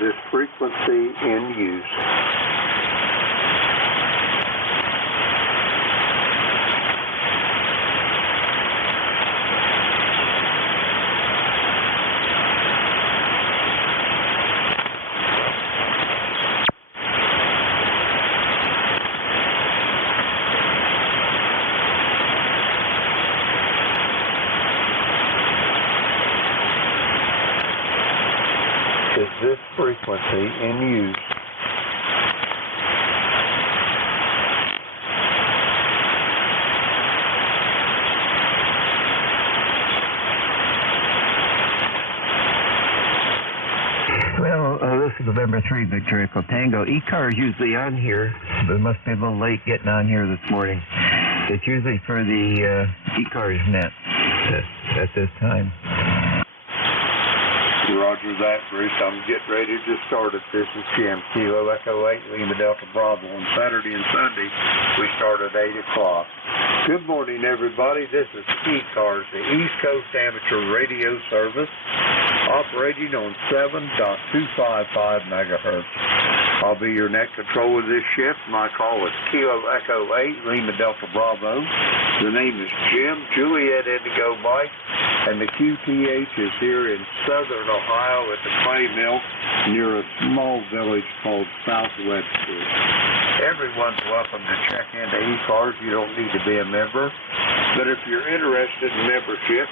this frequency in use? Is this frequency in use? Well, this is November 3, Victor Echo Tango. ECARS usually on here, but it must be a little late getting on here this morning. It's usually for the ECARS net at this time. Roger that, Bruce. I'm getting ready to start it. This is Jim, Kilo Echo 8, Lima Delta Bravo. On Saturday and Sunday, we start at 8 o'clock. Good morning, everybody. This is ECARS, the East Coast Amateur Radio Service, operating on 7.255 megahertz. I'll be your net control of this shift. My call is Kilo Echo 8, Lima Delta Bravo. The name is Jim, Juliet Indigo Mike, and the QTH is here in southern Ohio at the clay mill near a small village called South Webster. Everyone's welcome to check into ECARS. You don't need to be a member. But if you're interested in membership,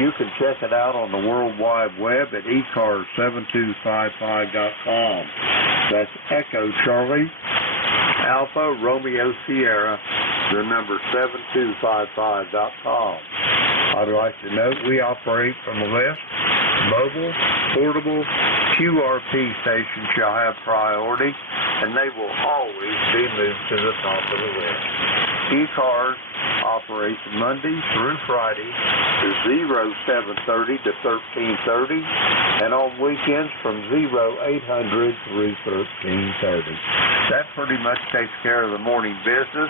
you can check it out on the World Wide Web at ECARS7255.com. That's Echo Charlie, Alpha Romeo Sierra, the number 7255.com. I'd like to note we operate from a list. Mobile, portable, QRP stations shall have priority, and they will always be moved to the top of the list. ECARS operates Monday through Friday to 0730 to 1330, and on weekends from 0800 through 1330. That pretty much takes care of the morning business.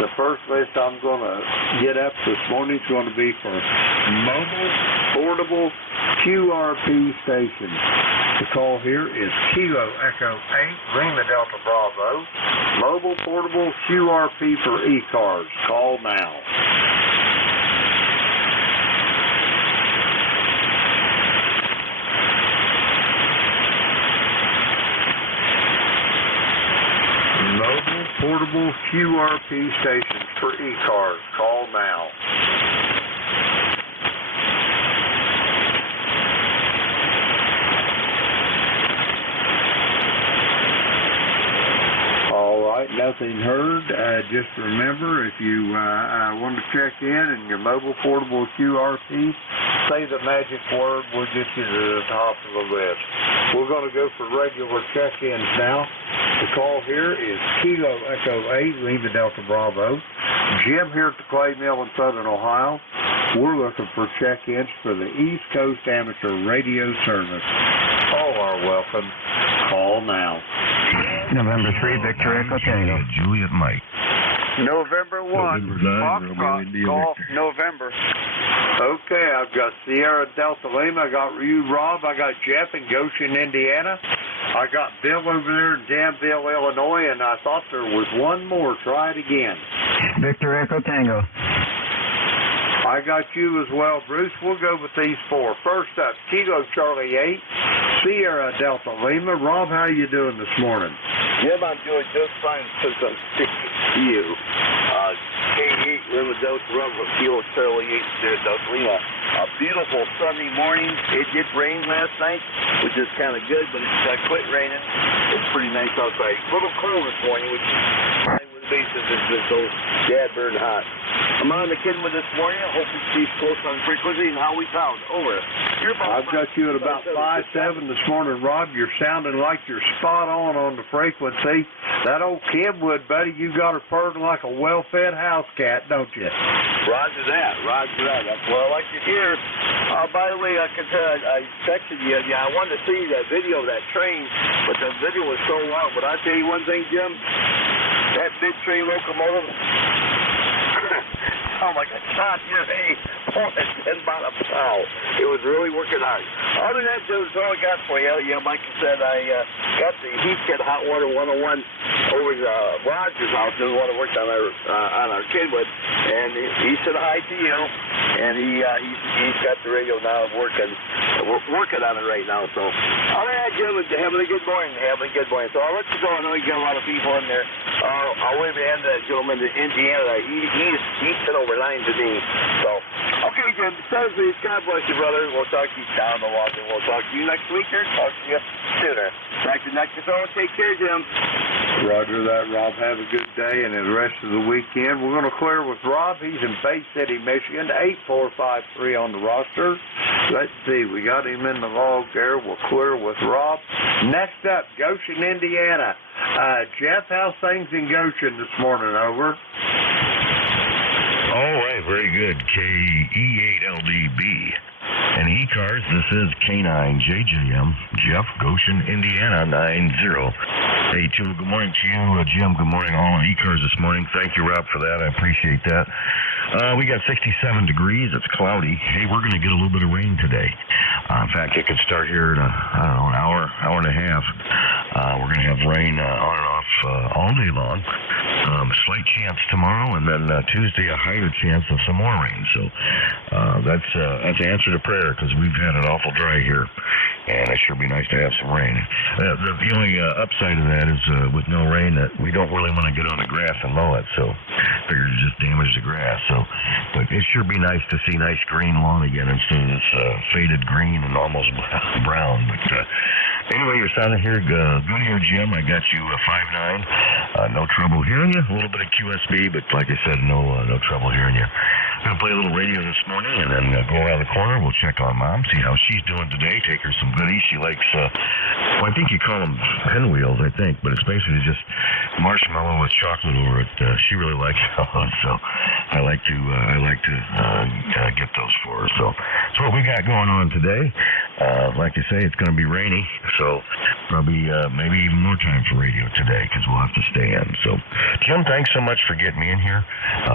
The first list I'm going to get up this morning is going to be for mobile, portable, QRP stations. The call here is Kilo Echo 8, Lima Delta Bravo, mobile, portable, QRP for ECARS. Call now. Mobile, portable, QRP stations for ECARS. Call now. All right, nothing heard. Just remember, if you want to check in and your mobile, portable, QRP, say the magic word. We'll get you to the top of the list. We're going to go for regular check-ins now. The call here is Kilo Echo 8, Lima Delta Bravo. Jim here at the clay mill in southern Ohio. We're looking for check-ins for the East Coast Amateur Radio Service. All are welcome. Call now. November 3, Victor Echo Tango. Juliet Mike. November 1, Foxtrot, Golf, November. Okay, I've got Sierra Delta Lima, I got you, Rob, I got Jeff in Goshen, Indiana. I got Bill over there in Danville, Illinois, and I thought there was one more. Try it again. Victor Echo Tango. I got you as well, Bruce. We'll go with these four. First up, Kilo Charlie 8, Sierra Delta Lima. Rob, how you doing this morning? Yeah, I'm doing just fine since I'm speaking to you. K8 Lima Delta Bravo, Kilo Charlie 8, Sierra Delta Lima. A beautiful Sunday morning. It did rain last night, which is kind of good, but it's quit raining. It's pretty nice outside. A little cold this morning, which is basis has been so dadburn hot. I'm on the kid with this morning. I hope it keeps close on frequency and how we sound. Over. I've got you at about 5.7 this morning, Rob. You're sounding like you're spot on the frequency. That old Kenwood, buddy, you got her purring like a well-fed house cat, don't you? Roger that. Roger that. That's what I like to hear. By the way, I texted you. Yeah, I wanted to see that video of that train, but the video was so long. But I'll tell you one thing, Jim. That big train locomotive, sound like a shot in your hay pulling a 10-bottom plow. It was really working hard. Other than that, Joe, that's all I got for you. Yeah, like I said, I got the heat kit Hot Water 101 over to Roger's house, doing what I worked on our Kidwood, and he said hi to you, and he's got the radio now working on it right now. So, all right, Jim, having a good morning. So I'll let you go. I know you got a lot of people in there. I'll wave your hand to that gentleman in Indiana. He's been over 9 to me. So, okay, Jim, sounds good. God bless you, brother. We'll talk to you down the walk, and we'll talk to you next week, or talk to you sooner. Back to next episode. Take care, Jim. Roger that, Rob. Have a good day and the rest of the weekend. We're going to clear with Rob. He's in Bay City, Michigan, 8453 on the roster. Let's see. We got him in the log there. We'll clear with Rob. Next up, Goshen, Indiana. Jeff, how's things in Goshen this morning? Over. All right, very good. KE8LDB. And ECARS, this is K9JJM, Jeff, Goshen, Indiana, 90. Hey, Jim, good morning to you. Jim, good morning all on ECARS this morning. Thank you, Rob, for that. I appreciate that. We got 67 degrees. It's cloudy. Hey, we're going to get a little bit of rain today. In fact, it could start here in an hour and a half. We're going to have rain on and off all day long. Slight chance tomorrow, and then Tuesday a higher chance of some more rain. So that's the answer to prayer, because we've had it awful dry here, and it sure be nice to have some rain. The only upside of that is with no rain, that we don't really want to get on the grass and mow it, so figure to just damage the grass. So, but it sure be nice to see nice green lawn again instead of this faded green and almost brown. But anyway, you're sounding here good here, Jim. I got you 5'9". No trouble hearing you. A little bit of QSB, but like I said, no trouble hearing you. I'm going to play a little radio this morning, and then go around the corner. We'll check on Mom, see how she's doing today, take her some goodies. She likes, well, I think you call them pinwheels, I think, but it's basically just marshmallow with chocolate over it. She really likes those, so I like to get those for her. So that's what we got going on today. Like I say, it's going to be rainy, so probably maybe even more time for radio today, because we'll have to stay in. So, Jim, thanks so much for getting me in here.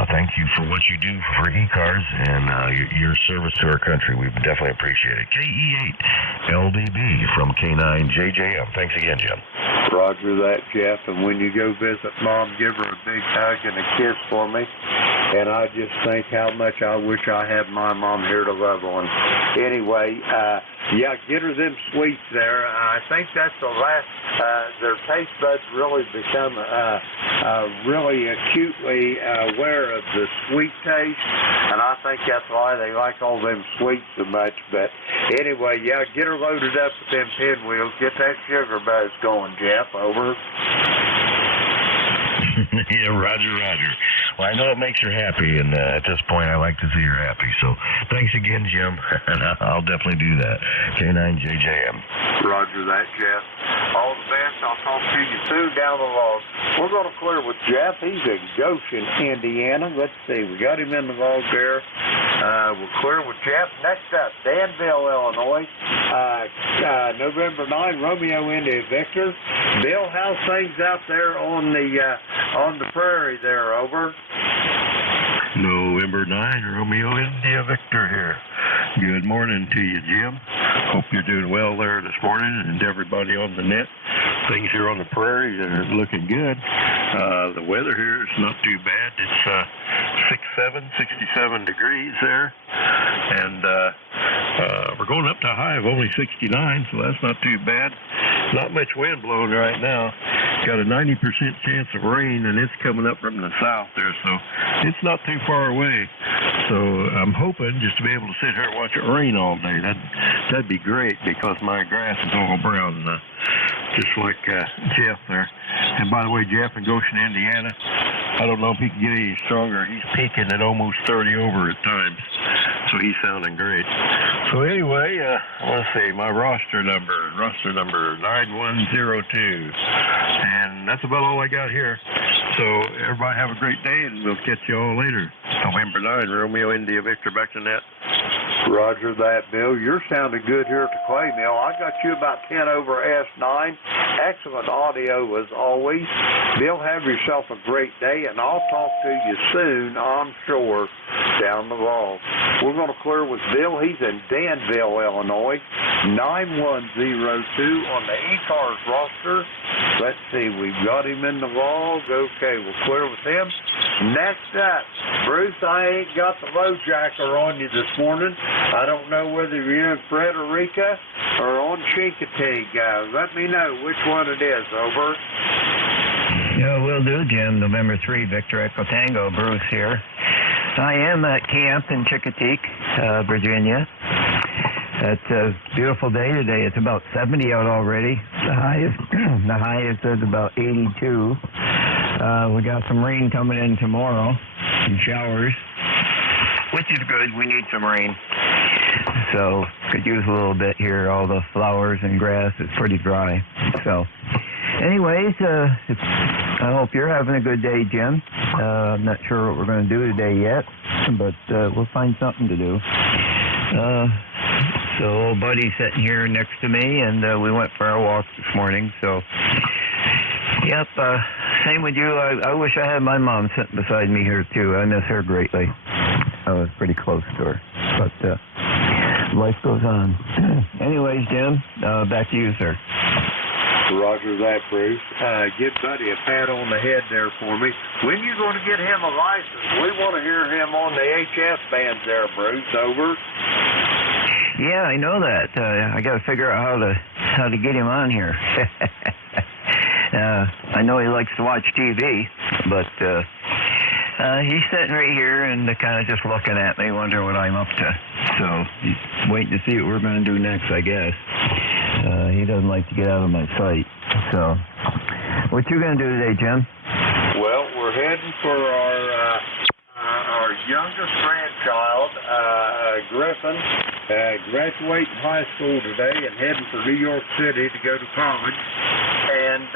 Thank you for what you do for ECARS and your service to our country. We definitely appreciate it. KE8LDB from K9JJM. Thanks again, Jim. Roger that, Jeff. And when you go visit Mom, give her a big hug and a kiss for me. And I just think how much I wish I had my mom here to love on. Anyway, yeah, get her them sweets there. I think that's the last. Their taste buds really become really acutely aware of the sweet taste, and I think that's why they like all them sweets so much. But anyway, yeah, get her loaded up with them pinwheels. Get that sugar buzz going, Jeff. Over. Yeah, Roger. Well, I know it makes her happy, and at this point, I like to see her happy. So thanks again, Jim, and I'll definitely do that. K9JJM. Roger that, Jeff. All the best. I'll talk to you soon down the log. We're going to clear with Jeff. He's in Goshen, Indiana. Let's see. We got him in the log there. We'll clear with Jeff. Next up, Danville, Illinois. November 9, Romeo India Victor. Bill, how's things out there on the prairie there? Over. November 9, Romeo India Victor here. Good morning to you, Jim. Hope you're doing well there this morning, and everybody on the net. Things here on the prairie are looking good. The weather here is not too bad. It's 67 degrees there, and we're going up to a high of only 69, so that's not too bad. Not much wind blowing right now. Got a 90% chance of rain, and it's coming up from the south there, so it's not too far away. So I'm hoping just to be able to sit here and watch it rain all day. That'd be great, because my grass is all brown, just like Jeff there. And by the way, Jeff in Goshen, Indiana, I don't know if he can get any stronger. He's peaking at almost 30 over at times, so he's sounding great. So anyway, let's see, my roster number 9102, and that's about all I got here. So everybody have a great day, and we'll catch you all later. November 9, Romeo India Victor, back to net. Roger that, Bill. You're sounding good here at the clay mill. I got you about 10 over S9. Excellent audio as always. Bill, have yourself a great day, and I'll talk to you soon, I'm sure, down the vault. We're going to clear with Bill. He's in Danville, Illinois, 9102 on the ECARS roster. Let's see, we've got him in the vault. Okay, we'll clear with him. Next up, Bruce, I ain't got the low jacker on you this morning. I don't know whether you're in Frederica or on Chincoteague. Let me know which one it is. Over. Yeah, will do, Jim. November 3, Victor Echo Tango, Bruce here. I am at camp in Chincoteague, Virginia. It's a beautiful day today. It's about 70 out already. The highest is about 82. We got some rain coming in tomorrow, some showers, which is good. We need some rain. So could use a little bit here. All the flowers and grass is pretty dry. So anyways, I hope you're having a good day, Jim. I'm not sure what we're going to do today yet, but we'll find something to do. So old buddy's sitting here next to me, and we went for our walk this morning. So, yep, same with you. I wish I had my mom sitting beside me here, too. I miss her greatly. I was pretty close to her. But life goes on. Anyways, Jim, back to you, sir. Roger that, Bruce. Give Buddy a pat on the head there for me. When you going to get him a license? We want to hear him on the HS bands there, Bruce. Over. Yeah, I know that. I got to figure out how to get him on here. I know he likes to watch TV, but he's sitting right here and kind of just looking at me, wondering what I'm up to. So he's waiting to see what we're going to do next, I guess. He doesn't like to get out of my sight. So what you going to do today, Jim? Well, we're heading for our youngest grandchild, Griffin, graduating high school today and heading for New York City to go to college. And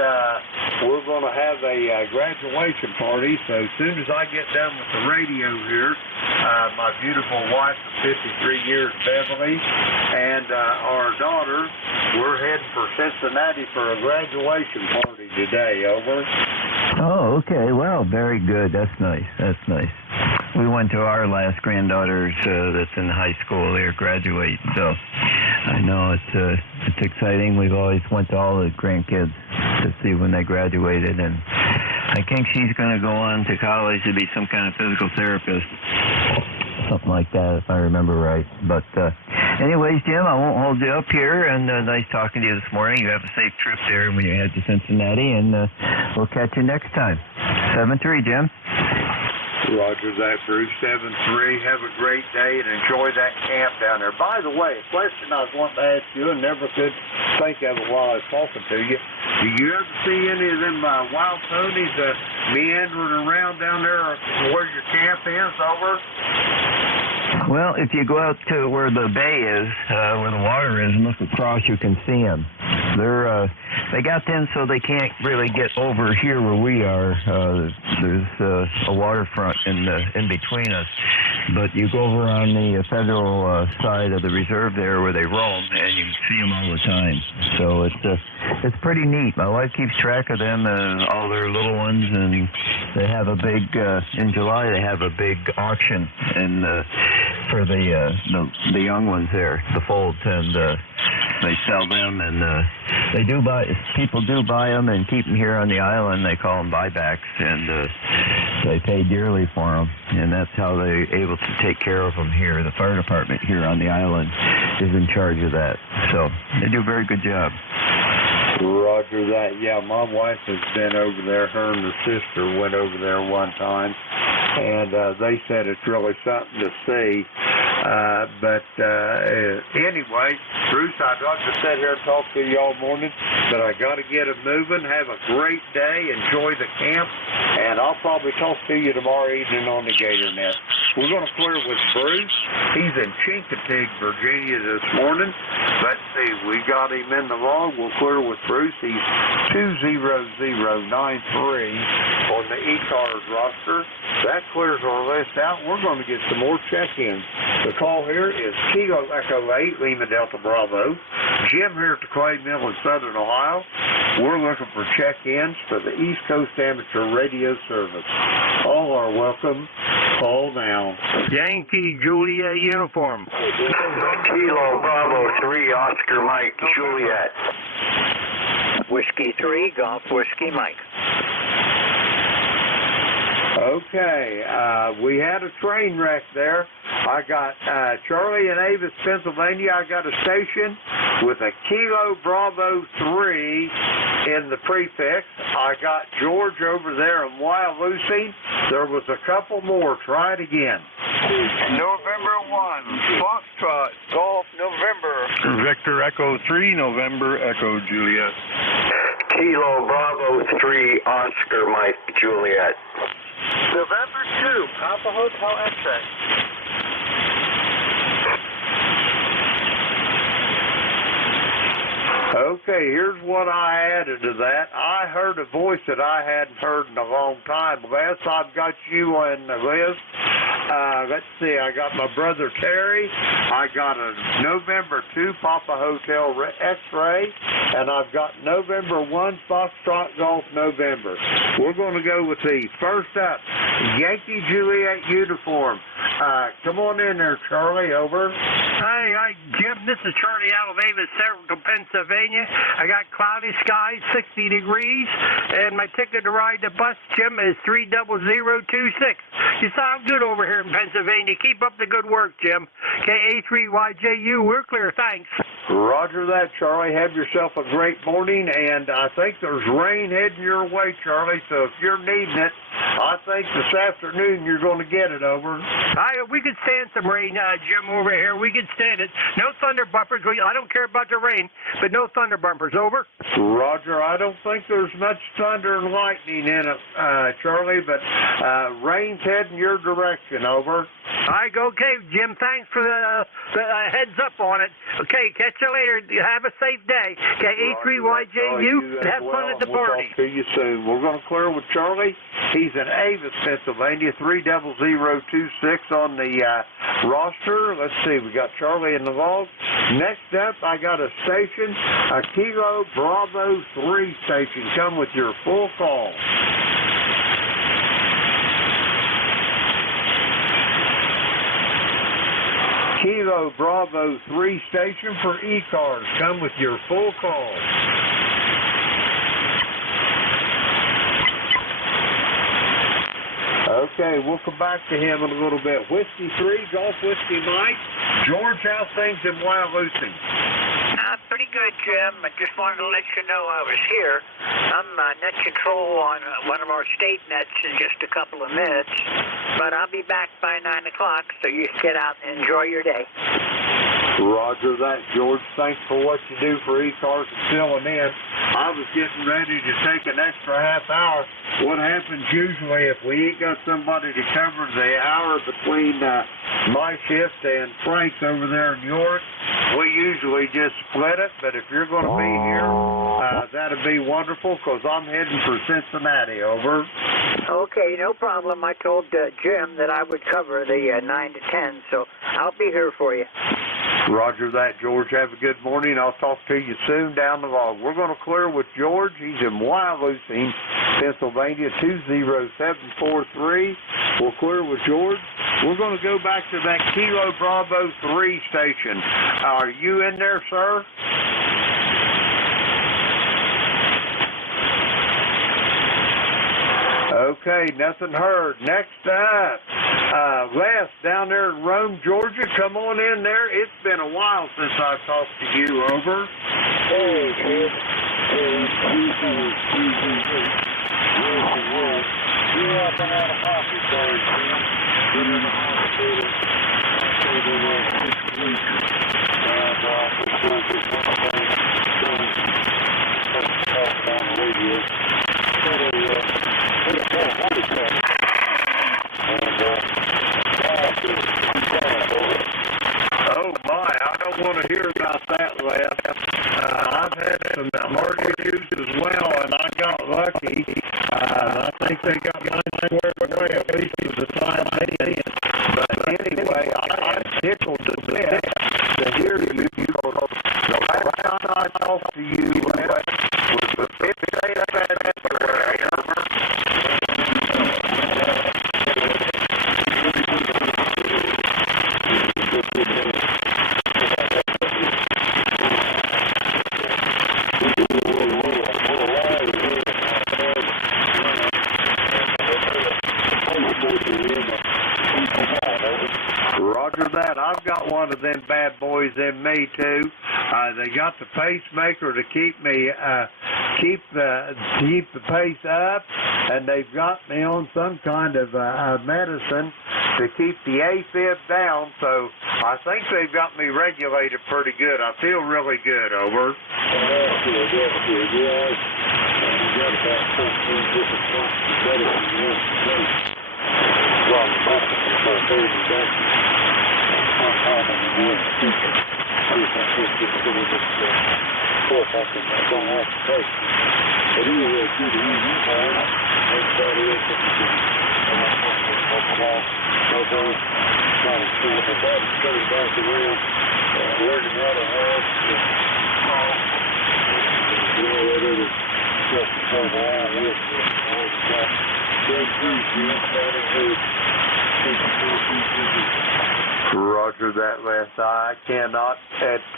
we're going to have a graduation party. So as soon as I get done with the radio here, my beautiful wife of 53 years, Beverly, and our daughter, we're heading for Cincinnati for a graduation party today. Over. Oh, okay. Well, very good. That's nice. That's nice. We went to our last granddaughter's that's in high school. They're graduating, so I know it's exciting. We've always went to all the grandkids to see when they graduated, and I think she's going to go on to college to be some kind of physical therapist, something like that, if I remember right. But anyways, Jim, I won't hold you up here, and nice talking to you this morning. You have a safe trip there when you head to Cincinnati, and we'll catch you next time. 7-3, Jim. Roger that, Bruce. 7-3. Have a great day and enjoy that camp down there. By the way, a question I was wanting to ask you and never could think of it while I was talking to you. Do you ever see any of them wild ponies meandering around down there where your camp is? Over. Well, if you go out to where the bay is, where the water is, and look across, you can see them. They got them so they can't really get over here where we are. There's a waterfront in between us. But you go over on the federal side of the reserve there where they roam, and you see them all the time. So it's pretty neat. My wife keeps track of them and all their little ones, and they have a big in July. They have a big auction for the young ones there, the foals, and they sell them, and people do buy them and keep them here on the island. They call them buybacks, and they pay dearly for them, and that's how they're able to take care of them here. The fire department here on the island is in charge of that, so they do a very good job. Roger that. Yeah, my wife has been over there. Her and her sister went over there one time, and they said it's really something to see. But anyway, Bruce, I'd like to sit here and talk to you all morning, but I got to get it moving. Have a great day. Enjoy the camp, and I'll probably talk to you tomorrow evening on the Gator Net. We're going to clear with Bruce. He's in Chincoteague, Virginia this morning. Let's see. We got him in the log. We'll clear with Bruce. He's 20093 on the ECARS roster. That clears our list out. We're going to get some more check-ins. The call here is Kilo Echo 8, Lima Delta Bravo. Jim here at the Clay Mill in Southern Ohio. We're looking for check-ins for the East Coast Amateur Radio Service. All are welcome. Call now. Yankee Juliet uniform. Kilo Bravo 3, Oscar Mike, Juliet. Whiskey 3, Golf Whiskey Mike. Okay, we had a train wreck there. I got Charlie in Avis, Pennsylvania. I got a station with a Kilo Bravo 3 in the prefix. I got George over there in Wyalusing. There was a couple more. Try it again. November 1, Foxtrot, Golf, November. Victor Echo 3, November Echo Juliet. Kilo Bravo 3, Oscar Mike, Juliet. November 2, Papa Hotel X-Ray. Okay, here's what I added to that. I heard a voice that I hadn't heard in a long time. Les, I've got you on the list. Let's see, I got my brother Terry. I got a November 2 Papa Hotel X-Ray. And I've got November 1 Foxtrot Golf November. We're going to go with the first up, Yankee Juliet uniform. Come on in there, Charlie. Over. Hi, Jim. This is Charlie out of Avis, Pennsylvania. I got cloudy skies, 60 degrees, and my ticket to ride the bus, Jim, is 30026. You sound good over here in Pennsylvania. Keep up the good work, Jim. KA3YJU, we're clear. Thanks. Roger that, Charlie. Have yourself a great morning, and I think there's rain heading your way, Charlie, so if you're needing it, I think this afternoon you're going to get it. Over. We could stand some rain, Jim, over here. We could stand it. No thunder bumpers. I don't care about the rain, but no thunder bumpers. Over. Roger. I don't think there's much thunder and lightning in it, Charlie, but rain's heading your direction. Over. Okay, Jim. Thanks for the heads up on it. Okay, catch you later. Have a safe day. KA3YJU, and have fun at the party. We'll talk to you soon. We're going to clear with Charlie. He's in Avis, Pennsylvania, 30026 on the roster. Let's see, we got Charlie in the vault. Next up, I got a station, a Kilo Bravo 3 station. Come with your full call. Kilo Bravo 3 station for ECARS. Come with your full call. Okay, we'll come back to him in a little bit. Whiskey 3, Golf Whiskey Mike. George, how's things in Wyalusing? Pretty good, Jim. I just wanted to let you know I was here. I'm net control on one of our state nets in just a couple of minutes, but I'll be back by 9 o'clock, so you can get out and enjoy your day. Roger that, George. Thanks for what you do for ECARS and filling in. I was getting ready to take an extra half hour. What happens usually if we ain't got somebody to cover the hour between my shift and Frank's over there in York, we usually just split it. But if you're going to be here, that'd be wonderful because I'm heading for Cincinnati. Over. Okay, no problem. I told Jim that I would cover the 9 to 10, so I'll be here for you. Roger that, George. Have a good morning. I'll talk to you soon down the log. We're going to clear with George. He's in Wyalusing, Pennsylvania, 20743. We'll clear with George. We're going to go back to that Kilo Bravo 3 station. Are you in there, sir? Okay, nothing heard. Next up, Les, down there in Rome, Georgia. Come on in there. It's been a while since I've talked to you. Over. Oh my, I don't want to hear about that, Les. I've had some heart issues as well, and I got lucky. I think they got mine squared away, at least for the time being. But anyway, I'm tickled to death to hear you. The last time I talked to you was the 15th of February. Roger that. I've got one of them bad boys in me too. They got the pacemaker to keep me keep the pace up, and they've got me on some kind of medicine to keep the AFib down. So I think they've got me regulated pretty good. I feel really good. Over. That's good. Yeah. You got about 14 different types of medicine you want to take. Well, the hospital for 30 days. But anyway, through the evening time, everybody else in the trying to see what the body's coming back around, learning how to have that other stuff to come along with it. Roger that, Les. I cannot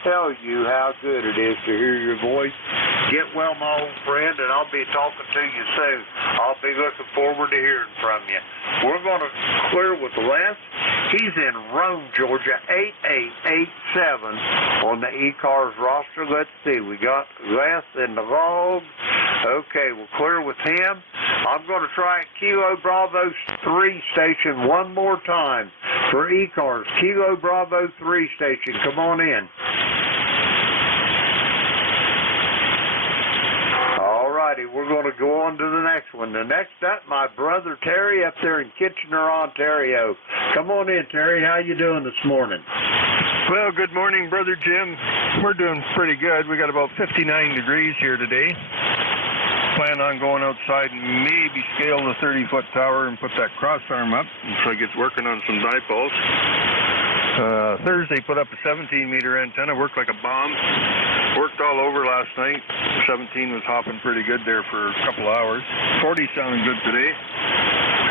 tell you how good it is to hear your voice. Get well, my old friend, and I'll be talking to you soon. I'll be looking forward to hearing from you. We're going to clear with Les. He's in Rome, Georgia, 8887 on the ECARS roster. Let's see. We got Les in the log. Okay, we'll clear with him. I'm going to try Kilo Bravo 3 station one more time for ECARS. Kilo Bravo 3 station. Come on in. Alrighty, we're going to go on to the next one. The next up, my brother Terry up there in Kitchener, Ontario. Come on in, Terry. How you doing this morning? Well, good morning, Brother Jim. We're doing pretty good. We got about 59 degrees here today. Plan on going outside and maybe scale the 30-foot tower and put that cross arm up so it gets working on some dipoles. Thursday, put up a 17-meter antenna, worked like a bomb. Worked all over last night. 17 was hopping pretty good there for a couple hours. 40 sounding good today.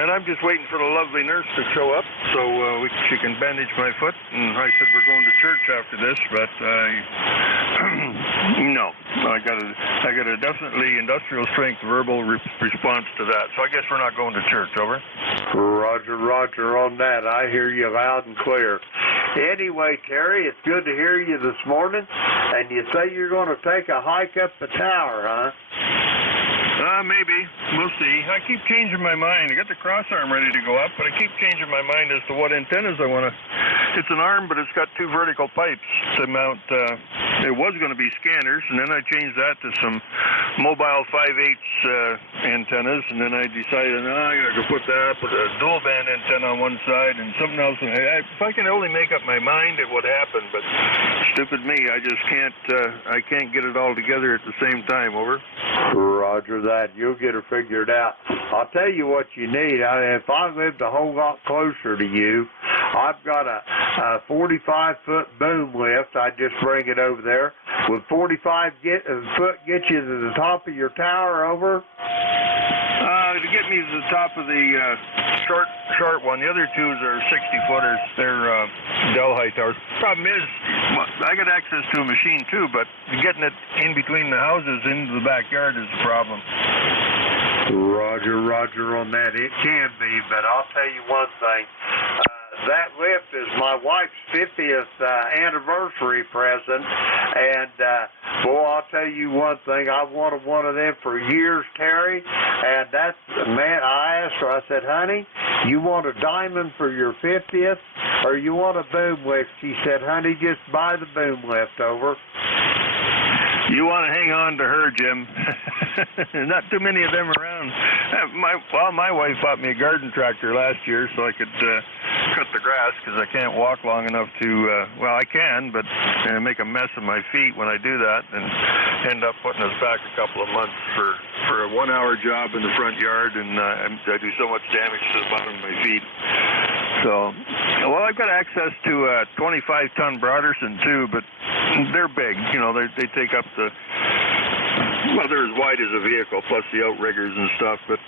And I'm just waiting for the lovely nurse to show up so she can bandage my foot. And I said we're going to church after this, but no. I got a definitely industrial strength verbal response to that. So I guess we're not going to church. Over. Roger on that. I hear you loud and clear. Anyway, Terry, it's good to hear you this morning. And you say you're going to take a hike up the tower, huh? Maybe. We'll see. I keep changing my mind. I got the cross arm ready to go up, but I keep changing my mind as to what antennas I want to. It's an arm, but it's got two vertical pipes to mount. It was going to be scanners, and then I changed that to some mobile 5/8 antennas, and then I decided, I got to put that up with a dual band antenna on one side and something else. If I can only make up my mind, it would happen. But stupid me, I just can't. I can't get it all together at the same time. Over. Roger that. You'll get it figured out. I'll tell you what you need. If I lived a whole lot closer to you, I've got a 45-foot boom lift. I just bring it over there. Would 45 foot get you to the top of your tower? Over. To get me to the top of the short one. The other twos are 60-footers. They're Delhi towers. Problem is, I got access to a machine too, but getting it in between the houses into the backyard is a problem. Roger on that. It can be, but I'll tell you one thing. That lift is my wife's 50th anniversary present, and boy, I'll tell you one thing. I've wanted one of them for years, Terry, and that's, man, I asked her, I said, honey, you want a diamond for your 50th, or you want a boom lift? She said, honey, just buy the boom lift. Over. You want to hang on to her, Jim. Not too many of them around. My wife bought me a garden tractor last year so I could cut the grass because I can't walk long enough to, well, I can, but make a mess of my feet when I do that and end up putting us back a couple of months for a 1-hour job in the front yard, and I do so much damage to the bottom of my feet. So, well, I've got access to a 25-ton Broderson too, but they're big. You know, they take up the, well, they're as wide as a vehicle, plus the outriggers and stuff, but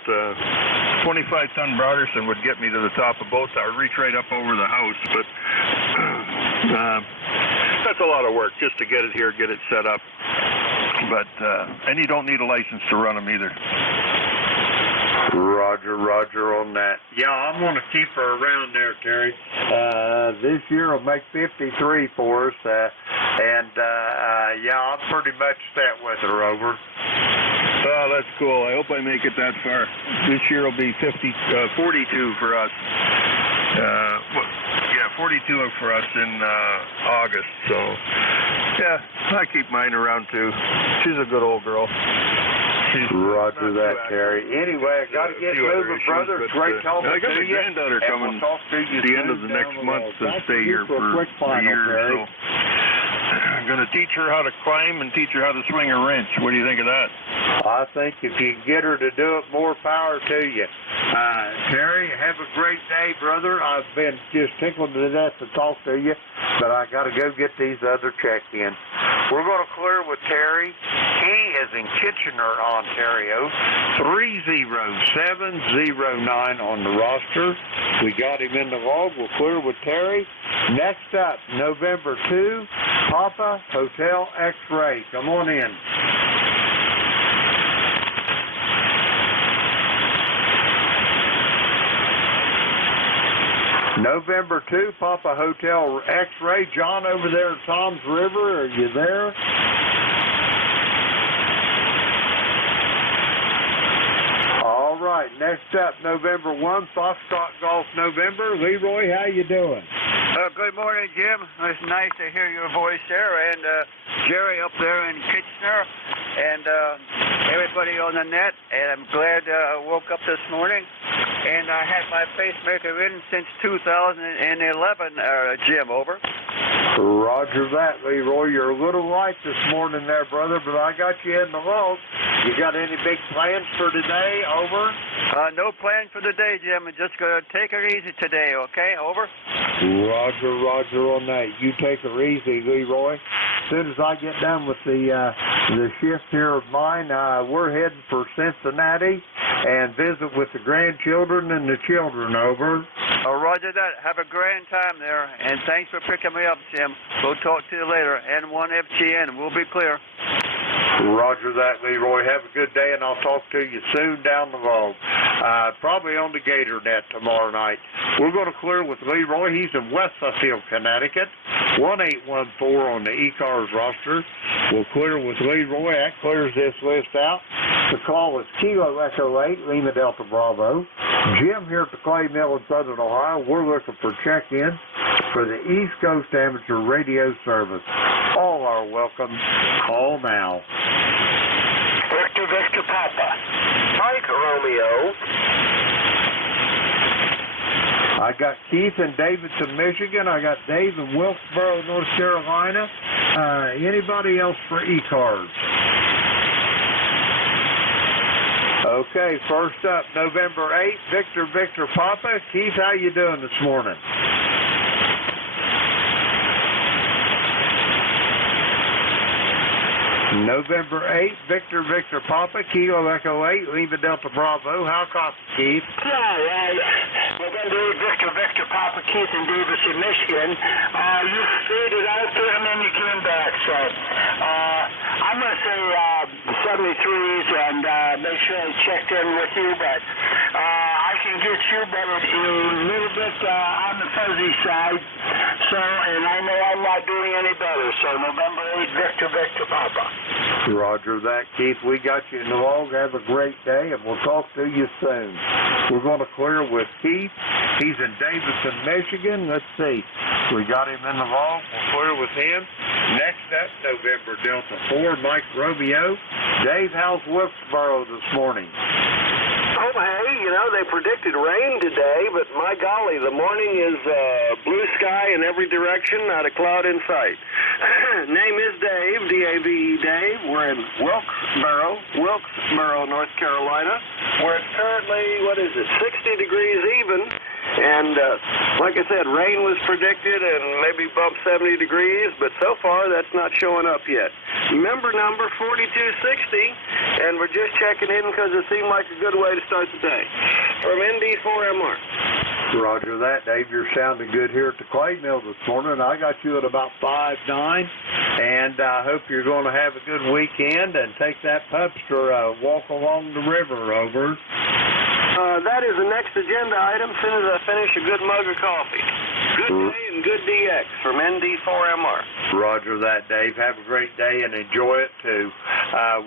25-ton Broderson would get me to the top of both. I would reach right up over the house, but that's a lot of work just to get it here, get it set up. But, and you don't need a license to run them either. Roger on that. Yeah, I'm going to keep her around there, Terry. This year will make 53 for us, and yeah, I'm pretty much set with her, over. Oh, that's cool. I hope I make it that far. This year will be 42 for us. Yeah, 42 for us in August, so yeah, I keep mine around too. She's a good old girl. Roger that, Terry. Anyway, I got to get moving, brother. It's great talking to you. I got my granddaughter coming at the end of the next month to stay here for a year or so. I'm going to teach her how to climb and teach her how to swing a wrench. What do you think of that? I think if you can get her to do it, more power to you. Terry, have a great day, brother. I've been just tickled to death to talk to you, but I got to go get these other check-in. We're going to clear with Terry. He is in Kitchener, Ontario. 30709 on the roster. We got him in the log. We'll clear with Terry. Next up, November 2, Papa Hotel X-Ray. Come on in. November 2, Papa Hotel X-Ray. John over there at Tom's River, are you there? All right, next up, November 1, Foxtrot Golf November. Leroy, how you doing? Good morning, Jim. It's nice to hear your voice there, and Jerry up there in Kitchener, and everybody on the net. And I'm glad I woke up this morning, and I had my pacemaker in since 2011, Jim, over. Roger that, Leroy. You're a little light this morning there, brother, but I got you in the log. You got any big plans for today? Over? No plans for the day, Jim. I'm just going to take it easy today, okay? Over? Roger on that. You take it easy, Leroy. As soon as I get done with the shift here of mine, we're heading for Cincinnati and visit with the grandchildren and the children, over. Roger that. Have a grand time there, and thanks for picking me up, Jim. We'll talk to you later. N1FGN. We'll be clear. Roger that, Leroy. Have a good day, and I'll talk to you soon down the road. Probably on the Gator Net tomorrow night. We're going to clear with Leroy. He's in West Suffield, Connecticut. 1814 on the ECARS roster. We'll clear with Leroy. That clears this list out. The call is Kilo Echo 8, Lima Delta Bravo. Jim here at the Clay Mill in Southern Ohio. We're looking for check-in for the East Coast Amateur Radio Service. All are welcome. Call now. Victor Papa. Mike Romeo. I got Keith in Davidson, Michigan. I got Dave in Wilkesboro, North Carolina. Anybody else for ECARS? Okay, first up, November 8th, Victor Papa. Keith, how you doing this morning? November 8th, Victor Papa, Kilo Echo 8, Lima Delta Bravo. How copy, Keith? November 8th, Victor Papa, Keith in Davidson, Michigan. You faded out there and then you came back, so I'm going to say 73s and make sure I checked in with you, but I can get you, but it's a little bit on the fuzzy side, so, and I know I'm not doing any better, so November 8th, Victor Papa. Roger that, Keith. We got you in the log. Have a great day, and we'll talk to you soon. We're going to clear with Keith. He's in Davidson, Michigan. Let's see. We got him in the log. We'll clear with him. Next up, November Delta 4, Mike Romeo. Dave, how's Wilkesboro this morning? Oh, hey, you know, they predicted rain today, but my golly, the morning is blue sky in every direction, not a cloud in sight. Name is Dave, D-A-V-E, Dave. We're in Wilkesboro, North Carolina. Where it's currently, 60 degrees even. And like I said, rain was predicted and maybe bump 70 degrees, but so far that's not showing up yet. Member number 4260, and we're just checking in because it seemed like a good way to start the day. From ND4MR. Roger that, Dave. You're sounding good here at the clay mill this morning. I got you at about 5'9", and I hope you're going to have a good weekend and take that pubster walk along the river over. That is the next agenda item as soon as I finish a good mug of coffee. Good day and good DX from ND4MR. Roger that, Dave. Have a great day and enjoy it, too.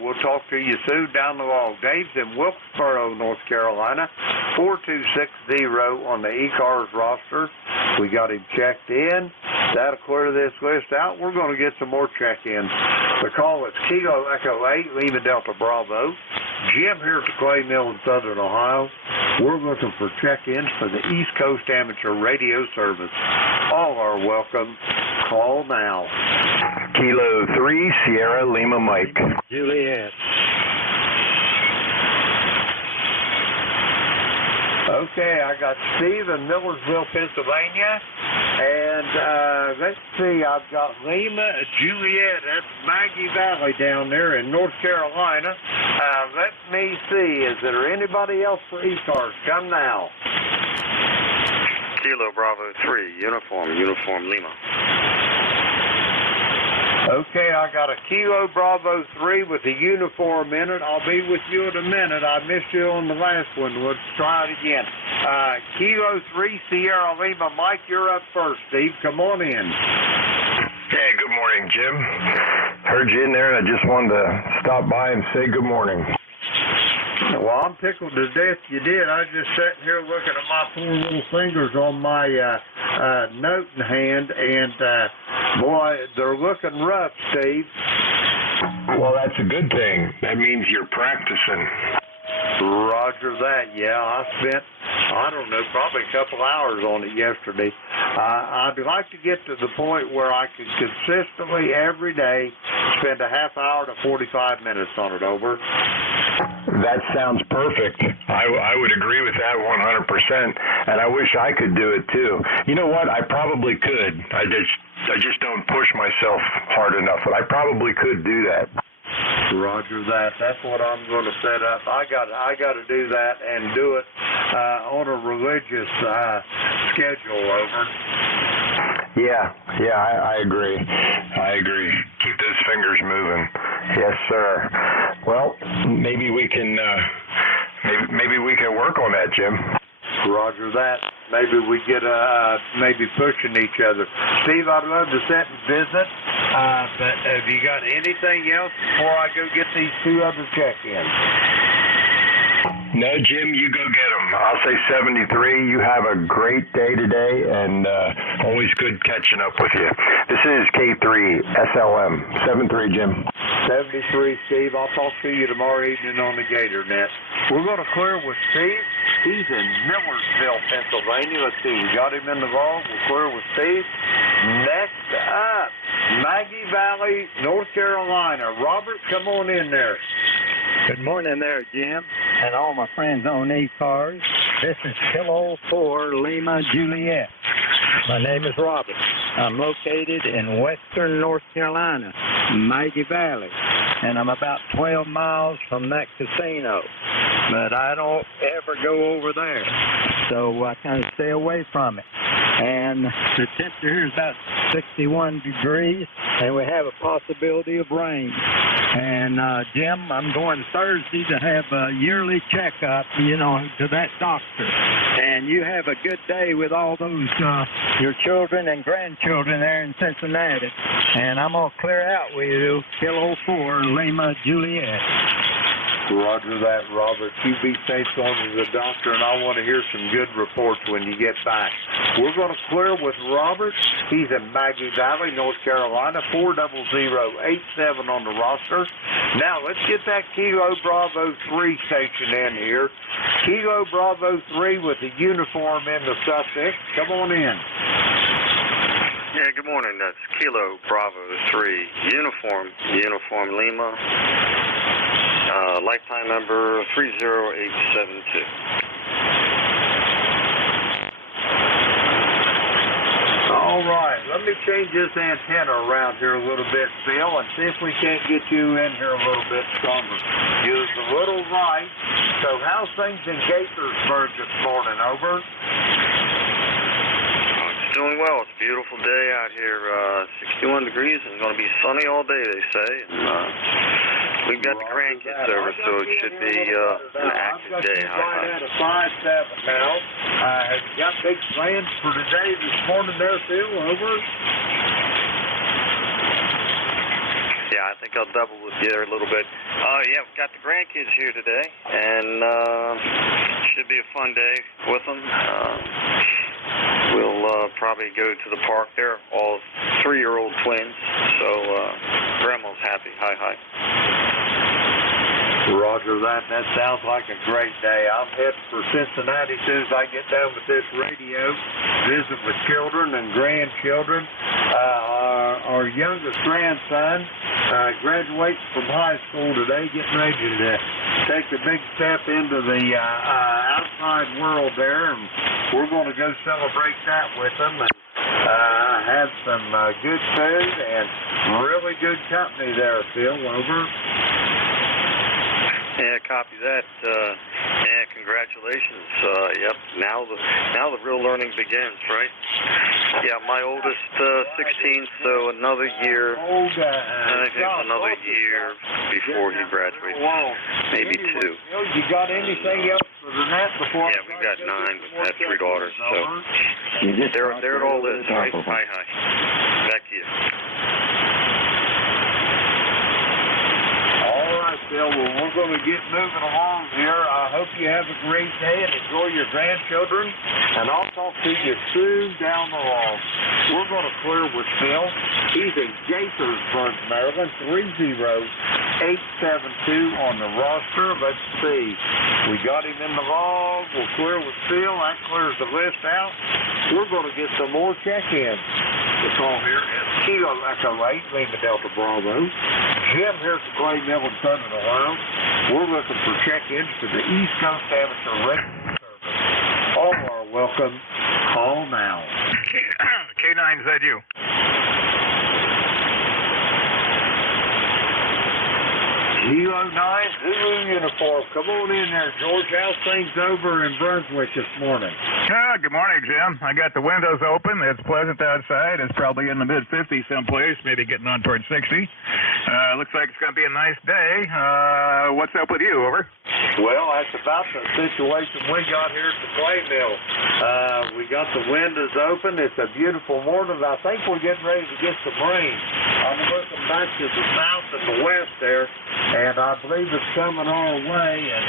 We'll talk to you soon down the log. Dave's in Wilkesboro, North Carolina, 4260 on the ECARS roster. We got him checked in. That'll clear this list out. We're going to get some more check-ins. The call is Kilo Echo 8, Lima Delta Bravo. Jim here at the Clay Mill in Southern Ohio. We're looking for check-ins for the East Coast Amateur Radio Service. All are welcome. Call now. Kilo 3, Sierra Lima Mike. Juliet. Okay, I got Steve in Millersville, Pennsylvania. And let's see, I've got Lima, Juliet. That's Maggie Valley down there in North Carolina. Let me see, is there anybody else for ECARS? Come now. Kilo Bravo 3, Uniform Lima. Okay, I got a Kilo Bravo 3 with a uniform in it. I'll be with you in a minute. I missed you on the last one. Let's try it again. Kilo 3, Sierra Lima. Mike, you're up first. Steve, come on in. Hey, good morning, Jim. Heard you in there, and I just wanted to stop by and say good morning. Well, I'm tickled to death you did. I was just sitting here looking at my poor little fingers on my note in hand, and boy, they're looking rough, Steve. Well, that's a good thing. That means you're practicing. Roger that. Yeah, I spent, probably a couple hours on it yesterday. I'd like to get to the point where I could consistently every day spend a half hour to 45 minutes on it, over. That sounds perfect. I would agree with that 100%, and I wish I could do it too. You know what? I probably could. I just don't push myself hard enough, but I probably could do that. Roger that. That's what I'm going to set up. I got to do that and do it on a religious schedule, over. Yeah, I agree. Keep those fingers moving. Yes, sir. Well, maybe we can work on that, Jim. Roger that. Maybe we get maybe pushing each other. Steve, I'd love to sit and visit, but have you got anything else before I go get these two other check-ins? No, Jim, you go get them. I'll say 73. You have a great day today, and always good catching up with you. This is K3 SLM 73, Jim. 73, Steve. I'll talk to you tomorrow evening on the Gator Net. We're going to clear with Steve. He's in Millersville, Pennsylvania. Let's see, we got him in the vault. We'll clear with Steve. Next up, Maggie Valley, North Carolina. Robert, come on in there. Good morning there, Jim, and all my friends on ECARS. This is Kilo 4 Lima Juliet. My name is Robert. I'm located in western North Carolina, Maggie Valley, and I'm about 12 miles from that casino. But I don't ever go over there, so I kind of stay away from it. And the temperature here is about 61 degrees, and we have a possibility of rain. And, Jim, I'm going Thursday to have a yearly checkup, to that doctor. And you have a good day with all those, your children and grandchildren there in Cincinnati. And I'm going to clear out with you, Kilo 4 Lima Juliet. Roger that, Robert. You be safe going to the doctor, and I want to hear some good reports when you get back. We're going to clear with Robert. He's in Maggie Valley, North Carolina, 40087 on the roster. Now, let's get that Kilo Bravo 3 station in here. Kilo Bravo 3 with the uniform in the suffix. Come on in. Yeah, good morning. That's Kilo Bravo 3, Uniform Lima, lifetime number 30872. All right, let me change this antenna around here a little bit, Phil, and see if we can't get you in here a little bit stronger. You was a little right. So how's things in Gaithersburg this morning, over? It's doing well. It's a beautiful day out here, 61 degrees, and going to be sunny all day, they say. And we've got the grandkids over, so it should be an active day. Right at a 5-7 now. Have you got big plans for today this morning there, Phil? Over? Yeah, I think I'll double with you there a little bit. Yeah, we've got the grandkids here today, and should be a fun day with them. We'll probably go to the park there, all 3-year-old twins, so Grandma's happy. Hi. Roger that. That sounds like a great day. I'm heading for Cincinnati as soon as I get done with this radio. Visit with children and grandchildren. Our youngest grandson graduates from high school today, getting ready to take the big step into the outside world there, and we're going to go celebrate that with them and have some good food and really good company there, Phil. Over. Yeah, copy that. Yeah, congratulations. Yep. Now the real learning begins, right? Yeah, my oldest 16, so another year. I think it's another year before he graduates. Maybe 2. You got anything else for the net before? Yeah, we've got 9. We've got 3 daughters, so there it all is, right? Hi. Back to you. Phil, well, we're going to get moving along here. I hope you have a great day and enjoy your grandchildren, and I'll talk to you soon down the road. We're going to clear with Phil. He's in Gaithersburg, Maryland, 30872 on the roster. Let's see. We got him in the log. We'll clear with Phil. That clears the list out. We're going to get some more check-ins. The call here is Kilo Echo 8, Lima Delta Bravo. Jim here's the Clay Mill in Southern Ohio. We're looking for check-ins to the East Coast Amateur Radio Service. All are welcome. Call now. K9ZU. Kilo 9, Zulu uniform. Come on in there, George. How's things over in Brunswick this morning? Good morning, Jim. I got the windows open. It's pleasant outside. It's probably in the mid-50s someplace, maybe getting on towards 60. Looks like it's going to be a nice day. What's up with you, over? Well, that's about the situation we got here at the Clay Mill. We got the windows open. It's a beautiful morning. I think we're getting ready to get some rain. I'm looking back to the south and the west there, and I believe it's coming our way, and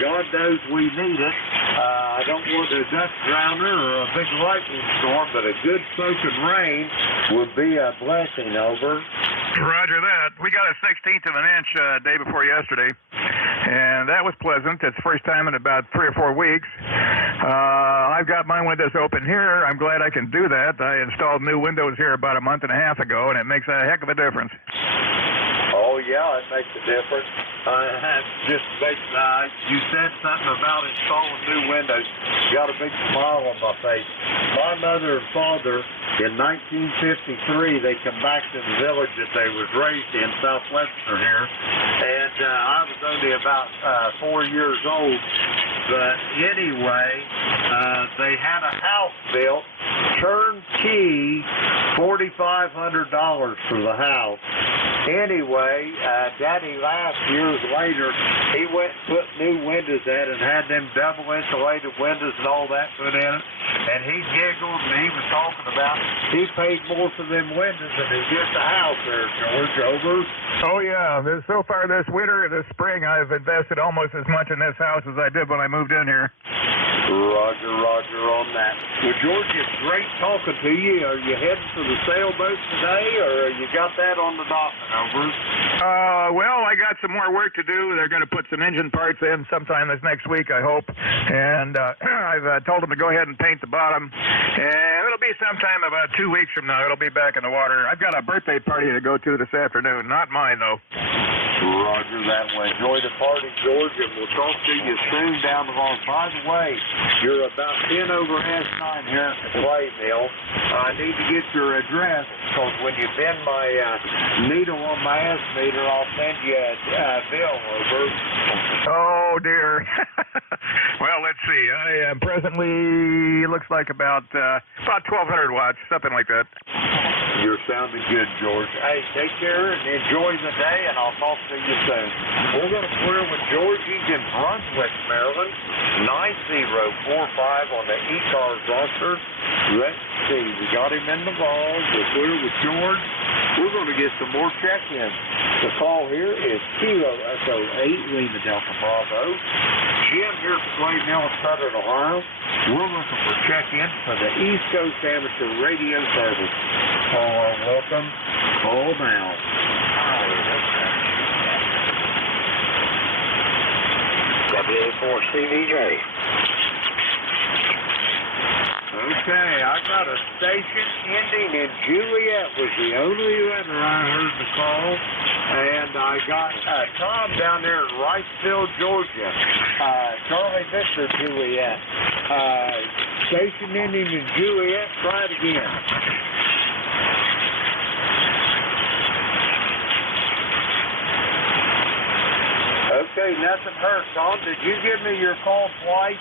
God knows we need it. I don't want a dust drowner or a big lightning storm, but a good soaking rain would be a blessing, over. Roger that. We got a 16th of an inch day before yesterday, and that was pleasant. It's the first time in about 3 or 4 weeks. I've got my windows open here. I'm glad I can do that. I installed new windows here about a month and a half ago, and it makes a heck of a difference. Oh, yeah, it makes a difference. You said something about installing new windows. Got a big smile on my face. My mother and father, in 1953, they come back to the village that they was raised in, Southwestern here, and I was only about 4 years old. But anyway, they had a house built, turnkey, $4,500 for the house. Anyway, Daddy last years later, he went and put new windows in and had them double insulated windows and all that put in it. And he giggled and he was talking about he paid more for them windows than he did the house there, George. Over. Oh, yeah. So far this winter, this spring, I've invested almost as much in this house as I did when I moved in here. Roger, roger on that. Well, George, it's great talking to you. Are you heading for the sailboat today, or you got that on the dock? Over. Well, I got some more work to do. They're going to put some engine parts in sometime this next week, I hope. And I've told them to go ahead and paint the bottom. And it'll be sometime about 2 weeks from now. It'll be back in the water. I've got a birthday party to go to this afternoon. Not mine, though. Roger that way. Enjoy the party, George, and we'll talk to you soon down the road. By the way, you're about 10 over S9 here at the clay mill. I need to get your address, because when you bend my needle on my S-meter, I'll send you a bill over. Oh, dear. Well, let's see. I am presently, looks like about 1,200 watts, something like that. You're sounding good, George. Hey, take care and enjoy the day, and I'll talk to you soon. We're going to clear with George. He's in Brunswick, Maryland, 9045 on the ECARS roster. Let's see. We got him in the ball. We're clear with George. We're going to get some more check-ins. The call here is Kilo Echo 8, Lima Delta Bravo. Jim here at the Clay Mill in Southern Ohio. We're looking for check-ins for the East Coast Amateur Radio Service. Call welcome. Call now. WA4CVJ. Okay, I got a station ending in Juliet was the only letter I heard the call, and I got Tom down there in Wrightsville, Georgia. Charlie Victor, Juliet. Station ending in Juliet. Try it again. Okay, nothing heard. Tom, did you give me your call twice?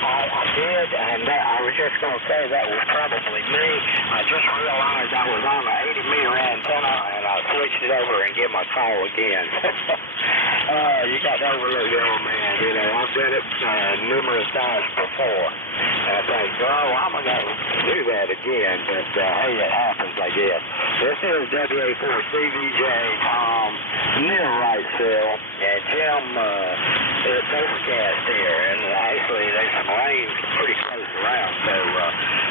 I did, and I was just going to say that was probably me. I just realized I was on an 80-meter antenna, and I switched it over and gave my call again. You got to overlook the old man. You know, I've done it numerous times before. And I think, oh, I'm going to do that again. But, hey, it happens, I guess. This is WA4CVJ, Tom, near Wrightsville. And Jim, it's overcast here. And actually, there's some rain pretty close around. So,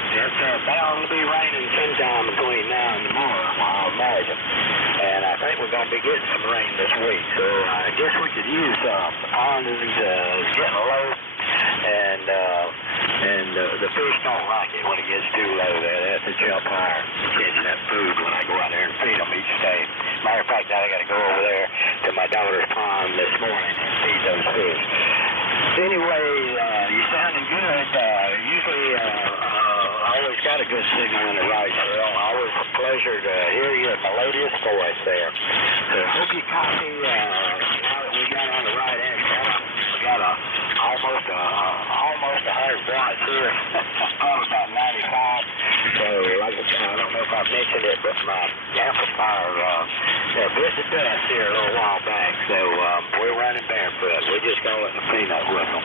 it's bound to be raining sometime between now and tomorrow, I imagine. And I think we're going to be getting some rain this week. So, I guess we could use the pond is getting low. And the fish don't like it when it gets too low. They have to jump higher to catch that food when I go out there and feed them each day. Matter of fact, I got to go over there to my daughter's pond this morning and feed those fish. Anyway, you sounding good. Usually, I always got a good signal in the right, so always a pleasure to hear your melodious voice there. So hope you copy. Now that we got on the right antenna, we got almost 100 watts here. About 95. So, like I said, I don't know if I mentioned it, but my amplifier visited us here a little while back. So, we're running barefoot. We're just going to let the peanut whistle.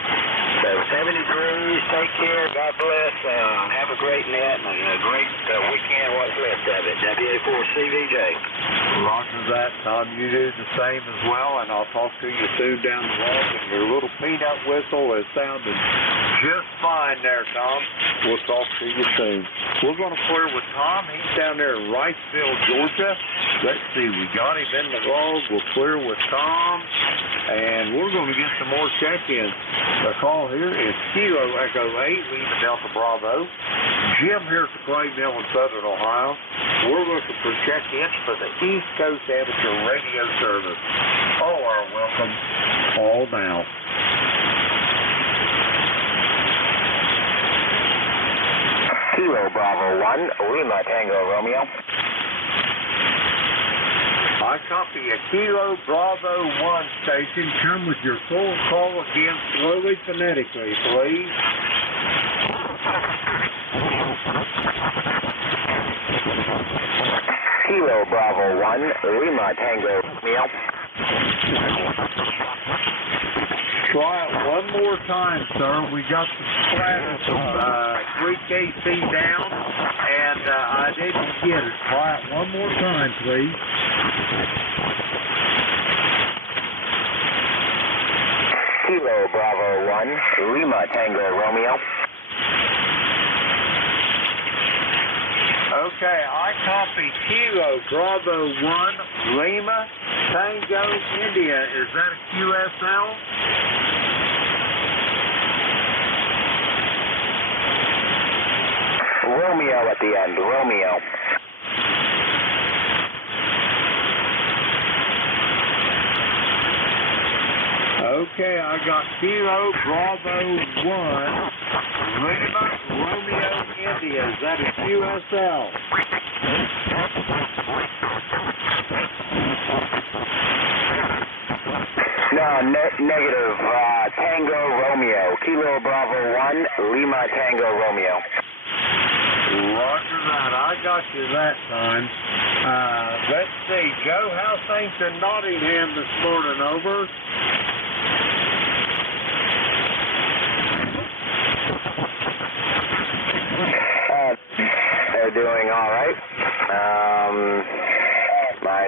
So, 70 degrees. Take care. God bless. Have a great net and a great weekend. What's left of it? WA4CVJ. Roger that, Tom. You do the same as well, and I'll talk to you soon down the road. And your little peanut whistle is sounding just fine there, Tom. We'll talk to you soon. We're going to clear with Tom. He's down there in Wrightsville, Georgia. Let's see. We got him in the log. We'll clear with Tom, and we're going to get some more check-ins. The call here is Kilo Echo 8, Lima Delta Bravo. Jim here at the Clay Mill in Southern Ohio. We're looking for check-ins for the East Coast Amateur Radio Service. All are welcome. All now. Kilo Bravo 1, Lima Tango Romeo. I copy a Kilo Bravo 1 station. Come with your full call again slowly, phonetically, please. Kilo Bravo 1, Lima Tango Romeo. Try it one more time, sir. We got some splatters of 3 KC down, and I didn't get it. Try it one more time, please. Kilo Bravo 1, Lima Tango Romeo. Okay, I copy Kilo Bravo 1, Lima Tango India. Is that a QSL? Romeo at the end, Romeo. Okay, I got Kilo Bravo 1, Lima Romeo India. Is that a QSL? No, negative. Tango Romeo. Kilo Bravo 1, Lima Tango Romeo. Roger that. I got you that time. Let's see. Joe, how's things in Nottingham this morning? Over. They're doing all right. On my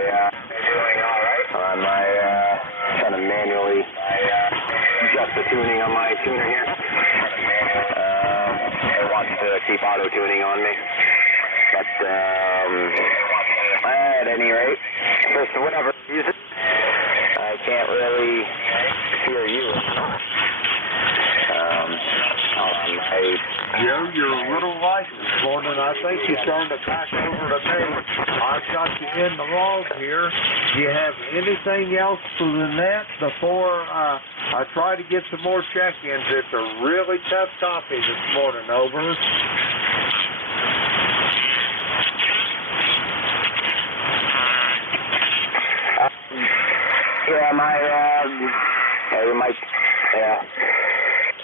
trying to manually adjust the tuning on my tuner here. It wants to keep auto tuning on me, but at any rate, for whatever reason, I can't really hear you. Joe, you're a little light this morning. I think you turned it back over to me. I've got you in the log here. Do you have anything else for the net before I try to get some more check-ins? It's a really tough copy this morning. Over.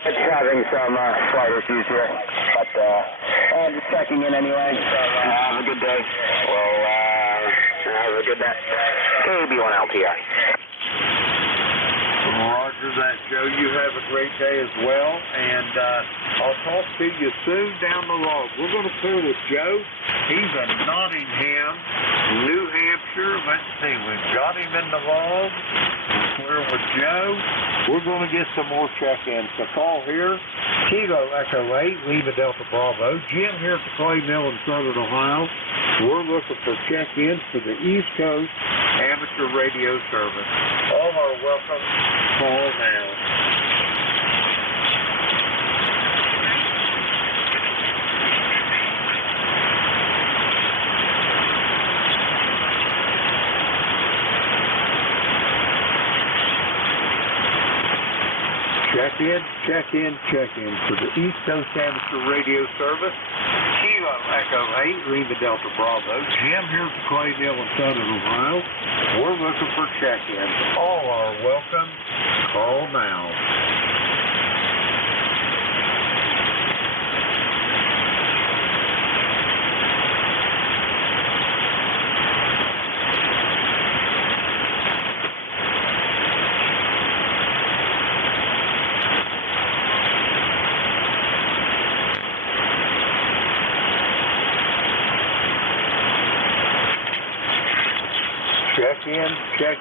It's having some slight issues here, but I'm just checking in anyway. Have a good day. Well, have a good night. KB1LPR. Roger that, Joe. You have a great day as well, and I'll talk to you soon down the road. We're going to clear with Joe. He's in Nottingham, New Hampshire. Let's see, we've got him in the log. We're clear with Joe. We're going to get some more check-ins. So call here, Kilo Echo 8, Lima Delta Bravo. Jim here at the Clay Mill in Southern Ohio. We're looking for check-ins for the East Coast Amateur Radio Service. All are welcome. Call now. Check in for the East Coast Amateur Radio Service. Kilo Echo 8, Lima Delta Bravo. Jim here at the Clay Mill in Southern Ohio. We're looking for check-ins. All are welcome. Call now. Check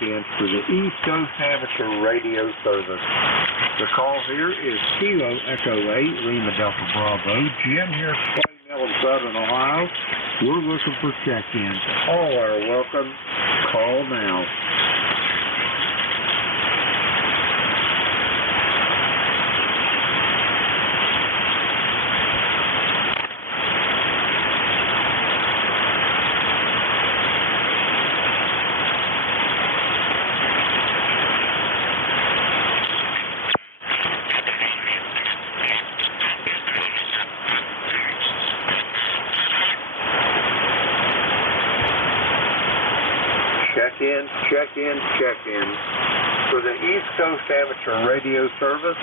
in for the East Coast Amateur Radio Service. The call here is Kilo Echo 8, Lima Delta Bravo. Jim here at Clay Mill in Southern Ohio. We're looking for check-ins. All are welcome. Call now. Check in for the East Coast Amateur Radio Service.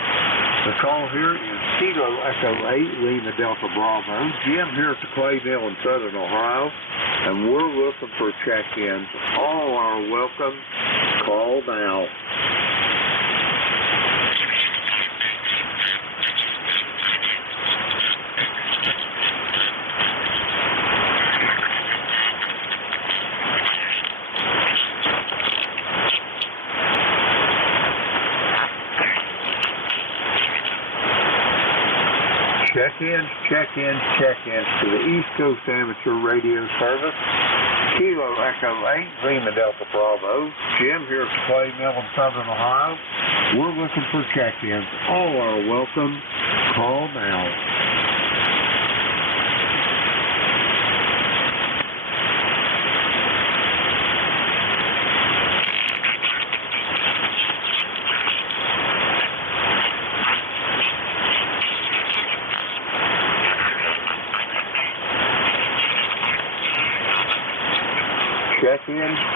The call here is Kilo Echo 8, Lima Delta Bravo. Jim here at the Clay Mill in Southern Ohio, and we're looking for check-ins. All are welcome. Call now. Check-ins to the East Coast Amateur Radio Service. Kilo Echo 8, Lima Delta Bravo. Jim here at the Clay Mill in Southern Ohio. We're looking for check-ins. All are welcome. Call now.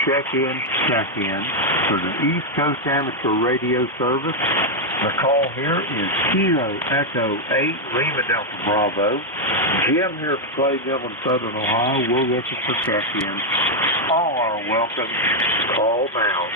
Check-in for the East Coast Amateur Radio Service. The call here is Kilo Echo 8, Lima Delta Bravo. Jim here at the Clay Mill in Southern Ohio. We're looking for check-ins. All are welcome. Call now.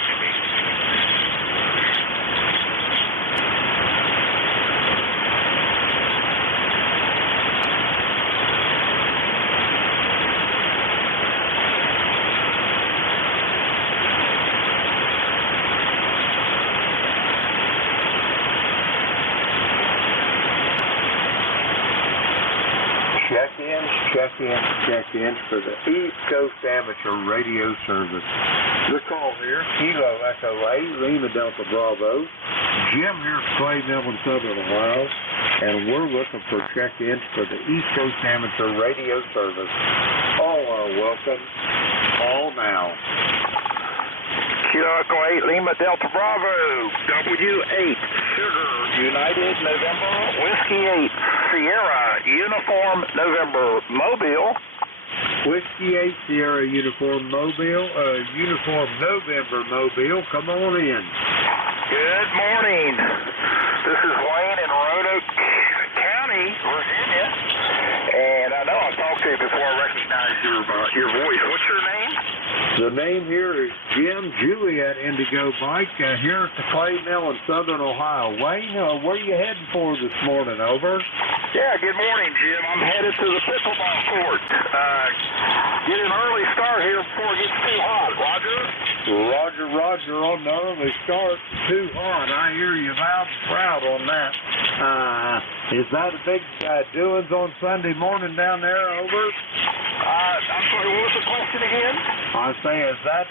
Check-ins for the East Coast Amateur Radio Service. The call here, Kilo Echo 8, Lima Delta Bravo. Jim here at Clay Mill in Southern Ohio, and we're looking for check-ins for the East Coast Amateur Radio Service. All are welcome. Call now. Kilo Echo 8, Lima Delta Bravo, W8, Sugar, United, November, Whiskey 8, Sierra, Uniform, November, Mobile. Whiskey 8, Sierra, Uniform, Mobile, Uniform, November, Mobile, come on in. Good morning. This is Wayne in Roanoke County, Virginia, and I know I've talked to you before. I recognize your voice. What's your name? The name here is Jim Juliet Indigo Mike here at the Clay Mill in Southern Ohio. Wayne, where are you heading for this morning? Over. Yeah, good morning, Jim. I'm headed to the pickleball court. Get an early start here before it gets too hot. Roger? Roger on the early start. Too hot. I hear you loud and proud on that. Is that a big doings on Sunday morning down there? Over. I'm sorry, what was the question again? I say, is that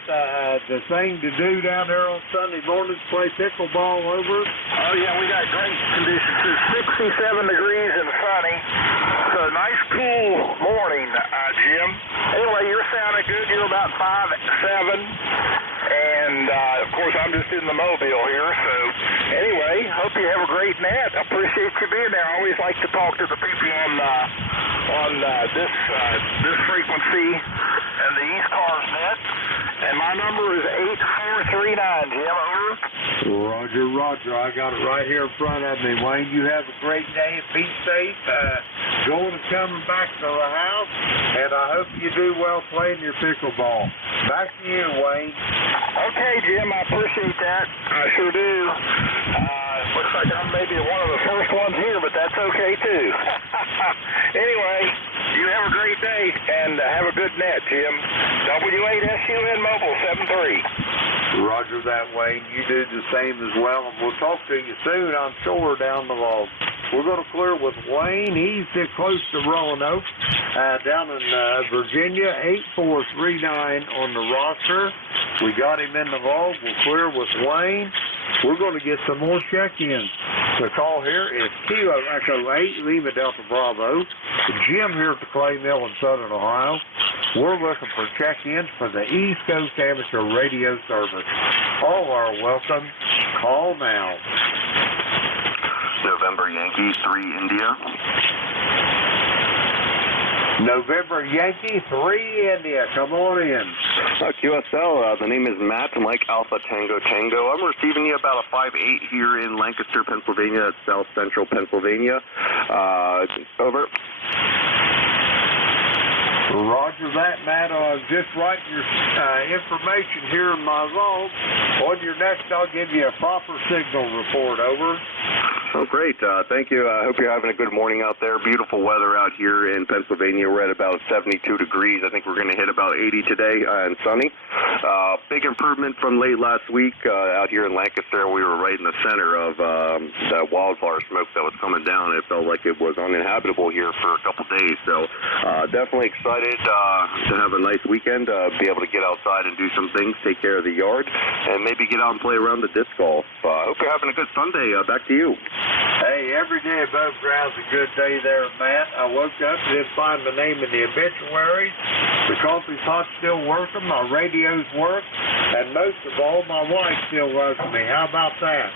the thing to do down there on Sunday mornings, play pickleball? Over? Oh, yeah, we got great conditions. It's 67 degrees and sunny. So nice, cool morning, Jim. Anyway, you're sounding good. You're about 5'7". And, of course, I'm just in the Mobile here. So, anyway, hope you have a great net. I appreciate you being there. I always like to talk to the people on this frequency and the ECARS net. And my number is 8439, Jim. Over. Roger. I got it right here in front of me. Wayne, you have a great day. Be safe. Going and coming back to the house. And I hope you do well playing your pickleball. Back to you, Wayne. Okay, Jim. I appreciate that. I sure do. Looks like I'm maybe one of the first ones here, but that's okay, too. Anyway, you have a great day, and have a good net, Jim. W8SUN Mobile 73. Roger that, Wayne. You do the same as well, and we'll talk to you soon, I'm sure, down the road. We're going to clear with Wayne. He's close to Roanoke, down in Virginia, 8439 on the roster. We got him in the log. We'll clear with Wayne. We're going to get some more check-ins. The call here is Kilo Echo 8, Lima Delta Bravo. Jim here at the Clay Mill in Southern Ohio. We're looking for check-ins for the East Coast Amateur Radio Service. All are welcome. Call now. November Yankee 3 India. November Yankee 3 India. Come on in. QSL, the name is Matt, Mike Alpha Tango Tango. I'm receiving you about a 5.8 here in Lancaster, Pennsylvania. That's south central Pennsylvania. Over. Roger that, Matt. Just write your information here in my log. On your next, I'll give you a proper signal report. Over. Oh, great. Thank you. I hope you're having a good morning out there. Beautiful weather out here in Pennsylvania. We're at about 72 degrees. I think we're going to hit about 80 today and sunny. Big improvement from late last week out here in Lancaster. We were right in the center of that wildfire smoke that was coming down. It felt like it was uninhabitable here for a couple days. So definitely excited to have a nice weekend, be able to get outside and do some things, take care of the yard, and maybe get out and play around the disc golf. I hope you're having a good Sunday. Back to you. Hey, every day above ground's a good day there, Matt. I woke up and didn't find my name in the obituaries. The coffee pot's still working, my radios work, and most of all, my wife still loves me. How about that?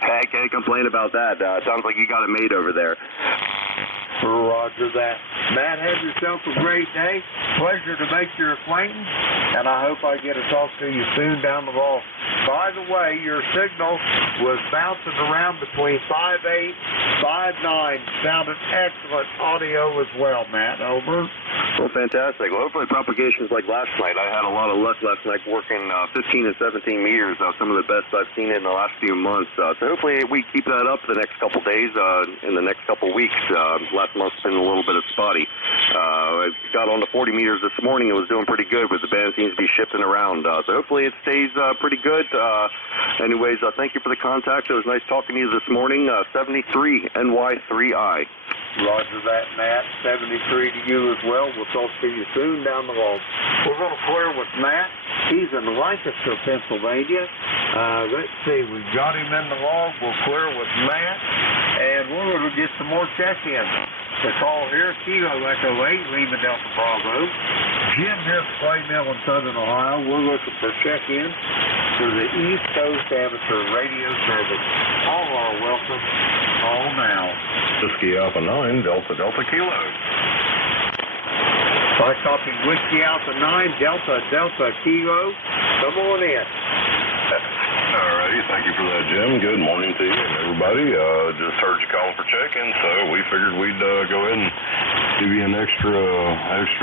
I can't complain about that. Sounds like you got it made over there. Roger that. Matt, have yourself a great day. Pleasure to make your acquaintance, and I hope I get to talk to you soon down the road. By the way, your signal was bouncing around between 5.8, 5.9. Sounded excellent audio as well, Matt. Over. Well, fantastic. Well, hopefully propagations like last night. I had a lot of luck last night working 15 and 17 meters, some of the best I've seen in the last few months. So hopefully we keep that up the next couple days, in the next couple weeks. Last month's been a little bit of spotty. I got on to 40 meters this morning. It was doing pretty good, but the band seems to be shifting around. So hopefully it stays pretty good. Anyways, thank you for the contact. It was nice talking to you this morning. 73 NY3I. Roger that, Matt. 73 to you as well. We'll talk to you soon down the road. We're going to clear with Matt. He's in Lancaster, Pennsylvania. Let's see. We've got him in the log. We'll clear with Matt. And we're going to get some more check-ins. The call here, Kilo Echo 8, Lima Delta Bravo. Jim here at Clay Mill in Southern Ohio. We're looking for check-in for the East Coast Amateur Radio Service. All are welcome. Call now. Whiskey Alpha 9, Delta Delta Kilo. I copy Whiskey Alpha 9, Delta Delta Kilo. Come on in. Alrighty, thank you for that, Jim. Good morning to you and everybody. Just heard you calling for check-in, so we figured we'd go ahead and give you an extra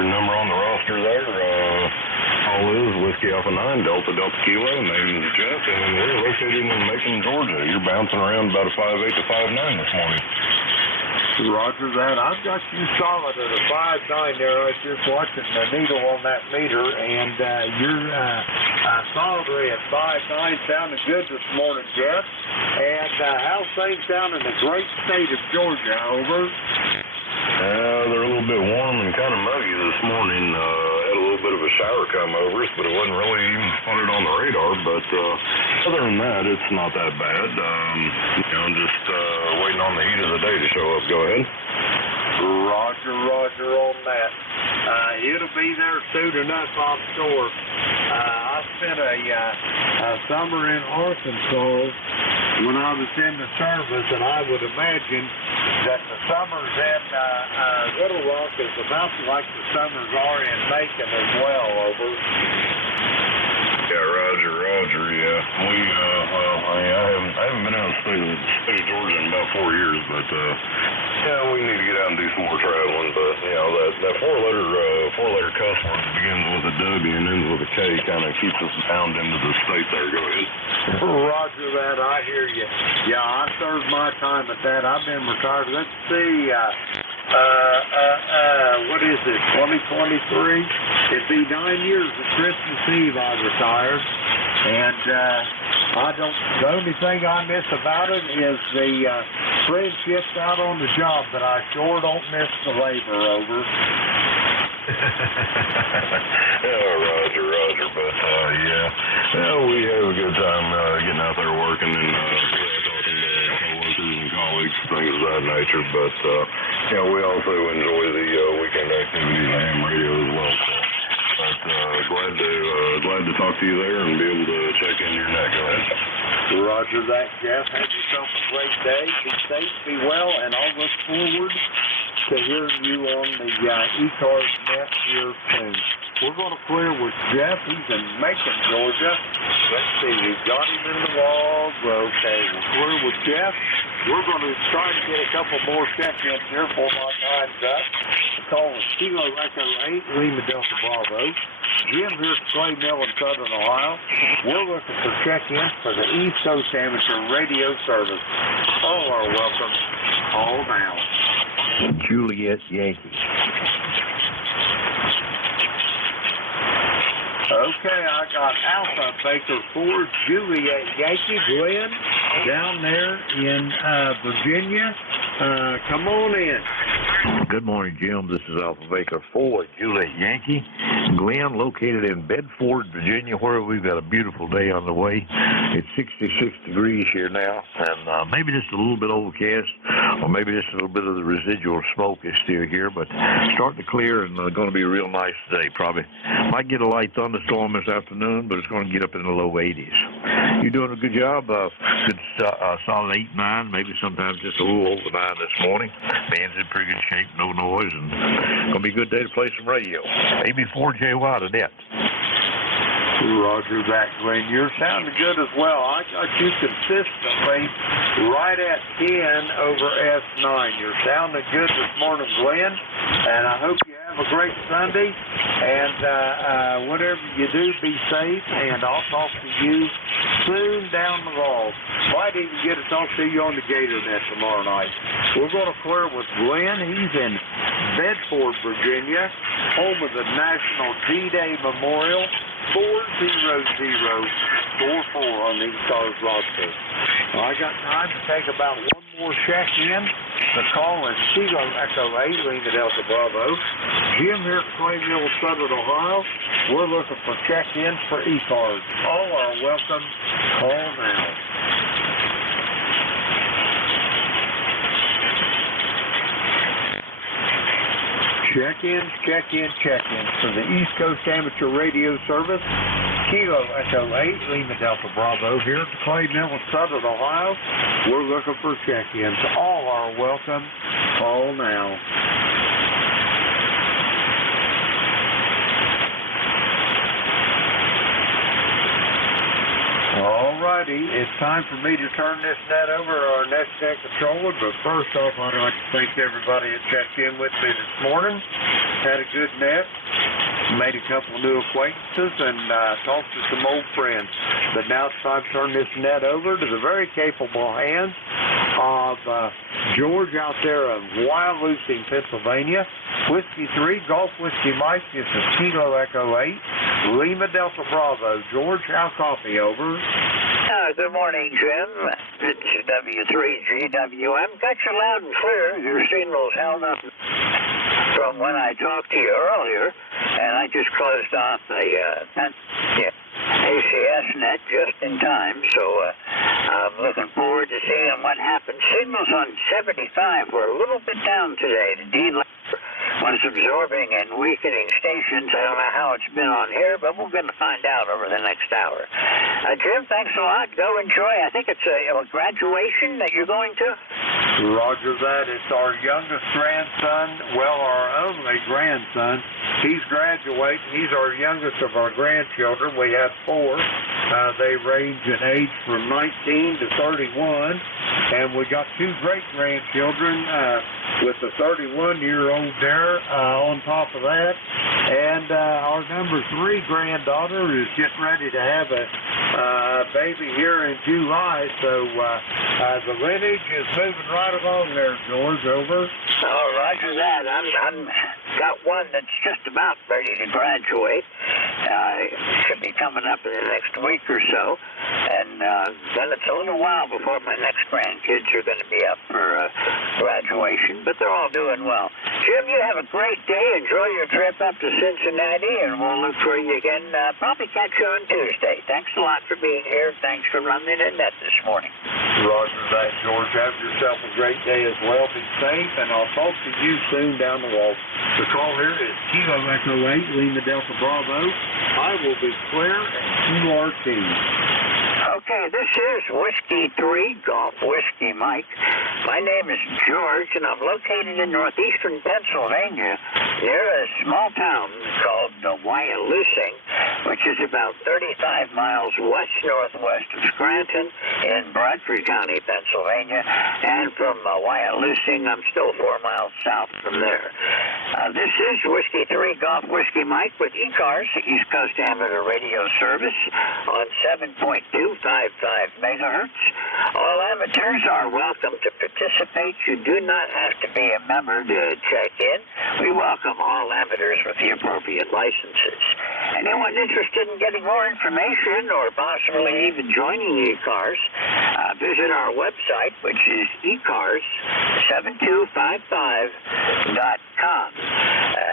number on the roster there. All is Whiskey Alpha 9, Delta Delta Kilo. Name is Jeff, and we're located in Macon, Georgia. You're bouncing around about a 5.8 to 5.9 this morning. Roger that. I've got you solid at a 5.9 there. I was just watching the needle on that meter, and you're solidly at 5.9. Sounding good this morning, Jeff. And how's things down in the great state of Georgia? Over. They're a little bit warm and kind of muggy this morning. Had a little bit of a shower come over us, but it wasn't really even put it on the radar. But other than that, it's not that bad. Just waiting on the heat of the day to show up. Go ahead. Roger on that. It'll be there soon enough, I'm sure. I spent a summer in Arkansas when I was in the service, and I would imagine that the summers in Little Rock is about like the summers are in Macon as well. Over. Yeah, Roger, yeah. I haven't been out of the state of Georgia in about 4 years, but we need to get out and do some more traveling. But that four-letter cuss word begins with a W and ends with a K, kind of keeps us bound into the state there. Go ahead. Roger that. I hear you. Yeah, I served my time at that. I've been retired. Let's see. What is it? 2023? It'd be 9 years at Christmas Eve I retired, and the only thing I miss about it is the friendships out on the job, but I sure don't miss the labor. Over. Roger, but we have a good time getting out there working and talking to coworkers and colleagues, things of that nature, but we also enjoy the weekend activities on ham radio as well. But glad to talk to you there and be able to check in your neck. Go ahead. Roger that, Jeff. Have yourself a great day. Be safe, be well, and I'll look forward to hearing you on the ECARS net here soon. We're going to clear with Jeff. He's in Macon, Georgia. Let's see, we've got him in the log. Okay, we'll clear with Jeff. We're going to try to get a couple more check-ins here before my time's up. The call is Kilo Echo 8, Lima Delta Bravo. Jim here at Clay Mill in Southern Ohio. We're looking for check-ins for the East Coast Amateur Radio Service. All are welcome. All now. Juliet Yankee. Okay, I got Alpha Baker 4, Juliet Yankee, Glenn, down there in Virginia. Come on in. Good morning, Jim. This is Alpha Baker 4, Juliet Yankee. Glenn, located in Bedford, Virginia, where we've got a beautiful day on the way. It's 66 degrees here now, and maybe just a little bit overcast, or maybe just a little bit of the residual smoke is still here, but starting to clear and going to be a real nice day. Probably might get a light thunderstorm this afternoon, but it's going to get up in the low 80s. You're doing a good job. Good solid 8, 9, maybe sometimes just a little over 9 this morning. Band's in pretty good shape, no noise, and going to be a good day to play some radio. AB4JY to net. Roger that, Glenn. You're sounding good as well. I got you consistently right at 10 over S9. You're sounding good this morning, Glenn, and I hope you have a great Sunday, and whatever you do, be safe, and I'll talk to you soon down the road. Might even get to talk to you on the Gator Net tomorrow night. We're going to clear with Glenn. He's in Bedford, Virginia, home of the National D-Day Memorial. 40044 on the ECARS roster. I got time to take about one more check-in. The call is Kilo Echo 8, Lima Delta Bravo. Jim here at Clay Mill, Southern Ohio. We're looking for check-ins for ECARS. All are welcome. Call now. Check-ins for the East Coast Amateur Radio Service. Kilo Echo 8, Lima Delta Bravo here at the Clay Mill in Southern Ohio. We're looking for check-ins. All are welcome. Call now. Alrighty, it's time for me to turn this net over to our next net controller, but first off, I'd like to thank everybody that checked in with me this morning. Had a good net, made a couple of new acquaintances, and talked to some old friends. But now it's time to turn this net over to the very capable hands of George out there in Wild Lucy, Pennsylvania. Whiskey 3, Golf Whiskey Mike, this is Kilo Echo 8, Lima Delta Bravo. George, how copy, over? Good morning, Jim. It's W3GWM. Got you loud and clear. Your signal's held up from when I talked to you earlier, and I just closed off the ACS net just in time, so I'm looking forward to seeing what happens. Signals on 75 were a little bit down today. The D was absorbing and weakening stations. I don't know how it's been on here, but we're going to find out over the next hour. Jim, thanks a lot. Go enjoy. I think it's a graduation that you're going to. Roger that. It's our youngest grandson, well, our only grandson. He's graduating. He's our youngest of our grandchildren. We have 4. They range in age from 19 to 31, and we got 2 great-grandchildren with the 31-year-old there on top of that. And our number 3 granddaughter is getting ready to have a baby here in July, so the lineage is moving right along there, George, over. Oh, roger that. I'm got one that's just about ready to graduate. Should be coming up in the next week or so, and then it's a little while before my next grandkids are going to be up for graduation, but they're all doing well. Jim, you have a great day. Enjoy your trip up to Cincinnati, and we'll look for you again. Probably catch you on Tuesday. Thanks a lot for being here. Thanks for running in net this morning. Roger that, George. Have yourself a great day as well. Be safe, and I'll talk to you soon down the wall. The call here is Kilo Echo 8, Lima Delta Bravo. I will be clear and QRT. Okay. Okay, this is Whiskey 3 Golf Whiskey Mike. My name is George, and I'm located in northeastern Pennsylvania near a small town called Wyalusing, which is about 35 miles west-northwest of Scranton in Bradford County, Pennsylvania. And from Wyalusing, I'm still 4 miles south from there. This is Whiskey 3 Golf Whiskey Mike with ECARS, East Coast Amateur Radio Service, on 7.255 megahertz. All amateurs are welcome to participate. You do not have to be a member to check in. We welcome all amateurs with the appropriate licenses. Anyone interested in getting more information or possibly even joining ECARS, visit our website, which is ECARS7255.com.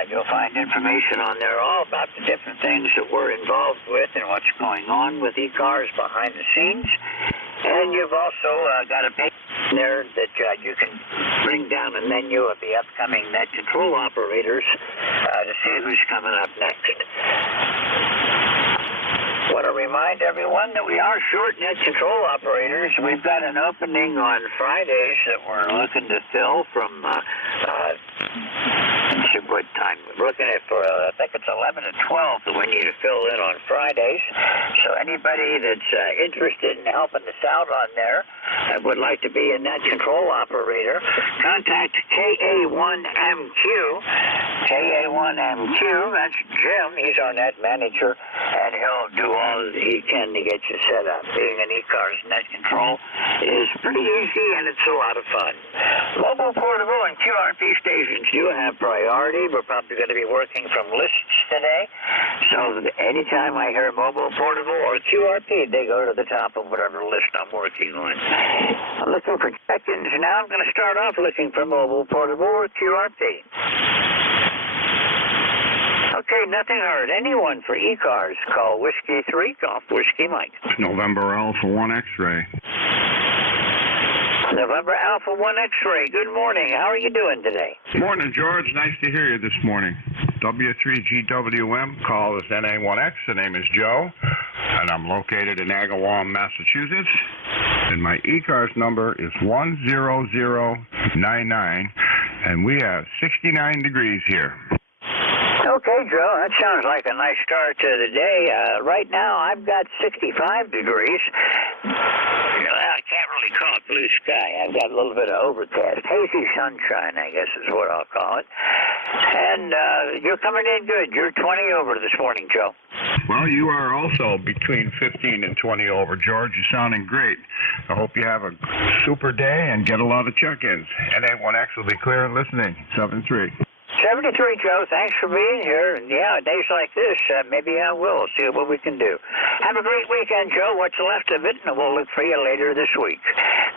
You'll find information on there all about the different things that we're involved with and what's going on with ECARS behind the scenes. And you've also got a page there that you can bring down a menu of the upcoming net control operators to see who's coming up next. I want to remind everyone that we are short net control operators. We've got an opening on Fridays that we're looking to fill from it's a good time. We're looking at I think it's 11 to 12 that we need to fill in on Fridays. So anybody that's interested in helping us out on there and would like to be a net control operator, contact KA1MQ. KA1MQ, that's Jim. He's our net manager, and he'll do all he can to get you set up. Being an ECARS net control is pretty easy, and it's a lot of fun. Mobile, portable, and QRP stations do have priority. We're probably going to be working from lists today. So anytime I hear mobile, portable, or QRP, they go to the top of whatever list I'm working on. I'm looking for check-ins now. I'm going to start off looking for mobile, portable, or QRP. Okay, nothing heard. Anyone for ECARS, call Whiskey 3 Golf Whiskey Mike. November Alpha 1 X-ray. November Alpha 1 X-ray. Good morning. How are you doing today? Morning, George. Nice to hear you this morning. W3GWM, call is NA1X. The name is Joe, and I'm located in Agawam, Massachusetts. And my ECARS number is 10099, and we have 69 degrees here. Okay, Joe, that sounds like a nice start to the day. Right now, I've got 65 degrees. I can't really call it blue sky. I've got a little bit of overcast. Hazy sunshine, I guess is what I'll call it. And you're coming in good. You're 20 over this morning, Joe. Well, you are also between 15 and 20 over, George. You're sounding great. I hope you have a super day and get a lot of check-ins. NA1X will be clear and listening. 73. 73, Joe. Thanks for being here. And yeah, days like this, maybe I will see what we can do. Have a great weekend, Joe. What's left of it, and we'll look for you later this week.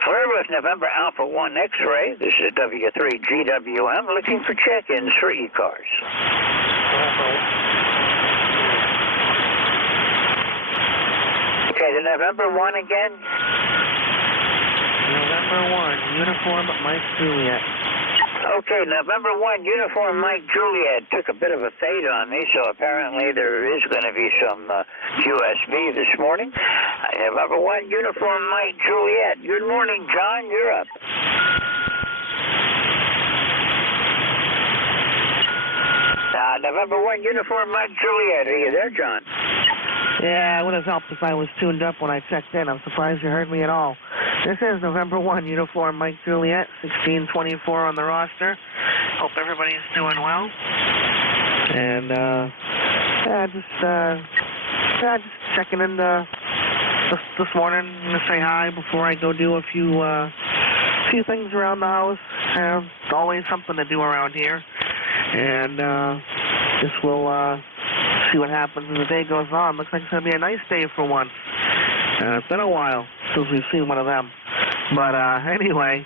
Clear with November Alpha 1 X-ray. This is W3GWM looking for check-ins for ECARS. Okay, the November 1 again. November 1, Uniform Mike Juliet. Okay, November 1, Uniform Mike Juliet took a bit of a fade on me, so apparently there is going to be some QSB this morning. November 1, Uniform Mike Juliet. Good morning, John. You're up. November 1, Uniform Mike Juliet. Are you there, John? Yeah, it would have helped if I was tuned up when I checked in. I'm surprised you heard me at all. This is November 1, Uniform Mike Juliet, 1624 on the roster. Hope everybody's doing well. And, just checking in this morning to say hi before I go do a few things around the house. Always something to do around here. And, just we'll see what happens as the day goes on. Looks like it's going to be a nice day for once. It's been a while since we've seen one of them. But anyway,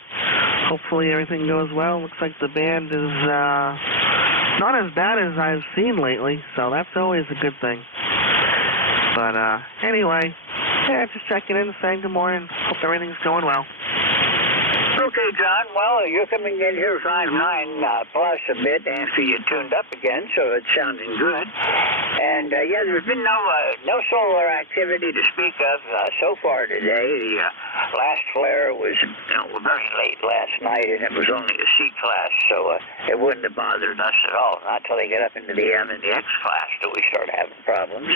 hopefully everything goes well. Looks like the band is not as bad as I've seen lately, so that's always a good thing. But anyway, yeah, just checking in, saying good morning. Hope everything's going well. Okay. Okay, John. Well, you're coming in here 5.9 plus a bit after you tuned up again, so it's sounding good. And yeah, there's been no solar activity to speak of so far today. The last flare was very late last night, and it was only a C class, so it wouldn't have bothered us at all. Not till they get up into the M and the X class do we start having problems.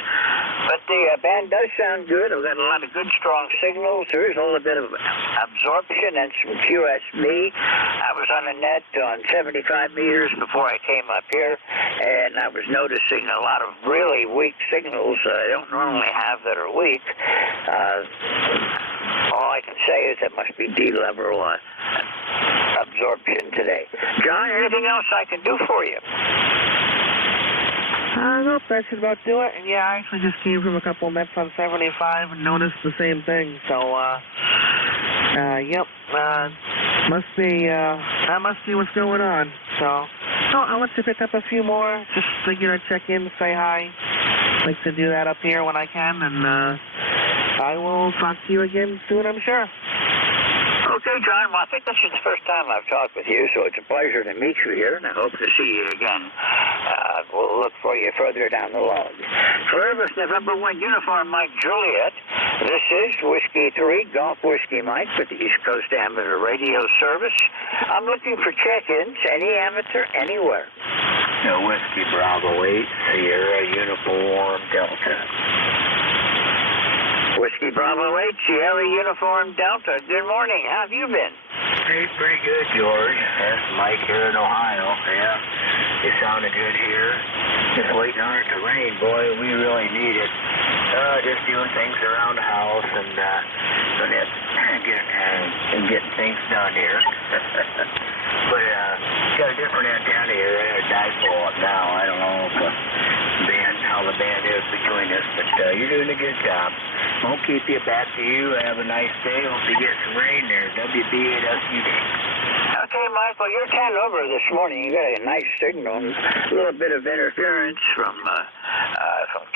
But the band does sound good. I've got a lot of good, strong signals. There is a little bit of absorption and some QSB. I was on a net on 75 meters before I came up here, and I was noticing a lot of really weak signals I don't normally have that are weak. All I can say is it must be D-level absorption today. John, anything else I can do for you? Nope, that should about do it. And yeah, I actually just came from a couple of nets on 75 and noticed the same thing. So, yep, must be what's going on. So, I'll let you pick up a few more. Just figured I'd check in, say hi. Like to do that up here when I can, and I will talk to you again soon, I'm sure. Okay, John. Well, I think this is the first time I've talked with you, so it's a pleasure to meet you here, and I hope to see you again. We'll look for you further down the log. Service November 1 Uniform Mike Juliet. This is Whiskey 3 Golf Whiskey Mike with the East Coast Amateur Radio Service. I'm looking for check-ins, any amateur, anywhere. Whiskey Bravo 8, Sierra Uniform Delta. Whiskey Bravo 8, Sierra Uniform Delta. Good morning. How have you been? Hey, pretty good, George. That's Mike here in Ohio. Yeah, it sounded good here. Just waiting on it to rain. Boy, we really need it. Just doing things around the house and getting things done here. But got a different antenna here. I got a dipole up now. I don't know if how the band is between us, but you're doing a good job. Won't keep you. Back to you. Have a nice day. Hope you get some rain there. WB8SUD. Okay, Michael, you're 10 over this morning. You got a nice signal. A little bit of interference from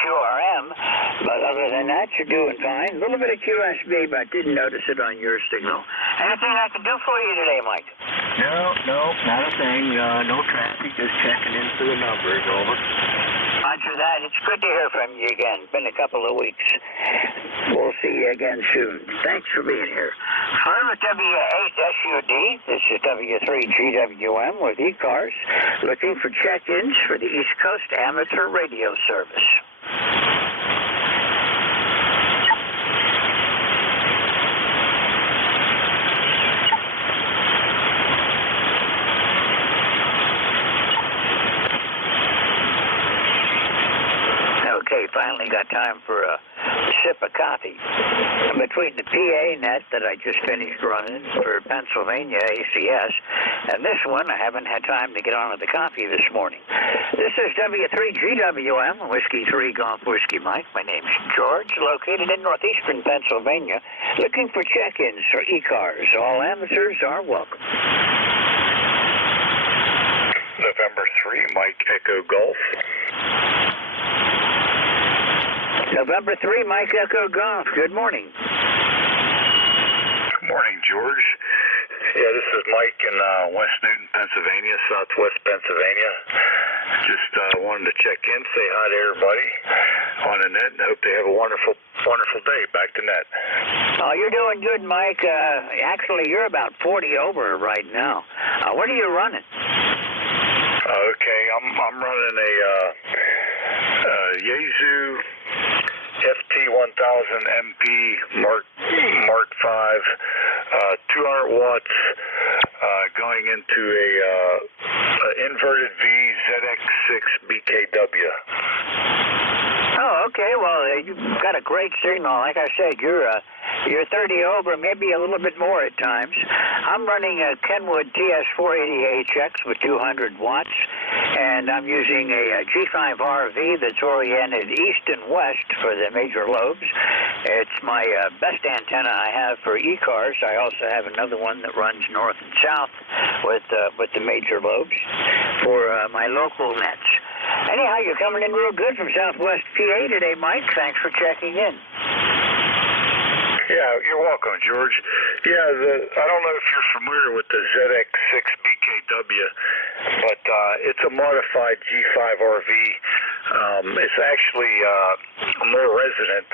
QRM, but other than that, you're doing fine. A little bit of QSB, but I didn't notice it on your signal. Anything I can do for you today, Mike? No, not a thing. No traffic. Just checking in for the numbers. Over. Roger that. It's good to hear from you again. Been a couple of weeks. We'll see you again soon. Thanks for being here. Service W8SUD. This is W3GWM with ECARS. Looking for check-ins for the East Coast Amateur Radio Service. Okay, finally got time for a sip of coffee. Between the PA net that I just finished running for Pennsylvania ACS and this one, I haven't had time to get on with the coffee this morning. This is W3GWM, Whiskey 3 Golf Whiskey Mike. My name's George, located in northeastern Pennsylvania, looking for check-ins for ECARS. All amateurs are welcome. November 3, Mike Echo Golf. November 3, Mike Echo Golf. Good morning. Good morning, George. Yeah, this is Mike in West Newton, Pennsylvania, southwest Pennsylvania. Just wanted to check in, say hi to everybody on the net, and hope they have a wonderful day. Back to net. Oh, you're doing good, Mike. Actually, you're about 40 over right now. What are you running? Okay, I'm running a Yaesu FT1000 MP Mark 5, 200 watts, going into a inverted V ZX6 BKW. Oh, okay. Well, you've got a great signal. Like I said, you're 30 over, maybe a little bit more at times. I'm running a Kenwood TS480HX with 200 watts, and I'm using a G5RV that's oriented east and west for the major lobes. It's my best antenna I have for ECARS. I also have another one that runs north and south with the major lobes for my local nets. Anyhow, you're coming in real good from Southwest PA today, Mike. Thanks for checking in. Yeah, you're welcome, George. Yeah, I don't know if you're familiar with the ZX6BKW, but it's a modified G5 RV. It's actually more resonant.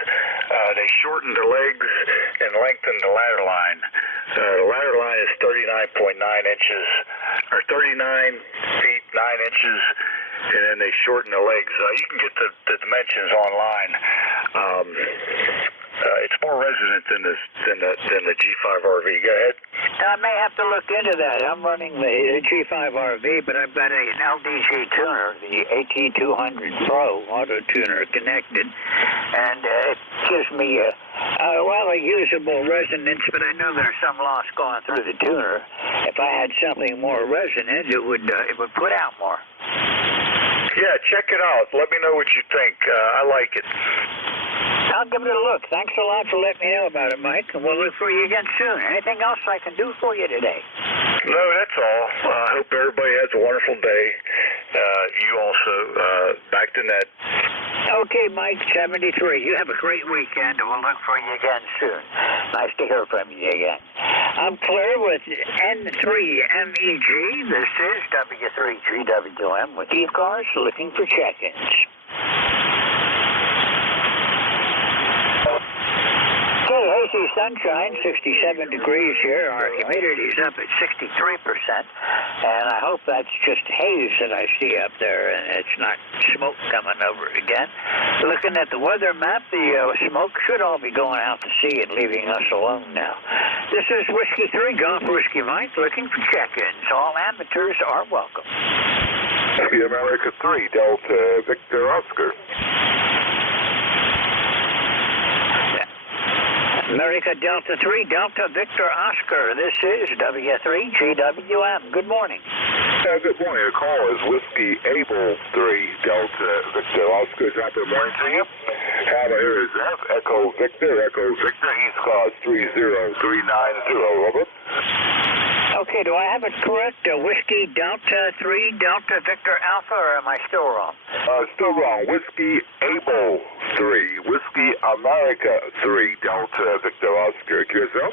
They shortened the legs and lengthened the ladder line. The ladder line is 39.9 inches, or 39 feet 9 inches, and then they shortened the legs. You can get the dimensions online. It's more resonant than the G5 RV. Go ahead. I may have to look into that. I'm running the G5 RV, but I've got an LDG tuner, the AT200 Pro auto tuner connected, and it gives me a usable resonance, but I know there's some loss going through the tuner. If I had something more resonant, it would put out more. Yeah, check it out. Let me know what you think. I like it. I'll give it a look. Thanks a lot for letting me know about it, Mike, and we'll look for you again soon. Anything else I can do for you today? No, that's all. I hope everybody has a wonderful day. You also, back to net. Okay, Mike, 73. You have a great weekend, and we'll look for you again soon. Nice to hear from you again. I'm Claire with N3MEG. This is W3GWM with ECARS looking for check-ins. Okay, hazy sunshine, 67 degrees here. Our humidity's up at 63%, and I hope that's just haze that I see up there, and it's not smoke coming over again. Looking at the weather map, the smoke should all be going out to sea and leaving us alone now. This is Whiskey 3, Golf Whiskey Mike, looking for check-ins. All amateurs are welcome. America 3, Delta Victor Oscar. America Delta 3, Delta Victor Oscar. This is W3GWM. Good morning. Good morning. The call is Whiskey Able 3, Delta Victor Oscar. Top of the morning to you. Here is Echo Victor, ECARS 30390. Over. Okay, do I have it correct? Whiskey Delta 3, Delta Victor Alpha, or am I still wrong? Still wrong. Whiskey Able 3, Whiskey America 3, Delta Victor Oscar. QSL?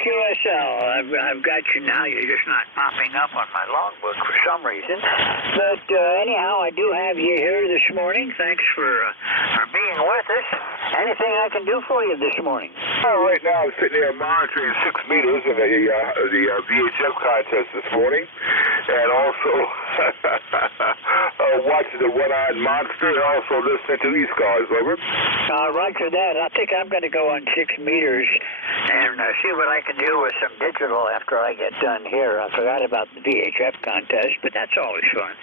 QSL. I've got you now. You're just not popping up on my logbook for some reason. But anyhow, I do have you here this morning. Thanks for being with us. Anything I can do for you this morning? Right now, I'm sitting here monitoring 6 meters of the VHF contest this morning, and also watching the one-eyed monster, and also listening to these cars. Over. Roger that. I think I'm going to go on 6 meters and see what I can do with some digital after I get done here. I forgot about the VHF contest, but that's always fun.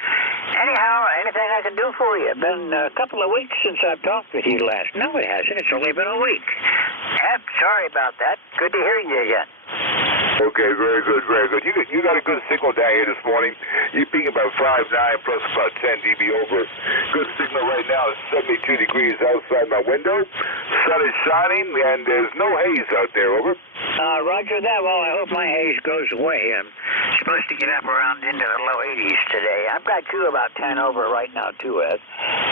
Anyhow, anything I can do for you? Been a couple of weeks since I've talked with you last. No, it hasn't. It's only been a week. Yep, sorry about that. Good to hear you again. Okay, very good, very good. You got a good signal down here this morning. You're peaking about 5.9 plus about 10 dB over. Good signal right now. It's 72 degrees outside my window. Sun is shining, and there's no haze out there. Over. Roger that. Well, I hope my haze goes away. I'm supposed to get up around into the low 80s today. I've got you about 10 over right now, too, Ed.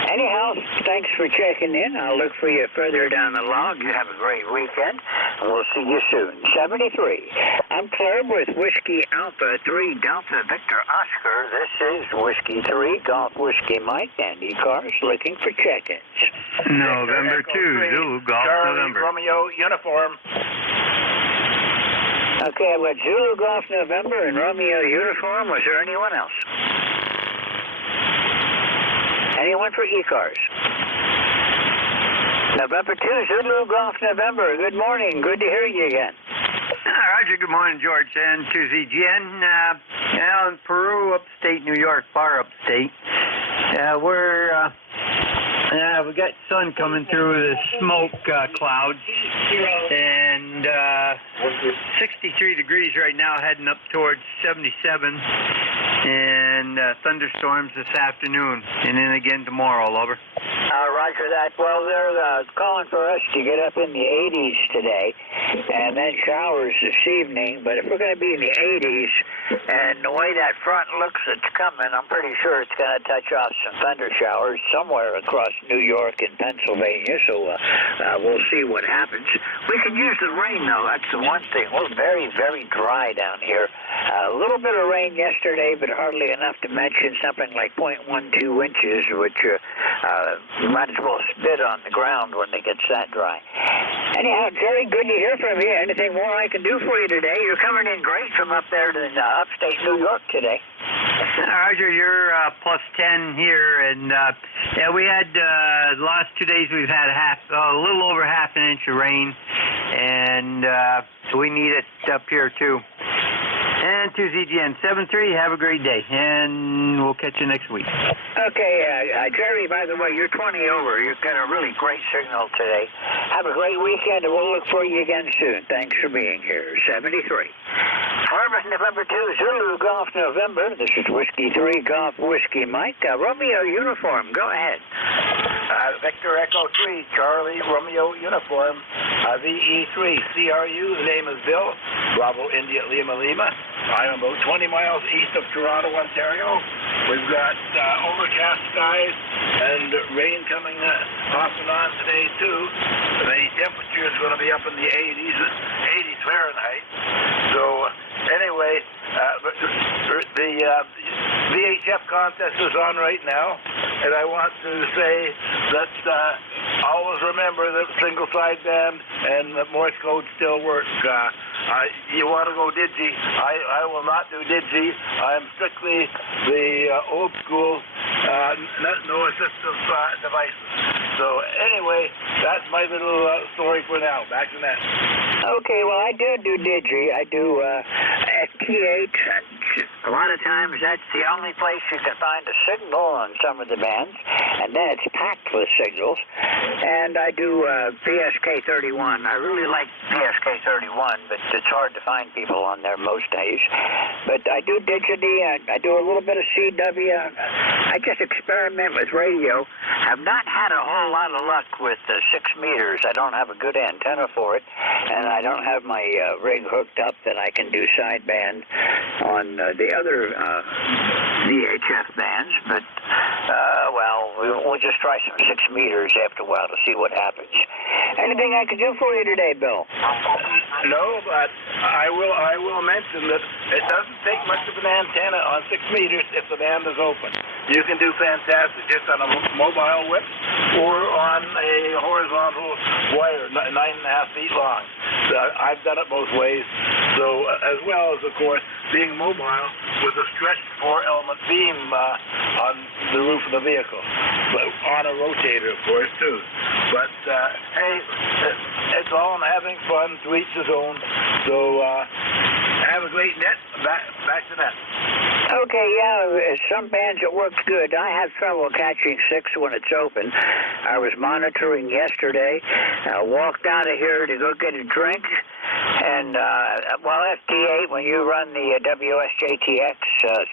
Anyhow, thanks for checking in. I'll look for you further down the log. You have a great weekend, and we'll see you soon. 73. I'm Claire with Whiskey Alpha 3, Delta Victor Oscar. This is Whiskey 3, Golf Whiskey Mike, and ECARS looking for check-ins. November 2, Zulu, Golf Charlie, November. Romeo, uniform. Okay, I've got Zulu Golf November and Romeo uniform. Was there anyone else? Anyone for ECARS? November 2, Zulu Golf November. Good morning. Good to hear you again. Roger, good morning, George, and to ZGN. Now in Peru, upstate New York, far upstate. We got sun coming through the smoke clouds, and 63 degrees right now, heading up towards 77, and thunderstorms this afternoon, and then again tomorrow. Over. All right. Roger that. Well, they're calling for us to get up in the 80s today, and then showers this evening. But if we're going to be in the 80s, and the way that front looks it's coming, I'm pretty sure it's going to touch off some thunder showers somewhere across New York and Pennsylvania, so we'll see what happens. We can use the rain, though. That's the one thing. We're very, very dry down here. A little bit of rain yesterday, but hardly enough to mention. Something like 0.12 inches, which you might as well spit on the ground when it gets that dry. Anyhow, Jerry, good to hear from you. Anything more I can do for you today? You're coming in great from up there to upstate New York today. Roger, you're plus 10 here, and yeah, we had the last 2 days we've had a little over half an inch of rain, and so we need it up here too. And to ZGN 7-3, have a great day, and we'll catch you next week. Okay, Jerry, by the way, you're 20 over. You've got a really great signal today. Have a great weekend, and we'll look for you again soon. Thanks for being here. 73. Harvard, November 2, Zulu Golf November. This is Whiskey 3, Golf Whiskey Mike. Romeo Uniform, go ahead. Victor Echo 3, Charlie Romeo Uniform. VE3, CRU, the name is Bill. Bravo India Lima Lima. I'm about 20 miles east of Toronto, Ontario. We've got overcast skies and rain coming off and on today, too. The temperature is going to be up in the 80s, 80 Fahrenheit. So, anyway, the VHF contest is on right now, and I want to say that always remember that single sideband and the Morse code still works. You want to go digi? I will not do digi. I'm strictly the old school, no assistive devices. So anyway, that's my little story for now. Back to that. Okay, well, I do digi. I do FT8. A lot of times that's the only place you can find a signal on some of the bands, and then it's packed with signals. And I do PSK31. I really like PSK31, but it's hard to find people on there most days. But I do Digity. I do a little bit of CW. I just experiment with radio. I've not had a whole lot of luck with 6 meters. I don't have a good antenna for it, and I don't have my rig hooked up that I can do sideband on the other VHF bands. But, well, we'll just try some 6 meters after a while to see what happens. Anything I can do for you today, Bill? No, but I will mention that it doesn't take much of an antenna on 6 meters if the band is open. You can do fantastic just on a mobile whip or on a horizontal wire, 9.5 feet long. So I've done it both ways. So as well as, of course, being mobile with a stretched 4-element beam on the roof of the vehicle, but on a rotator, of course, too. But hey, it's all having fun, to each his own. So have a great net. Back to net. Okay, yeah, some bands it works good. I have trouble catching 6 when it's open. I was monitoring yesterday. I walked out of here to go get a drink. And, well, FT8, when you run the WSJTX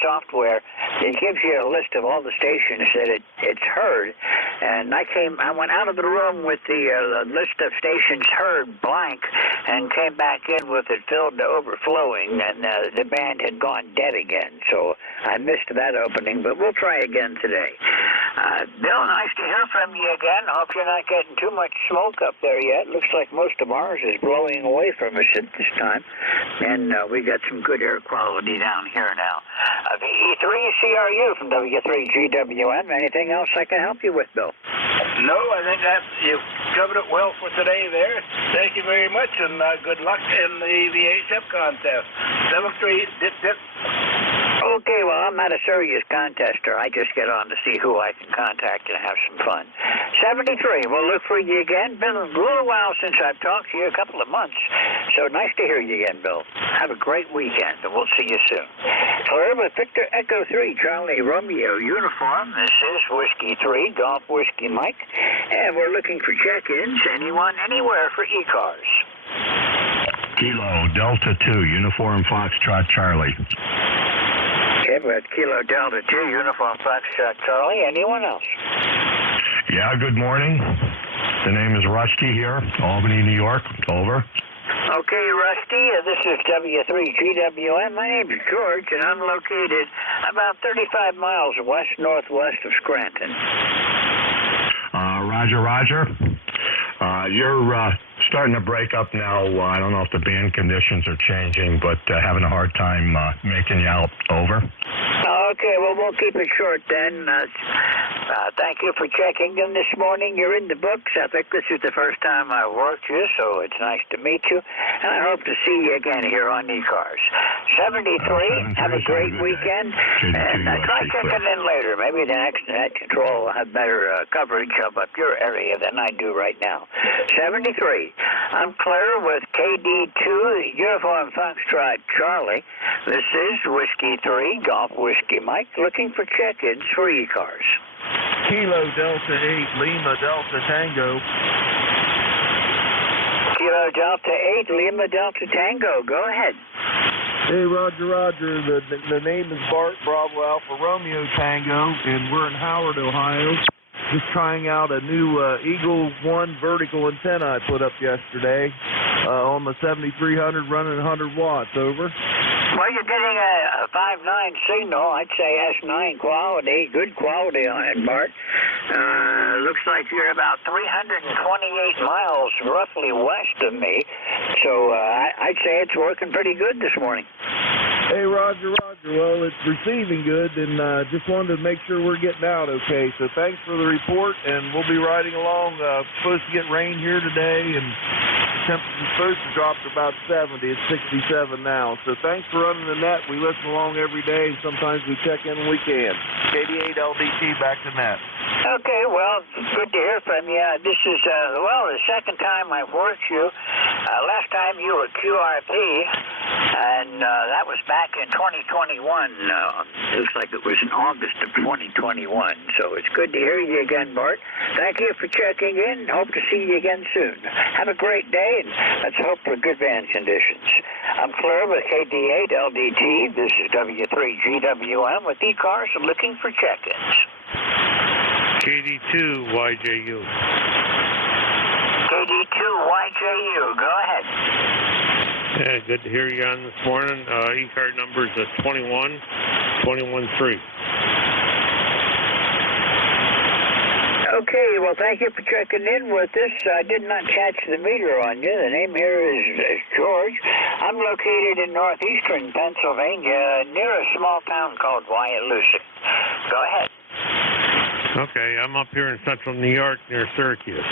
software, it gives you a list of all the stations that it's heard. And I went out of the room with the list of stations heard blank and came back in with it filled to overflowing, and the band had gone dead again. So I missed that opening, but we'll try again today. Bill, nice to hear from you again. Hope you're not getting too much smoke up there yet. Looks like most of ours is blowing away from us at this time. And we got some good air quality down here now. VE3 CRU from W3GWM. Anything else I can help you with, Bill? No, I think you've covered it well for today there. Thank you very much, and good luck in the VHF contest. 7-3, dip. Okay, well, I'm not a serious contester. I just get on to see who I can contact and have some fun. 73, we'll look for you again. Been a little while since I've talked to you, a couple of months. So nice to hear you again, Bill. Have a great weekend, and we'll see you soon. Clear with Victor Echo 3, Charlie Romeo Uniform. This is Whiskey 3, Golf Whiskey Mike. And we're looking for check-ins, anyone, anywhere for ECARS. Kilo Delta 2, Uniform Foxtrot Charlie. Okay, we got Kilo Delta 2, Uniform Foxtrot Charlie. Anyone else? Yeah, good morning. The name is Rusty here, Albany, New York. Over. Okay, Rusty, this is W3GWM. My name's George, and I'm located about 35 miles west-northwest of Scranton. Roger. You're starting to break up now. I don't know if the band conditions are changing, but having a hard time making you out. Over. Okay, well, we'll keep it short then. Thank you for checking in this morning. You're in the books. I think this is the first time I've worked you, so it's nice to meet you. And I hope to see you again here on ECARS. 73, have a great weekend. And try checking in later. Maybe the next net control will have better coverage of up your area than I do right now. 73. I'm Claire with KD2, Uniform Foxtrot Charlie. This is Whiskey 3, Golf Whiskey Mike, looking for check-ins for ECARS. Kilo Delta 8, Lima Delta Tango. Kilo Delta 8, Lima Delta Tango. Go ahead. Hey, Roger. The name is Bart Bravo Alpha Romeo Tango, and we're in Howard, Ohio. Just trying out a new Eagle 1 vertical antenna I put up yesterday on the 7300 running 100 watts. Over. Well, you're getting a 5.9 signal. I'd say S9 quality, good quality on it, Bart. Looks like you're about 328 miles roughly west of me. So I'd say it's working pretty good this morning. Hey, Roger. Well, it's receiving good, and just wanted to make sure we're getting out okay. So thanks for the report, and we'll be riding along. Supposed to get rain here today, and temperature's supposed to drop to about 70. It's 67 now. So thanks for running the net. We listen along every day, and sometimes we check in when we can. KD8LDT, back to net. Okay, well, good to hear from you. This is, the second time I've worked you. Last time you were QRP, and that was back in 2021. Looks like it was in August of 2021. So it's good to hear you again, Bart. Thank you for checking in. Hope to see you again soon. Have a great day, and let's hope for good band conditions. I'm Claire with KD8LDT. This is W3GWM with ECARS looking for check-ins. KD2YJU. KD2YJU, go ahead. Yeah, good to hear you on this morning. E-card number is 21213. Okay, well, thank you for checking in with us. I did not catch the meter on you. The name here is George. I'm located in northeastern Pennsylvania near a small town called Wyalusing. Go ahead. Okay, I'm up here in central New York near Syracuse.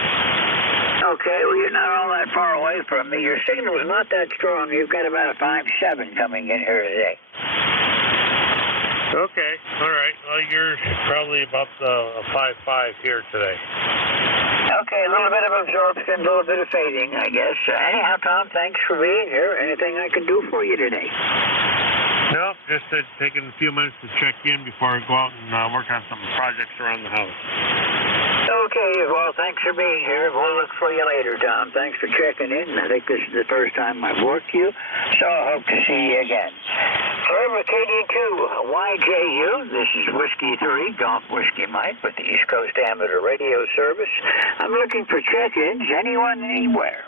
Okay, well, you're not all that far away from me. Your signal is not that strong. You've got about a 5.7 coming in here today. Okay, all right. Well, you're probably about a 5.5 here today. Okay, a little bit of absorption, a little bit of fading, I guess. Anyhow, Tom, thanks for being here. Anything I can do for you today? No, just taking a few minutes to check in before I go out and work on some projects around the house. Okay, well, thanks for being here. We'll look for you later, Tom. Thanks for checking in. I think this is the first time I've worked you, so I hope to see you again. For KD2YJU, this is Whiskey 3, Golf Whiskey Mike with the East Coast Amateur Radio Service. I'm looking for check-ins, anyone, anywhere.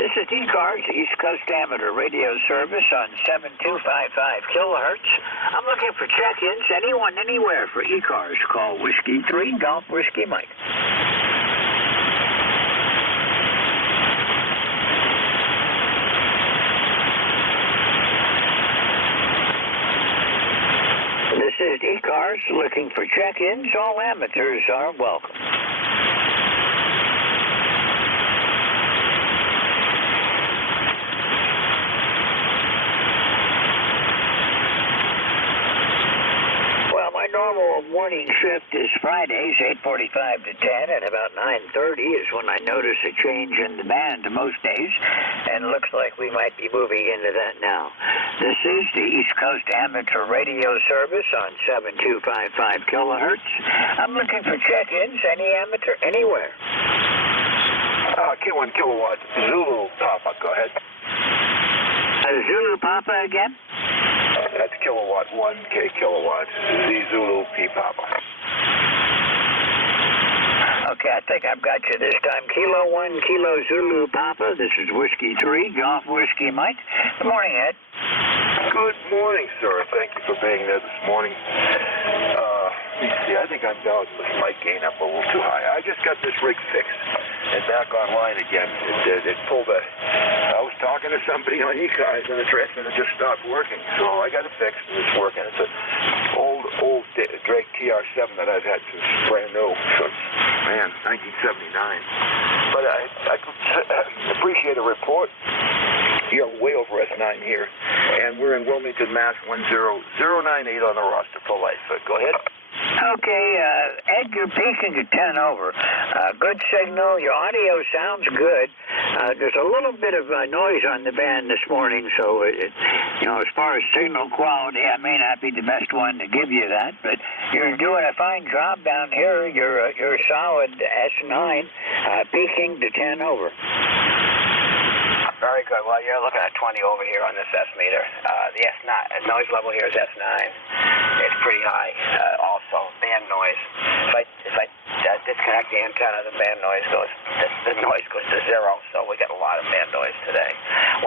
This is ECARS, East Coast Amateur Radio Service on 7255 kilohertz. I'm looking for check-ins, anyone, anywhere for ECARS. Call Whiskey 3, Golf Whiskey Mike. This is ECARS looking for check-ins. All amateurs are welcome. Normal morning shift is Fridays, 8:45 to 10, and about 9:30 is when I notice a change in the band most days, and it looks like we might be moving into that now. This is the East Coast Amateur Radio Service on 7255 kilohertz. I'm looking for check-ins, any amateur, anywhere. 1 kilowatt, Zulu Papa, go ahead. Zulu Papa again? That's kilowatt 1, K kilowatt, Z Zulu P Papa. Okay, I think I've got you this time. Kilo 1, Kilo Zulu Papa. This is Whiskey 3, Golf Whiskey Mike. Good morning, Ed. Good morning, sir. Thank you for being there this morning. Let me see, I think I'm down with my gain up a little too high. I just got this rig fixed and back online again. It pulled a... I was talking to somebody on ECARS and the transmitter just stopped working. So I got it fixed and it's working. It's an old Drake TR7 that I've had since brand new, since, 1979. But I appreciate the report. You're way over S9 here. And we're in Wilmington, Mass. 10098 on the roster for life. Go ahead. Okay, Ed, you're peaking at 10 over. Good signal. Your audio sounds good. There's a little bit of noise on the band this morning, so, as far as signal quality, I may not be the best one to give you that, but you're doing a fine job down here. You're solid S9, peaking to 10 over. Very good. Well, you're looking at 20 over here on this S meter. The S9 noise level here is S9. It's pretty high. Also, band noise. If I disconnect the antenna, the band noise goes. The noise goes to zero. So we got a lot of band noise today.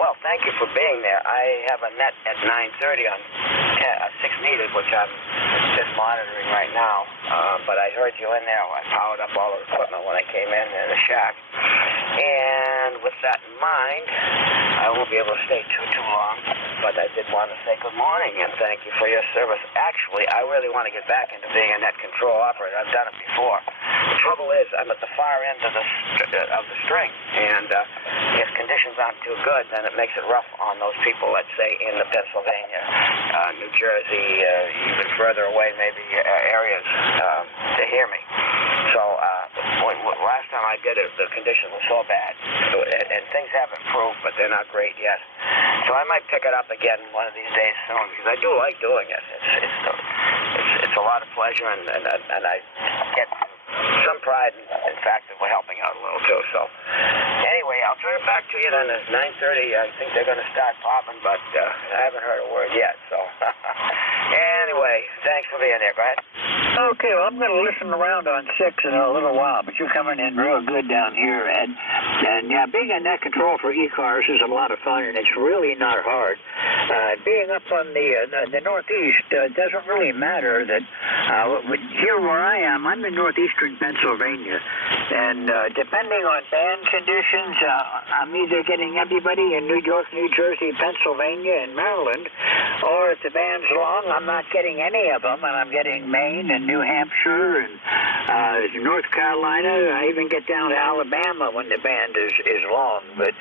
Well, thank you for being there. I have a net at 9:30 on 6 meters, which I'm just monitoring right now. But I heard you in there. I powered up all the equipment when I came in the shack. And with that in mind, I won't be able to stay too long, but I did want to say good morning and thank you for your service. Actually, I really want to get back into being a net control operator. I've done it before. The trouble is, I'm at the far end of the string, and if conditions aren't too good, then it makes it rough on those people, let's say, in the Pennsylvania, New Jersey, even further away, maybe areas to hear me. So last time I did it, the conditions were so bad, and things have improved, but they're not great yet. So I might pick it up again one of these days soon, because I do like doing it. It's a lot of pleasure, and I get some pride in fact that we're helping out a little too. So anyway, I'll turn it back to you then. At 9:30, I think they're going to start popping, but I haven't heard a word yet. So anyway, thanks for being there. Go ahead. Okay, well, I'm going to listen around on 6 in a little while, but you're coming in real good down here, Ed. And yeah, being on net control for ECARS is a lot of fun, and it's really not hard. Being up on the Northeast doesn't really matter. That here where I am, I'm in northeastern Pennsylvania, and depending on band conditions, I'm either getting everybody in New York, New Jersey, Pennsylvania, and Maryland, or if the band's long, I'm not getting any of them, and I'm getting Maine and New Hampshire and North Carolina. I even get down to Alabama when the band is long. But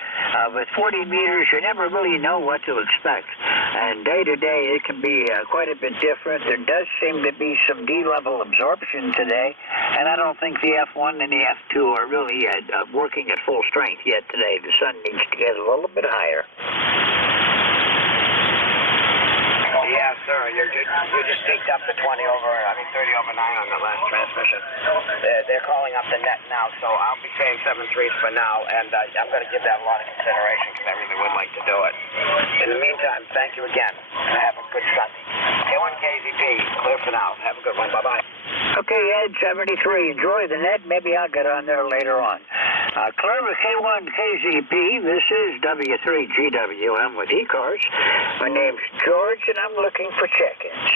with 40 meters, you never really know what to expect. And day to day, it can be quite a bit different. There does seem to be some D-level absorption today, and I don't think the F1 and the F2 are really working at full strength yet today. The sun needs to get a little bit higher. Yeah, sir. You just peaked up to 30 over 9 on the last transmission. They're calling up the net now, so I'll be saying 7.3 for now, and I'm going to give that a lot of consideration because I really would like to do it. In the meantime, thank you again, and have a good Sunday. K1KZP, clear for now. Have a good one. Bye-bye. Okay, Ed, 73. Enjoy the net. Maybe I'll get on there later on. Clear with K1KZP. This is W3GWM with ECARS. My name's George, and I'm looking for check-ins.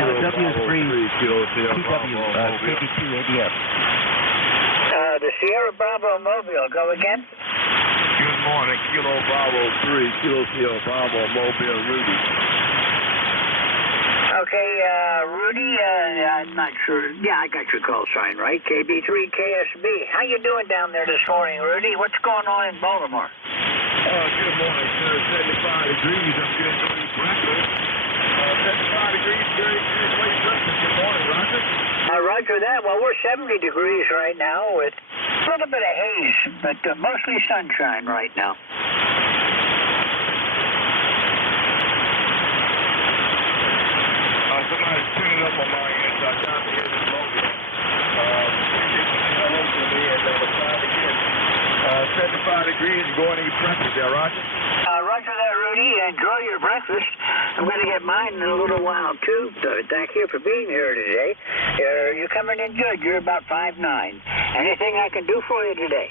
W3QW, the Sierra Bravo Mobile. Go again? Good morning. Kilo Bravo 3, Kilo Sierra Bravo Mobile, Rudy. Okay, Rudy, I'm not sure. Yeah, I got your call sign right. KB3KSB. How you doing down there this morning, Rudy? What's going on in Baltimore? Good morning, sir. 75 degrees. I'm getting to eat breakfast. 75 degrees, very good place breakfast. Good morning, Roger. Roger that. Well, we're 70 degrees right now with a little bit of haze, but mostly sunshine right now. Somebody's tuning up on my end, so I got to hear this logo. Hello to me, and Rudy. Enjoy your breakfast. I'm going to get mine in a little while, too. Thank you for being here today. You're coming in good. You're about 5'9". Anything I can do for you today?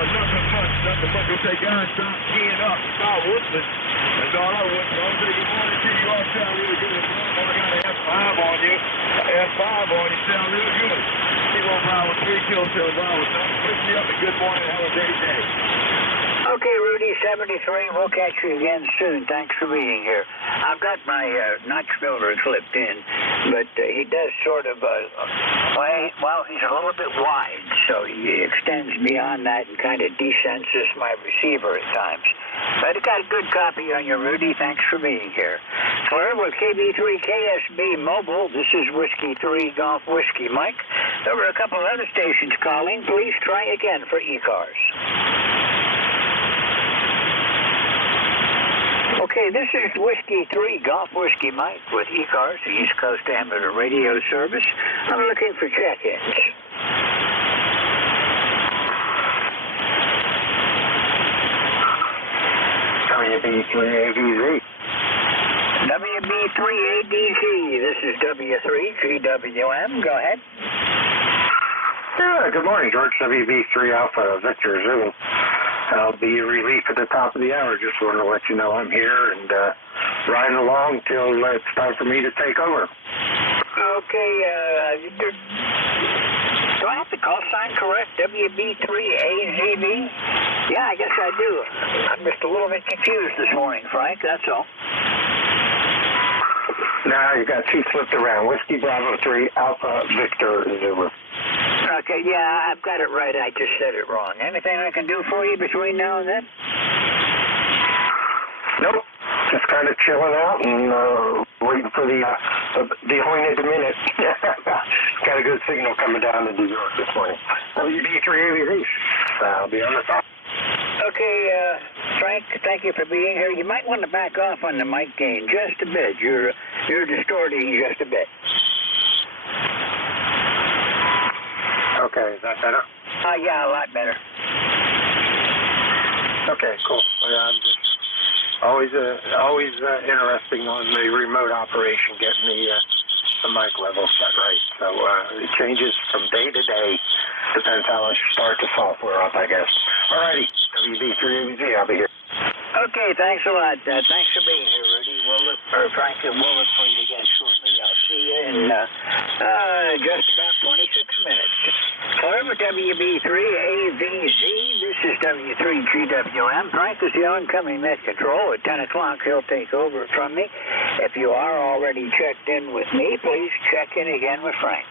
Nothing much. They say, guys, stop skiing up. I wouldn't. That's all I would. I'll say good morning to you. You all sound really good. I got an F5 on you. F5 on you. Sound really good. Kilo Bravo 3, Kilo Bravo 7. Pick me up and good morning. Have a great day. Okay, Rudy, 73. We'll catch you again soon. Thanks for being here. I've got my notch builder clipped in, but he does sort of, well, he's a little bit wide, so he extends beyond that and kind of desenses my receiver at times. But I got a good copy on you, Rudy. Thanks for being here. We're with KB3KSB Mobile. This is Whiskey 3 Golf Whiskey Mike. There were a couple of other stations calling. Please try again for ECARS. Okay, this is Whiskey 3 Golf Whiskey Mike with ECARS, the East Coast Amateur Radio Service. I'm looking for check-ins. WB3ADZ. WB3ADZ. This is W3GWM. Go ahead. Good morning, George. WB3 Alpha Victor Zulu. I'll be your relief at the top of the hour. Just wanted to let you know I'm here and riding along till it's time for me to take over. Okay, do I have the call sign correct? WB3AZB? Yeah, I guess I do. I'm just a little bit confused this morning, Frank, that's all. Now you got two flipped around. Whiskey Bravo 3 Alpha Victor Zulu. Okay, yeah, I've got it right. I just said it wrong. Anything I can do for you between now and then? Nope. Just kind of chilling out and waiting for the appointed minute. Got a good signal coming down to New York this morning. WB3ABZ. I'll be on the top. Okay, Frank, thank you for being here. You might want to back off on the mic gain just a bit. You're distorting just a bit. Okay, is that better? Yeah, a lot better. Okay, cool. I'm just always interesting on the remote operation, getting the mic level set right. So it changes from day to day. Depends how I start the software up, I guess. Alrighty, WB3ABZ, I'll be here. Okay, thanks a lot. Thanks for being here, Rudy. Frank, we'll look for you again shortly. I'll see you in just about 26 minutes. However, WB3AVZ, this is W3GWM. Frank is the oncoming net control. At 10 o'clock, he'll take over from me. If you are already checked in with me, please check in again with Frank.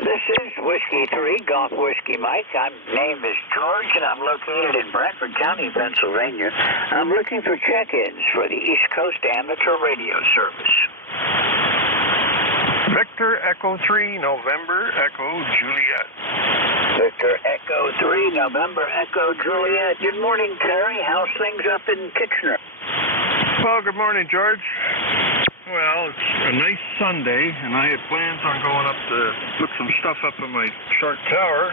This is Whiskey 3 Golf Whiskey Mike. My name is George, and I'm located in Bradford County, Pennsylvania. I'm looking for check-ins for the East Coast Amateur Radio Service. Victor Echo 3, November Echo Juliet. Victor Echo 3, November Echo Juliet. Good morning, Terry. How's things up in Kitchener? Well, good morning, George. Well, it's a nice Sunday, and I had plans on going up to put some stuff up in my shark tower,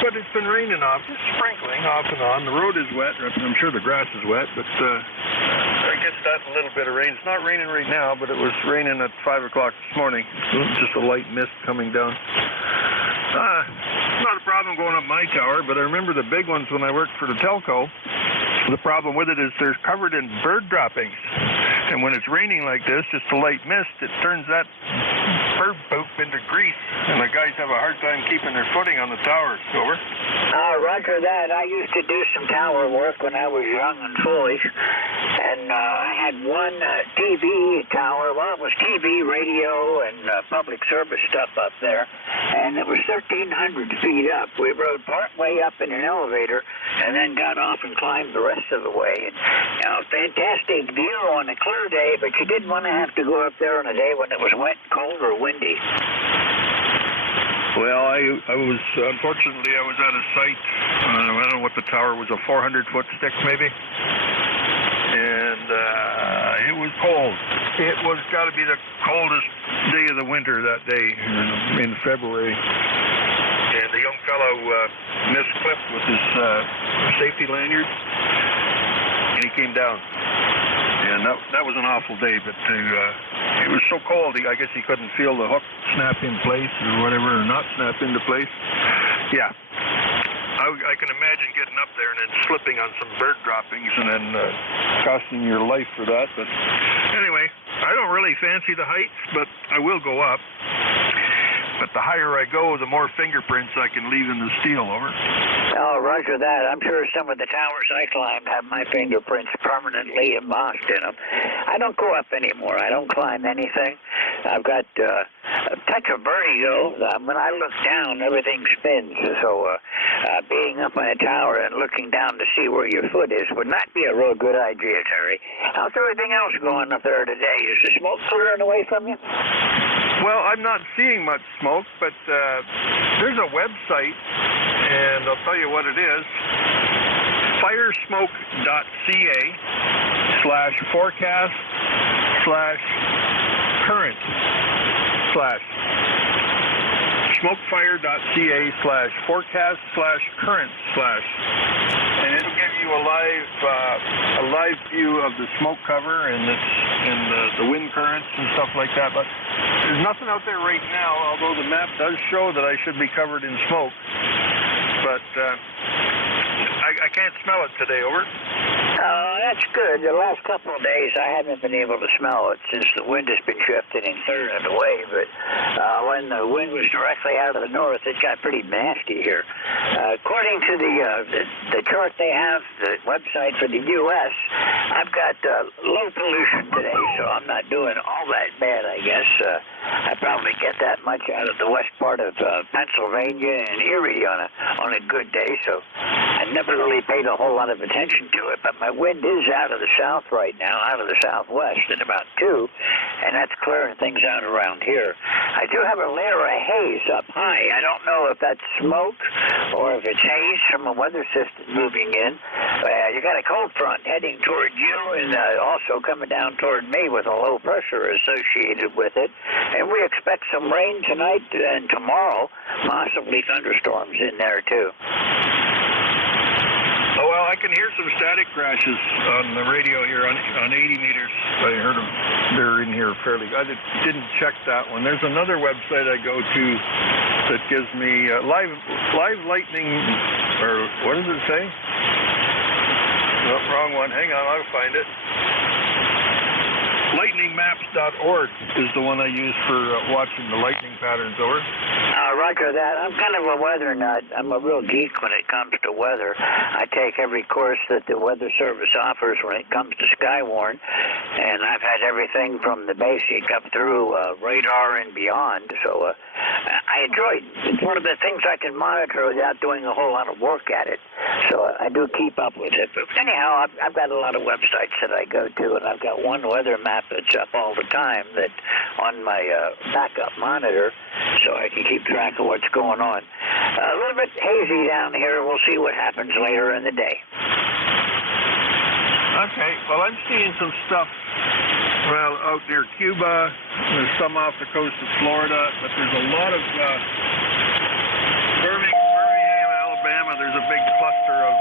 but it's been raining off, just sprinkling off and on. The road is wet. I'm sure the grass is wet, but I guess that's a little bit of rain. It's not raining right now, but it was raining at 5 o'clock this morning. Just a light mist coming down. Not a problem going up my tower, but I remember the big ones when I worked for the telco. The problem with it is they're covered in bird droppings. And when it's raining like this, just a light mist, it turns that bird poop into grease. And the guys have a hard time keeping their footing on the towers. Over. Roger that. I used to do some tower work when I was young and foolish. And I had one TV tower. Well, it was TV, radio, and public service stuff up there. And it was 1,300 feet up. We rode part way up in an elevator and then got off and climbed the rest of the way. And, fantastic view on a clear day, but you didn't want to have to go up there on a day when it was wet, cold, or windy. Well, I was, unfortunately, I was at a site, I don't know what the tower was, a 400-foot stick maybe, and it was cold. It was got to be the coldest day of the winter that day in February. And the young fellow misclipped with his safety lanyard. and he came down. And that was an awful day, but it was so cold, I guess he couldn't feel the hook snap in place or whatever, or not snap into place. Yeah. I can imagine getting up there and then slipping on some bird droppings and then costing your life for that. But anyway, I don't really fancy the heights, but I will go up. But the higher I go, the more fingerprints I can leave in the steel, over. Oh, roger that. I'm sure some of the towers I climbed have my fingerprints permanently embossed in them. I don't go up anymore. I don't climb anything. I've got a touch of vertigo. When I look down, everything spins. So being up on a tower and looking down to see where your foot is would not be a real good idea, Terry. How's everything else going up there today? Is the smoke clearing away from you? Well, I'm not seeing much smoke, but there's a website, and I'll tell you what it is. firesmoke.ca/forecast/current/ smokefire.ca/forecast/current/ and it'll give you a live view of the smoke cover and the wind currents and stuff like that. But there's nothing out there right now, although the map does show that I should be covered in smoke. But I can't smell it today, over. Oh, that's good. The last couple of days I haven't been able to smell it since the wind has been shifting and clearing it away. But when the wind was directly out of the north, it got pretty nasty here. According to the chart they have, the website for the U.S., I've got low pollution today, so I'm not doing all that bad, I guess. I probably get that much out of the west part of Pennsylvania and Erie on a good day, so I never really paid a whole lot of attention to it. But my wind is out of the south right now, out of the southwest at about 2, and that's clearing things out around here. I do have a layer of haze up high. I don't know if that's smoke or if it's haze from a weather system moving in. You got a cold front heading toward you and also coming down toward me with a low pressure associated with it. And we expect some rain tonight and tomorrow, possibly thunderstorms in there too. Oh, well, I can hear some static crashes on the radio here on 80 meters. I heard them. They're in here fairly. I didn't check that one. There's another website I go to that gives me live lightning, or what does it say? No, wrong one. Hang on, I'll find it. Lightningmaps.org is the one I use for watching the lightning patterns, over. Roger that. I'm kind of a weather nut. I'm a real geek when it comes to weather. I take every course that the Weather Service offers when it comes to Skywarn, and I've had everything from the basic up through radar and beyond, so I enjoy it. It's one of the things I can monitor without doing a whole lot of work at it, so I do keep up with it. But anyhow, I've got a lot of websites that I go to, and I've got one weather map that's up all the time that on my backup monitor, so I can keep track of what's going on. A little bit hazy down here. We'll see what happens later in the day. Okay, well, I'm seeing some stuff, well, out near Cuba. There's some off the coast of Florida, but there's a lot of Birmingham, Alabama. There's a big cluster of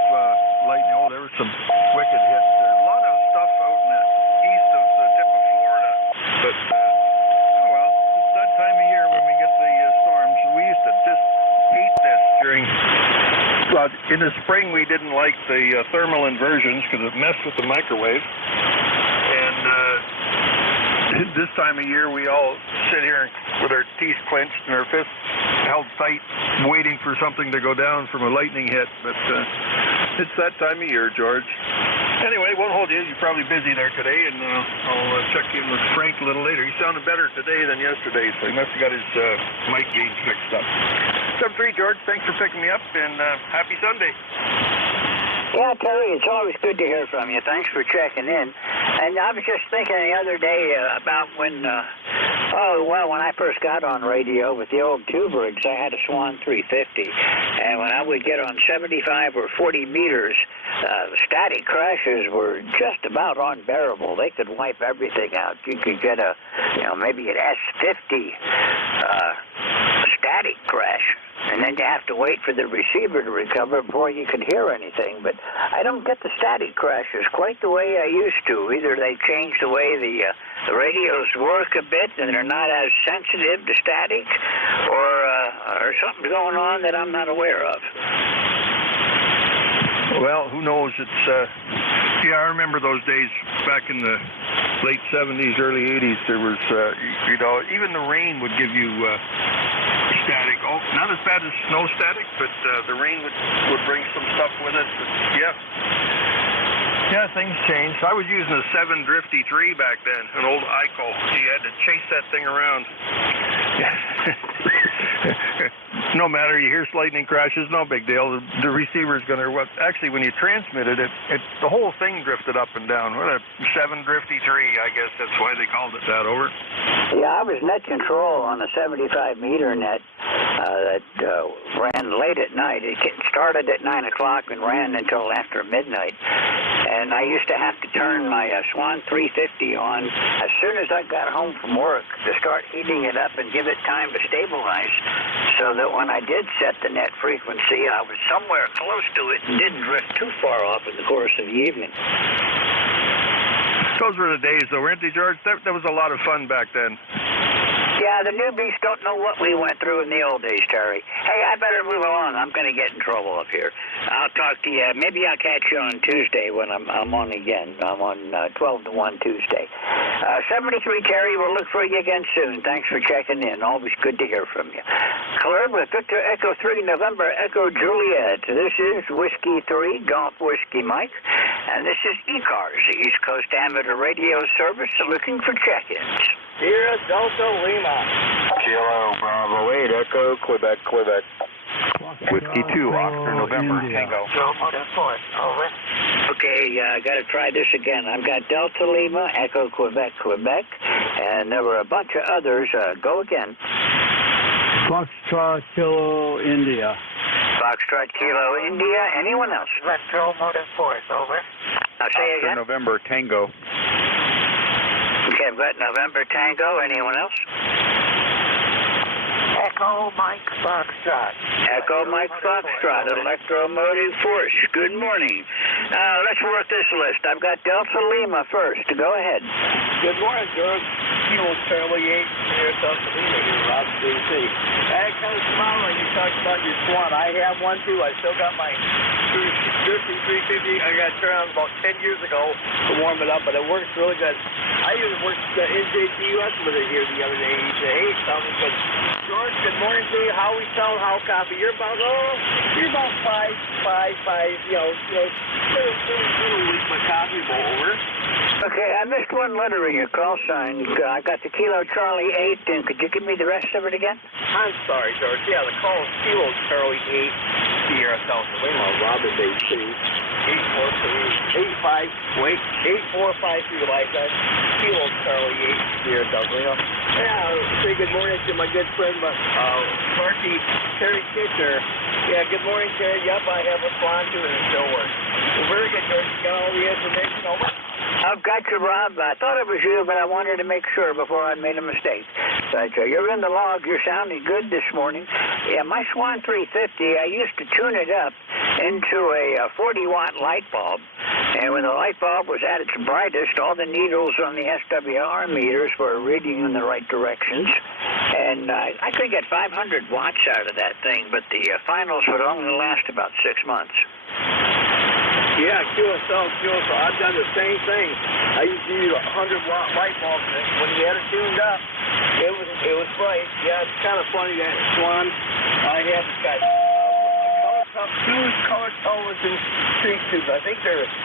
lightning. Oh, there was some wicked hits. There's a lot of stuff out in the east of the tip of Florida. But, oh well, it's that time of year when we get the storms. We used to just hate this during... In the spring, we didn't like the thermal inversions because it messed with the microwave. And this time of year, we all sit here with our teeth clenched and our fists held tight, waiting for something to go down from a lightning hit. But it's that time of year, George. Anyway, won't hold you. You're probably busy there today, and I'll check in with Frank a little later. He sounded better today than yesterday, so he must have got his mic gauge fixed up. 7-3, George, thanks for picking me up, and happy Sunday. Yeah, Terry, it's always good to hear from you. Thanks for checking in. And I was just thinking the other day about when, when I first got on radio with the old tube rigs, I had a Swan 350. And when I would get on 75 or 40 meters, the static crashes were just about unbearable. They could wipe everything out. You could get maybe an S50 static crash. And then you have to wait for the receiver to recover before you can hear anything. But I don't get the static crashes quite the way I used to. Either they changed the way the radios work a bit and they're not as sensitive to static, or something's going on that I'm not aware of. Well, who knows? It's yeah, I remember those days back in the late 70s, early 80s. There was, you know, even the rain would give you static. Oh, not as bad as snow static, but the rain would bring some stuff with it. But yeah, things changed. I was using a 7 Drifty 3 back then, an old Ico. You had to chase that thing around. No matter, you hear lightning crashes, no big deal. The receiver's going to, actually when you transmitted it, the whole thing drifted up and down. What a 7 Drifty 3, I guess that's why they called it that. Over. Yeah, I was net control on a 75 meter net that ran late at night. It started at 9 o'clock and ran until after midnight. And I used to have to turn my Swan 350 on as soon as I got home from work to start heating it up and give it time to stabilize, so that when I did set the net frequency, I was somewhere close to it and didn't drift too far off in the course of the evening. Those were the days, though, weren't they, George? That was a lot of fun back then. Yeah, the newbies don't know what we went through in the old days, Terry. Hey, I better move along. I'm going to get in trouble up here. I'll talk to you. Maybe I'll catch you on Tuesday when I'm on again. I'm on 12 to 1 Tuesday. 73 Terry, we'll look for you again soon. Thanks for checking in. Always good to hear from you. Clear with Victor Echo 3, November Echo Juliet. This is Whiskey 3, Golf Whiskey Mike. And this is ECARS, the East Coast Amateur Radio Service, looking for check-ins. Here at Delta Lima. Kilo Bravo 8, Echo, Quebec, Quebec. Whiskey 2, Oscar, November, Tango. Over. Okay, I got to try this again. I've got Delta Lima, Echo, Quebec, Quebec, and there were a bunch of others. Go again. Foxtrot, Kilo, India. Foxtrot, Kilo, India. Anyone else? Retro Motor Force, over. Now say Oscar, again. November, Tango. Okay, I've got November Tango. Anyone else? Echo Mike Foxtrot. Echo Mike Foxtrot, Electromotive Force. Good morning. Let's work this list. I've got Delta Lima first. Go ahead. Good morning, George. Kilo Charlie 8 here at Delta Lima here, Rob DC. I kind of smiled when you talked about your Swan. I have one too. I still got my 350. I got turned on about 10 years ago to warm it up, but it works really good. I even worked the NJ2US with it here the other day. He said, hey, sounding good. George, good morning to you. How we sound, how coffee? You're about 5, you know, little weak, but coffee over. Okay, I missed one letter in your call sign. I got the Kilo Charlie 8, and could you give me the rest of it again? I'm sorry, George. Yeah, the call is Kilo Charlie 8 here at Delta Lima, Robin AC. 8453 like that. Kilo Charlie 8 here at Delta Lima. Yeah, I'll say good morning to my good friend, Marky Terry Kitchener. Yeah, good morning, Terry. Yep, I have a Swan too, and it still works. Well, very good, George. You got all the information over? I've got you, Rob. I thought it was you, but I wanted to make sure before I made a mistake. But you're in the log. You're sounding good this morning. Yeah, my Swan 350, I used to tune it up into a 40-watt light bulb. And when the light bulb was at its brightest, all the needles on the SWR meters were reading in the right directions. And I could get 500 watts out of that thing, but the finals would only last about 6 months. Yeah, QSL. I've done the same thing. I used to use a 100-watt light bulb. When you had it tuned up, it was bright. Yeah, it's kind of funny that Swan. I have got two color television street tubes. I think they're 6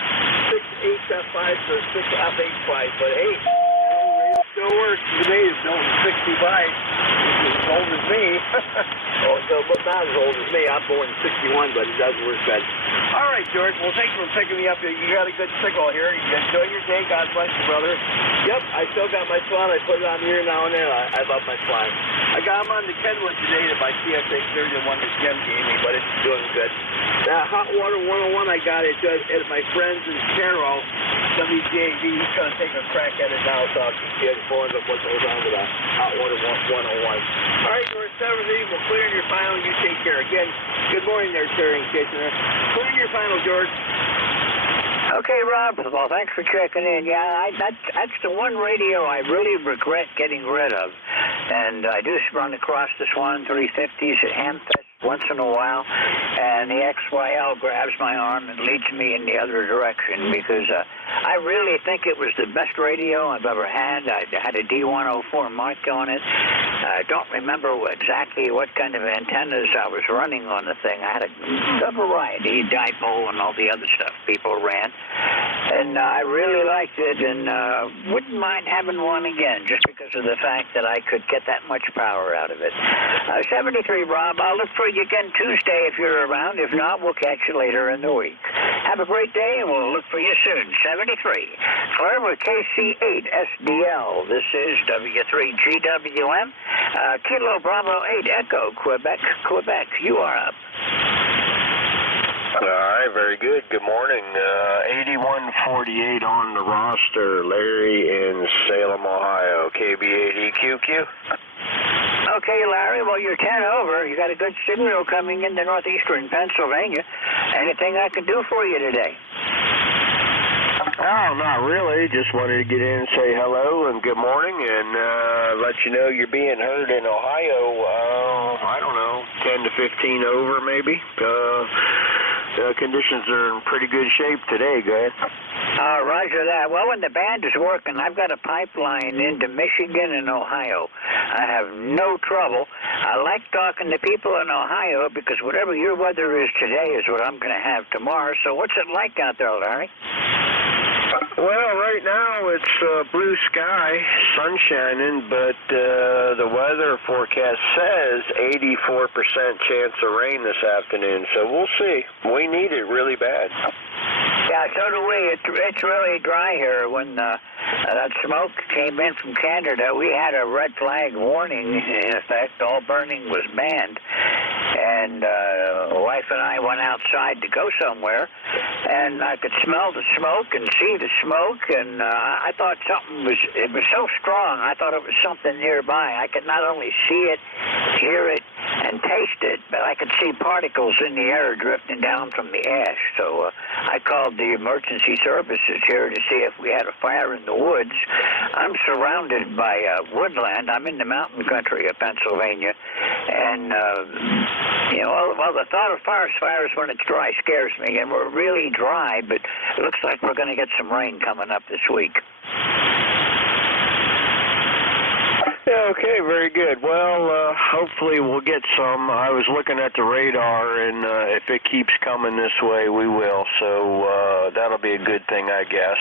8F5s or 6 F8s, but hey, it still works. Today is built in 65. It's as old as me. But not as old as me. I'm born in 61, but it does work good. All right, George. Well, thanks for picking me up. You got a good signal here. You enjoy your day. God bless you, brother. Yep, I still got my Swan. I put it on here now and then. I love my Swan. I got him on the Kenwood today to my CSA 30, the one that Jim gave me, but it's doing good. That Hot Water 101 I got it at my friends in Carroll, 72 JD. He's going to take a crack at it now, so I'll keep you informed of what goes on with the Hot Water 101. All right, George 70, we'll clear your final. You take care. Again, good morning there, Terry and Kitchener. Clear your final, George. Okay, Rob. Well, thanks for checking in. Yeah, that's the one radio I really regret getting rid of. And I do run across the Swan 350s at Hamfest once in a while, and the XYL grabs my arm and leads me in the other direction because I really think it was the best radio I've ever had. I had a D104 mic on it. I don't remember exactly what kind of antennas I was running on the thing. I had a variety, dipole and all the other stuff people ran. And I really liked it and wouldn't mind having one again just because of the fact that I could get that much power out of it. 73, Rob. I'll look for you again Tuesday if you're around. If not, we'll catch you later in the week. Have a great day, and we'll look for you soon. 73. Claire with KC8SDL. This is W3GWM. Kilo Bravo 8 Echo, Quebec. You are up. All right, very good. Good morning. 8148 on the roster. Larry in Salem, Ohio. KB8EQQ. Okay, Larry, well, you're 10 over. You got a good signal coming into northeastern Pennsylvania. Anything I can do for you today? Oh, not really. Just wanted to get in and say hello and good morning and let you know you're being heard in Ohio, I don't know, 10 to 15 over maybe. Conditions are in pretty good shape today, guys. Roger that. Well, when the band is working, I've got a pipeline into Michigan and Ohio. I have no trouble. I like talking to people in Ohio because whatever your weather is today is what I'm going to have tomorrow. So what's it like out there, Larry? Well, right now it's blue sky, sun shining, but the weather forecast says 84% chance of rain this afternoon, so we'll see. We need it really bad. Yeah, so do we. It's really dry here. When that smoke came in from Canada, we had a red flag warning. In effect, all burning was banned. And wife and I went outside to go somewhere, and I could smell the smoke and see the smoke, and I thought it was so strong, I thought it was something nearby. I could not only see it, hear it, and taste it, but I could see particles in the air drifting down from the ash. So I called the emergency services here to see if we had a fire in the woods. I'm surrounded by woodland. I'm in the mountain country of Pennsylvania, and well, the thought of forest fires when it's dry scares me, and we're really dry, but it looks like we're going to get some rain coming up this week. Yeah, okay, very good. Well, hopefully we'll get some. I was looking at the radar, and if it keeps coming this way, we will. So that'll be a good thing, I guess.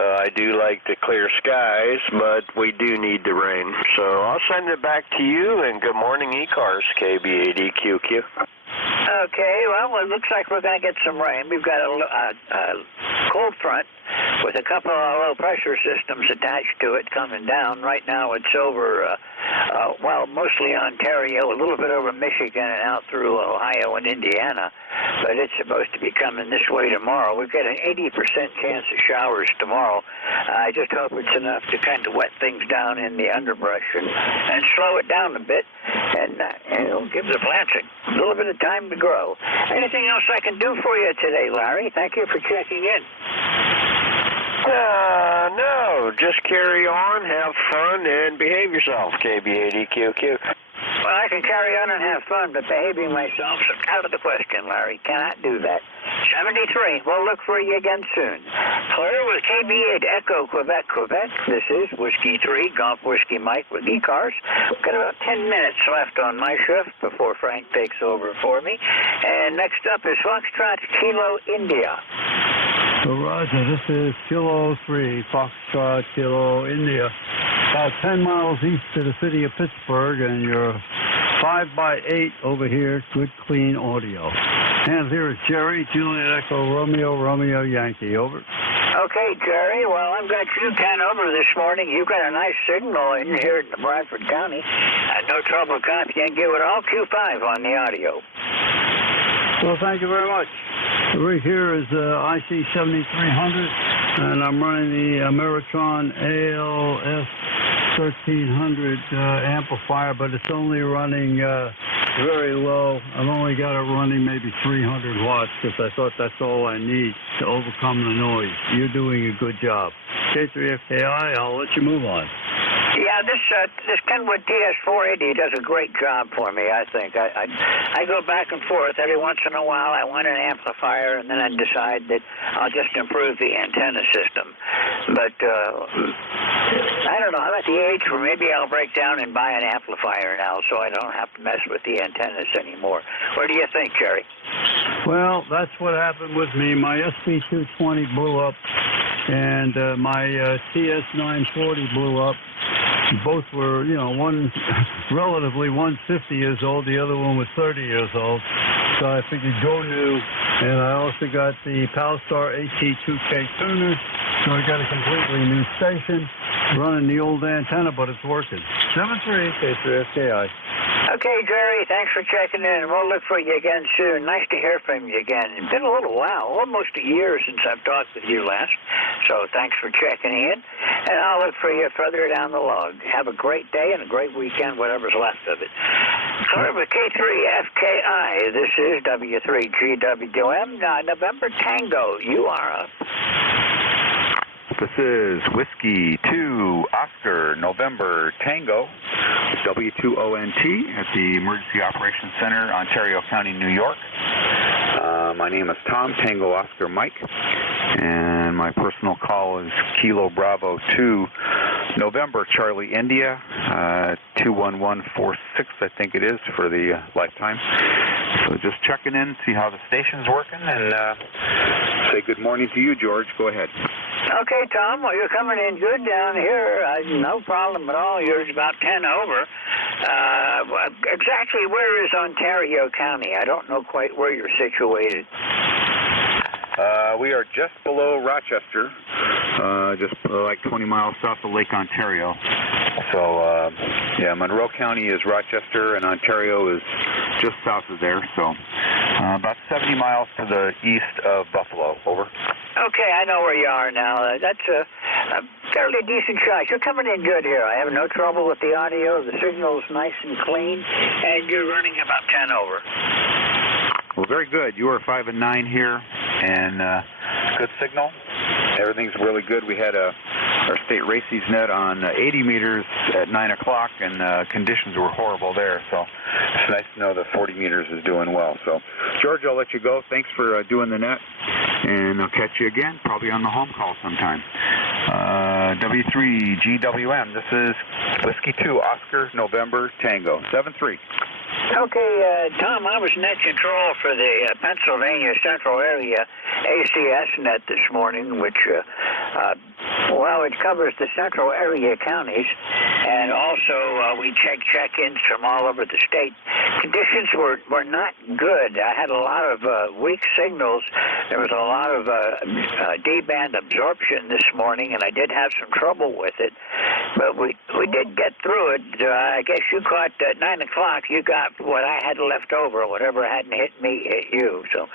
I do like the clear skies, but we do need the rain. So I'll send it back to you, and good morning, ECARS, KB8EQQ. Okay, well, it looks like we're going to get some rain. We've got a cold front with a couple of low-pressure systems attached to it coming down. Right now it's over, mostly Ontario, a little bit over Michigan and out through Ohio and Indiana, but it's supposed to be coming this way tomorrow. We've got an 80% chance of showers tomorrow. I just hope it's enough to kind of wet things down in the underbrush and slow it down a bit and give the plants a little bit of time to grow. Anything else I can do for you today, Larry? Thank you for checking in. No, just carry on, have fun, and behave yourself, KB8EQQ. Well, I can carry on and have fun, but behaving myself is out of the question, Larry. Cannot do that. 73. We'll look for you again soon. Claire with KB8 Echo, Quebec. This is Whiskey 3, Golf Whiskey Mike with ECARS. We've got about 10 minutes left on my shift before Frank takes over for me. And next up is Foxtrot Kilo India. So Roger, this is Kilo 3, Foxtrot Kilo India. About 10 miles east of the city of Pittsburgh, and you're 5x8 over here, good clean audio. And here is Jerry, Juliet Echo, Romeo Yankee, over. Okay, Jerry, well, I've got you 10 over this morning. You've got a nice signal in here in Bradford County. No trouble copying you at all. Q5 on the audio. Well, thank you very much. Right here is IC 7300, and I'm running the Ameritron ALS 1300 amplifier, but it's only running very low. I've only got it running maybe 300 watts because I thought that's all I need to overcome the noise. You're doing a good job. K3FKI, I'll let you move on. Yeah, this Kenwood TS480 does a great job for me, I think. I go back and forth. Every once in a while I want an amplifier, and then I decide that I'll just improve the antenna system. But I don't know. I'm at the age where maybe I'll break down and buy an amplifier now so I don't have to mess with the antennas anymore. What do you think, Jerry? Well, that's what happened with me. My SP220 blew up, and my TS940 blew up. Both were, one relatively 150 years old, the other one was 30 years old. So I figured go new, and I also got the Palstar AT2K tuner, so I got a completely new station, running the old antenna, but it's working. 738K3FKI. Okay, Jerry, thanks for checking in. We'll look for you again soon. Nice to hear from you again. It's been a little while, almost a year since I've talked with you last. So thanks for checking in, and I'll look for you further down the log. Have a great day and a great weekend, whatever's left of it. For K3FKI, this is W3GWM, November Tango. You are up. This is Whiskey 2 Oscar November Tango, W2ONT at the Emergency Operations Center, Ontario County, New York. My name is Tom, Tango Oscar Mike, and my personal call is Kilo Bravo 2 November Charlie India, 21146 I think it is for the lifetime. So just checking in, see how the station's working, and say good morning to you, George. Go ahead. Okay, Tom, well, you're coming in good down here. No problem at all. Yours about 10 over. Exactly where is Ontario County? I don't know quite where you're situated. We are just below Rochester, just like 20 miles south of Lake Ontario. So, yeah, Monroe County is Rochester, and Ontario is just south of there. So, about 70 miles to the east of Buffalo. Over. Okay, I know where you are now. That's a fairly decent shot. You're coming in good here. I have no trouble with the audio. The signal's nice and clean, and you're running about 10 over. Well, very good. You are 5 and 9 here, and good signal. Everything's really good. We had our state races net on 80 meters at 9 o'clock, and conditions were horrible there. So it's nice to know that 40 meters is doing well. So, George, I'll let you go. Thanks for doing the net, and I'll catch you again, probably on the home call sometime. W3GWM, this is Whiskey 2 Oscar November Tango, 7-3. Okay, Tom, I was net control for the Pennsylvania Central Area ACS net this morning, which, it covers the central area counties, and also we check-ins from all over the state. Conditions were not good. I had a lot of weak signals. There was a lot of D-band absorption this morning, and I did have some trouble with it, but we did get through it. I guess you caught at 9 o'clock. You got what I had left over. Whatever hadn't hit me hit you. So,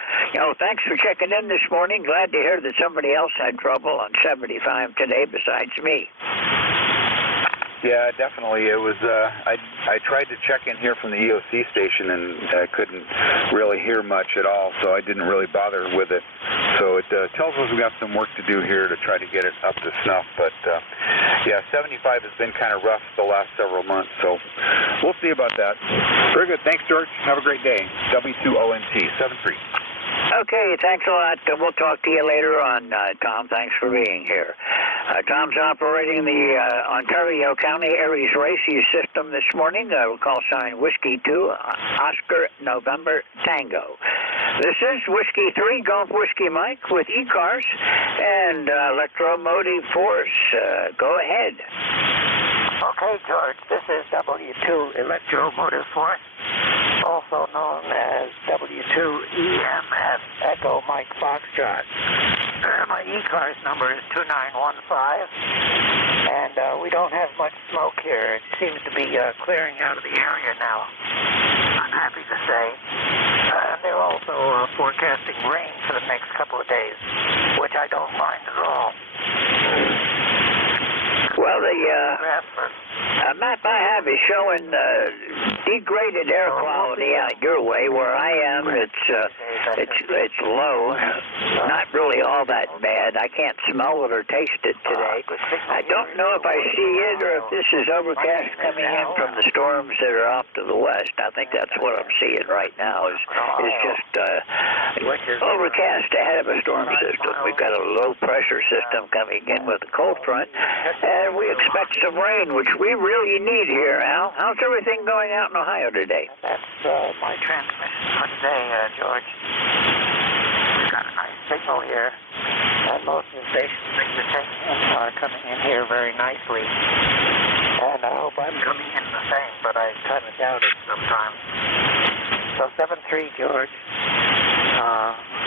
thanks for checking in this morning. Glad to hear that somebody else had trouble on 75 today besides me. Yeah, definitely. It was. I tried to check in here from the EOC station, and I couldn't really hear much at all, so I didn't really bother with it. So it tells us we got some work to do here to try to get it up to snuff. But yeah, 75 has been kind of rough the last several months, so we'll see about that. Very good. Thanks, George. Have a great day. W2ONT 7-3. Okay, thanks a lot. We'll talk to you later on, Tom. Thanks for being here. Tom's operating the Ontario County Aries Races system this morning. Call sign Whiskey 2, Oscar November Tango. This is Whiskey 3, Golf Whiskey Mike with ECARS and Electromotive Force. Go ahead. Okay, George, this is W2 Electromotive Force, also known as W2EMF Echo Mike Foxtrot. My ECARS number is 2915, and we don't have much smoke here. It seems to be clearing out of the area now, I'm happy to say. They're also forecasting rain for the next couple of days, which I don't mind at all. map I have is showing degraded air quality out your way. Where I am, it's low. Not really all that bad. I can't smell it or taste it today. I don't know if I see it or if this is overcast coming in from the storms that are off to the west. I think that's what I'm seeing right now is just overcast ahead of a storm system. We've got a low pressure system coming in with a cold front, and we expect some rain, which we really need here, Al. How's everything going out in Ohio today? That's my transmission for today, George. We've got a nice signal here, and most of the stations that you're taking in are coming in here very nicely. And I hope I'm coming in the same, but I kind of doubt it sometimes. So 7-3, George.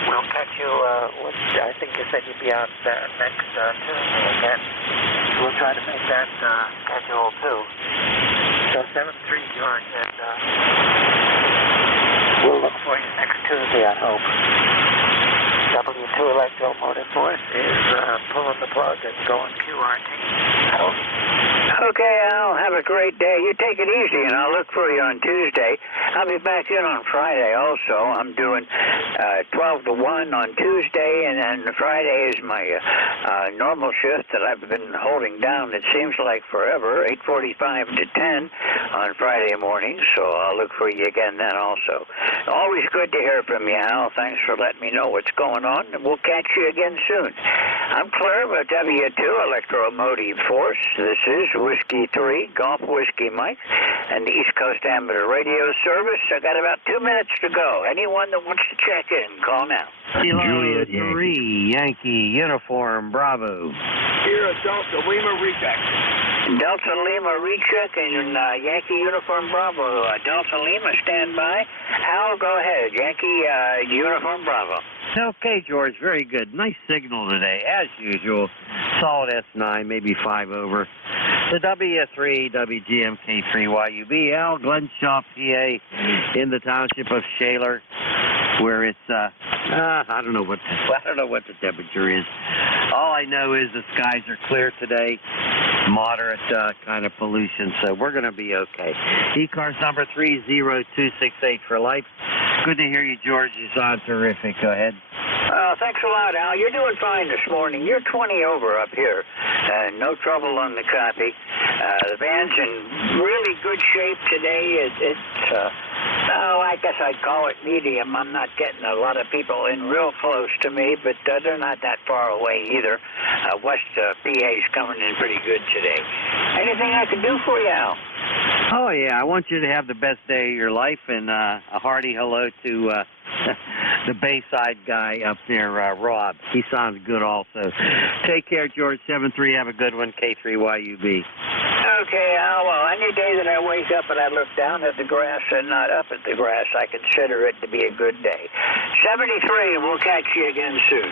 We'll catch you, I think you said you'd be out next Tuesday again. We'll try to make that schedule too. So 7-3, George, and we'll look for you next Tuesday, I hope. W2 Electromotive Force is pulling the plug and going QRT. Okay, Al, have a great day. You take it easy, and I'll look for you on Tuesday. I'll be back in on Friday also. I'm doing 12 to 1 on Tuesday, and then Friday is my normal shift that I've been holding down, it seems like forever, 8:45 to 10 on Friday morning, so I'll look for you again then also. Always good to hear from you, Al. Thanks for letting me know what's going on, and we'll catch you again soon. I'm Claire with W2 Electromotive Force. This is Whiskey 3, Golf Whiskey Mike, and the East Coast Amateur Radio Service. I got about 2 minutes to go. Anyone that wants to check in, call now. Kilo 3, Yankee Uniform Bravo. Here at Delta Lima recheck. Delta Lima recheck and Yankee Uniform Bravo. Delta Lima, stand by. Al, go ahead. Yankee Uniform Bravo. Okay, George, very good. Nice signal today, as usual. Solid S9, maybe 5 over. The W3, WGMK3YUB, Al, Glenshaw, PA, in the township of Shaler, where it's, I don't know what the temperature is. All I know is the skies are clear today, moderate kind of pollution, so we're going to be okay. ECARS number 30268 for life. Good to hear you, George. You sound terrific. Go ahead. Thanks a lot, Al. You're doing fine this morning. You're 20 over up here. No trouble on the copy. The band's in really good shape today. I guess I'd call it medium. I'm not getting a lot of people in real close to me, but they're not that far away either. West PA's coming in pretty good today. Anything I can do for you, Al? Oh, yeah. I want you to have the best day of your life, and a hearty hello to the Bayside guy up there, Rob. He sounds good also. Take care, George. 7-3. Have a good one. K3YUB. Okay, Al. Well, any day that I wake up and I look down at the grass and not up at the grass, I consider it to be a good day. 73, and we'll catch you again soon.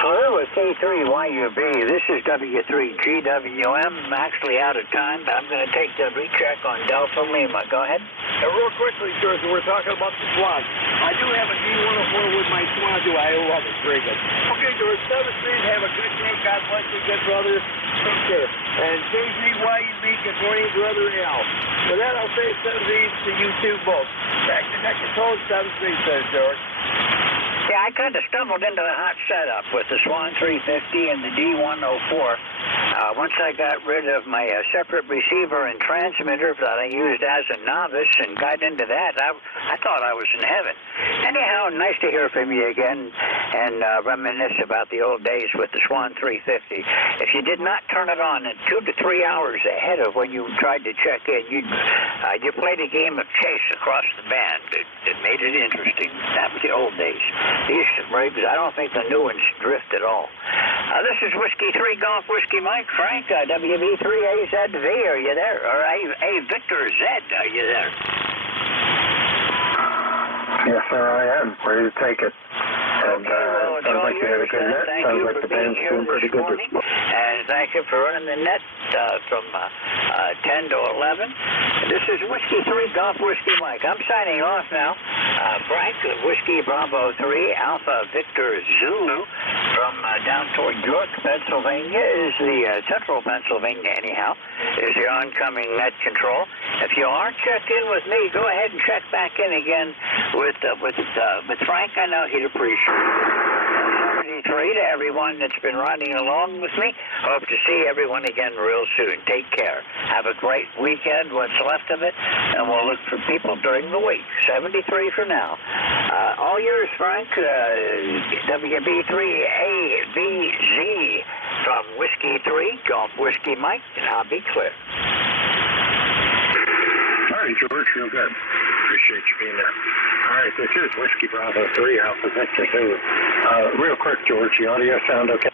Hello, it's K3YUB. This is W3GWM. I'm actually out of time, but I'm going to take the recheck on Delta Lima. Go ahead. Real quickly, sir, so we're talking about the Swan. I do have a D104 with my Swan, do I love it. Very good. Okay, George, 7-3, have a good day. God bless you, good brother. Take care. And K3YUB, good morning, brother Al. With that, I'll say 7-3 to you two both. Back to next control, 7-3, says George. Yeah, I kind of stumbled into the hot setup with the Swan 350 and the D104. Once I got rid of my separate receiver and transmitter that I used as a novice and got into that, I thought I was in heaven. Anyhow, nice to hear from you again and reminisce about the old days with the Swan 350. If you did not turn it on at 2 to 3 hours ahead of when you tried to check in, you played a game of chase across the band. It made it interesting. That was the old days. These rigs, I don't think the new ones drift at all. This is Whiskey 3 Golf Whiskey Mike. Frank, WB3AZV, are you there? Or A Victor Z, are you there? Yes, sir, I am. Ready to take it. And sounds like you had a good net. Sounds like the band's doing pretty good this morning. And thank you for running the net from 10 to 11. This is Whiskey 3, Golf Whiskey Mike. I'm signing off now. Frank, Whiskey Bravo 3, Alpha Victor Zulu from down toward York, Pennsylvania, is the central Pennsylvania anyhow, is the oncoming net control. If you aren't checked in with me, go ahead and check back in again with Frank. I know he'd appreciate it. 73 to everyone that's been riding along with me. Hope to see everyone again real soon. Take care. Have a great weekend, what's left of it, and we'll look for people during the week. 73 for now. All yours, Frank. WB3ABZ from Whiskey 3, Golf Whiskey Mike, and I'll be clear. All right, George, real good. Appreciate you being there. All right, this is Whiskey Bravo 3, Alpha Victor Zulu. Real quick, George, the audio sound okay?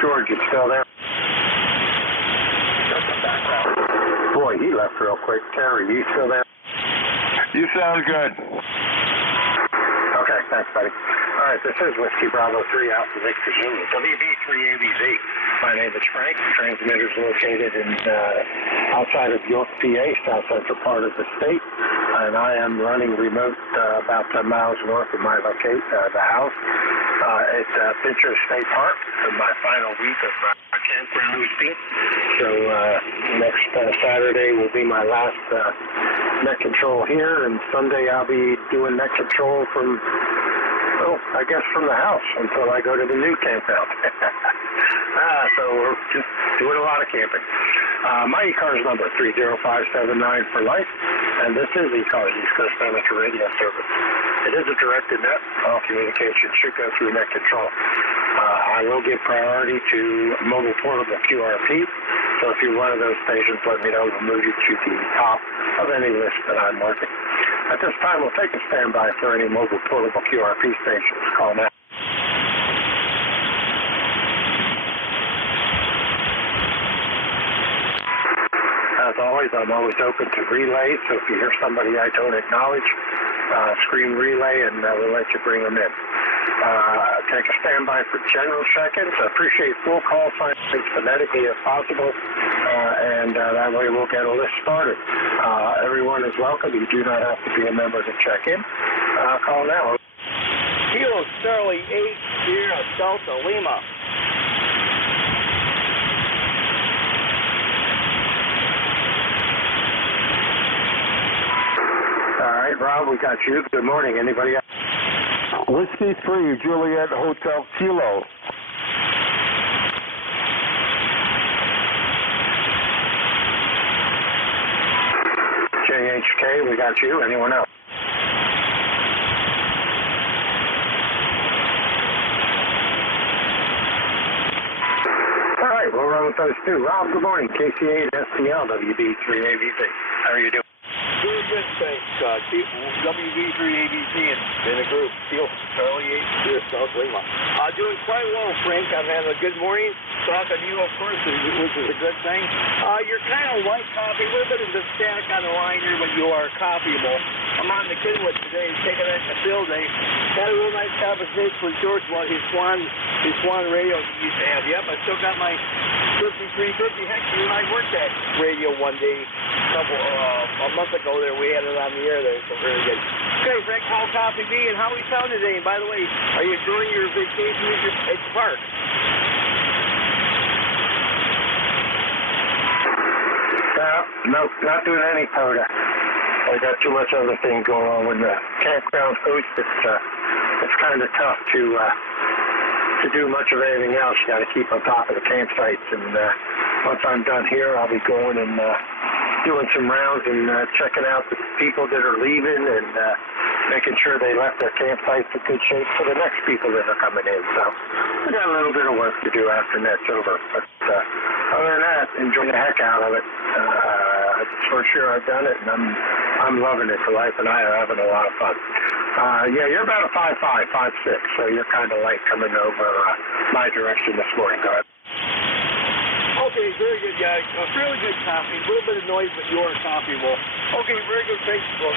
George, you still there? Boy, he left real quick. Terry, you still there? You sound good. Okay, thanks, buddy. All right, this is Whiskey Bravo 3, Alpha Victor Zulu, WB3ABZ. My name is Frank. The transmitter is located in outside of York, PA, south central part of the state, and I am running remote about 10 miles north of my the house. It's Pincher State Park, my final week of campground routine. So next Saturday will be my last net control here, and Sunday I'll be doing net control from, I guess from the house until I go to the new campground. So we're just doing a lot of camping. My ECARS number, 30579 for life, and this is ECARS, East Coast Amateur Radio Service. It is a directed net. All communication should go through net control. I will give priority to mobile portable QRP, so if you're one of those stations, let me know. We'll move you to the top of any list that I'm working. At this time, we'll take a standby for any mobile portable QRP stations. Call now. As always, I'm always open to relay, so if you hear somebody I don't acknowledge, scream relay, and we'll let you bring them in. Take a standby for general check-ins. I appreciate full call signs phonetically if possible, and that way we'll get a list started. Everyone is welcome. You do not have to be a member to check in. Call now. Kilo Charlie 8, Sierra Delta Lima. All right, Rob, we got you. Good morning. Anybody else? Whiskey 3, Juliet Hotel Kilo. JHK, we got you. Anyone else? All right, we'll run with those two. Rob, good morning. KC8 STL, WB3ABZ. How are you doing? Doing good, thanks. WB3ABC in a group. Kilo Charlie 8, Sierra South Lima. Doing quite well, Frank. I've had a good morning. Talking to you, of course, which is a good thing. You're kind of white copy, a little bit of the static on the line here, but you are copyable. I'm on the Kenwood today, taking it to field day. Had a real nice conversation with George about his Swan radio he used to have. Yep, I still got my 5350. Heck, you and I worked that radio one day a month ago there. We had it on the air there, so very good. Okay, Frank, how copy me and how we found today? And by the way, are you enjoying your vacation at the park? No, not doing any POTA. I got too much other thing going on with the campground host. It's kind of tough to do much of anything else. You got to keep on top of the campsites. And once I'm done here, I'll be going and doing some rounds and checking out the people that are leaving and making sure they left their campsites in good shape for the next people that are coming in. So I got a little bit of work to do after net's over. But other than that, enjoy the heck out of it. For sure, I've done it, and I'm loving it. For life and I are having a lot of fun. Yeah, you're about a 5'5", 5'6", so you're kind of light coming over my direction this morning. Go ahead. Okay, very good, yeah. Fairly good copy. A little bit of noise, but you are copyable. Okay, very good. Thanks for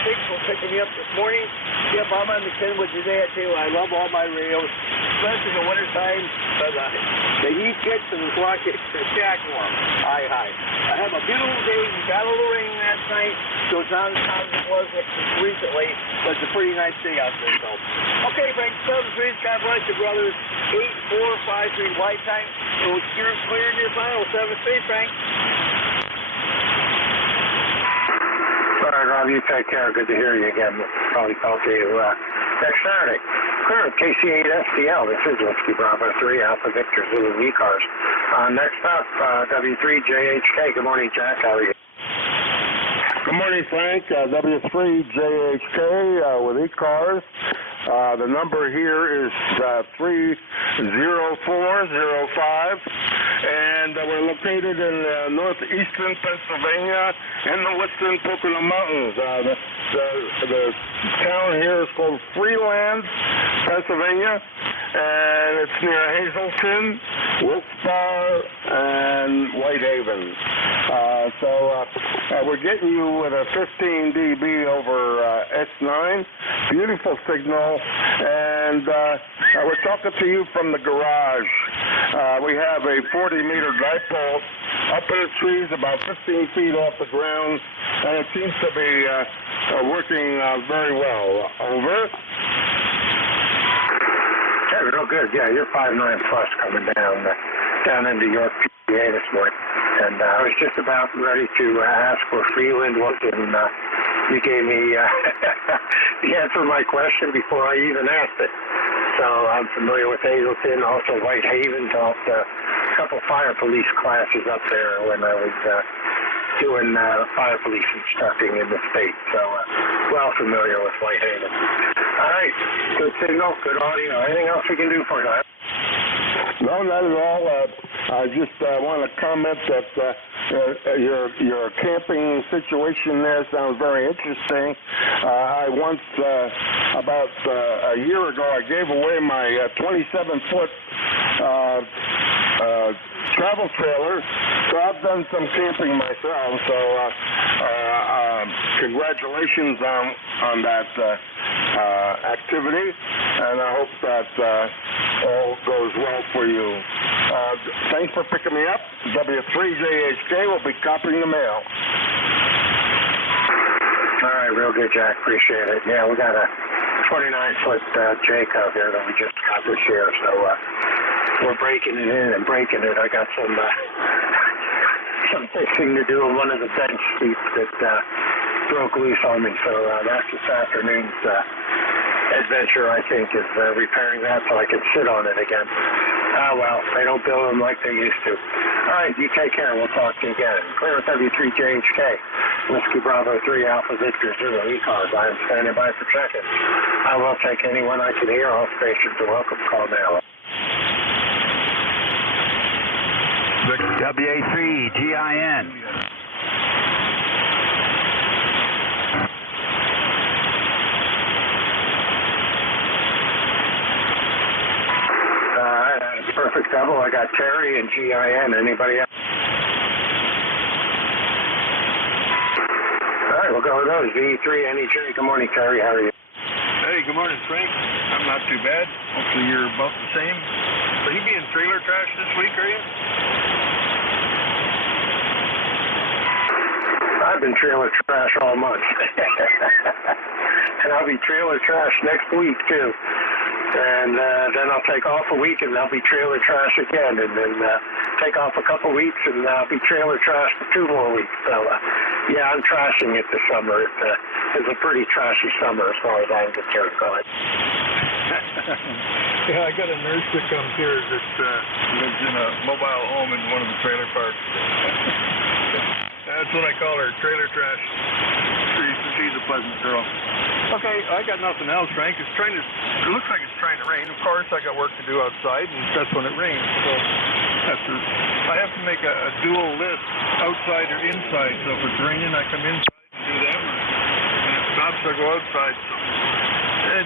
picking me up this morning. Yep, I'm on the Kenwood today. I tell you, I love all my radios, especially in the wintertime. The heat kits and the block kits are shack warm. Hi. I have a beautiful day. We got a little rain last night, so it's not as hot as it was recently, but it's a pretty nice day out there. So, okay, Frank, 7-3, God bless you, brothers. 8453 white time. So you're clear in your final 7-3, Frank. All right, Rob, you take care. Good to hear you again. We'll probably talk to you next Saturday. Clear, KC8STL. This is Whiskey Bravo 3, Alpha Victor Zulu ECARS. Next up, W3JHK. Good morning, Jack. How are you? Good morning, Frank. W3JHK with ECARS. The number here is 30405, and we're located in northeastern Pennsylvania in the western Pocono Mountains. The town here is called Freeland, Pennsylvania, and it's near Hazleton, Wilkes-Barre, and Whitehaven. We're getting you with a 15 dB over S9, beautiful signal, and we're talking to you from the garage. We have a 40-meter dipole up in the trees about 15 feet off the ground, and it seems to be working very well. Over. Okay, real good. Yeah, you're 5.9 plus coming down into York, PA this morning. And I was just about ready to ask where Freeland was, and you gave me the answer to my question before I even asked it. So I'm familiar with Hazleton, also Whitehaven, taught a couple fire police classes up there when I was doing fire police instructing in the state. So well familiar with Whitehaven. All right, good signal, good audio. Anything else we can do for you? No, not at all. I just want to comment that your camping situation there sounds very interesting. I once, about a year ago, I gave away my 27-foot travel trailer, so I've done some camping myself. So congratulations on that activity, and I hope that all goes well for you. Thanks for picking me up. W3JHK will be copying the mail. All right, real good, Jack. Appreciate it. Yeah, we got a 29-foot Jacob here that we just got this year, so we're breaking it in and breaking it. I got some fixing to do on one of the bench seats that broke loose on me, so that's this afternoon's adventure, I think, is repairing that so I can sit on it again. Well, they don't build them like they used to. All right, you take care. We'll talk to you again. Clear with W3JHK. Whiskey Bravo 3, Alpha Victor Zulu ECARS. I am standing by for check-in. I will take anyone I can hear. All stations are welcome. Call now. WA3GIN. Perfect double. I got Terry and GIN. Anybody else? All right, we'll go with those. V3 NJ. Good morning, Terry. How are you? Hey, good morning, Frank. I'm not too bad. Hopefully you're about the same. Are you being trailer trash this week, are you? I've been trailer trash all month. And I'll be trailer trash next week, too. And then I'll take off a week, and I'll be trailer trash again. And then take off a couple weeks, and I'll be trailer trash for 2 more weeks. So, yeah, I'm trashing it this summer. It's a pretty trashy summer as far as I'm concerned. Go ahead. Yeah, I got a nurse that comes here that lives in a mobile home in one of the trailer parks. That's what I call her, trailer trash. She's a pleasant girl. Okay, I got nothing else, Frank. It looks like it's trying to rain. Of course, I got work to do outside, and that's when it rains. So I have to make a dual list, outside or inside. So if it's raining, I come inside and do them. And if it stops, I go outside. So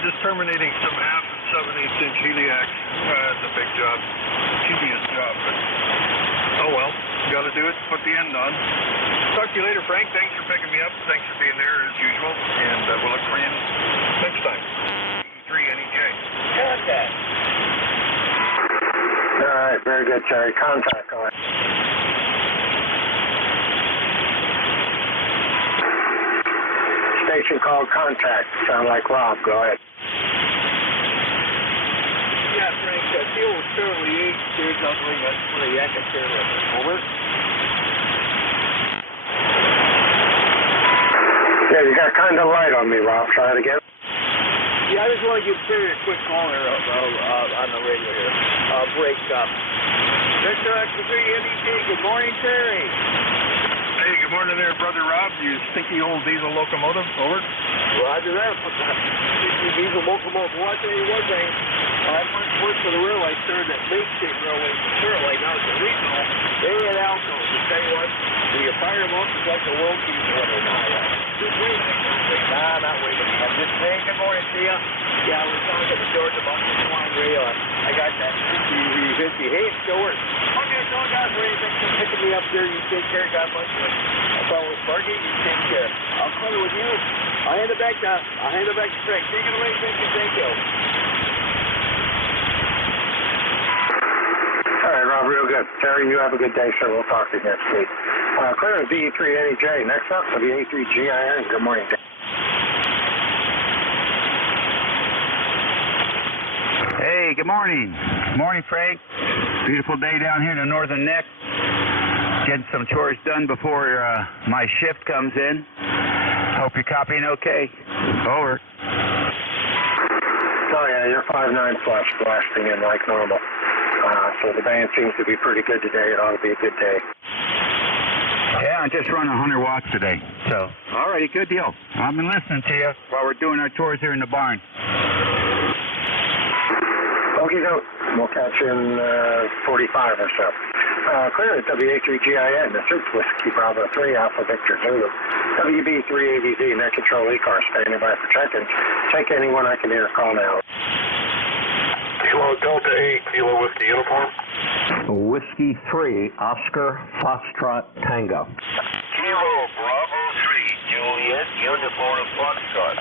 just terminating some 1/2 and 7/8 inch heliacs. That's a big job. Tedious job, but Oh, well, got to do it to put the end on. Talk to you later, Frank. Thanks for picking me up. Thanks for being there as usual. And we'll look for you next time. 3 NEJ. Contact. All right, very good, Terry. Contact on. Station called contact. Sound like Rob. Go ahead. Yeah, Frank, fuel was currently 8. Cleared up Lima for the ECARS. Over. Yeah, you got kind of light on me, Rob. Try it again. Yeah, I just want to give Terry a quick call here on the radio here. Break up. Victor X3 NEJ, good morning, Terry. Hey, good morning there, Brother Rob. You stinky old diesel locomotive. Over. Roger that. Stinky diesel locomotive. Well, I'll tell you one thing. I first worked for the railway, started at Lake State Railway in Detroit. Now it's a regional. They had Alcos. To tell you what, when you fire them up, it's like the world keeps running. Nah, not waiting. I'm just saying good morning to you. Yeah, I was talking to George about this one rail. I got that 50. Hey, it's still working. Okay, so guys, thanks for picking me up there. You take care. God bless you. If I was Sparky, you take care. I'll call with you. I'll hand it back to Frank. Take it away, thank you. All right, Rob, real good. Terry, you have a good day, sir. We'll talk to you next week. Clear to VE3 NEJ. Next up, WA3GIN. Good morning. Hey, good morning. Morning, Frank. Beautiful day down here in the northern neck. Getting some chores done before my shift comes in. Hope you're copying okay. Over. Oh, yeah, you're 5.9 flush blasting in like normal. So the band seems to be pretty good today. It ought to be a good day. Yeah, I just run 100 watts today. So, all righty, good deal. I've been listening to you while we're doing our chores here in the barn. Okie doke. We'll catch you in 45 or so. Clear at WA3GIN. This is Whiskey Bravo 3 Alpha Victor Zulu. WB3AVZ, Net Control ECARS, standing by for check-in. Take anyone I can hear call now. Kilo Delta 8, Kilo Whiskey Uniform. Whiskey 3, Oscar Foxtrot Tango. Kilo Bravo 3, Juliet Uniform Foxtrot.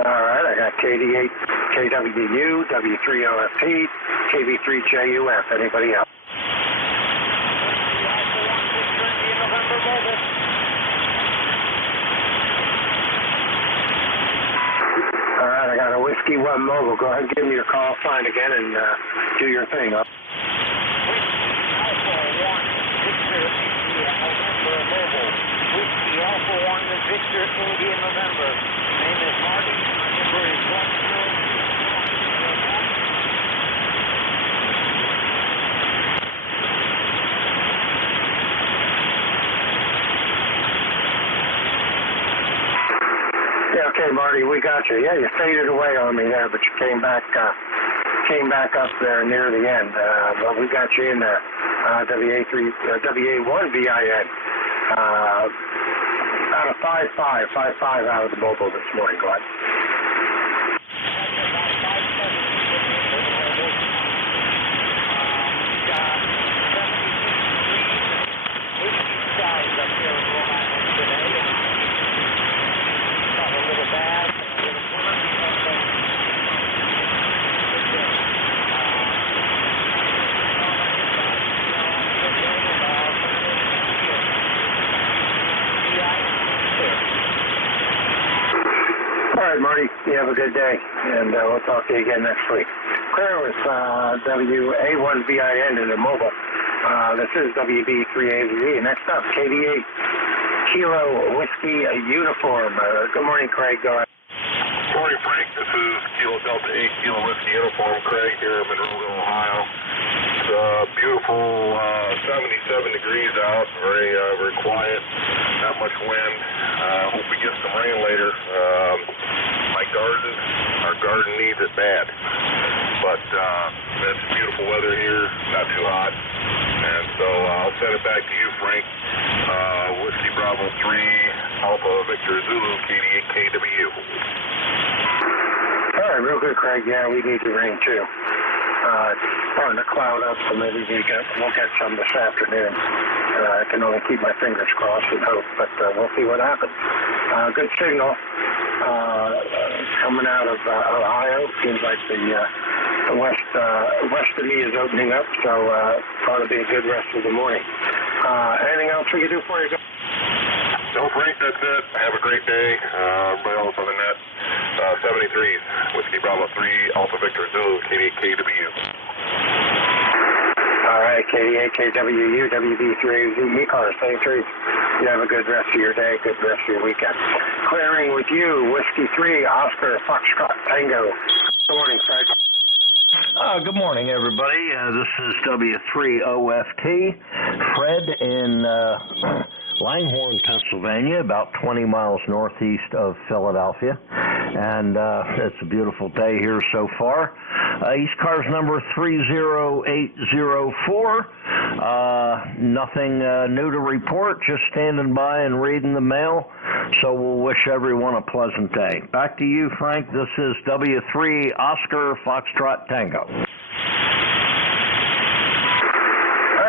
All right, I got KD8, KWU, W3OFP, KB3JUF. Anybody else? All right, I got a Whiskey 1 Mobile. Go ahead and give me your call sign again and do your thing. Alpha 1, Victor, India, November, Mobile. Whiskey Alpha 1, Victor, India, November. Name is Marty. Number is 1. Yeah, okay, Marty, we got you. Yeah, you faded away on me there, but you came back up there near the end. But we got you in there. WA1VIN. Out of 5.5 out of the mobile this morning. Go ahead. All right, Marty, you have a good day, and we'll talk to you again next week. Clear with WA1VIN in the mobile. This is WB3AVZ. Next up, KD8, Kilo Whiskey Uniform. Good morning, Craig. Go ahead. Good morning, Frank. This is Kilo Delta 8, Kilo Whiskey Uniform. Craig here in Monroeville, Ohio. It's beautiful, 77 degrees out, very quiet, not much wind. Hope we get some rain later. Our garden needs it bad. But it's beautiful weather here, not too hot. And so I'll send it back to you, Frank. Whiskey Bravo 3, Alpha Victor Zulu, KD8KW. All right, real good, Craig. Yeah, we need the rain too. It's starting to cloud up, so maybe we'll get some this afternoon. I can only keep my fingers crossed and hope, but we'll see what happens. Good signal coming out of Ohio. Seems like the west of me is opening up, so ought to be a good rest of the morning. Anything else we can do for you? No, Frank, that's it. Have a great day. Everybody else on the net. 73s, Whiskey Bravo 3, Alpha Victor Zulu, KW. All right, KDA, KWU, WB3, ECARS, same trees. You have a good rest of your day, good rest of your weekend. Clearing with you, Whiskey 3, Oscar, Foxtrot, Tango. Good morning, Fred. Good morning, everybody. This is W3OFT. Fred in Langhorne, Pennsylvania, about 20 miles northeast of Philadelphia. And it's a beautiful day here so far. ECARS number 30804. Nothing new to report, just standing by and reading the mail. So we'll wish everyone a pleasant day. Back to you, Frank. This is W3 Oscar Foxtrot Tango.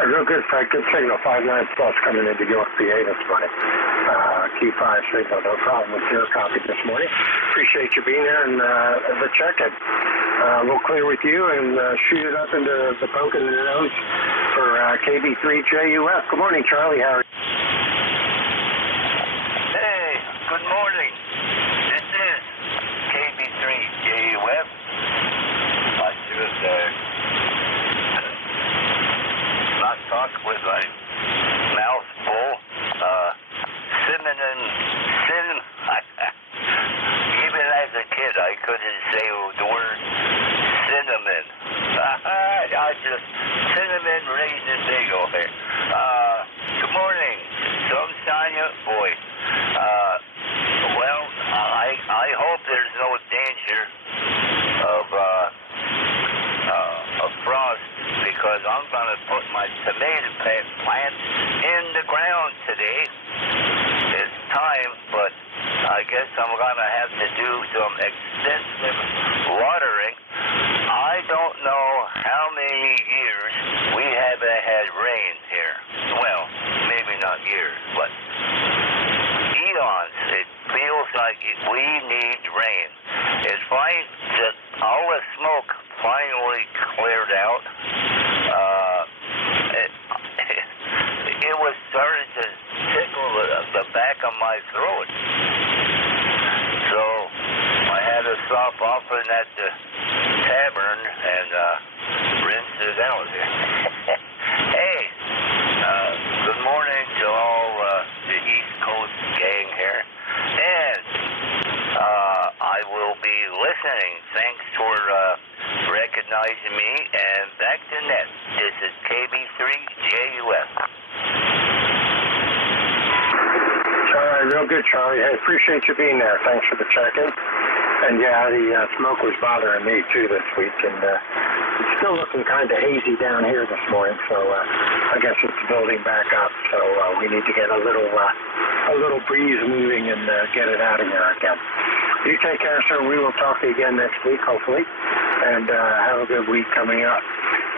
Real good, Frank. Good signal. 59 plus coming into York, PA this morning. Q5 signal. No problem with your copy this morning. Appreciate you being there and the check-in. We'll clear with you and shoot it up into the poke in the nose for KB3JUS. Good morning, Charlie. How are you? Hey, good morning. This is KB3JUS. I should not talk with my mouth full. Even as a kid, I couldn't say the word cinnamon. Cinnamon raisin bagel here. Good morning, Sonia. Boy. Well, I hope there's no danger of frost, because I'm going to put my tomato plant in the ground today. It's time, but I guess I'm going to have to do some extensive watering. I don't know how many years we haven't had rain here. Well, maybe not years, but eons. It feels like we need rain. It's fine that all the smoke finally cleared out. It was starting to tickle the back of my throat. So I had to stop often at the tavern and rinse it out. Hey, good morning to all the East Coast gang here. And I will be listening. Thanks for recognizing me. And back to net. This is KB3JUS. All right, real good, Charlie. Hey, appreciate you being there. Thanks for the check-in. And yeah, the smoke was bothering me too this week, and it's still looking kind of hazy down here this morning. So I guess it's building back up. So we need to get a little breeze moving and get it out of here again. You take care, sir. We will talk to you again next week, hopefully, and have a good week coming up.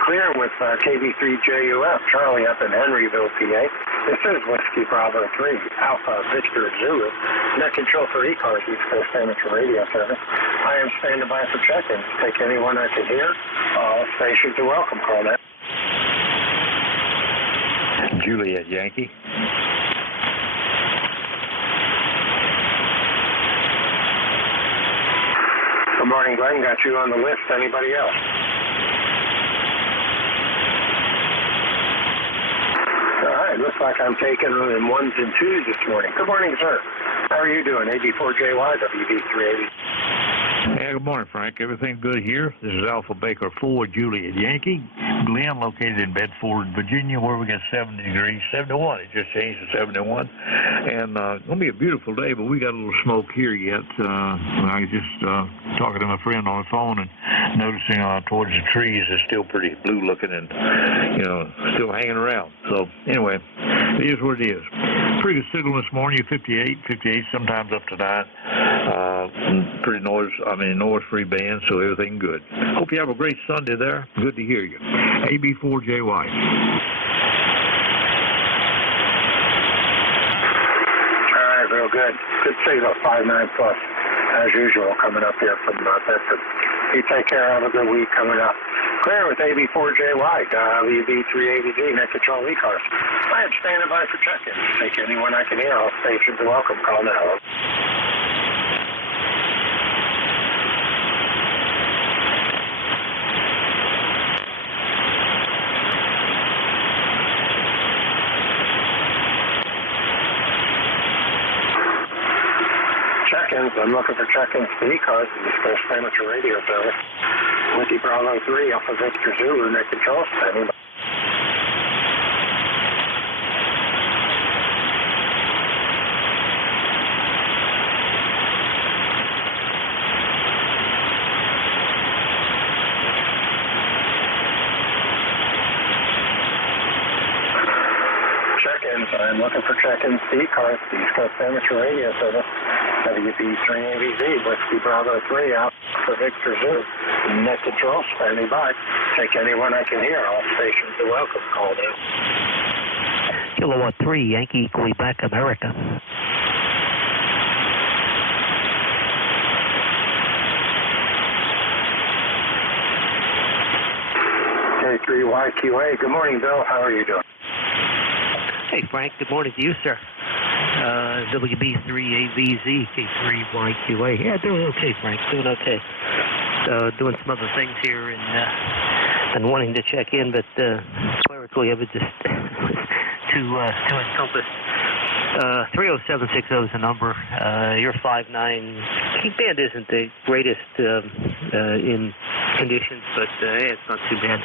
Clear with KB3JUF, Charlie up in Henryville, PA. This is Whiskey Bravo 3, Alpha Victor Zulu. Net control for ECARS, East Coast Amateur Radio Service. I am standing by for check-ins. Take anyone I can hear. All stations are welcome. Call now. Juliet Yankee. Good morning, Glenn. Got you on the list. Anybody else? All right. Looks like I'm taking them in ones and twos this morning. Good morning, sir. How are you doing? AB4JY, WB380. Yeah, good morning, Frank. Everything good here? This is Alpha Baker 4, Juliet Yankee. Glenn, located in Bedford, Virginia, where we get 70 degrees, 71. It just changed to 71. And it's going to be a beautiful day, but we got a little smoke here yet. I was just talking to my friend on the phone and noticing towards the trees it's still pretty blue looking and, still hanging around. So, anyway, it is what it is. Pretty good signal this morning, 58, sometimes up to 9. Pretty noise-free band, so everything good. Hope you have a great Sunday there. Good to hear you. AB4JY. All right, real good. Good signal, 5.9 plus, as usual, coming up here from Bedford. You take care. Have a good week coming up. Clear with AB4JY, WB3AVZ, net control ECARS. I am standing by for check-in. Take anyone I can hear. All stations are welcome. Call now. Check-ins. I'm looking for check-ins to ECARS, the East Coast Amateur Radio Service. Whiskey Bravo 3, Alpha Victor Zulu, net control, standing by. Check-ins. I'm looking for check-ins to ECARS, the East Coast Amateur Radio Service. WB3AVZ, Whiskey Bravo 3, Alpha Victor Zulu, net control, standing by. Take anyone I can hear. All stations are welcome. Call now. Kilowatt 3, Yankee, Quebec, America. K3YQA. Good morning, Bill. How are you doing? Hey, Frank. Good morning to you, sir. WB3AVZ, K3YQA. Yeah, doing okay, Frank. Doing okay. Doing some other things here and wanting to check in, but clerically, I would just to encompass. 30760 is the number. Your 5.9 heat band isn't the greatest in conditions, but it's not too bad.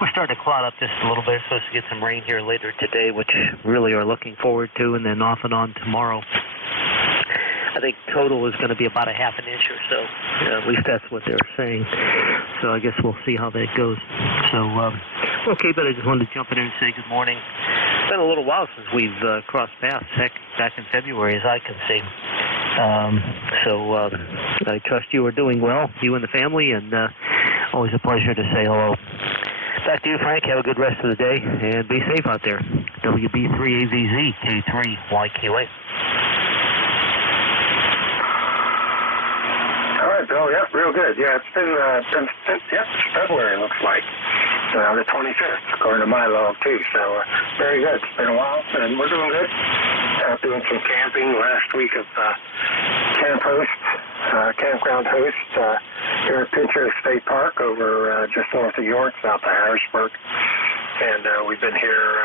We're starting to cloud up just a little bit. Supposed to get some rain here later today, which really are looking forward to, and then off and on tomorrow. I think total is going to be about a half an inch or so. At least that's what they're saying. So I guess we'll see how that goes. So, okay, but I just wanted to jump in and say good morning. It's been a little while since we've crossed paths, heck, back in February, as I can see. So I trust you are doing well, you and the family, and always a pleasure to say hello. Back to you, Frank. Have a good rest of the day, and be safe out there. WB3AVZ, K3YQA. All right, Bill. Yep, real good. Yeah, it's been February, it looks like. The 25th, according to my log, too. So, very good. It's been a while, and we're doing good. Out doing some camping last week of campground host here at Pinchot State Park over just north of York, south of Harrisburg. And we've been here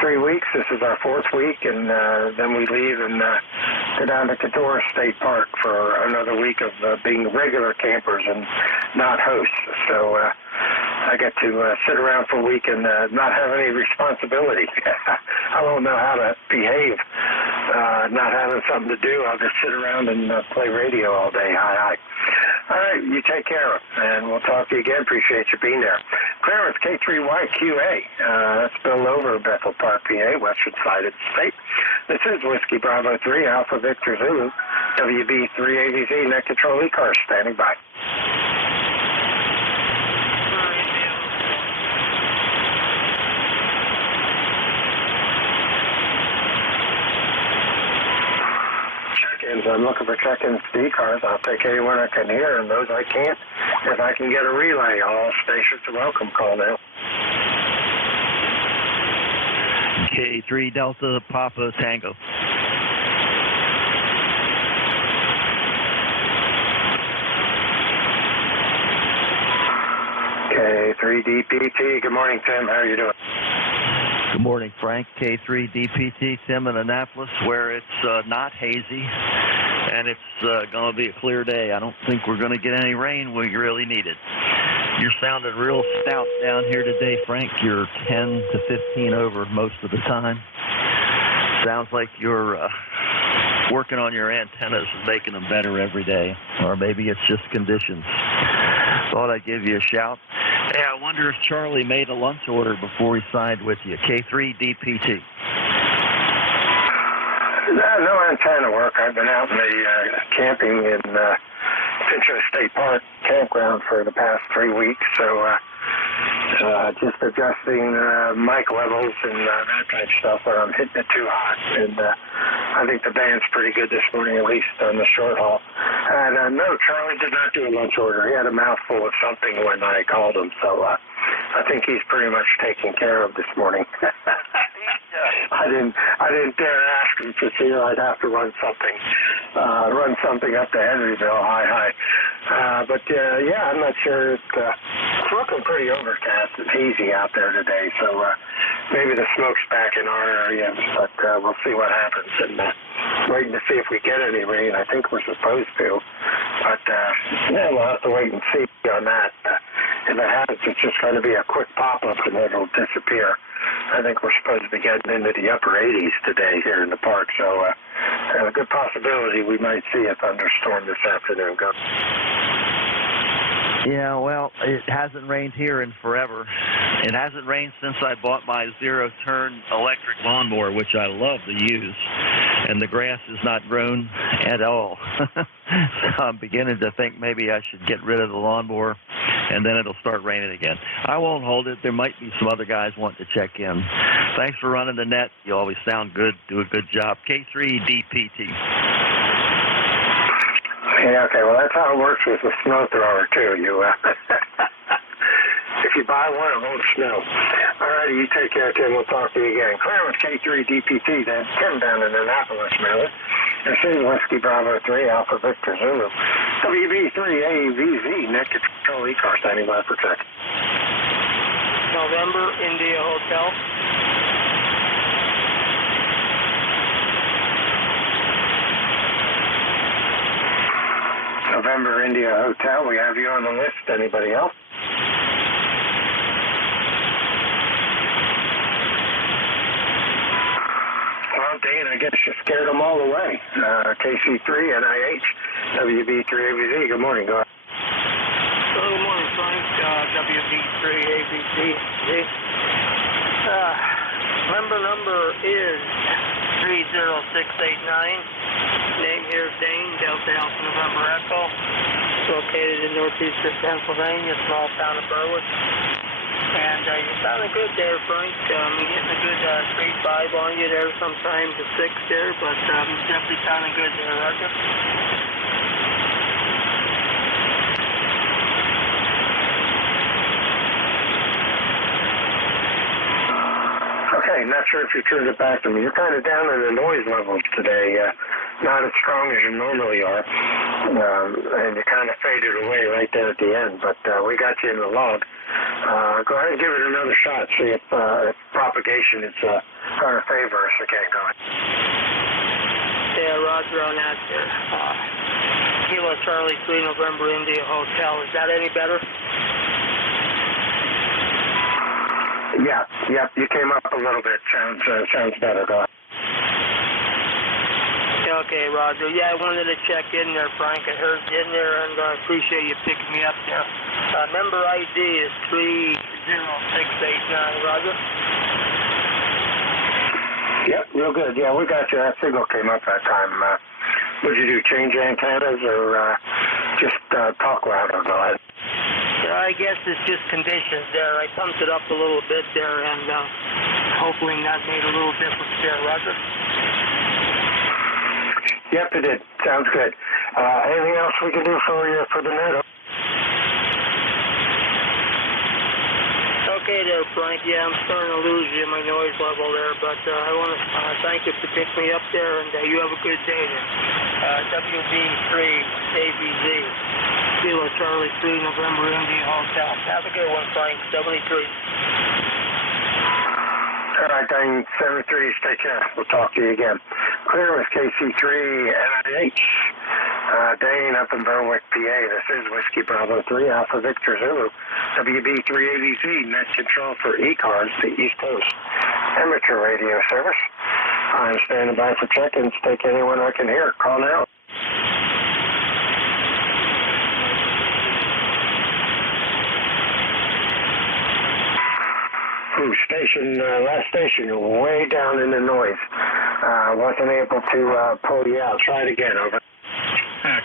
3 weeks. This is our 4th week, and then we leave and go down to Cador State Park for another week of being regular campers and not hosts. So I get to sit around for a week and not have any responsibility. I won't know how to behave, not having something to do. I'll just sit around and play radio all day. Hi. All right, you take care, and we'll talk to you again. Appreciate you being there. Clarence, K3YQA. That's Bill over Bethel Park, PA, western side of the state. This is Whiskey Bravo 3, Alpha Victor Zulu, WB3AVZ, net control ECARS, standing by. I'm looking for check-ins to ECARS. I'll take anyone I can hear, and those I can't, if I can get a relay, all stations are welcome. Call now. K3 Delta Papa Tango. K3DPT. Good morning, Tim. How are you doing? Good morning, Frank. K3DPT, Tim in Annapolis, where it's not hazy, and it's going to be a clear day. I don't think we're going to get any rain. We really need it. You're sounding real stout down here today, Frank. You're 10 to 15 over most of the time. Sounds like you're working on your antennas and making them better every day, or maybe it's just conditions. Thought I'd give you a shout. Hey, I wonder if Charlie made a lunch order before he signed with you. K3DPT. No antenna work. I've been out in the camping in Pinchot State Park campground for the past 3 weeks, so just adjusting mic levels and that kind of stuff where I'm hitting it too hot. And I think the band's pretty good this morning, at least on the short haul. And no, Charlie did not do a lunch order. He had a mouthful of something when I called him, so I think he's pretty much taken care of this morning. I didn't dare ask him to see I'd have to run something up to Henryville. Hi. But yeah, I'm not sure. It's looking pretty overcast. It's hazy out there today, so maybe the smoke's back in our area, but we'll see what happens. And waiting to see if we get any rain. I think we're supposed to, but yeah, we'll have to wait and see on that. If it happens, it's just going to be a quick pop-up and then it'll disappear. I think we're supposed to be getting into the upper 80s today here in the park, so a good possibility we might see a thunderstorm this afternoon. Yeah, well, it hasn't rained here in forever. It hasn't rained since I bought my zero-turn electric lawnmower, which I love to use, and the grass is not grown at all. So I'm beginning to think maybe I should get rid of the lawnmower, and then it'll start raining again. I won't hold it. There might be some other guys wanting to check in. Thanks for running the net. You always sound good. Do a good job. K3DPT. Yeah, okay, well, that's how it works with the snow thrower, too. If you buy one, it won't snow. All righty, you take care, Tim. We'll talk to you again. Clear with K3DPT, then Tim down in Annapolis, Maryland. And City Whiskey Bravo 3, Alpha Victor Zulu. WB3AVZ, Net Control ECARS, standing by for check. November, India Hotel. November, India Hotel. We have you on the list. Anybody else? Well, Dane, I guess you scared them all away. KC3, NIH, WB3ABZ. Good morning, go ahead. Good morning, Frank. WB3ABC. Member number is 30689. Name here is Dane, Delta Alpha November Echo. Located in northeastern Pennsylvania, small town of Berwick. And you're sounding good there, Frank. I'm getting a good 3.5 on you there, sometimes a 6 there, but definitely sounding good there, Roger. Okay, not sure if you turned it back to me. You're kind of down in the noise levels today. Not as strong as you normally are. And you kind of faded away right there at the end, but we got you in the log. Go ahead and give it another shot. See if propagation is trying to favor us again. Go ahead. Yeah, Roger on that there. Kilo Charlie 3 November India Hotel. Is that any better? Yeah, you came up a little bit. Sounds better. Go ahead. Okay, Roger. Yeah, I wanted to check in there, Frank. I heard you in there, and I appreciate you picking me up there. Member ID is 30689, Roger. Yep, real good. Yeah, we got you. That signal came up that time. What did you do, change antennas or just talk louder? Go ahead. I guess it's just conditions there. I pumped it up a little bit there, and hopefully that made a little difference there, Roger. Yep, it did. Sounds good. Anything else we can do for you for the net? Okay there, Frank. Yeah, I'm starting to lose you in my noise level there, but I want to thank you for picking me up there, and you have a good day there. WB3ABZ, Kilo Charlie 3 November India Hotel. Have a good one, Frank. 73. All right, Dane, 73, stay care. We'll talk to you again. Clear with KC3 NIH. Dane up in Berwick, PA. This is Whiskey Bravo 3, Alpha Victor Zulu. WB3ABZ, net control for ECARS, the East Coast amateur radio service. I'm standing by for check-ins. Take anyone I can hear. Call now. Last station, you're way down in the noise. Wasn't able to pull you out. Try it again, over.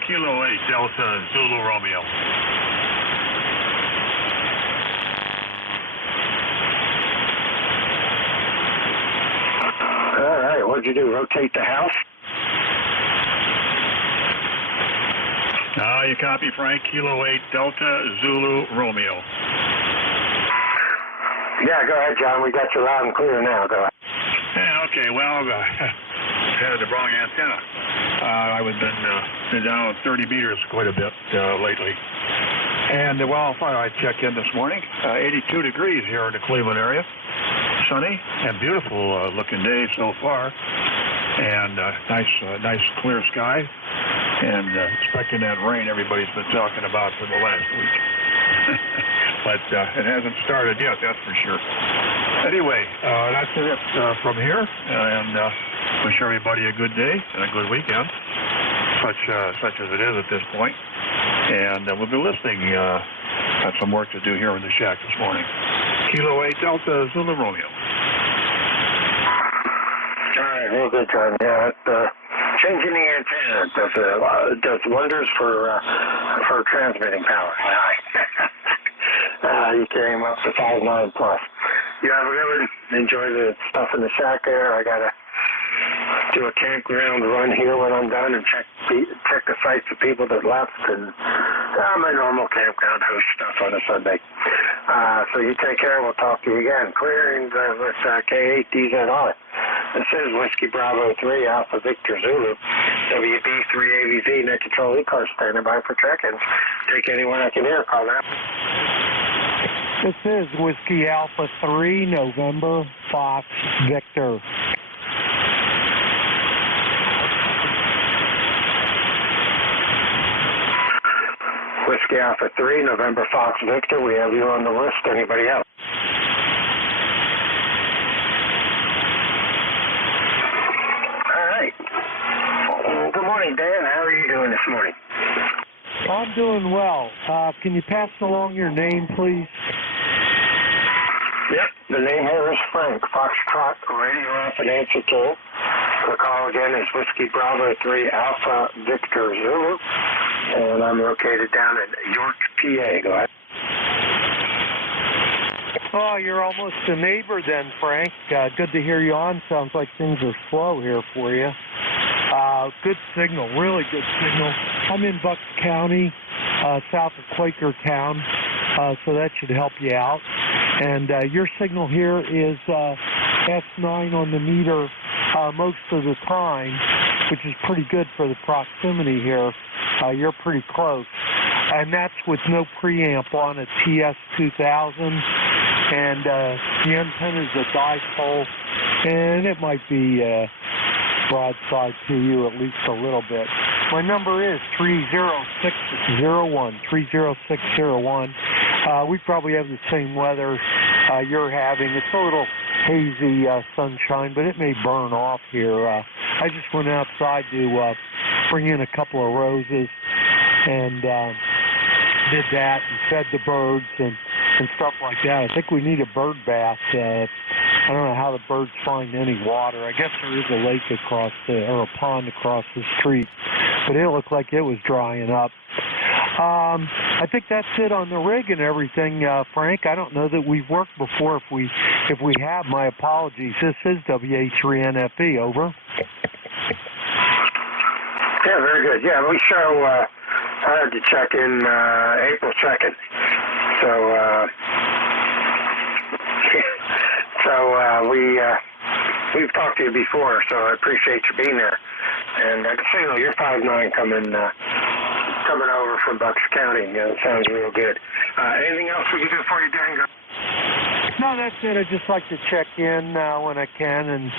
Kilo 8, Delta Zulu Romeo. All right, what'd you do, rotate the house? You copy, Frank. Kilo 8, Delta Zulu Romeo. Yeah, go ahead, John. We got you loud and clear now. Go ahead. Yeah, okay. Well, had the wrong antenna. I've been down 30 meters quite a bit lately. And, well, I checked in this morning. 82 degrees here in the Cleveland area. Sunny and beautiful looking day so far. And nice clear sky. And expecting that rain everybody's been talking about for the last week. But it hasn't started yet, that's for sure. Anyway, that's it from here, and wish everybody a good day and a good weekend, such as it is at this point. And we'll be listening. Got some work to do here in the shack this morning. Kilo 8 Delta Zulu Romeo. All right, real good, John. Yeah, changing the antenna does wonders for transmitting power. You came up to 5.9 plus. You have a good one. Enjoy the stuff in the shack there. I got to do a campground run here when I'm done and check the sites of people that left and my normal campground host stuff on a Sunday. So you take care. We'll talk to you again. Clearing with K8DZR. This is Whiskey Bravo 3 Alpha Victor Zulu. WB3AVZ Net Control ECARS standing by for check-ins. Take anyone I can hear. Call now. This is Whiskey Alpha 3 November Fox Victor. Whiskey Alpha 3 November Fox Victor. We have you on the list. Anybody else? All right. Good morning, Dan. How are you doing this morning? I'm doing well. Can you pass along your name, please? Yep. The name here is Frank. Foxtrot Radio Alpha Nancy King. The call again is Whiskey Bravo 3 Alpha Victor Zulu. And I'm located down in York, PA. Go ahead. Oh, you're almost a neighbor then, Frank. Good to hear you on. Sounds like things are slow here for you. Good signal, really good signal. I'm in Bucks County, south of Quakertown, so that should help you out. And your signal here is S9 on the meter most of the time, which is pretty good for the proximity here. You're pretty close. And that's with no preamp on a TS2000. And the antenna is a dipole, and it might be broadside to you at least a little bit. My number is 30601. 30601. We probably have the same weather you're having. It's a little hazy sunshine, but it may burn off here. I just went outside to bring in a couple of roses and did that and fed the birds and stuff like that. I think we need a bird bath. I don't know how the birds find any water. I guess there is a lake across or a pond across the street, but it looked like it was drying up. I think that's it on the rig and everything, Frank. I don't know that we've worked before. If we have, my apologies. This is WA3NFE. Over. Yeah, very good. Yeah, we show. I had to check in April 2nd. We've talked to you before, so I appreciate you being there. And I can see you're 5'9" coming over from Bucks County. It sounds real good. Anything else we can do for you, Dan? No, that's it. I just like to check in when I can,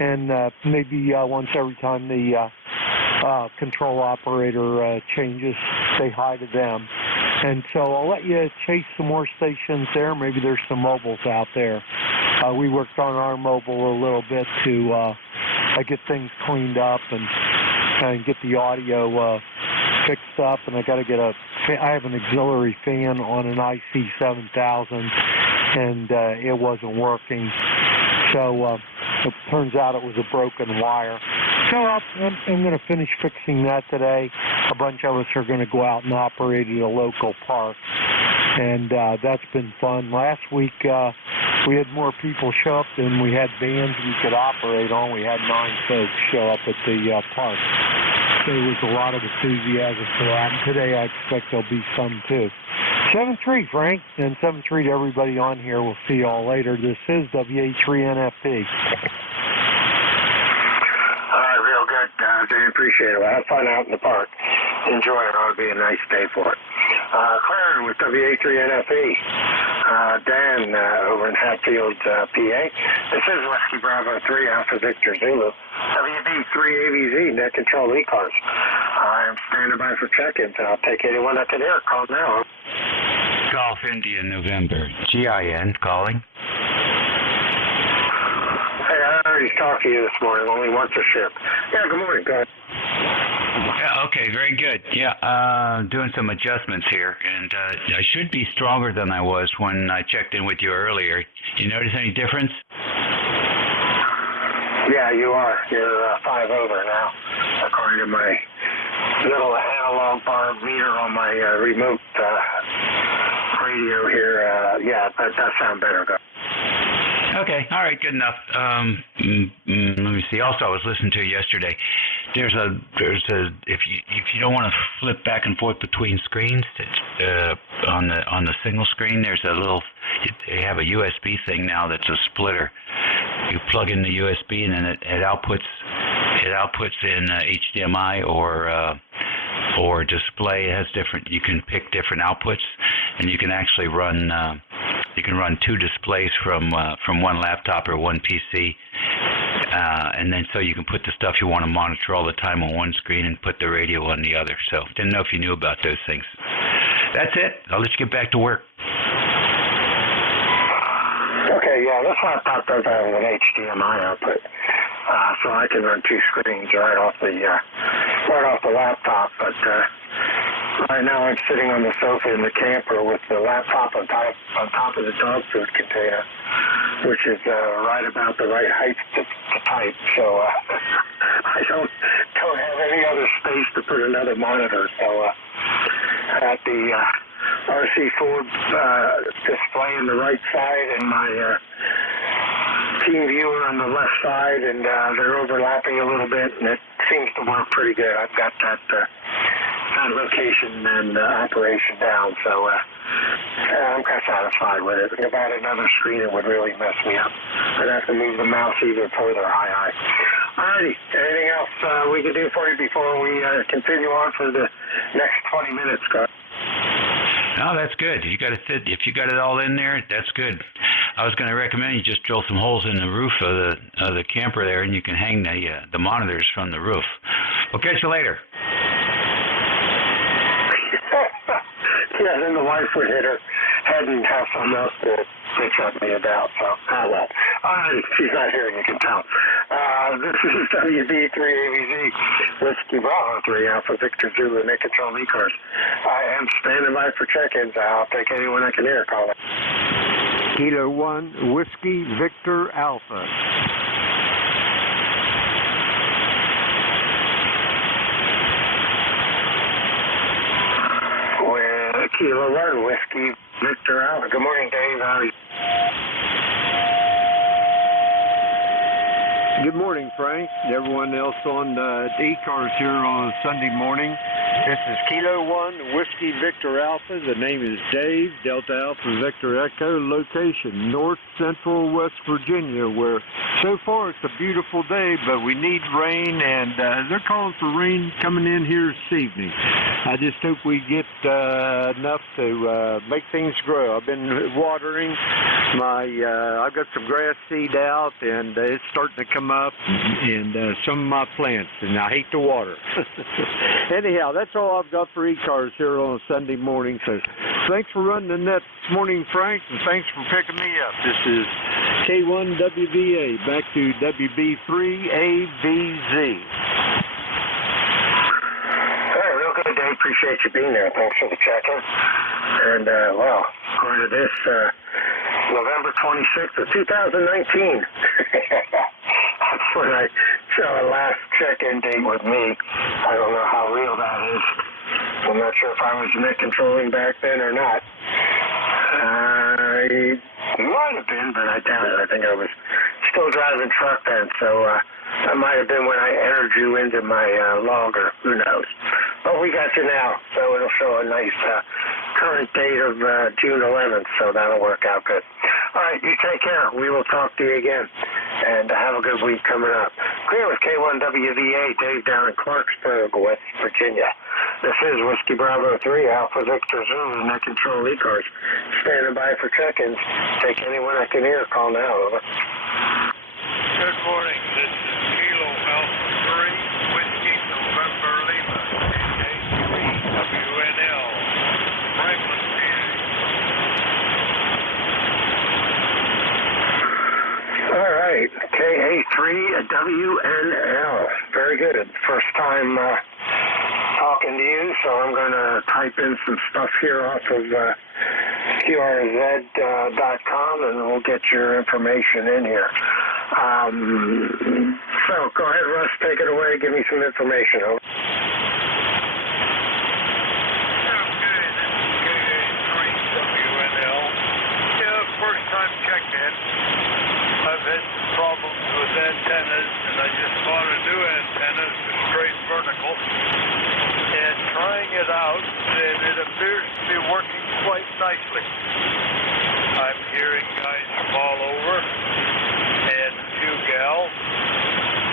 and maybe once every time the control operator changes, say hi to them. And so I'll let you chase some more stations there. Maybe there's some mobiles out there. We worked on our mobile a little bit to get things cleaned up and get the audio fixed up. And I got to get I have an auxiliary fan on an IC7000, and it wasn't working. So It turns out it was a broken wire. So I'm going to finish fixing that today. A bunch of us are going to go out and operate at a local park. And that's been fun. Last week, we had more people show up than we had bands we could operate on. We had 9 folks show up at the park. There was a lot of enthusiasm for that. And today, I expect there'll be some, too. 7-3, Frank, and 7-3 to everybody on here. We'll see you all later. This is WA3NFP. All right, real good. I appreciate it. Well, have fun out in the park. Enjoy it. It'll be a nice day for it. Claire with WA3NFE. Dan over in Hatfield, PA. This is Whiskey Bravo 3 Alpha Victor Zulu. WB3AVZ, net control ECARS. I'm standing by for check-ins. I'll take anyone that can hear. Call now. Golf India November. GIN calling. Hey, I already talked to you this morning, only once a ship. Yeah, good morning. Go ahead. Yeah, okay, very good. Yeah, doing some adjustments here, and I should be stronger than I was when I checked in with you earlier. You notice any difference? Yeah, you are. You're 5 over now, according to my little analog bar meter on my remote radio here. Yeah, that does sound better. Go. Okay, all right, good enough. Let me see. Also, I was listening to you yesterday. There's a if you don't want to flip back and forth between screens, on the single screen, there's a little. They have a USB thing now that's a splitter. You plug in the USB and then it outputs in HDMI or display. It has different. You can pick different outputs, and you can actually run. You can run 2 displays from one laptop or one PC, and then so you can put the stuff you want to monitor all the time on one screen and put the radio on the other. So didn't know if you knew about those things. That's it. I'll let you get back to work. Okay, yeah, this laptop does have an HDMI output, so I can run 2 screens right off the laptop. But right now I'm sitting on the sofa in the camper with the laptop on top of the dog food container, which is right about the right height to type. So I don't have any other space to put another monitor. So at the RC4 display on the right side and my team viewer on the left side, and they're overlapping a little bit, and it seems to work pretty good. I've got that location and operation down, so I'm kind of satisfied with it. If I had another screen, it would really mess me up. I'd have to move the mouse even further. High. Alrighty, anything else we can do for you before we continue on for the next 20 minutes, Scott? No, that's good. If you got it all in there, that's good. I was going to recommend you just drill some holes in the roof of the camper there, and you can hang the monitors from the roof. We'll catch you later. Yeah, then the wife would hit her head and have something else to bitch at me about. So, well. All right, she's not here, you can tell. This is WB3AVZ, Whiskey Bravo 3 Alpha Victor Zulu, net control ECARS. I am standing by for check-ins. I'll take anyone I can hear. Call it. Kilo 1, Whiskey Victor Alpha. Kilo 1, Whiskey Victor Alpha. Good morning, Dave. How are you? Good morning, Frank, and everyone else on ECARS here on Sunday morning. This is Kilo 1, Whiskey Victor Alpha. The name is Dave, Delta Alpha Victor Echo. Location, North Central West Virginia, where so far it's a beautiful day, but we need rain, and they're calling for rain coming in here this evening. I just hope we get enough to make things grow. I've been watering I've got some grass seed out, and it's starting to come up, and some of my plants, and I hate to water. Anyhow, that's all I've got for ECARS here on a Sunday morning. So thanks for running the net this morning, Frank, and thanks for picking me up. This is K1WVA, back to WB3AVZ. Good day. Appreciate you being there. Thanks for the check-in. And, well, according to this, November 26th of 2019. That's when I saw a last check-in date with me. I don't know how real that is. I'm not sure if I was net controlling back then or not. I might have been, but I doubt it. I think I was still driving truck then, so that might have been when I entered you into my logger. Who knows? But we got you now, so it'll show a nice current date of June 11th, so that'll work out good. All right, you take care. We will talk to you again, and have a good week coming up. Clear with K1WVA, Dave down in Clarksburg, West Virginia. This is Whiskey Bravo 3, Alpha Victor Zulu, net control ECARS. Standing by for check-ins. Take anyone I can hear. Call now, over. Good morning. This is Kilo Alpha 3, Whiskey November Lima, NJ2US, WNL, Franklin, PA. All right, KA3WNL. Very good. First time talking to you, so I'm going to type in some stuff here off of QRZ.com, and we'll get your information in here. So go ahead, Russ, take it away. Give me some information. Over. Okay, this is KA3WNL. Yeah, first time check-in. I've had some problems with antennas, and I just bought a new antenna, straight vertical. And trying it out, and it appears to be working quite nicely. I'm hearing guys from all over, and a few gals,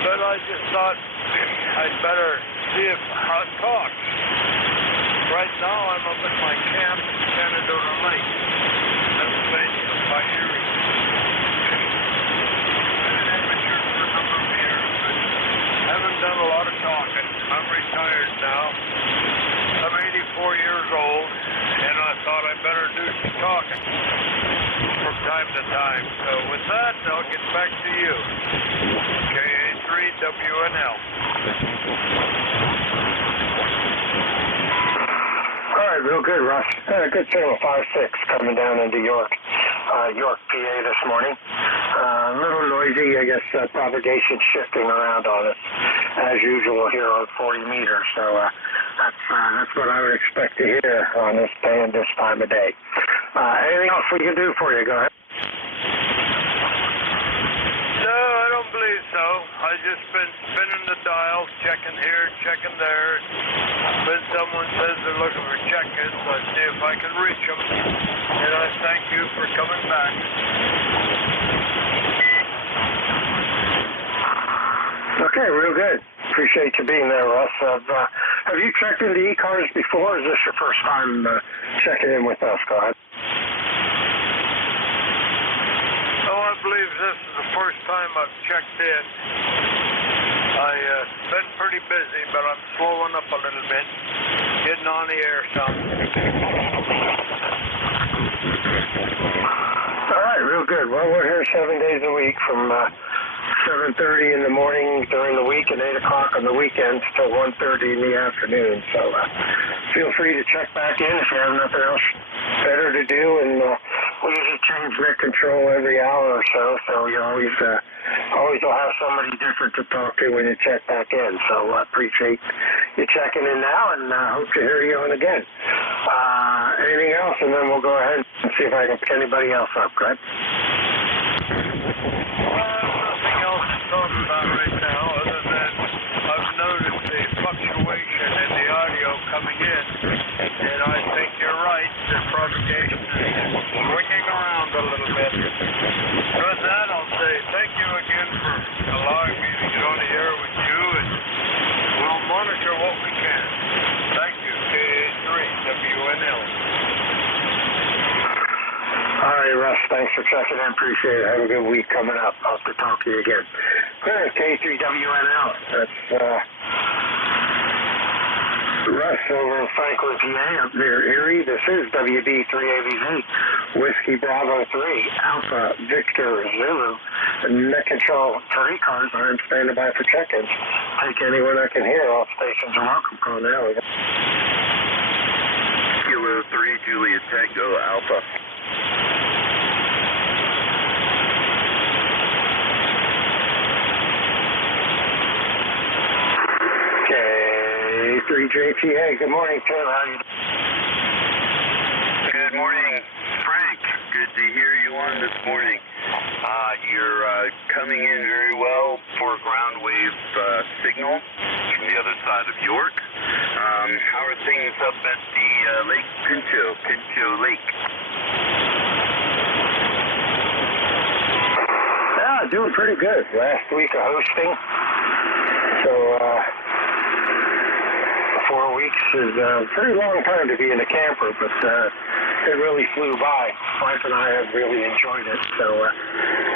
but I just thought I'd better see how it talks. Right now, I'm up at my camp in Shenandoah Lake, Pennsylvania, by Erie. Been an amateur for a number of years, but haven't done a lot of talking. I'm retired now. I'm 84 years old, and I thought I'd better do some talking from time to time. So with that, I'll get back to you. KA3WNL. All right, real good, Russ. Good signal, 5-6 coming down into York, York, PA this morning. A little noisy, I guess, propagation shifting around on us, as usual here on 40 meters. So that's what I would expect to hear on this day and this time of day. Anything else we can do for you? Go ahead. No, I don't believe so. I just been spinning the dials, checking here, checking there. When someone says they're looking for check-ins, I see if I can reach them. And I thank you for coming back. Okay, real good. Appreciate you being there, Russ. Have you checked into ECARS before, or is this your first time checking in with us? Go ahead. Oh, I believe this is the first time I've checked in. I've been pretty busy, but I'm slowing up a little bit, getting on the air some. All right, real good. Well, we're here 7 days a week from 7:30 in the morning during the week and 8 o'clock on the weekends till 1:30 in the afternoon. So feel free to check back in if you have nothing else better to do. And we usually change net control every hour or so, so you always will have somebody different to talk to when you check back in. So I appreciate you checking in now, and hope to hear you on again. Anything else, and then we'll go ahead and see if I can pick anybody else up, Greg. Nothing else to talk about right now, other than I've noticed a fluctuation in the audio coming in, and I think you're right, the propagation is swinging around a little bit. With that, I'll say thank you again for allowing me to get on the air with you, and we'll monitor what we can. Thank you, KA3WNL. All right, Russ, thanks for checking in. Appreciate it. Have a good week coming up. Hope to talk to you again. Clear, K3WNL. That's Russ over in Franklin, PA, up near Erie. This is WB3AVZ, Whiskey Bravo 3, Alpha Victor Zulu, net control for ECARS. I'm standing by for check-ins. Take anyone I can hear. All stations are welcome. Call now. Kilo 3, Juliet Tango Alpha. WJTA. Good morning, Tim. How are you? Good morning, Frank. Good to hear you on this morning. You're coming in very well for ground wave signal from the other side of York. How are things up at the Lake Pincho Lake? Yeah, doing pretty good. Last week of hosting. So, 4 weeks is a pretty long time to be in a camper, but it really flew by. Frank and I have really enjoyed it. So,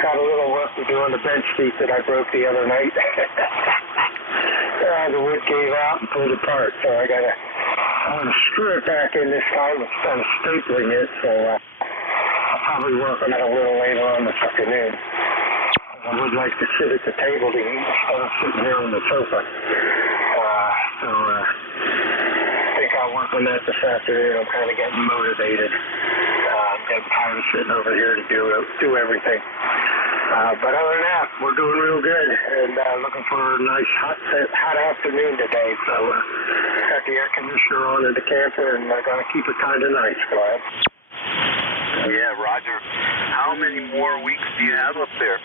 got a little work to do on the bench seat that I broke the other night. The wood gave out and pulled apart, so I'm going to screw it back in this time instead of stapling it, so I'll probably work on it a little later on this afternoon. I would like to sit at the table to eat instead of sitting here on the sofa. So I think I'll work on that this afternoon. I'm kind of getting motivated. I'm getting tired of sitting over here to do everything. But other than that, we're doing real good and looking for a nice hot afternoon today. So got the air conditioner on in the camper and I'm going to keep it kind of nice, Glad. Yeah, Roger. How many more weeks do you have up there?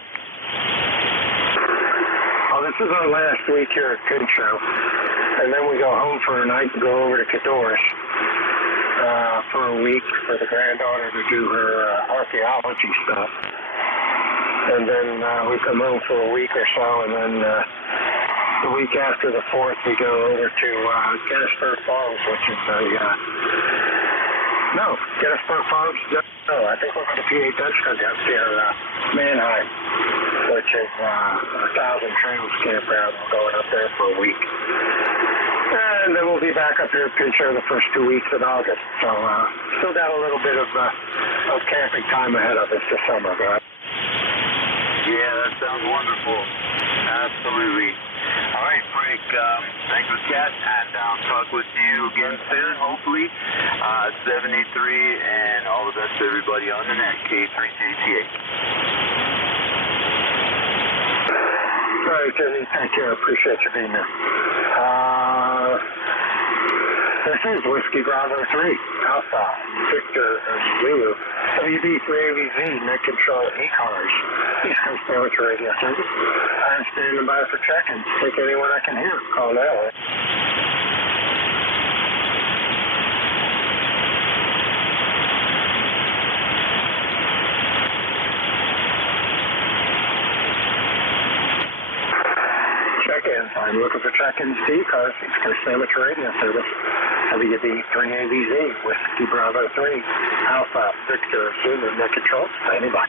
Well, this is our last week here at Pincho. And then we go home for a night and go over to Cadores for a week for the granddaughter to do her archaeology stuff. And then we come home for a week or so, and then the week after the 4th, we go over to Gettysburg Farms, which is Gettysburg Farms? No, I think we're going to PA Dutch Country up there, Mannheim, which is 1,000 Trails campground. We're going up there for a week. And then we'll be back up here at Pincho the first 2 weeks in August. So still got a little bit of camping time ahead of us this summer, guys. Yeah, that sounds wonderful. Absolutely. All right, Frank, thanks for the chat, and I'll talk with you again soon, hopefully. 73, and all the best to everybody on the net, K3JTA. All right, Jenny, thank you. I appreciate you being there. This is Whiskey Bravo 3, Alpha, Victor, Lulu, WB3AVZ, net control, ECARS, East Coast Amateur Radio Service. I'm standing by for check-in. Take anyone I can hear. Call now. Check-ins. I'm looking for check-ins to ECARS, East Coast Amateur Radio Service. WB3AVZ, Whiskey Bravo 3, Alpha, Victor, Zulu, net control, standing by.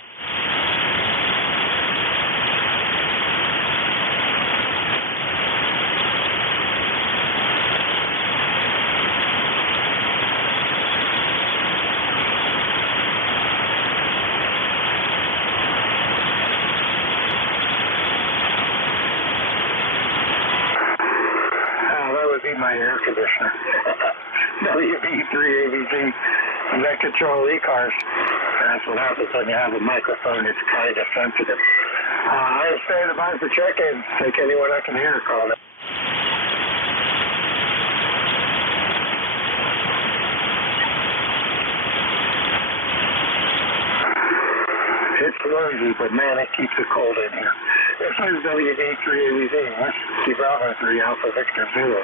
My air conditioner. WB3AVZ, net control ECARS. That's what happens when you have a microphone. It's kind of sensitive. I'm standing by for check-in. Take anyone I can hear. Call it. It's noisy, but man, it keeps it cold in here. This is WB3AVZ, Whiskey Bravo 3, Alpha Victor Zulu,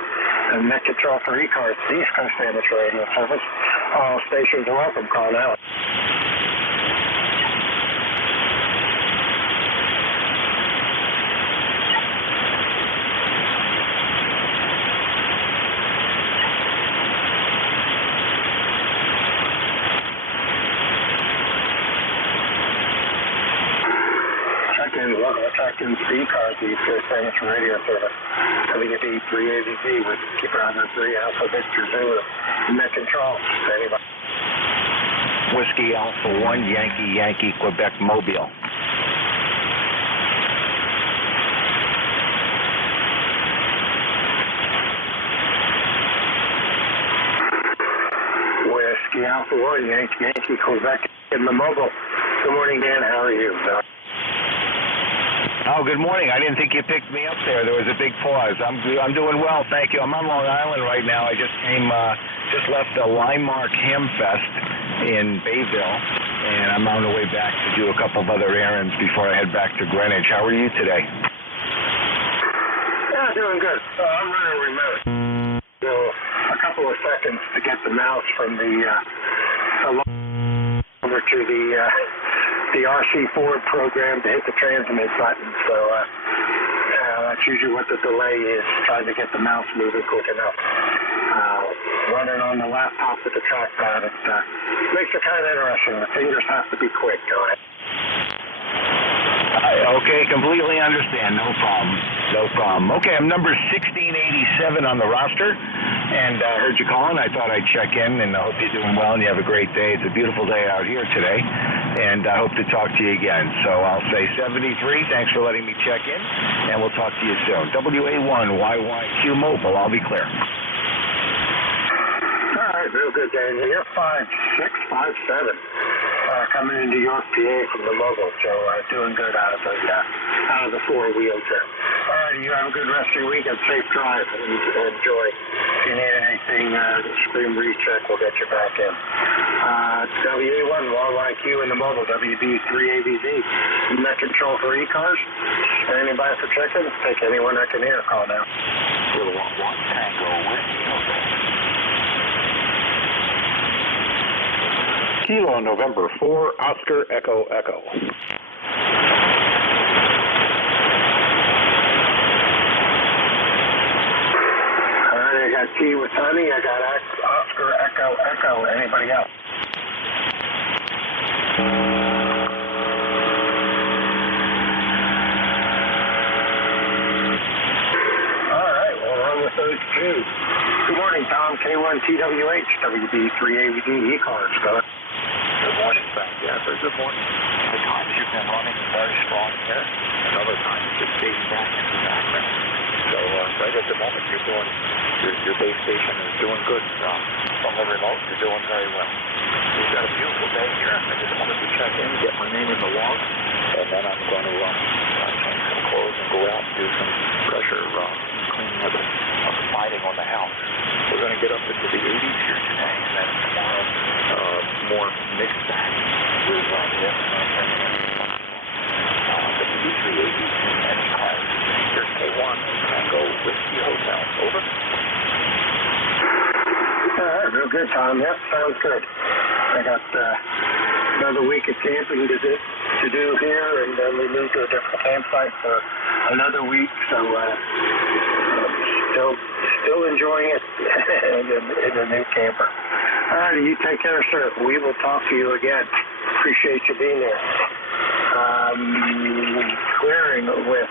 and net control for ECARS, the East Coast Amateur Radio Service. All stations are welcome. Call now. Check-in to ECARS, the East Coast Amateur Radio Service. WB3AVZ with Whiskey Bravo 3, Alpha Victor Zulu, net control. Standing by. Whiskey Alpha 1, Yankee, Quebec, Mobile. Whiskey Alpha 1, Yankee, Quebec, in the Mobile. Good morning, Dan. How are you? Oh, good morning. I didn't think you picked me up there. There was a big pause. I'm doing well, thank you. I'm on Long Island right now. I just left the Limemark Ham Fest in Bayville, and I'm on the way back to do a couple of other errands before I head back to Greenwich. How are you today? Yeah, doing good. I'm running remote. So a couple of seconds to get the mouse from the over to the RC Ford program to hit the transmit button. So that's usually what the delay is, trying to get the mouse moving quick enough. Running on the laptop with the trackpad, it makes it kind of interesting. The fingers have to be quick. Go ahead. Okay, completely understand. No problem. Okay, I'm number 1687 on the roster, and I heard you calling. I thought I'd check in, and I hope you're doing well and you have a great day. It's a beautiful day out here today, and I hope to talk to you again. So I'll say 73. Thanks for letting me check in, and we'll talk to you soon. WA1YYQ Mobile. I'll be clear. All right, real good, Daniel. You're 5'6", 5'7", coming into York, PA from the mobile, so doing good out of the four-wheel trip. All right, you have a good rest of your weekend. Safe drive and enjoy. If you need anything, screen recheck, we'll get you back in. WA1 YYQ in the mobile, WB3ABZ. Net control for ECARS. Standing by for check-in. Take anyone I can hear. Call now. 1 Tango with Kilo November 4, Oscar Echo Echo. All right, I got T with Honey. I got Oscar Echo Echo. Anybody else? All right, we'll run with those two. Good morning, Tom. K1TWH, WB3ABD, ECARS. Go ahead. Good morning, Frank. Yeah, very good morning. The times you've been running very strong here, and other times just fading back into the background. So right at the moment you're doing, your base station is doing good. From the remote, you're doing very well. We've got a beautiful day here. I just wanted to check in, get my name in the log, and then I'm going to change some clothes and go out and do some pressure cleaning of the siding on the house. We're going to get up into the 80s here today, and then tomorrow more mixed bag with the WB380 and ECARS. Here's K1 Tango Whiskey Hotel. Over. All right, real good, Tom. Yep, sounds good. I got another week of camping to do here, and then we moved to a different campsite for another week. So still enjoying it in a new camper. All right, you take care, sir. We will talk to you again. Appreciate you being there. Clearing with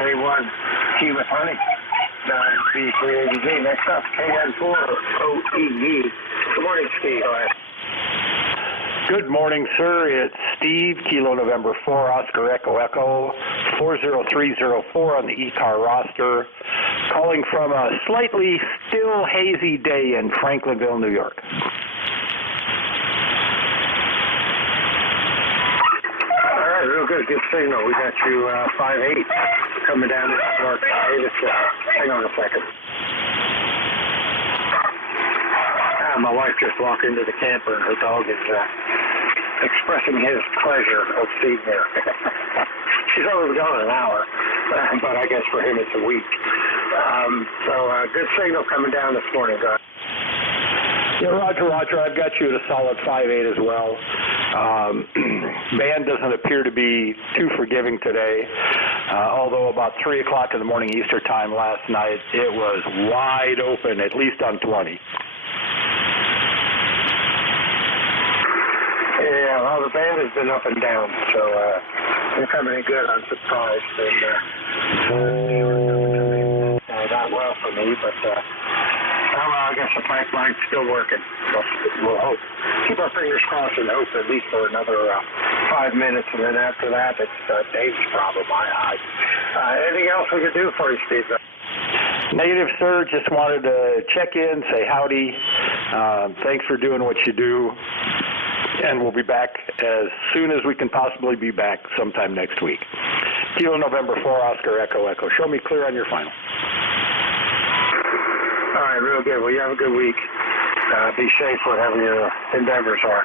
K1 T with Honey. B3ABZ. Next up, KN4OEE. Good morning, Steve. Go ahead. Good morning, sir. It's Steve, Kilo November 4, Oscar Echo Echo, 40304 on the ECAR roster, calling from a slightly still hazy day in Franklinville, New York. All right, real good. Good signal. We got you 5'8", coming down this York. Hang on a second. My wife just walked into the camper, and her dog is expressing his pleasure of seeing her. She's only gone an hour, but I guess for him it's a week. Good signal coming down this morning, guys. Yeah, Roger. I've got you at a solid 5'8" as well. Band doesn't appear to be too forgiving today, although about 3 o'clock in the morning Easter time last night, it was wide open, at least on 20. Yeah, well, the band has been up and down, so they're coming in good. I'm surprised. And not well for me, but I guess the pipeline's still working. So we'll hope. Keep our fingers crossed and hope at least for another 5 minutes, and then after that, it's Dave's problem. Anything else we can do for you, Steve? Negative, sir. Just wanted to check in, say howdy. Thanks for doing what you do. And we'll be back as soon as we can possibly be back sometime next week. Kilo November 4 Oscar Echo Echo. Show me clear on your final. All right, real good. Well, you have a good week. Be safe, whatever your endeavors are.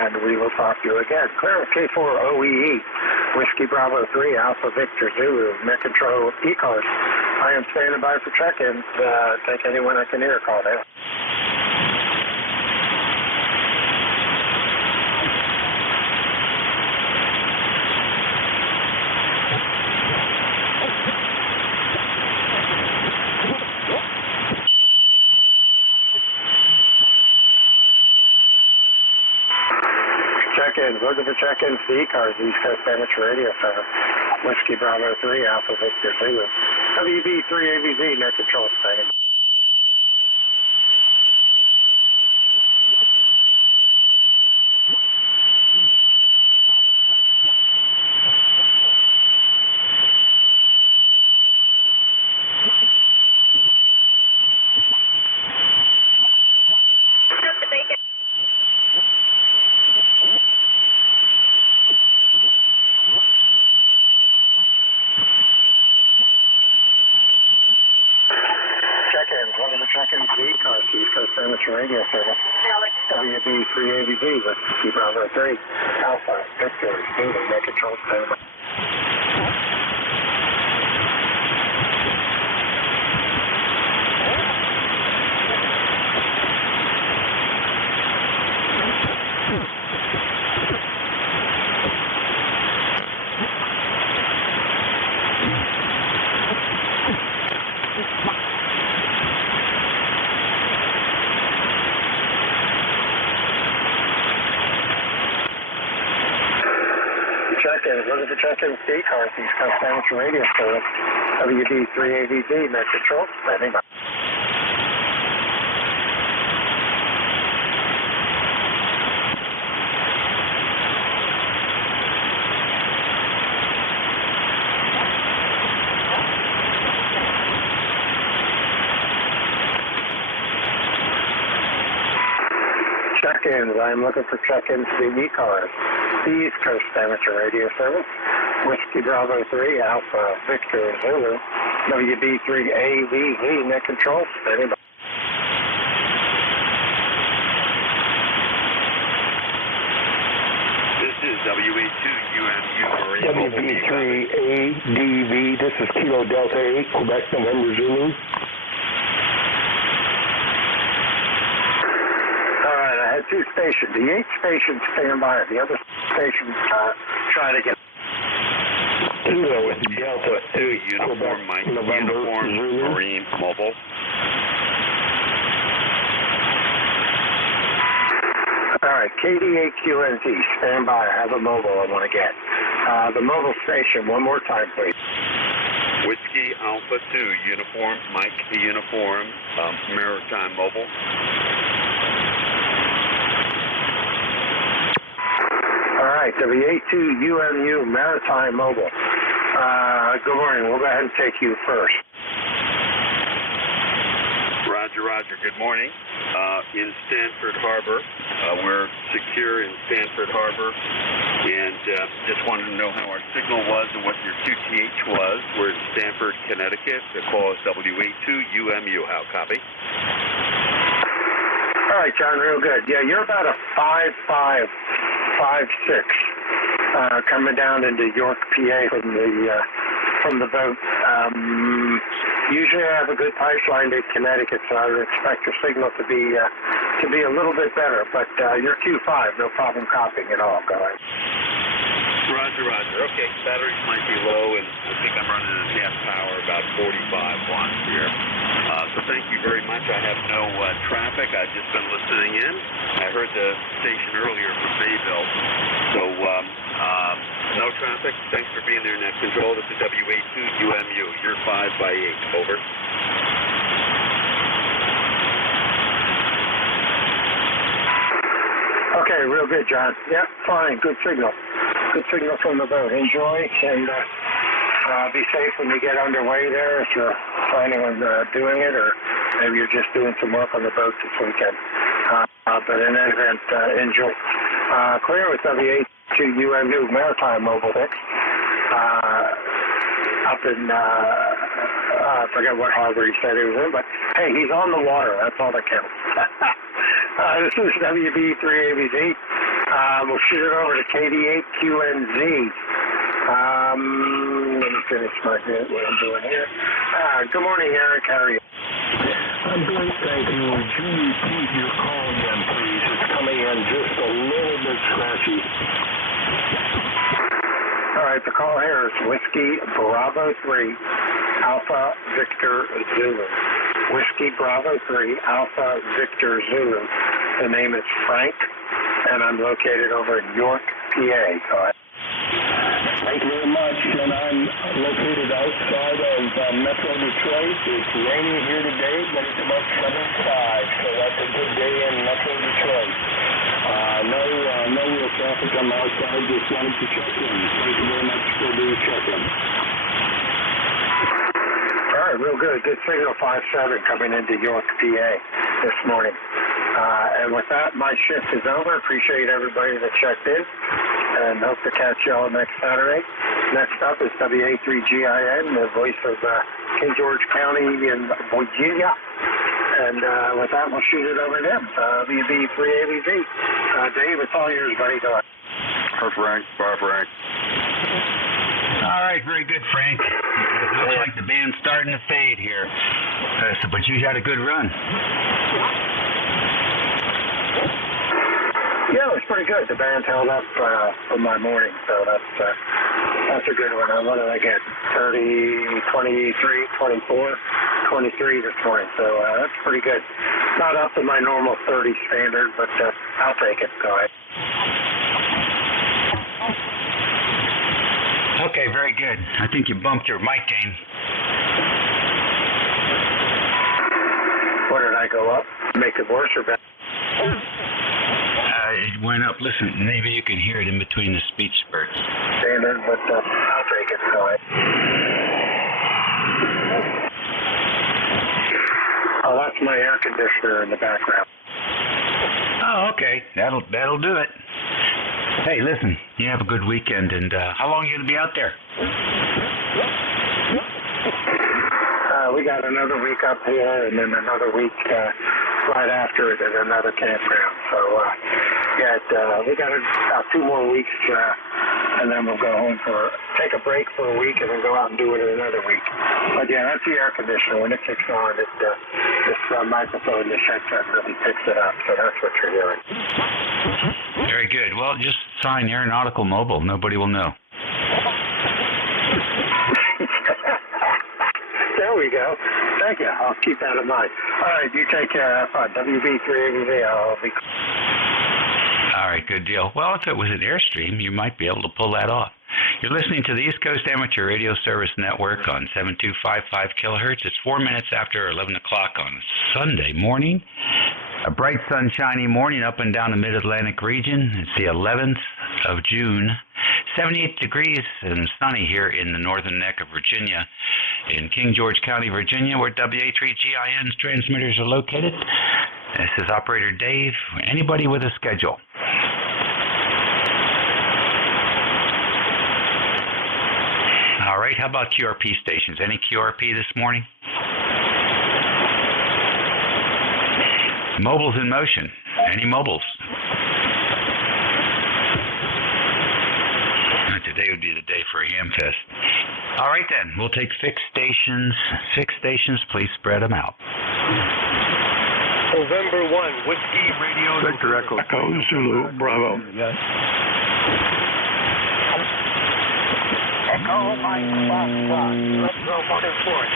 And we will talk to you again. Clear with K4 OEE, Whiskey Bravo 3, Alpha Victor Zulu, Net Control ECARS. I am standing by for check-ins. Take anyone I can hear call now. Check-ins, looking for check-ins to ECARS, East Coast Amateur Radio Center. Whiskey Bravo 3, Alpha Victor Zulu. WB3AVZ, Net Control Station. Looking for check-ins to ECARS, East Coast Amateur Radio Service. WB3AVZ with Whiskey Bravo 3, Alpha Victor Zulu, Net Control Station. Looking for check-ins to ECARS, East Coast Amateur Radio Service. WB3AVZ, Net Control, standing by. Check-ins, I'm looking for check-ins to ECARS, the East Coast Amateur Radio Service. Whiskey Bravo 3, Alpha Victor Zulu, WB3AVZ, Net Control, standing by. This is WA2UMU Marine. WB3ADV, this is Kilo Delta 8, Quebec November Zulu. Two stations. The 8th station stand by. The other station trying to get. Kilo with Delta 2 Uniform Mike Uniform Zulu. Marine Mobile. All right, KD8QNT, stand by. I have a mobile I want to get. The mobile station, one more time, please. Whiskey Alpha 2 Uniform Mike Uniform Maritime Mobile. All right, W82UMU Maritime Mobile. Good morning. We'll go ahead and take you first. Roger, roger. Good morning. In Stanford Harbor. We're secure in Stanford Harbor. And just wanted to know how our signal was and what your QTH was. We're in Stanford, Connecticut. The call is W82UMU. How copy? All right, John, real good. Yeah, you're about a 5'5", 5'6", coming down into York, PA from the boat. Usually I have a good pipeline to Connecticut, so I would expect your signal to be a little bit better. But you're Q5, no problem copying at all. Go ahead. Roger, roger. Okay, batteries might be low, and I think I'm running at half power, about 45 watts here. So thank you very much. I have no traffic. I've just been listening in. I heard the station earlier from Bayville. So no traffic. Thanks for being there, Net Control. This is WA2UMU. You're 5/8. Over. Okay, real good, John. Yep, fine. Good signal. Good signal from the boat. Enjoy and be safe when you get underway there if you're planning on doing it, or maybe you're just doing some work on the boat this weekend. But in any event, enjoy. Clear with WA2UMU Maritime Mobile 6. up in, I forget what harbor he said he was in, but hey, he's on the water. That's all that counts. This is WB3ABZ. We'll shoot it over to KD8QNZ. Let me finish what I'm doing here. Good morning, Eric. How are you? I'm great, thank you. Would you repeat your call again, please? It's coming in just a little bit scratchy. All right, the call here is Whiskey Bravo 3, Alpha Victor Zulu. Whiskey Bravo 3, Alpha Victor Zulu. The name is Frank, and I'm located over in York, PA. Go ahead. Thank you very much, and I'm located outside of Metro Detroit. It's raining here today, but it's about 7.5, so that's a good day in Metro Detroit. No real traffic on my side, just wanted to check in. Thank you very much for the check-in. All right, real good. Good signal 5-7 coming into York, PA this morning. And with that, my shift is over. Appreciate everybody that checked in, and hope to catch y'all next Saturday. Next up is WA3GIN, the voice of King George County in Virginia. And with that, we'll shoot it over to them. WB3ABZ. Dave, it's all yours, buddy. Go ahead. Bye, Frank. Bye, Frank. All right, very good, Frank. It looks like the band's starting to fade here. But you had a good run. Yeah, it was pretty good. The band held up for my morning, so that's a good one. What did I get? 30, 23, 24, 23 this morning, so that's pretty good. Not up to my normal 30 standard, but I'll take it. Go ahead. Okay, very good. I think you bumped your mic gain. What did I go up? Make it worse or better? It went up. Listen, maybe you can hear it in between the speech spurts. Standard, but I'll take it. Go ahead. Oh, that's my air conditioner in the background. Oh, okay. That'll do it. Hey, listen, you have a good weekend, and how long are you going to be out there? We got another week up here, and then another week right after it at another campground. So we got about 2 more weeks, and then we'll go home take a break for a week, and then go out and do it another week. But yeah, that's the air conditioner. When it kicks on, this microphone, this headset really picks it up. So that's what you're hearing. Very good. Well, just sign Aeronautical Mobile. Nobody will know. There we go. Thank you. I'll keep that in mind. All right, you take care. WB3ABZ. I'll be... All right, good deal. Well, if it was an Airstream, you might be able to pull that off. You're listening to the East Coast Amateur Radio Service Network on 7255 kilohertz. It's 4 minutes after 11 o'clock on a Sunday morning. A bright, sunshiny morning up and down the Mid-Atlantic region. It's the 11th of June. 78 degrees and sunny here in the northern neck of Virginia. In King George County, Virginia, where WA3GIN's transmitters are located. This is Operator Dave. Anybody with a schedule? All right, how about QRP stations? Any QRP this morning? Mobiles in motion. Any mobiles? Today would be the day for a ham fest. All right, then. We'll take fixed stations. Fixed stations, please spread them out. November 1, Whiskey Radio. Victor Echo Zulu, Bravo. Echo Mike Foxtrot. Electro Motor Force.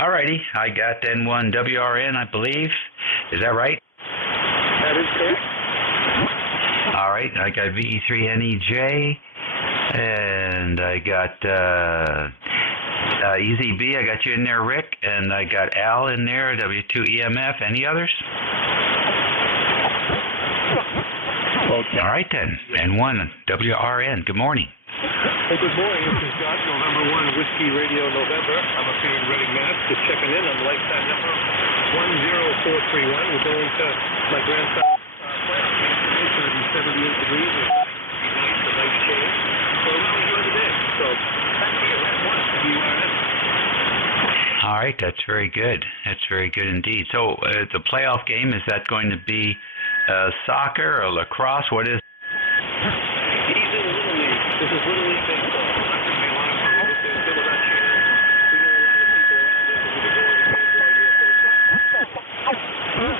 All righty. I got N1 WRN, I believe. Is that right? That is correct. All right, I got VE3NEJ, and I got EZB. I got you in there, Rick, and I got Al in there, W2EMF. Any others? Okay. All right, then. N1 WRN. Good morning. Hey, good morning. This is Josh, November 1, Whiskey Radio November. I'm up here in Reading, Mass. Just checking in on lifetime number 10431. We're going to my grandson. 78 degrees, a nice change. right, that's very good. That's very good indeed. So the playoff game, is that going to be soccer or lacrosse? What is? He's in Little League. This is Little League baseball. I'm going to be live from Houston. Fill that chance. We know a lot of people around this.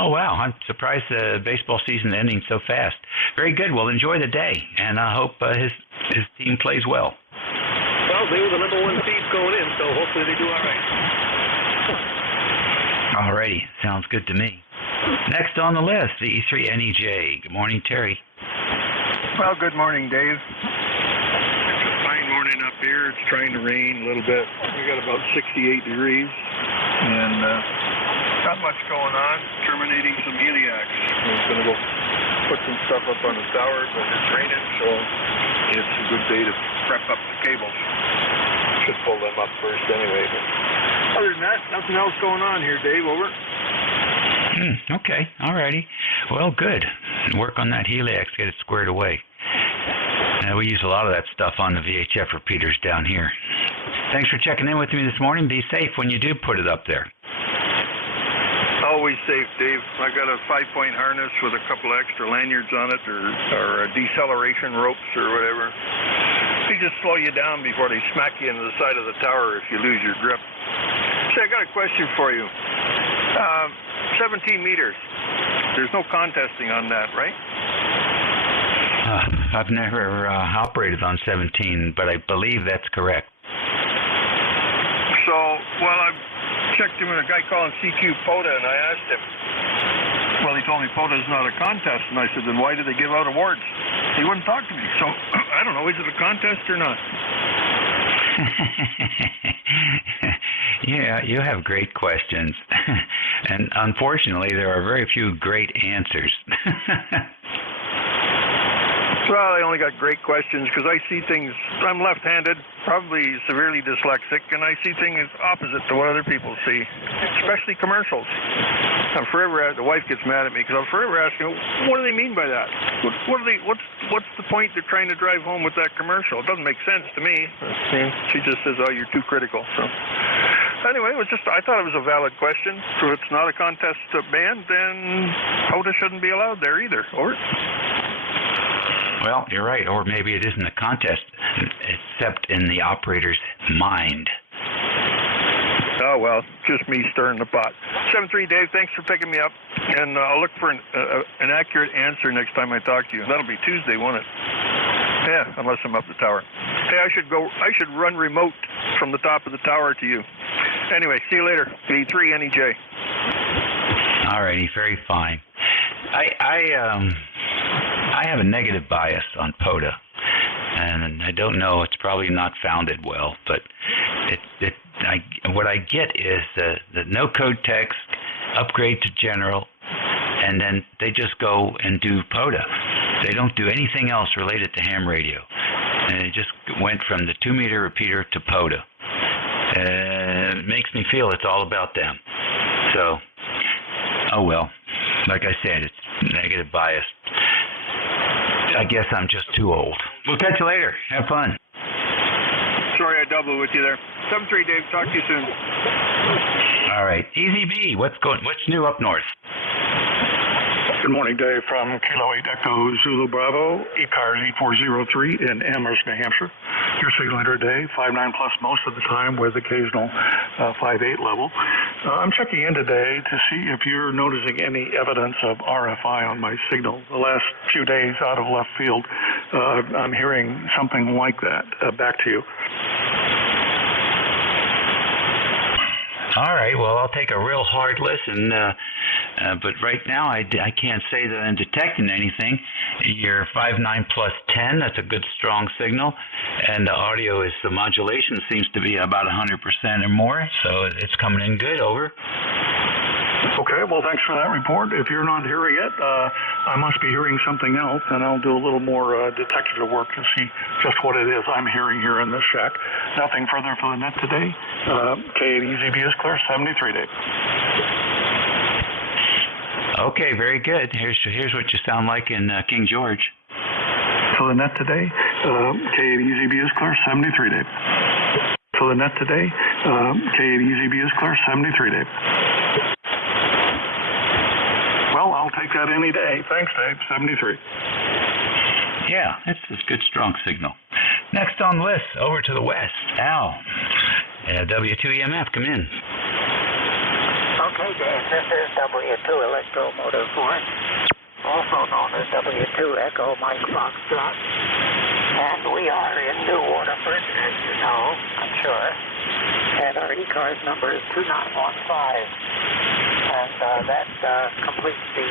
Oh, wow. I'm surprised the baseball season ending so fast. Very good. Well, enjoy the day, and I hope his team plays well. Well, they were the number 1 seed going in, so hopefully they do all right. All righty. Sounds good to me. Next on the list, the E3 NEJ. Good morning, Terry. Well, good morning, Dave. It's a fine morning up here. It's trying to rain a little bit. We got about 68 degrees, and not much going on. Terminating some heliacs. I was going to go put some stuff up on the tower, but it's raining, so it's a good day to prep up the cables. Should pull them up first anyway. But other than that, nothing else going on here, Dave. Over. Okay, all righty. Well, good. Work on that heliax, get it squared away. We use a lot of that stuff on the VHF repeaters down here. Thanks for checking in with me this morning. Be safe when you do put it up there. Always safe, Dave. I got a 5-point harness with a couple extra lanyards on it, or deceleration ropes or whatever. They just slow you down before they smack you into the side of the tower if you lose your grip. Say, I got a question for you. 17 meters. There's no contesting on that, right? I've never operated on 17, but I believe that's correct. So, well, I checked him with a guy calling CQ POTA, and I asked him. Well, he told me POTA is not a contest, and I said, then why do they give out awards? He wouldn't talk to me. So, I don't know, is it a contest or not? Yeah, you have great questions. And unfortunately, there are very few great answers. Well, I only got great questions because I see things. I'm left-handed, probably severely dyslexic, and I see things opposite to what other people see, especially commercials. I'm forever. The wife gets mad at me because I'm forever asking, what do they mean by that? What's the point they're trying to drive home with that commercial? It doesn't make sense to me. She just says, "Oh, you're too critical." So anyway, I thought it was a valid question. So if it's not a contest band, then POTA shouldn't be allowed there either. Over. Well, you're right. Or maybe it isn't a contest, except in the operator's mind. Oh, well, just me stirring the pot. 7-3, Dave, thanks for picking me up. And I'll look for an accurate answer next time I talk to you. That'll be Tuesday, won't it? Yeah, unless I'm up the tower. Hey, I should run remote from the top of the tower to you. Anyway, see you later. E3 NEJ. All righty, very fine. I have a negative bias on POTA, and I don't know. It's probably not founded well, but what I get is the no code text, upgrade to general, and then they just go and do POTA. They don't do anything else related to ham radio, and it just went from the 2-meter repeater to POTA. It makes me feel it's all about them. So, oh well. Like I said, it's negative bias. I guess I'm just too old. We'll catch you later. Have fun. Sorry I doubled with you there. 7-3, Dave. Talk to you soon. All right. Easy B, what's new up north? Good morning, Dave, from Kilo 8 Echo Zulu Bravo, ECARS E403 in Amherst, New Hampshire. Your signaler today, 5.9 plus most of the time with occasional 5.8 level. I'm checking in today to see if you're noticing any evidence of RFI on my signal. The last few days out of left field, I'm hearing something like that. Back to you. All right, well, I'll take a real hard listen, but right now I can't say that I'm detecting anything. You're 5.9 plus 10, that's a good strong signal, and the audio the modulation seems to be about 100% or more, so it's coming in good. Over. Okay, well, thanks for that report. If you're not hearing it, I must be hearing something else, and I'll do a little more detective work to see just what it is I'm hearing here in this shack. Nothing further for the net today. K8EZB is clear, 73, Dave. Okay, very good. Here's what you sound like in King George. For the net today, K8EZB is clear, 73, Dave. for the net today. KABZB is clear, 73, Dave. Well, I'll take that any day. Thanks, Dave. 73. Yeah, it's a good, strong signal. Next on the list, over to the west. Al, W2EMF, come in. Okay, Dave, this is W2 Electromotive Force, also known as W2 Echo Mike Foxtrot. And we are in New Waterford, as you know, I'm sure. And our ECARS number is 2915. And that completes the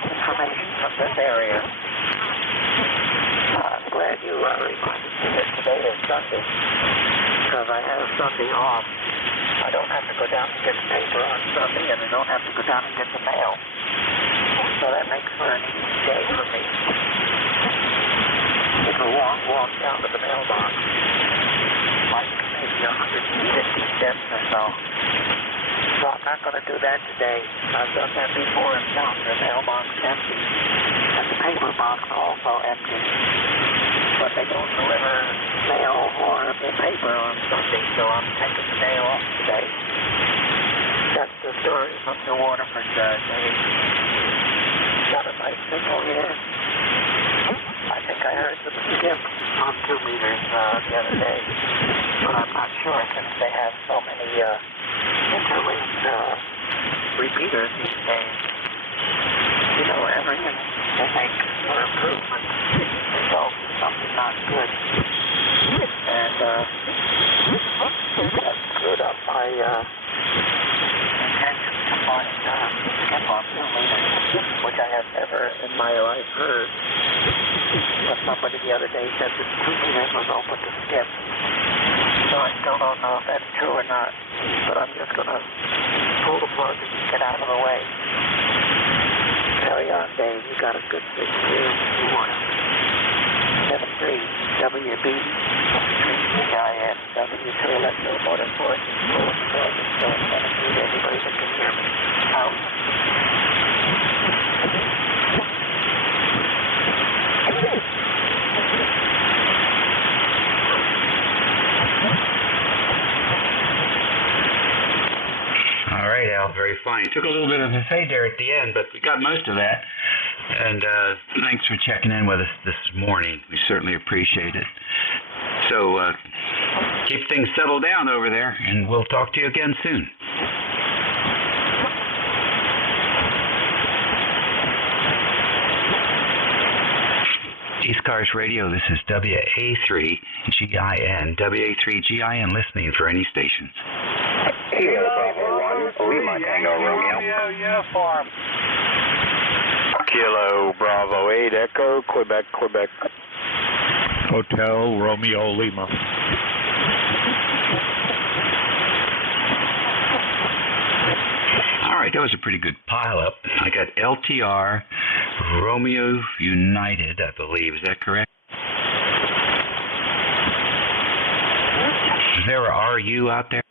information from this area. I'm glad you reminded me that today is Sunday, because I have Sunday off. I don't have to go down and get the paper on Sunday, and I don't have to go down and get the mail. So that makes for an easy day for me. It's a long walk down to the mailbox, like maybe 150 steps or so. So I'm not going to do that today. I've done that before and found the mailbox empty, and the paper box also empty. But they don't deliver mail or the paper on Sunday, so I'm taking the day off today. That's the story from New Waterford, Dave. Got a nice signal here. I think I heard the skip on 2 meters the other day, but I'm not sure since they have so many interlinked repeaters these days. You know, everything they make for improvement results in something not good. And that screwed up my intention to find skip on 2 meters, which I have never in my life heard. But somebody the other day said that 2 meters was open to skip. So I still don't know if that's true or not. But I'm just going to pull the plug and get out of the way. Carry on, Dave. You got a good signal here. 73 WB 3GIN W2 Electromotive Force. Anybody that can hear me out. All right, Al, very fine. Took a little bit of a fade there at the end, but we got most of that. And thanks for checking in with us this morning. We certainly appreciate it. So keep things settled down over there, and we'll talk to you again soon. ECARS Radio, this is WA3GIN. WA3GIN listening for any stations. Kilo Bravo 1, Lima Tango Romeo. Uniform. Kilo Bravo 8, Echo, Quebec. Hotel Romeo Lima. All right, that was a pretty good pileup. I got LTR, Romeo United, I believe. Is that correct? Is there a RU out there?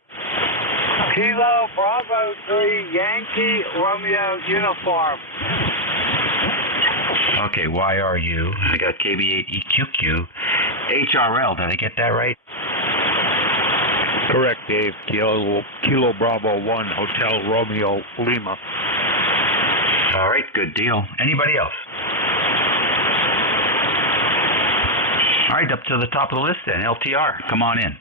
Kilo Bravo 3 Yankee Romeo Uniform. Okay, YRU. I got KB8EQQ. HRL, did I get that right? Correct, Dave. Kilo Bravo 1, Hotel Romeo Lima. All right, good deal. Anybody else? All right, up to the top of the list then. LTR, come on in.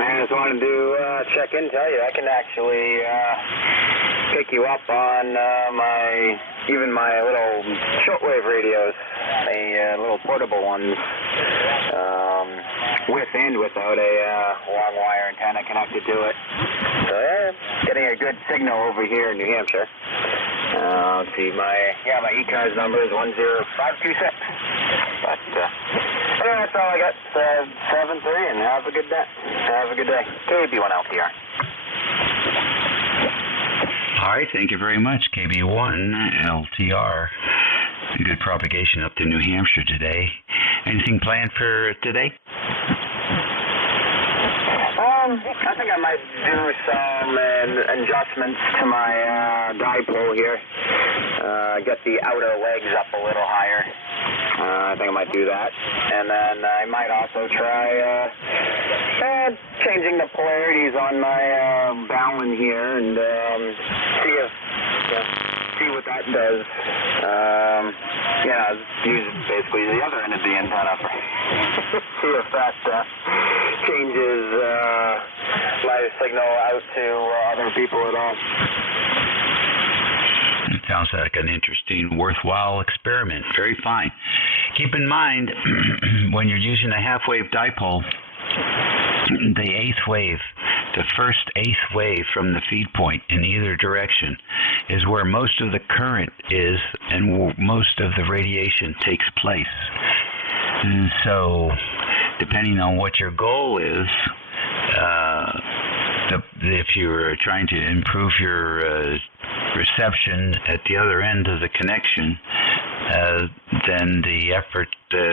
I just wanted to check in and tell you I can actually pick you up on my little shortwave radios, the little portable ones, with and without a long wire antenna connected to it. So yeah, getting a good signal over here in New Hampshire. Let's see, my ECARS number is 10526. But anyway, that's all I got. 7-3, and have a good day. Have a good day. KB1 LTR. All right, thank you very much, KB1 LTR. Good propagation up to New Hampshire today. Anything planned for today? I think I might do some adjustments to my dipole here. Get the outer legs up a little higher. I think I might do that. And then I might also try changing the polarities on my Bowlen here and see what that does. Use basically the other end of the antenna for see if that changes my signal out to other people at all. It sounds like an interesting, worthwhile experiment. Very fine. Keep in mind, when you're using a half-wave dipole, the eighth wave, the first eighth wave from the feed point in either direction is where most of the current is and most of the radiation takes place. And so, depending on what your goal is, if you're trying to improve your reception at the other end of the connection, then the effort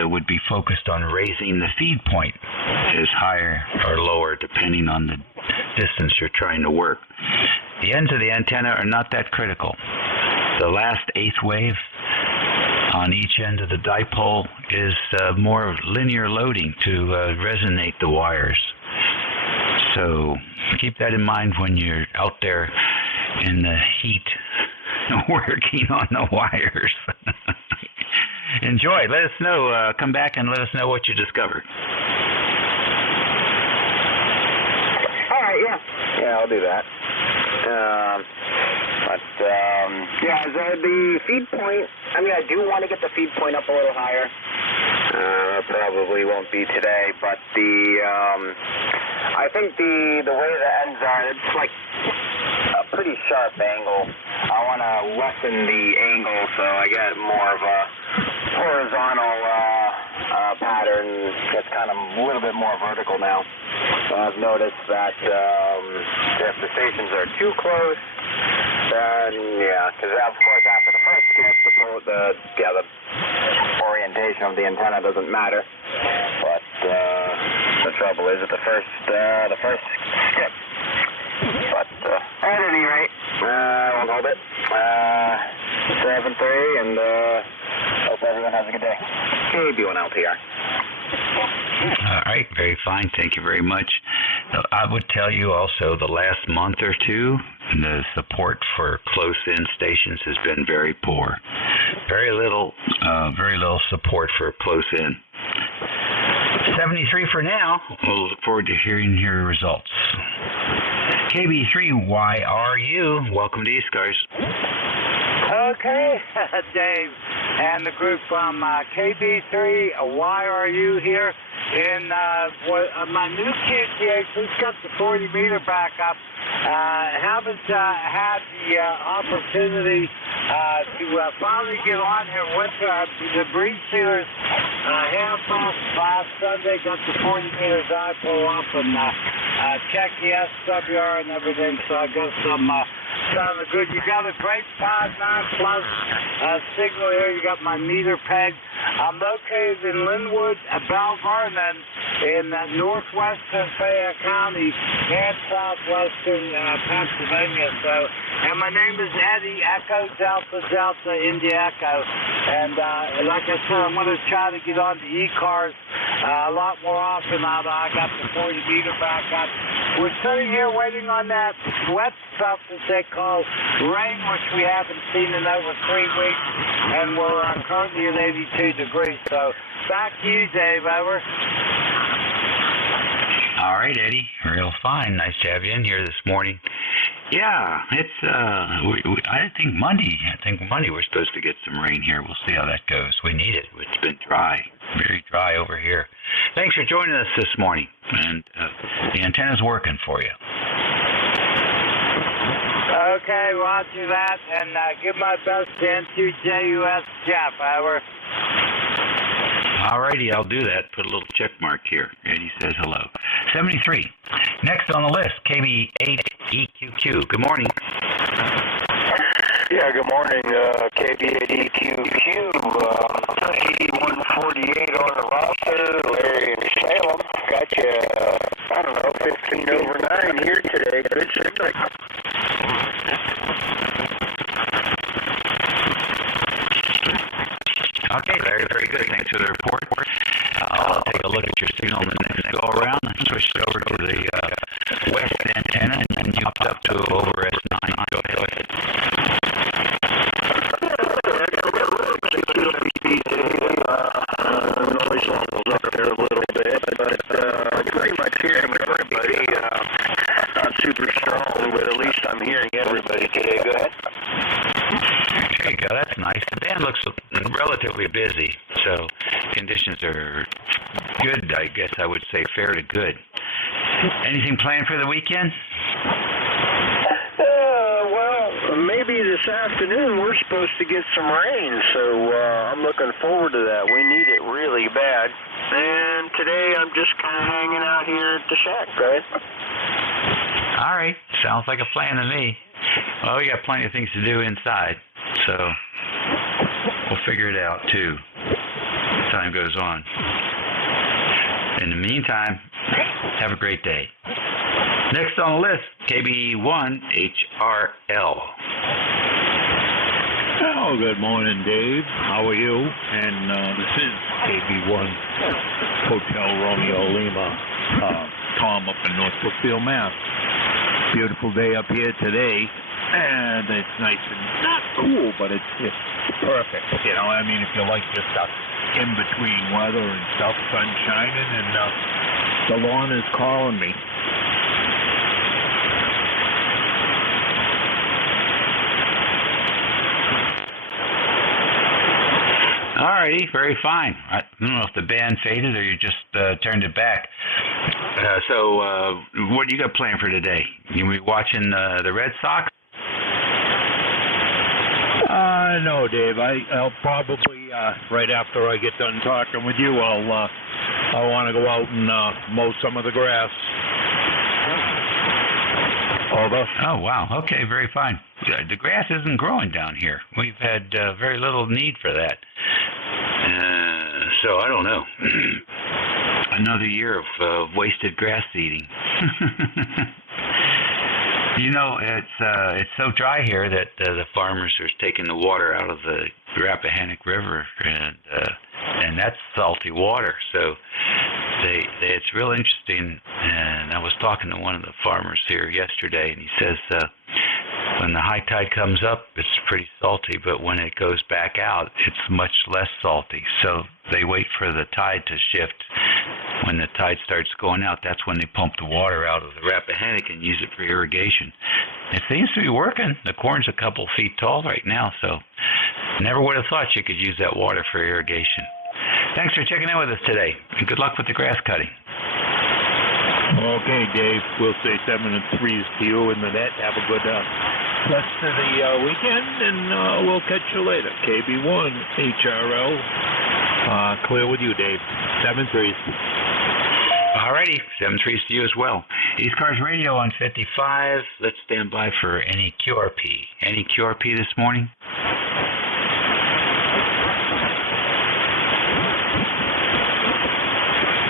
would be focused on raising the feed point is higher or lower depending on the distance you're trying to work. The ends of the antenna are not that critical. The last eighth wave on each end of the dipole is more linear loading to resonate the wires. So keep that in mind when you're out there in the heat working on the wires. Enjoy. Let us know. Come back and let us know what you discovered. All right, yeah, I'll do that. The feed point, I do want to get the feed point up a little higher. Probably won't be today, but I think the way the ends are, it's like a pretty sharp angle. I want to lessen the angle so I get more of a horizontal pattern that's kind of a little bit more vertical now. I've noticed that if the stations are too close, then because of course after the first skip, the orientation of the antenna doesn't matter. But the trouble is at the first skip. But at any rate, I'll hold it. 7-3, and hope everyone has a good day. KB1LTR. All right, very fine. Thank you very much. I would tell you also the last month or two, the support for close-in stations has been very poor. Very little support for close-in. 73 for now. We'll look forward to hearing your results. KB3YRU, welcome to ECARS. Okay, Dave, and the group from KB3YRU here in my new QTH. Who's got the 40-meter backup? Haven't had the opportunity to finally get on here with the breeze sealers. Half off last Sunday, got the 40-meter dipole up and checked the SWR and everything, so I guess I'm sounding good. You got a great 5.9 plus signal here. You got my meter peg. I'm located in Linwood, Belle Vernon, in northwestern Fayette County and southwestern Pennsylvania. And my name is Eddie, Echo Delta Delta India Echo. And like I said, I'm going to try to get on the ECARS a lot more often now that I got the 40-meter back up. We're sitting here waiting on that wet stuff that they call rain, which we haven't seen in over 3 weeks, and we're currently at 82 degrees. So back to you, Dave. Over. All right, Eddie. Real fine. Nice to have you in here this morning. Yeah, it's I think Monday we're supposed to get some rain here. We'll see how that goes. We need it. It's been dry, very dry over here. Thanks for joining us this morning, and the antenna's working for you. Okay, roger that, and give my best to NJ2US Jeff. Over. All righty, I'll do that. Put a little check mark here. Eddie says hello. 73. Next on the list, KB8EQQ. Good morning. Yeah, good morning, KB8EQQ. 8148 on the roster. Larry in Salem. Got you, 15 over 9 here today. Good signal. Okay, Larry, very good. Thank switched over to the west antenna, and you popped up to over S9. Go ahead. Noise levels up there a little bit, but pretty much hearing everybody. Not super strong, but at least I'm hearing everybody today. Go ahead. There you go. That's nice. The band looks relatively busy, so conditions are good, I guess I would say fair to good. Anything planned for the weekend? Well, maybe this afternoon we're supposed to get some rain, so I'm looking forward to that. We need it really bad. And today I'm just kind of hanging out here at the shack, right? All right. Sounds like a plan to me. Well, we got plenty of things to do inside, so we'll figure it out, too, as time goes on. In the meantime, have a great day. Next on the list, KB1HRL. Oh, good morning, Dave. How are you? And this is KB1 Hotel Romeo Lima, Tom up in North Brookfield, Mass. Beautiful day up here today, and it's nice and not cool, but it's perfect. You know, I mean, if you like just in between weather and stuff, sun shining, and the lawn is calling me. Alrighty, very fine. I don't know if the band faded or you just turned it back. So what do you got planned for today? You be watching the Red Sox? No, Dave. I'll probably right after I get done talking with you, I want to go out and mow some of the grass. Over. Oh, wow. Okay, very fine. The grass isn't growing down here. We've had very little need for that. So I don't know. Another year of wasted grass seeding. You know, it's so dry here that the farmers are taking the water out of the Rappahannock River, and that's salty water. So it's real interesting. And I was talking to one of the farmers here yesterday, and he says when the high tide comes up, it's pretty salty, but when it goes back out, it's much less salty. So they wait for the tide to shift. When the tide starts going out, that's when they pump the water out of the Rappahannock and use it for irrigation. It seems to be working. The corn's a couple feet tall right now, so never would have thought you could use that water for irrigation. Thanks for checking in with us today, and good luck with the grass cutting. Okay, Dave. We'll say 7 and 3s to you in the net. Have a good rest of the weekend, and we'll catch you later. KB1 HRL. Clear with you, Dave. 7-3s. Alrighty, 7-3s to you as well. ECARS Radio on 55. Let's stand by for any QRP. Any QRP this morning?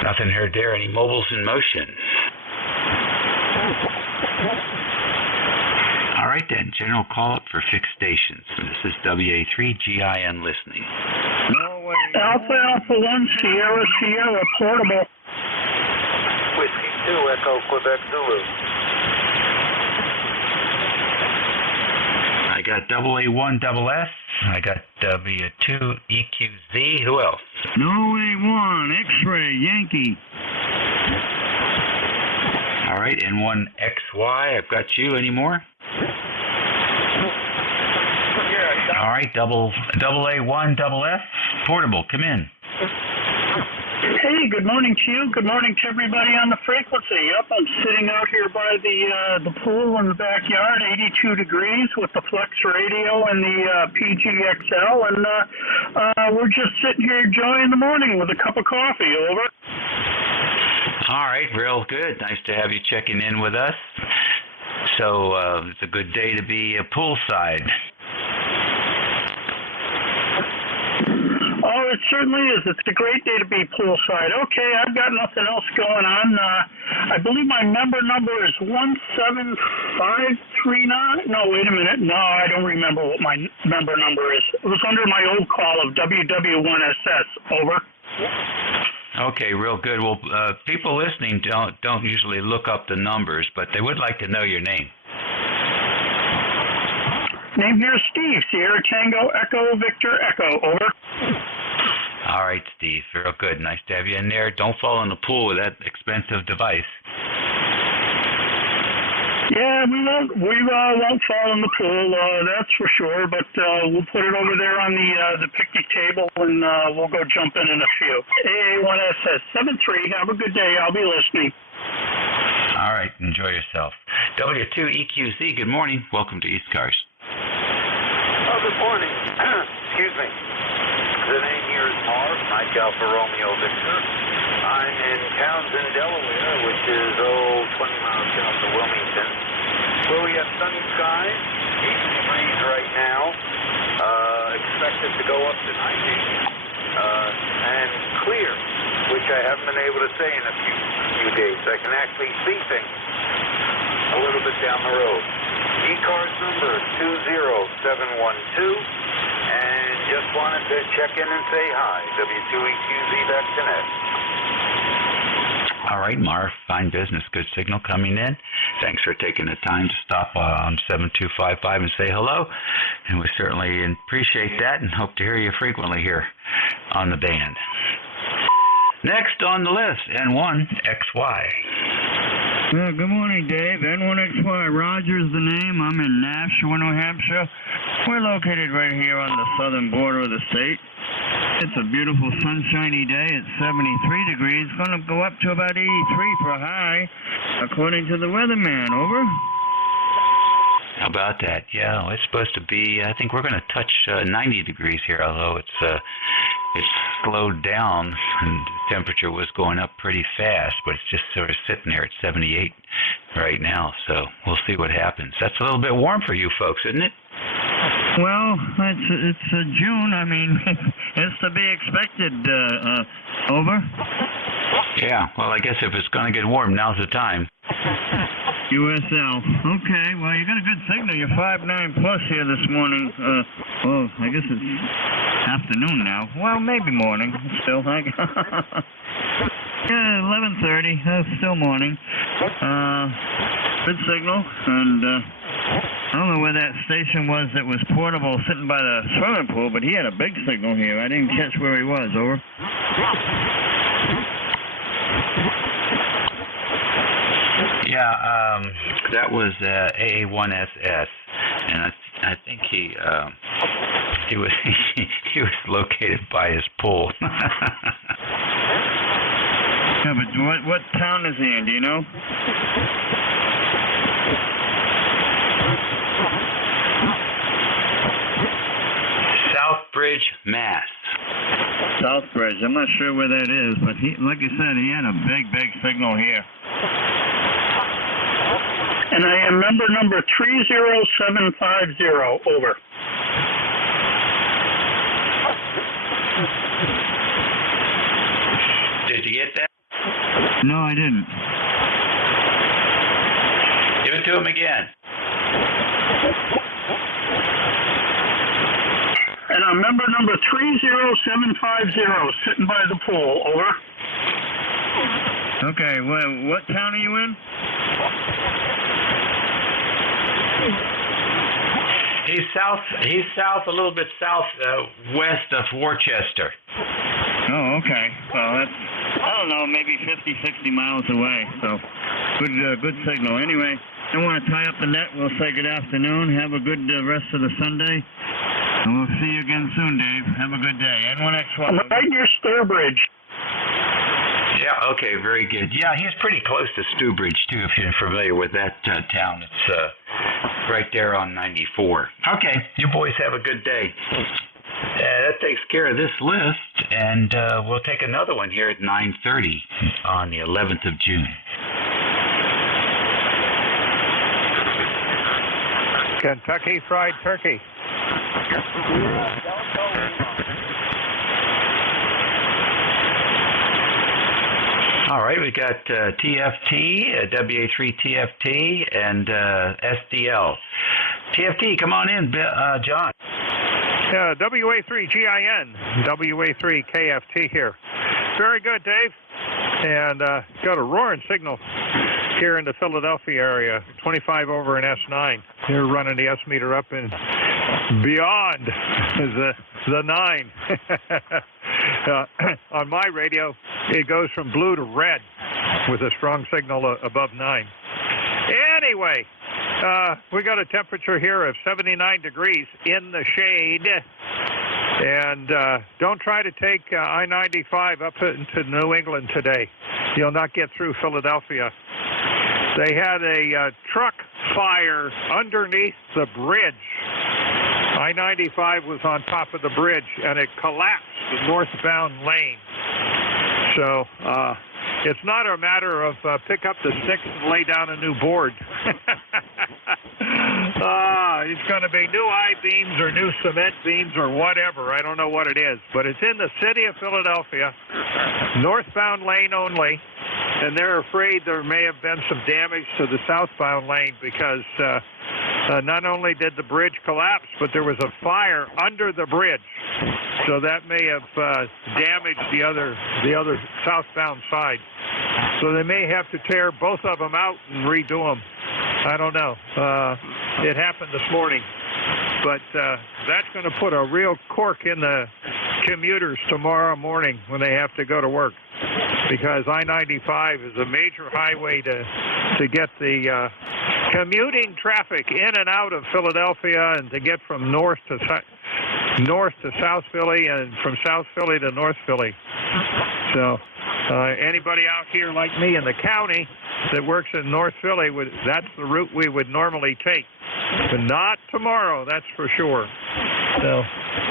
Nothing heard there. Any mobiles in motion? All right then, general call-up for fixed stations. This is WA3GIN listening. Alpha 1 Sierra portable. Whiskey 2 Echo Quebec Zulu. I got AA1 SS. I got W2 EQZ. Who else? A1 X-ray Yankee. All right, N1 XY. I've got you. Any more? All right, AA1 SS. Portable, come in. Hey, good morning to you. Good morning to everybody on the frequency. Yep, I'm sitting out here by the pool in the backyard, 82 degrees with the Flex radio and the PGXL, and we're just sitting here enjoying the morning with a cup of coffee. Over. All right, real good. Nice to have you checking in with us. So it's a good day to be poolside. Oh, it certainly is. It's a great day to be poolside. Okay, I've got nothing else going on. I believe my member number is 17539. No, wait a minute. No, I don't remember what my member number is. It was under my old call of WW1SS. Over. Okay, real good. Well, people listening don't usually look up the numbers, but they would like to know your name. Name here is Steve. Sierra Tango Echo Victor Echo. Over. All right, Steve. Real good. Nice to have you in there. Don't fall in the pool with that expensive device. Yeah, we won't fall in the pool, that's for sure. But we'll put it over there on the picnic table, and we'll go jump in a few. AA1SS73. Have a good day. I'll be listening. All right. Enjoy yourself. W2EQZ. Good morning. Welcome to ECARS. Oh, good morning. Excuse me. The name here is Marv, Mike Alpha Romeo Victor. I'm in Townsend, Delaware, which is, 20 miles south of Wilmington, where we have sunny skies, 80 degrees right now, expected to go up to 90, and clear, which I haven't been able to say in a few days. I can actually see things a little bit down the road. ECARS number 20712, and just wanted to check in and say hi. W2EQZ.net. All right, Marv. Fine business. Good signal coming in. Thanks for taking the time to stop on 7255 and say hello. And we certainly appreciate that and hope to hear you frequently here on the band. Next on the list, N1XY. Well, good morning, Dave. N1XY. Roger's the name. I'm in Nashua, New Hampshire. We're located right here on the southern border of the state. It's a beautiful sunshiny day. It's 73 degrees. Going to go up to about 83 for a high, according to the weatherman. Over. How about that? Yeah, it's supposed to be, I think we're going to touch 90 degrees here, although it's slowed down and the temperature was going up pretty fast, but it's just sort of sitting there at 78 right now, so we'll see what happens. That's a little bit warm for you folks, isn't it? Well, it's June. I mean, it's to be expected. Over. Yeah, well, I guess if it's going to get warm, now's the time. USL. Okay, well, you got a good signal. You're 5.9 plus here this morning. Well, I guess it's afternoon now. Well, maybe morning. Still, yeah, 11:30. Still morning. Good signal, and I don't know where that station was that was portable sitting by the swimming pool, but he had a big signal here. I didn't catch where he was. Over. Yeah, that was AA1SS, and I think he was he was located by his pool. Yeah, but what town is he in? Do you know? Southbridge, Mass. Southbridge. I'm not sure where that is, but he, like you said, he had a big signal here. And I am number 30750. Over. Did you get that? No, I didn't. Give it to him again. And I'm number 30750, sitting by the pool. Over. Okay, well, what town are you in? He's south, a little bit west of Worcester. Oh, okay. Well, that's, I don't know, maybe 50, 60 miles away. So, good signal. Anyway, I want to tie up the net. We'll say good afternoon. Have a good rest of the Sunday. And we'll see you again soon, Dave. Have a good day. N1XY. I'm right near Sturbridge. Yeah, okay, very good. Yeah, he's pretty close to Stewbridge, too, if you're familiar with that town. It's right there on 94. Okay, you boys have a good day. That takes care of this list, and we'll take another one here at 9:30 on the 11th of June. Kentucky Fried Turkey. All right, we got TFT, WA3 TFT, and SDL. TFT, come on in, John. WA3 GIN, WA3 KFT here. Very good, Dave. And got a roaring signal here in the Philadelphia area, 25 over an S9. They're running the S meter up and beyond the 9. On my radio, it goes from blue to red with a strong signal above 9. Anyway, we got a temperature here of 79 degrees in the shade. And don't try to take I-95 up into New England today. You'll not get through Philadelphia. They had a truck fire underneath the bridge. I-95 was on top of the bridge, and it collapsed the northbound lane. So it's not a matter of pick up the sticks and lay down a new board. It's going to be new I-beams or new cement beams or whatever. I don't know what it is. But it's in the city of Philadelphia, northbound lane only. And they're afraid there may have been some damage to the southbound lane because not only did the bridge collapse, but there was a fire under the bridge. So that may have damaged the other southbound side. So they may have to tear both of them out and redo them. I don't know. It happened this morning. But that's going to put a real cork in the commuters tomorrow morning when they have to go to work. Because I-95 is a major highway to get the commuting traffic in and out of Philadelphia and to get from north to South Philly and from South Philly to North Philly. So anybody out here like me in the county that works in North Philly, that's the route we would normally take. But not tomorrow, that's for sure. So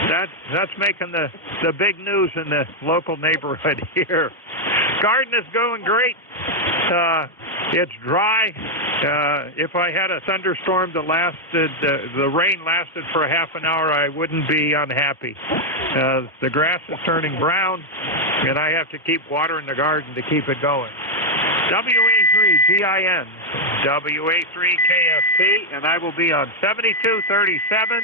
that's making the big news in the local neighborhood here. Garden is going great. It's dry. If I had a thunderstorm that lasted, the rain lasted for a half an hour, I wouldn't be unhappy. The grass is turning brown, and I have to keep watering the garden to keep it going. WA3GIN, WA3KFP, and I will be on 7237,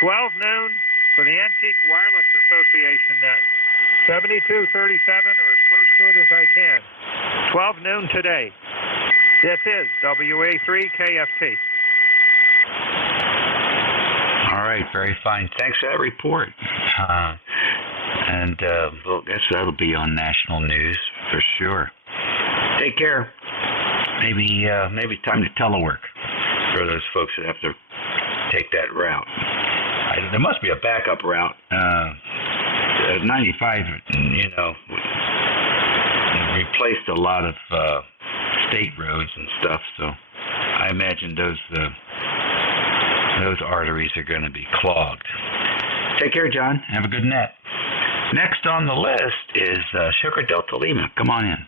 12 noon for the Antique Wireless Association net. 7237 or as close to it as I can. 12 noon today. This is WA3KFT. All right, very fine. Thanks for that report. Well, I guess that'll be on national news for sure. Take care. Maybe time to telework for those folks that have to take that route. There must be a backup route. 95, replaced a lot of state roads and stuff, so I imagine those arteries are going to be clogged. Take care, John. Have a good net. Next on the list is Sugar Delta Lima. Come on in.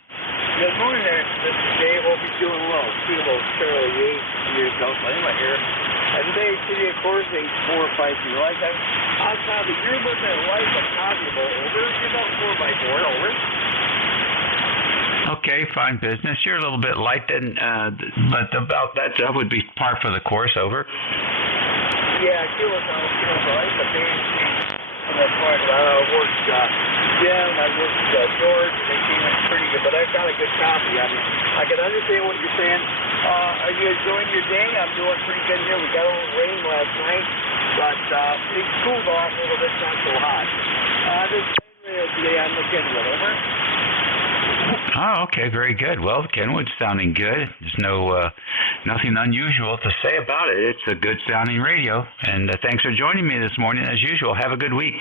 Good morning there. This is Dave. Hope you're doing well. Kilo Charlie 8, Sugar Delta Lima here. And today, City of Course, 8453 light. I'll copy. You're looking at light, but copyable. Over. You're about 4x4. Over. Okay, fine business. You're a little bit light then, but about that would be par for the course. Over. Yeah, kilos light, but that's fine. I worked Jim, I worked George, and they came in pretty good, but I've got a good copy. I mean, I can understand what you're saying. Are you enjoying your day? I'm doing pretty good here. We got a little rain last night, but it cooled off a little bit, not so hot. This radio today, I'm looking at it. Over. Oh, okay, very good. Well, Kenwood's sounding good. There's nothing unusual to say about it. It's a good sounding radio. And thanks for joining me this morning, as usual. Have a good week.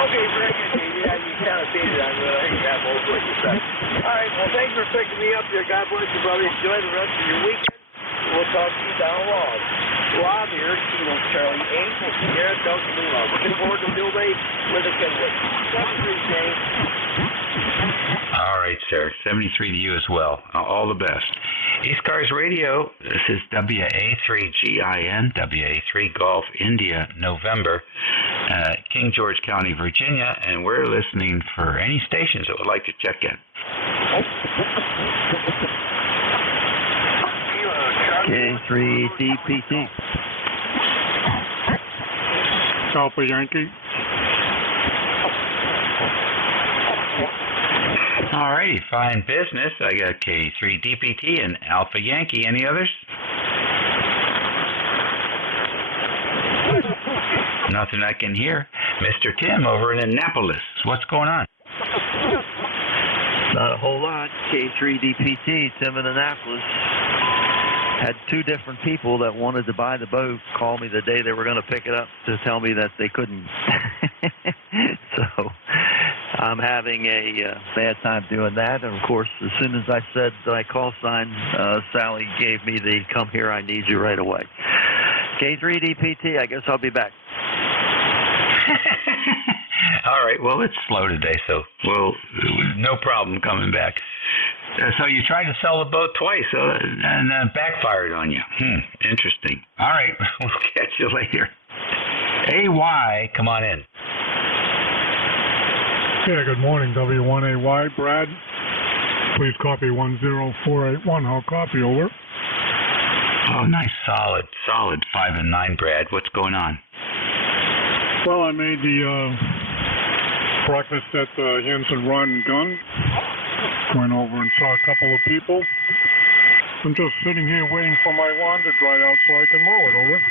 Okay, very good. Yeah, you kind of faded on me. I think that most what you said. All right, well, thanks for picking me up here. God bless you, brother. Enjoy the rest of your weekend. We'll talk to you down the road. Rob here, Kilo Charlie 8, Garrett Delta Lima. Looking forward to Bill Day with a Kenwood. 73, James. All right, sir. 73 to you as well. All the best. ECARS Radio, this is WA3GIN, WA3 Golf India, November, King George County, Virginia, and we're listening for any stations that would like to check in. K3DPT. Alpha Yankee. All righty, fine business. I got K3DPT and Alpha Yankee. Any others? Nothing I can hear. Mr. Tim over in Annapolis. What's going on? Not a whole lot. K3DPT, Tim in Annapolis. Had two different people that wanted to buy the boat call me the day they were going to pick it up to tell me that they couldn't. So I'm having a bad time doing that. And, of course, as soon as I said my call sign, Sally gave me the come here, I need you right away. K3DPT, I guess I'll be back. All right, well, it's slow today, so no problem coming back. So you tried to sell the boat twice, and backfired on you. Interesting. All right, we'll catch you later. AY, come on in. Yeah, good morning, W1AY, Brad. Please copy 10481. I'll copy, over. Oh, nice, solid 5 and 9, Brad. What's going on? Well, I made the breakfast at Hanson Rod and Gun. Went over and saw a couple of people. I'm just sitting here waiting for my lawn to dry out so I can mow it, over.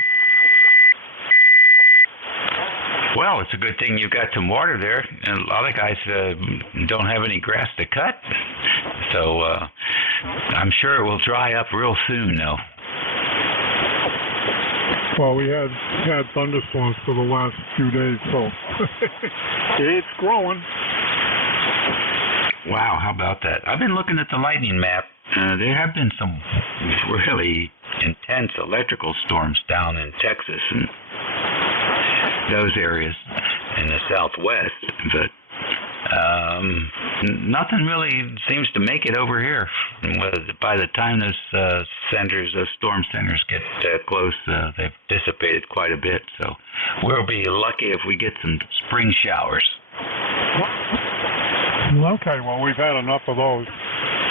Well, it's a good thing you got some water there. And a lot of guys don't have any grass to cut. So I'm sure it will dry up real soon, though. Well, we had thunderstorms for the last few days, so it's growing. Wow, how about that? I've been looking at the lightning map. There have been some really intense electrical storms down in Texas and those areas in the southwest, but nothing really seems to make it over here. By the time those storm centers get close, they've dissipated quite a bit. So we'll be lucky if we get some spring showers. Okay, well, we've had enough of those.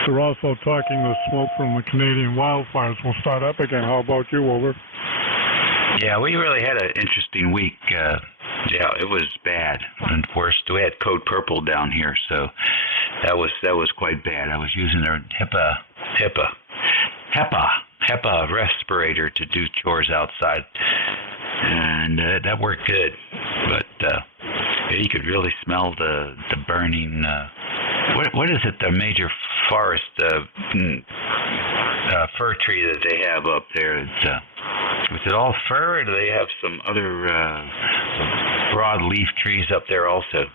They're also talking the smoke from the Canadian wildfires will start up again. How about you, over? Yeah, we really had an interesting week. Yeah, it was bad. And worst, we had code purple down here, so that was quite bad. I was using a HEPA respirator to do chores outside, and that worked good. But you could really smell the burning. What is it? The major forest fir tree that they have up there. Is it all fir, or do they have some other broad-leaf trees up there also?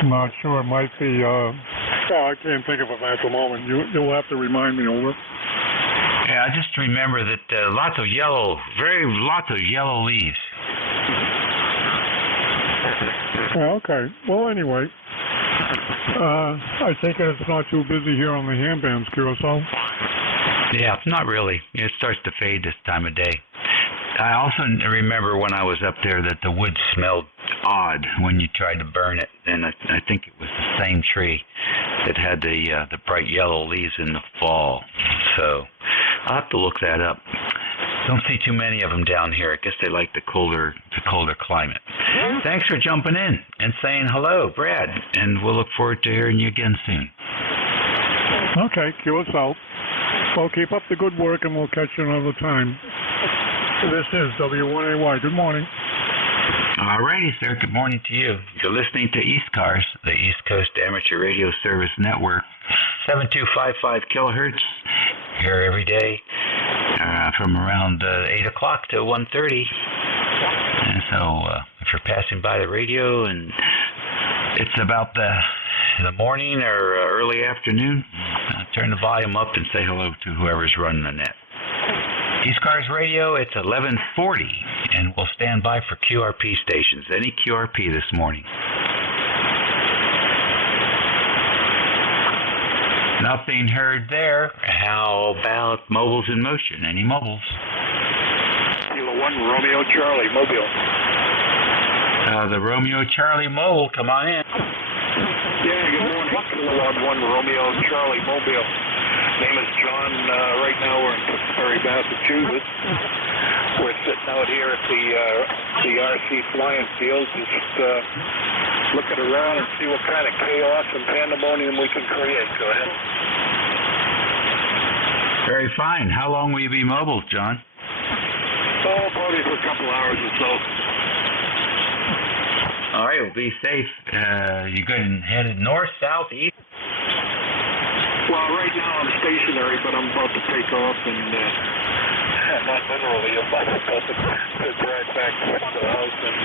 I'm not sure. It might be. I can't think of it at the moment. You'll have to remind me, over. Yeah, I just remember that lots of yellow leaves. Okay. Well, anyway, I think it's not too busy here on the handbands, Curacao. Yeah, not really. It starts to fade this time of day. I also remember when I was up there that the wood smelled odd when you tried to burn it, and I think it was the same tree that had the bright yellow leaves in the fall. So I'll have to look that up. Don't see too many of them down here. I guess they like the colder climate. Thanks for jumping in and saying hello, Brad, and we'll look forward to hearing you again soon. Okay, Curacao. Well, keep up the good work, and we'll catch you another time. This is W1AY. Good morning. All righty, sir. Good morning to you. You're listening to ECARS, the East Coast Amateur Radio Service Network, 7255 kilohertz, here every day from around 8 o'clock to 1:30. And so if you're passing by the radio and it's about the morning or early afternoon, turn the volume up and say hello to whoever's running the net. ECARS Radio, it's 11:40, and we'll stand by for QRP stations. Any QRP this morning? Nothing heard there. How about mobiles in motion? Any mobiles? Kilo 1, Romeo Charlie, Mobile. The Romeo Charlie Mobile, come on in. Yeah, good morning. Kilo 1, Romeo Charlie, Mobile. Name is John. Right now we're in Tewksbury, Massachusetts. We're sitting out here at the RC flying field, just looking around and see what kind of chaos and pandemonium we can create. Go ahead. Very fine. How long will you be mobile, John? Oh, probably for a couple hours or so. All right, well, be safe. You going headed north, south, east? Well, right now I'm stationary, but I'm about to take off and not literally, I'm about to drive back to the house and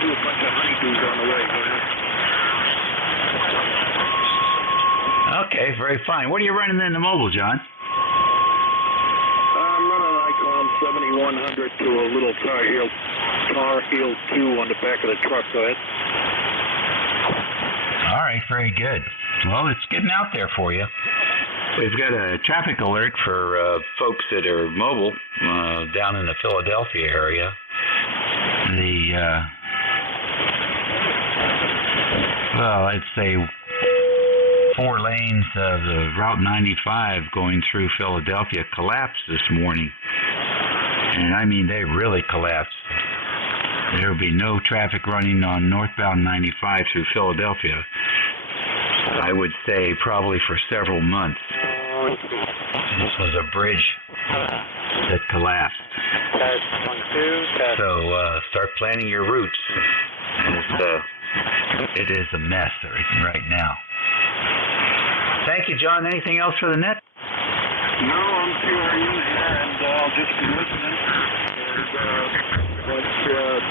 do a bunch of honeydews on the way. Go ahead. Okay, very fine. What are you running in the mobile, John? I'm running an Icon 7100 to a little Tar Heel 2 on the back of the truck. Go ahead. All right, very good. Well, it's getting out there for you. We've got a traffic alert for folks that are mobile down in the Philadelphia area. I'd say 4 lanes of the Route 95 going through Philadelphia collapsed this morning. And I mean, they really collapsed. There will be no traffic running on northbound 95 through Philadelphia, I would say probably for several months. This was a bridge that collapsed. So start planning your routes. It is a mess right now. Thank you, John. Anything else for the net? No, I'm touring and I'll just be listening. And once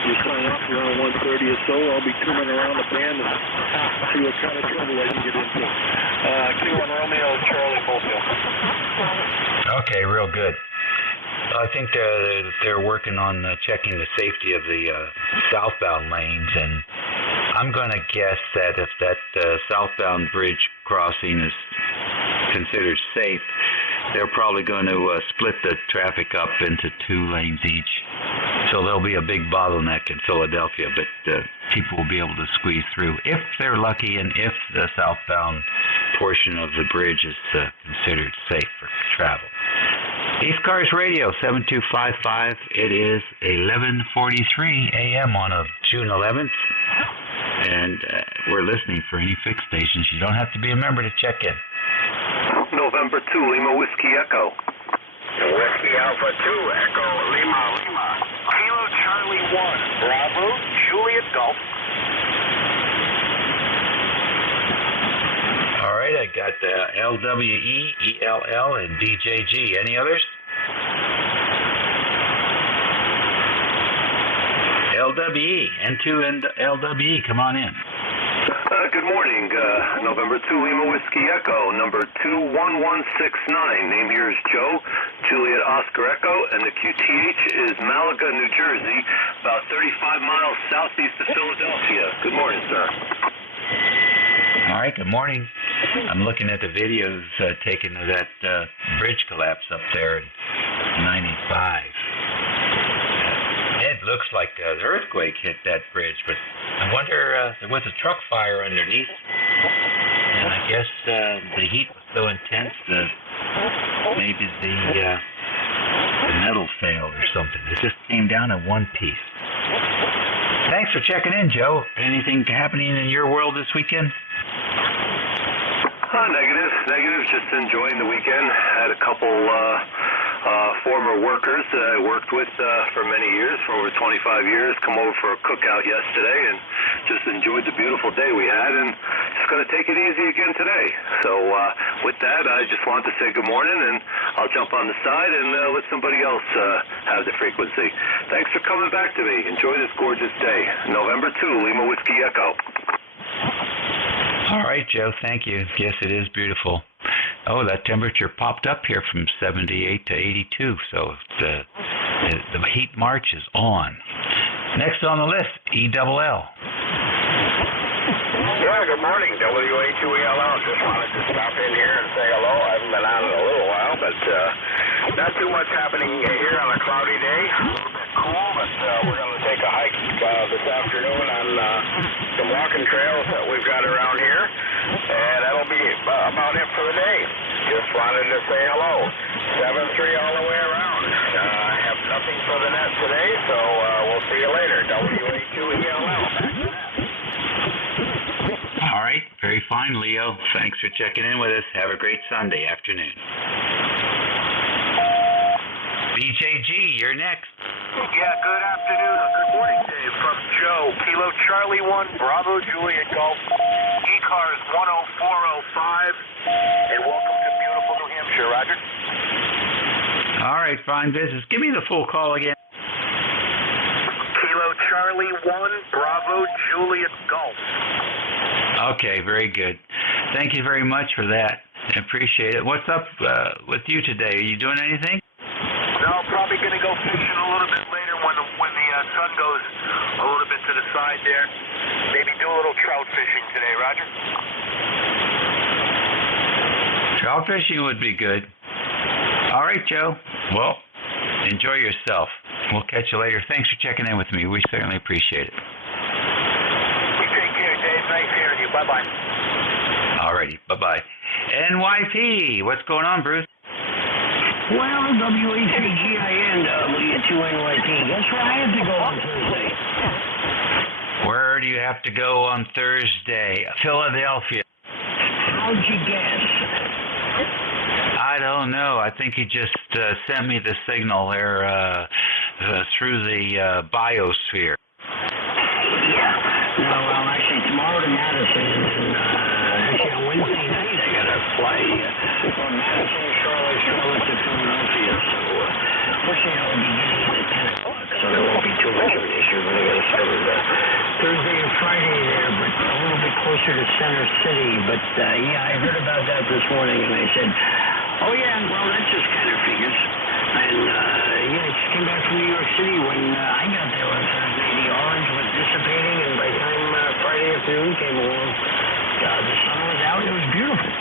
you sign off around 1:30 or so, I'll be tuning around the band and see what kind of trouble I can get into. Kilo and Romeo, Charlie, Bullfield. Okay, real good. I think they're working on checking the safety of the southbound lanes, and I'm going to guess that if that southbound bridge crossing is considered safe, they're probably going to split the traffic up into 2 lanes each. So there'll be a big bottleneck in Philadelphia, but people will be able to squeeze through if they're lucky and if the southbound portion of the bridge is considered safe for travel. ECARS Radio 7255. It is 11:43 a.m. on a June 11th, and we're listening for any fixed stations. You don't have to be a member to check in. November 2, Lima Whiskey Echo. Whiskey Alpha 2, Echo Lima Lima. Kilo Charlie 1, Bravo, Juliet Golf. All right, I got LWE, ELL, and DJG. Any others? LWE, N2 and LWE, come on in. Good morning, November 2, Lima Whiskey Echo, number 21169. Name here is Joe, Juliet Oscar Echo, and the QTH is Malaga, New Jersey, about 35 miles southeast of Philadelphia. Good morning, sir. All right, good morning. I'm looking at the videos taken of that bridge collapse up there in 95. It looks like the earthquake hit that bridge, but I wonder, there was a truck fire underneath, and I guess the heat was so intense that maybe the metal failed or something. It just came down in one piece. Thanks for checking in, Joe. Anything happening in your world this weekend? Negative. Just enjoying the weekend. Had a couple former workers that I worked with for many years, for over 25 years, come over for a cookout yesterday and just enjoyed the beautiful day we had, and just going to take it easy again today. So with that, I just want to say good morning, and I'll jump on the side and let somebody else have the frequency. Thanks for coming back to me. Enjoy this gorgeous day. November 2, Lima Whiskey Echo. All right, Joe, thank you. Yes, it is beautiful. Oh, that temperature popped up here from 78 to 82, so the heat march is on. Next on the list, ELL. Yeah, good morning, WA2ELL. Just wanted to stop in here and say hello. I haven't been on in a little while, but not too much happening here on a cloudy day. A little bit cool, but we're going to take a hike this afternoon on some walking trails that we've got around here, and that'll be about it for the day. Just wanted to say hello. 7-3 all the way around. I have nothing for the net today, so we'll see you later. WA2ELL. All right. Very fine, Leo. Thanks for checking in with us. Have a great Sunday afternoon. BJG, you're next. Yeah, good afternoon. Good morning, Dave. From Joe. Kilo Charlie 1, Bravo Juliet Golf, ECARS 10405, and welcome to beautiful New Hampshire, Roger. All right, fine business. Give me the full call again. Kilo Charlie 1, Bravo Juliet Golf. Okay, very good. Thank you very much for that. I appreciate it. What's up with you today? Are you doing anything? No, probably going to go fishing a little bit later when the sun goes a little bit to the side there. Maybe do a little trout fishing today, Roger. Trout fishing would be good. All right, Joe. Well, enjoy yourself. We'll catch you later. Thanks for checking in with me. We certainly appreciate it. You take care, Dave. Nice hearing you. Bye-bye. All righty. Bye-bye. NYP. What's going on, Bruce? Well, W-A-C-G-I-N, W2NYP. Guess where I have to go on Thursday? Where do you have to go on Thursday? Philadelphia. How'd you guess? I don't know. I think he just sent me the signal there through the biosphere. Yeah. No, well, actually, tomorrow to Madison, and actually on Wednesday night I got to fly from Madison, Charlotte to Philadelphia. So, fortunately, I'll be getting in at 10 o'clock, so there won't be too much of an issue. But I got to start Thursday and Friday there, but a little bit closer to Center City. But, yeah, I heard about that this morning, and I said, oh, yeah, well, that just kind of figures. And, yeah, I just came back from New York City when I got there on Thursday. The orange was dissipating, and by the time Friday afternoon came along, the sun was out. It was beautiful.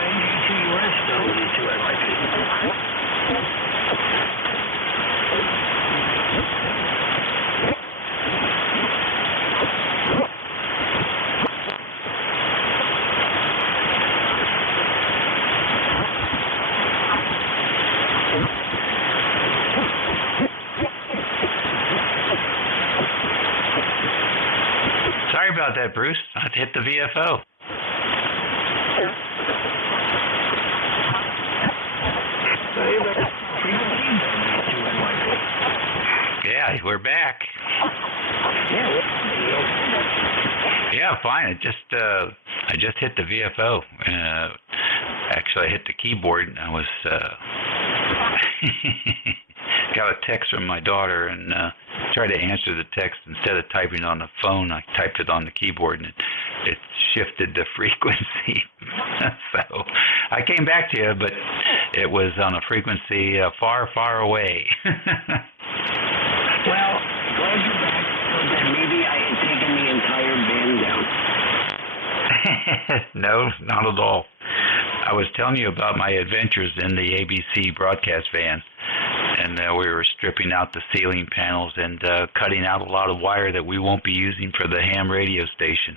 NJ2US, WA2NYP. Sorry about that, Bruce. I hit the VFO. Yeah, we're back. Yeah, fine. I just hit the VFO. Actually, I hit the keyboard, and I was got a text from my daughter, and tried to answer the text instead of typing on the phone. I typed it on the keyboard, and it shifted the frequency. So I came back to you, but it was on a frequency far, far away. Well, glad you're back, so then maybe I had taken the entire band down. No, not at all. I was telling you about my adventures in the ABC broadcast van, and and we were stripping out the ceiling panels and cutting out a lot of wire that we won't be using for the ham radio station.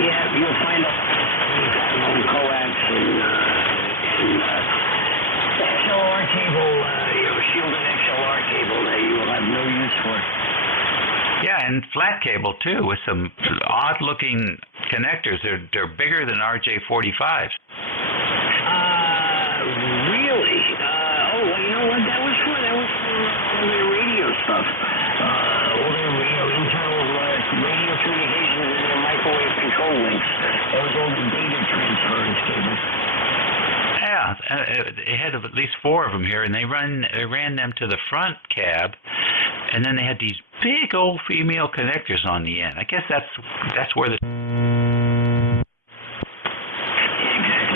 Yeah, you'll find a long coax and XLR cable, shielded XLR cable that you will have no use for. Yeah, and flat cable too, with some odd-looking connectors. They're bigger than RJ45s. Really? Oh, well, you know what that was for? That was for all their radio stuff. All their internal radio communications and their microwave control links. That was all the data transference cables. Yeah, they had at least 4 of them here, and they ran them to the front cab, and then they had these big old female connectors on the end. I guess that's where the... Exactly.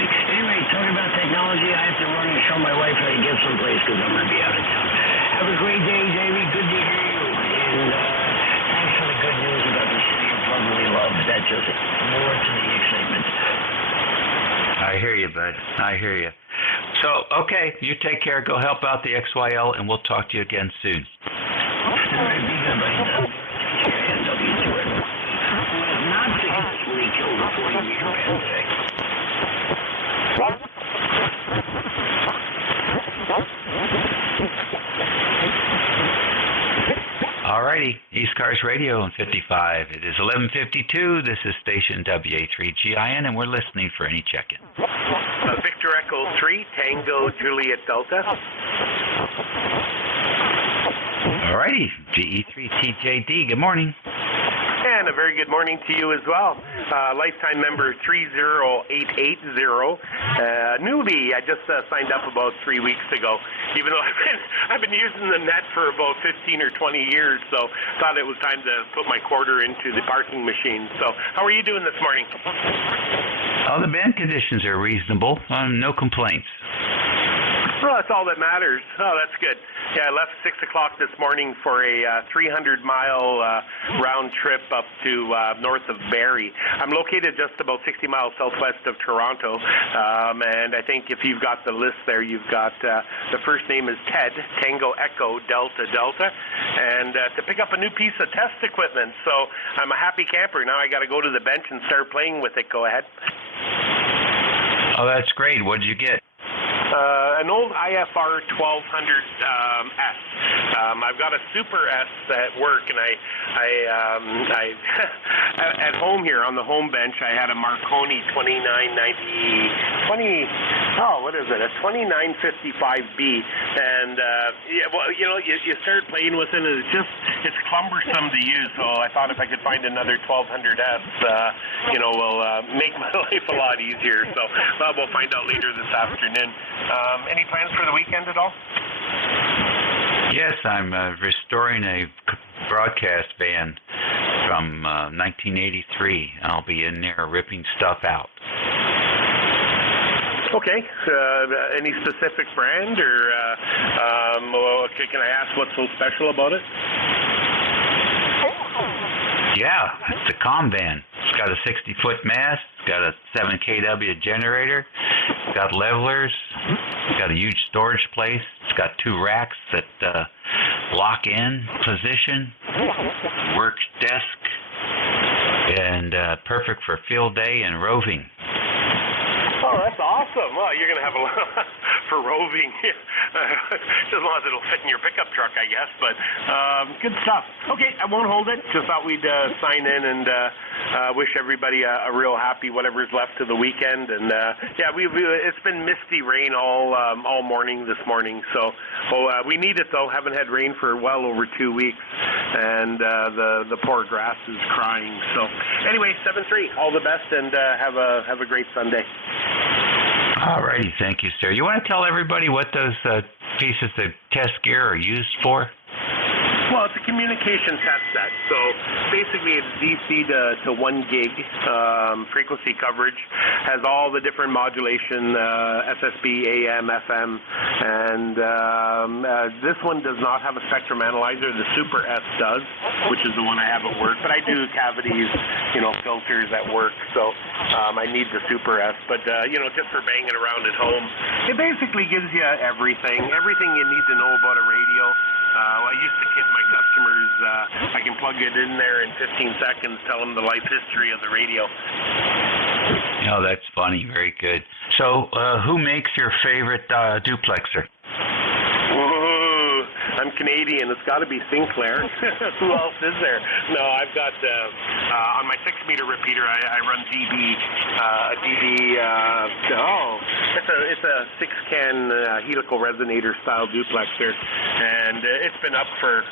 Anyway, talking about technology, I have to run and show my wife how to get someplace because I'm going to be out of town. Have a great day, Davey. Good to hear you. And thanks for the good news about the city of brotherly love. That just more to the excitement. I hear you, bud. I hear you. So, okay, you take care. Go help out the XYL, and we'll talk to you again soon. All right, be good, buddy. NJ2US, who has not successfully killed a 40-meter band today. Alrighty, ECARS Radio on 55. It is 11:52. This is station WA3GIN, and we're listening for any check-in. Victor Echo 3, Tango Juliet Delta. Alrighty, GE3TJD. Good morning. And a very good morning to you as well. Lifetime member 30880. Newbie. I just signed up about 3 weeks ago. Even though I've been using the net for about 15 or 20 years, so thought it was time to put my quarter into the parking machine. So, how are you doing this morning? Oh, the band conditions are reasonable. No complaints. Well, that's all that matters. Oh, that's good. Yeah, I left 6 o'clock this morning for a 300-mile round trip up to north of Barrie. I'm located just about 60 miles southwest of Toronto, and I think if you've got the list there, you've got the first name is Ted, Tango Echo Delta Delta, and to pick up a new piece of test equipment. So I'm a happy camper. Now I got to go to the bench and start playing with it. Go ahead. Oh, that's great. What did you get? An old IFR 1200S. I've got a Super S at work, and I at home here on the home bench, I had a Marconi 2955B, and yeah, well, you know, you start playing with it, and it's cumbersome to use. So I thought if I could find another 1200S, will make my life a lot easier. So we'll find out later this afternoon. Any plans for the weekend at all? Yes, I'm restoring a broadcast van from 1983. I'll be in there ripping stuff out. Okay. Any specific brand, or can I ask what's so special about it? Yeah, it's a comm van. It's got a 60-foot mast. It's got a 7 kW generator. It's got levelers. It's got a huge storage place. It's got 2 racks that lock in position. Work desk. And perfect for field day and roving. Oh, that's awesome. Well, you're going to have a lot for roving. Just as long as it'll fit in your pickup truck, I guess. But good stuff. Okay, I won't hold it. Just thought we'd sign in and wish everybody a real happy whatever's left of the weekend. And yeah, it's been misty rain all morning this morning. So we need it, though. Haven't had rain for well over 2 weeks. And the poor grass is crying. So anyway, 7-3. All the best, and have a great Sunday. All righty, thank you, sir. You want to tell everybody what those pieces of test gear are used for? Well, it's a communication test set. So basically it's DC to 1 gig frequency coverage, has all the different modulation, SSB, AM, FM, and this one does not have a spectrum analyzer. The Super S does, which is the one I have at work, but I do cavities, filters at work, so I need the Super S, but just for banging around at home, it basically gives you everything you need to know about a radio. I used to kid my customers, I can plug it in there in 15 seconds, tell them the life history of the radio. Oh, that's funny. Very good. So, who makes your favorite duplexer? I'm Canadian. It's got to be Sinclair. Who else is there? No, I've got on my 6-meter repeater. I run DB. It's a 6-can helical resonator style duplexer, and it's been up for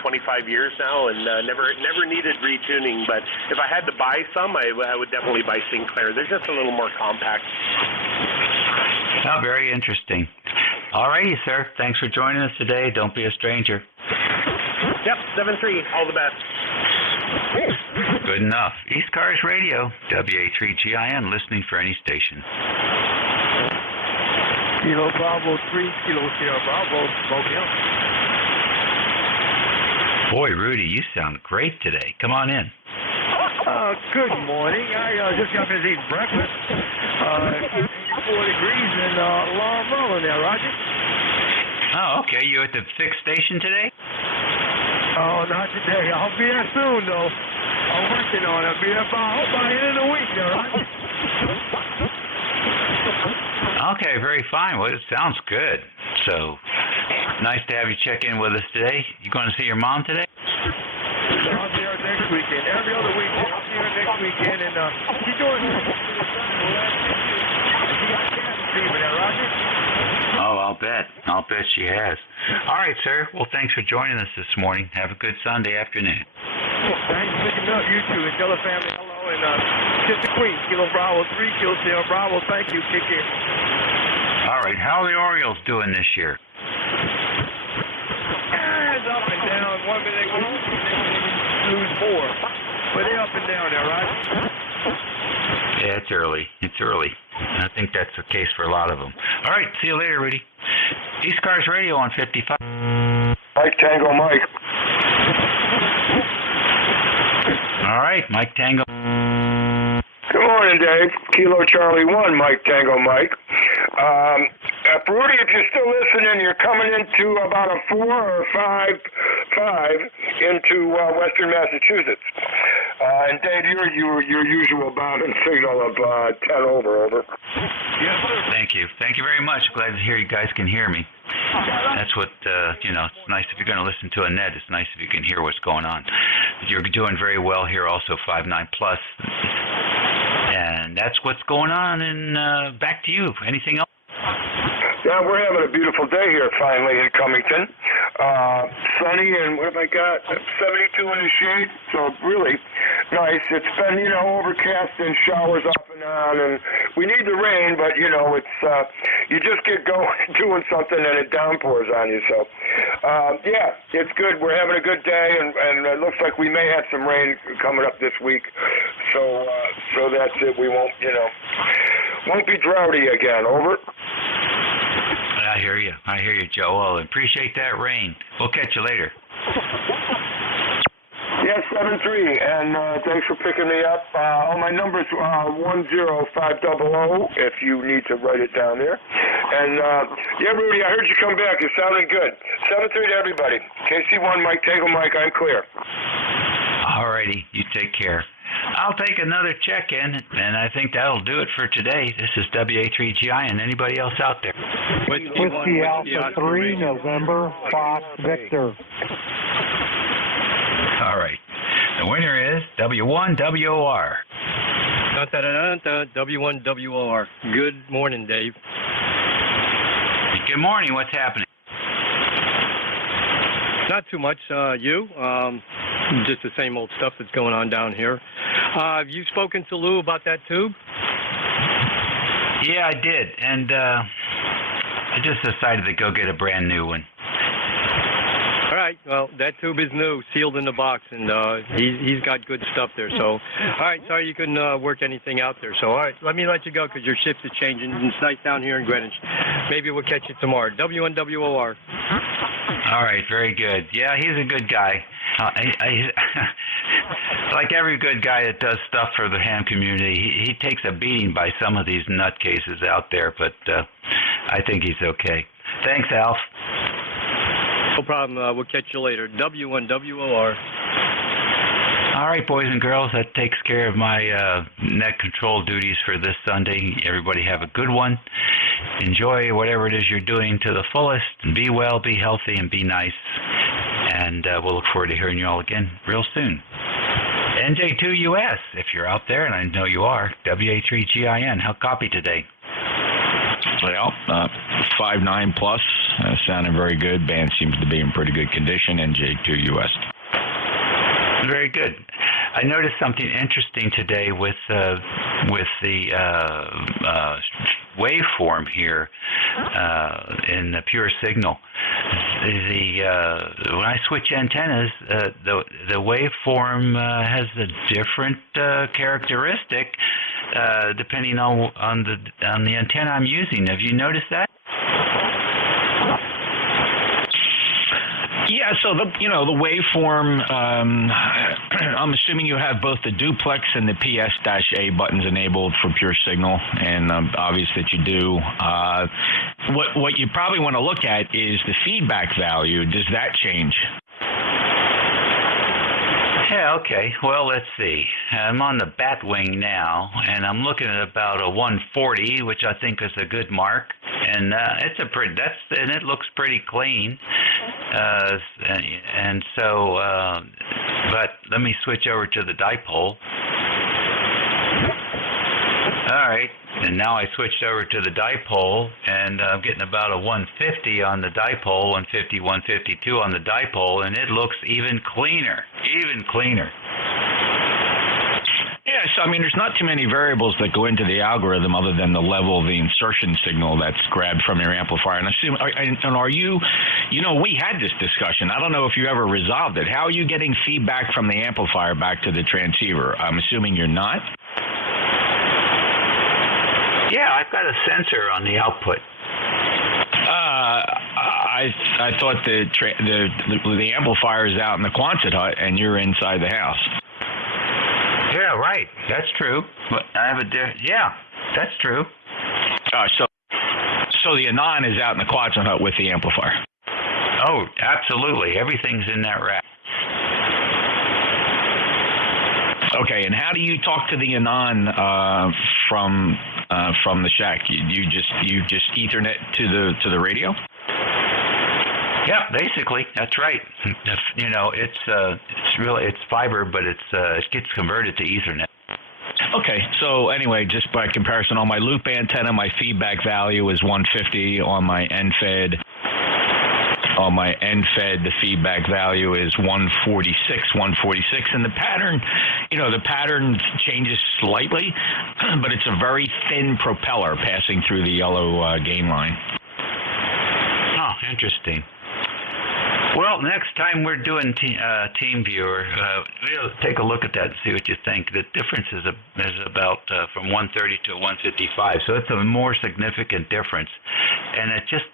25 years now, and never needed retuning. But if I had to buy some, I would definitely buy Sinclair. They're just a little more compact. Oh, very interesting. All righty, sir. Thanks for joining us today. Don't be a stranger. Yep, 7-3. All the best. Good enough. ECARS Radio, WA3GIN, listening for any station. Kilo Bravo 3, Kilo Sierra Bravo, Romeo. Boy, Rudy, you sound great today. Come on in. Good morning. I just got finished eating breakfast. 4 degrees in Long Merlin there, Roger. Oh, okay. You at the 6th station today? Oh, not today. I'll be there soon, though. I'm working on it. I'll be there by the end of the week there, Roger. Okay, very fine. Well, it sounds good. So, nice to have you check in with us today. You going to see your mom today? I'll be there next weekend. Every other weekend. I'll be there next weekend, and she's doing Oh, I'll bet she has. All right, sir. Well, thanks for joining us this morning. Have a good Sunday afternoon. Thanks for picking up. You too. And tell the family hello. And kiss the Queen. Kilo Bravo 3, Kilo Sierra Bravo. Thank you. Take care. All right. How are the Orioles doing this year? It's up and down. 1 minute they win, they lose 4. But they're up and down there, right? Yeah, it's early. I think that's the case for a lot of them. All right, see you later, Rudy. ECARS Radio on 55. Mike Tango Mike. All right, Mike Tango. Good morning, Dave. Kilo Charlie 1, Mike Tango Mike. Rudy, if you're still listening, you're coming into about a 4 or 5 into western Massachusetts. And Dave, your usual bound and signal of 10 over. Thank you. Thank you very much. Glad to hear you guys can hear me. That's what, it's nice if you're going to listen to a net. It's nice if you can hear what's going on. You're doing very well here also, 5.9 plus. And that's what's going on. And back to you. Anything else? Yeah, we're having a beautiful day here finally in Cummington. Sunny, and what have I got? 72 in the shade, so really nice. It's been, overcast and showers off and on, and we need the rain, but, it's, you just get going doing something and it downpours on you, so, yeah, it's good. We're having a good day, and it looks like we may have some rain coming up this week, so that's it. We won't be droughty again. Over. I hear you, Joe. Well, appreciate that rain. We'll catch you later. Yes, 7-3, and thanks for picking me up. My number's 10500 if you need to write it down there. And, yeah, Rudy, I heard you come back. You're sounding good. 7-3 to everybody. KC1, Mike Tango Mike, I'm clear. All righty, you take care. I'll take another check-in, and I think that'll do it for today. This is WA3GI, and anybody else out there? Whiskey Alpha 3, November, Fox Victor. All right. The winner is W1WOR. W1WOR. Good morning, Dave. Good morning. What's happening? Not too much. You? Just the same old stuff that's going on down here. Have you spoken to Lou about that tube? Yeah, I did, and I just decided to go get a brand new one. All right. right. Well, that tube is new, sealed in the box, and he's got good stuff there. So, all right. Sorry you couldn't work anything out there. So, all right. Let me let you go because your shift is changing. It's nice down here in Greenwich. Maybe we'll catch you tomorrow. WNWOR. All right. Very good. Yeah, he's a good guy. Like every good guy that does stuff for the ham community, he takes a beating by some of these nutcases out there, but I think he's okay. Thanks, Alf. No problem. We'll catch you later. W1WOR. All right, boys and girls, that takes care of my net control duties for this Sunday. Everybody have a good one. Enjoy whatever it is you're doing to the fullest. Be well, be healthy, and be nice. And we'll look forward to hearing you all again real soon. NJ2US, if you're out there, and I know you are, WA3GIN. How copy today? Well, 5.9 plus, sounding very good. Band seems to be in pretty good condition. NJ2US. Very good. I noticed something interesting today with the waveform here in the pure signal. When I switch antennas, the waveform has a different characteristic depending on the antenna I'm using. Have you noticed that? Yeah, so the waveform, I'm assuming you have both the duplex and the PS-A buttons enabled for pure signal, and obvious that you do. What you probably want to look at is the feedback value. Does that change? Yeah, okay. Well, let's see. I'm on the bat wing now, and I'm looking at about a 140, which I think is a good mark. And and it looks pretty clean. And so, but let me switch over to the dipole. All right, and now I switched over to the dipole, and I'm getting about a 150 on the dipole, 150, 152 on the dipole, and it looks even cleaner, Yeah, so I mean, there's not too many variables that go into the algorithm other than the level of the insertion signal that's grabbed from your amplifier. And I assume, are you, we had this discussion. I don't know if you ever resolved it. How are you getting feedback from the amplifier back to the transceiver? I'm assuming you're not? Yeah, I've got a sensor on the output. I thought the amplifier is out in the Quonset hut and you're inside the house. Yeah, right. That's true. But I have yeah, that's true. So the Anon is out in the Quonset hut with the amplifier. Oh, absolutely. Everything's in that rack. Okay, and how do you talk to the Anon from the shack? You just Ethernet to the radio? Yeah, basically, that's right. It's fiber, but it gets converted to Ethernet. Okay, so anyway, just by comparison, on my loop antenna, my feedback value is 150. On my end-fed, the feedback value is 146, and the pattern changes slightly, but it's a very thin propeller passing through the yellow gain line. Oh, interesting. Well, next time we're doing TeamViewer, we'll take a look at that and see what you think. The difference is about from 130 to 155, so it's a more significant difference. And I just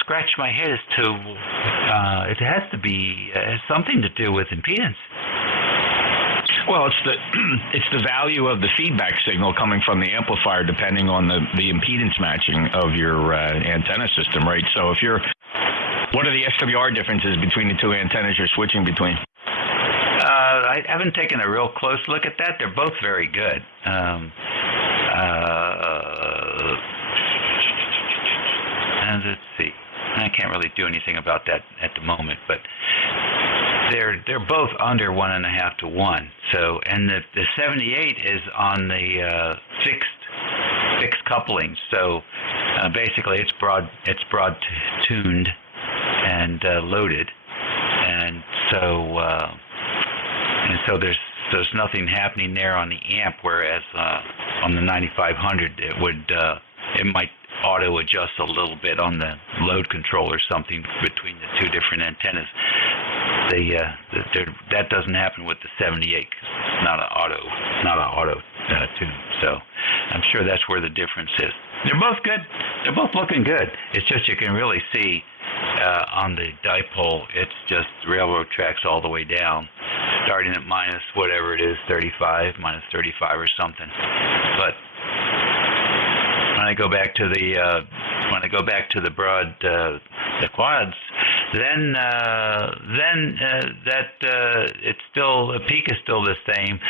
scratched my head as to it has something to do with impedance. Well, it's the value of the feedback signal coming from the amplifier, depending on the impedance matching of your antenna system, right? So what are the SWR differences between the two antennas you're switching between? I haven't taken a real close look at that. They're both very good. And let's see. I can't really do anything about that at the moment, but they're both under 1.5 to 1. So, and the 78 is on the fixed coupling. So basically, it's broad tuned and loaded, and so there's nothing happening there on the amp. Whereas on the 9500, it auto adjust a little bit on the load control or something between the two different antennas. That doesn't happen with the 78. It's not an auto tune. So I'm sure that's where the difference is. They're both good. They're both looking good. It's just you can really see on the dipole, it's just railroad tracks all the way down, starting at minus whatever it is, 35, minus 35 or something. But when I go back to the broad, the quads, then it's still, the peak is still the same,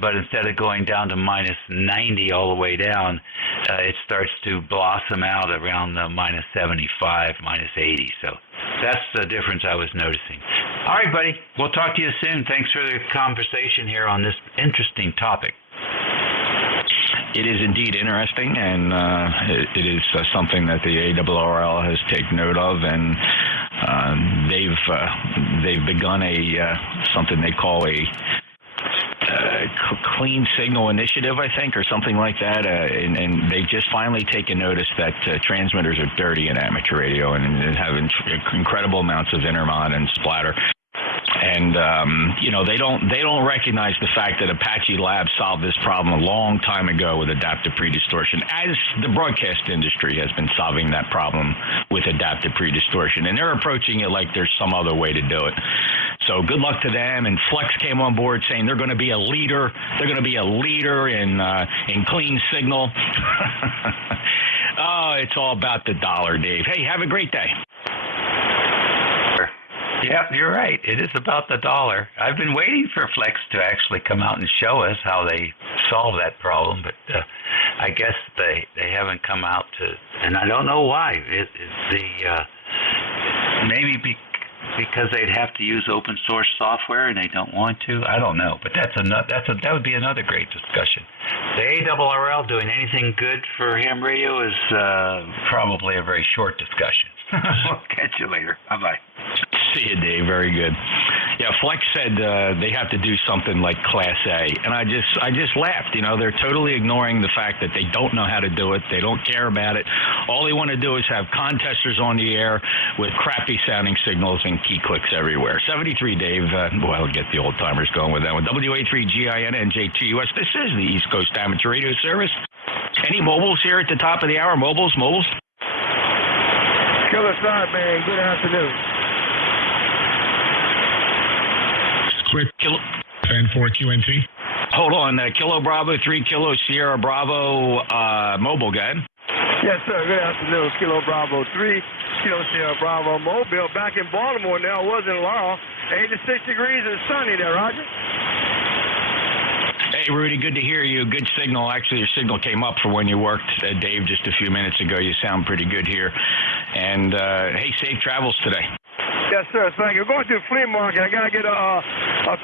but instead of going down to minus 90 all the way down, it starts to blossom out around the minus 75, minus 80. So that's the difference I was noticing. All right, buddy. We'll talk to you soon. Thanks for the conversation here on this interesting topic. It is indeed interesting, and it is something that the ARRL has taken note of, and they've begun something they call a clean signal initiative, I think, or something like that, and they've just finally taken notice that transmitters are dirty in amateur radio and have incredible amounts of intermod and splatter. And they don't recognize the fact that Apache Labs solved this problem a long time ago with adaptive predistortion, as the broadcast industry has been solving that problem with adaptive predistortion, and they're approaching it like there's some other way to do it. So good luck to them. And Flex came on board saying they're going to be a leader. They're going to be a leader in clean signal. Oh, it's all about the dollar, Dave. Hey, have a great day. Yep, you're right. It is about the dollar. I've been waiting for Flex to actually come out and show us how they solve that problem, but I guess they haven't come out to, and I don't know why. Maybe because they'd have to use open source software and they don't want to. I don't know, but that would be another great discussion. The ARRL doing anything good for ham radio is probably a very short discussion. We'll catch you later. Bye-bye. See you, Dave. Very good. Yeah, Flex said they have to do something like Class A, and I just laughed. They're totally ignoring the fact that they don't know how to do it. They don't care about it. All they want to do is have contesters on the air with crappy sounding signals and key clicks everywhere. 73, Dave. I'll get the old timers going with that one. WA3GIN NJ2US. This is the East Coast Amateur Radio Service. Any mobiles here at the top of the hour? Mobiles? Killer Side, man. Good afternoon. Quick, N4QNT. Hold on, Kilo Bravo 3, Kilo Sierra Bravo, mobile, go ahead. Yes, sir. Good afternoon. Kilo Bravo 3, Kilo Sierra Bravo mobile. Back in Baltimore now. Was in Laurel. 86 degrees and sunny there, Roger. Hey, Rudy, good to hear you. Good signal. Actually, your signal came up for when you worked, Dave, just a few minutes ago. You sound pretty good here. And, hey, safe travels today. Yes, sir. Thank you. Going to the flea market. I got to get a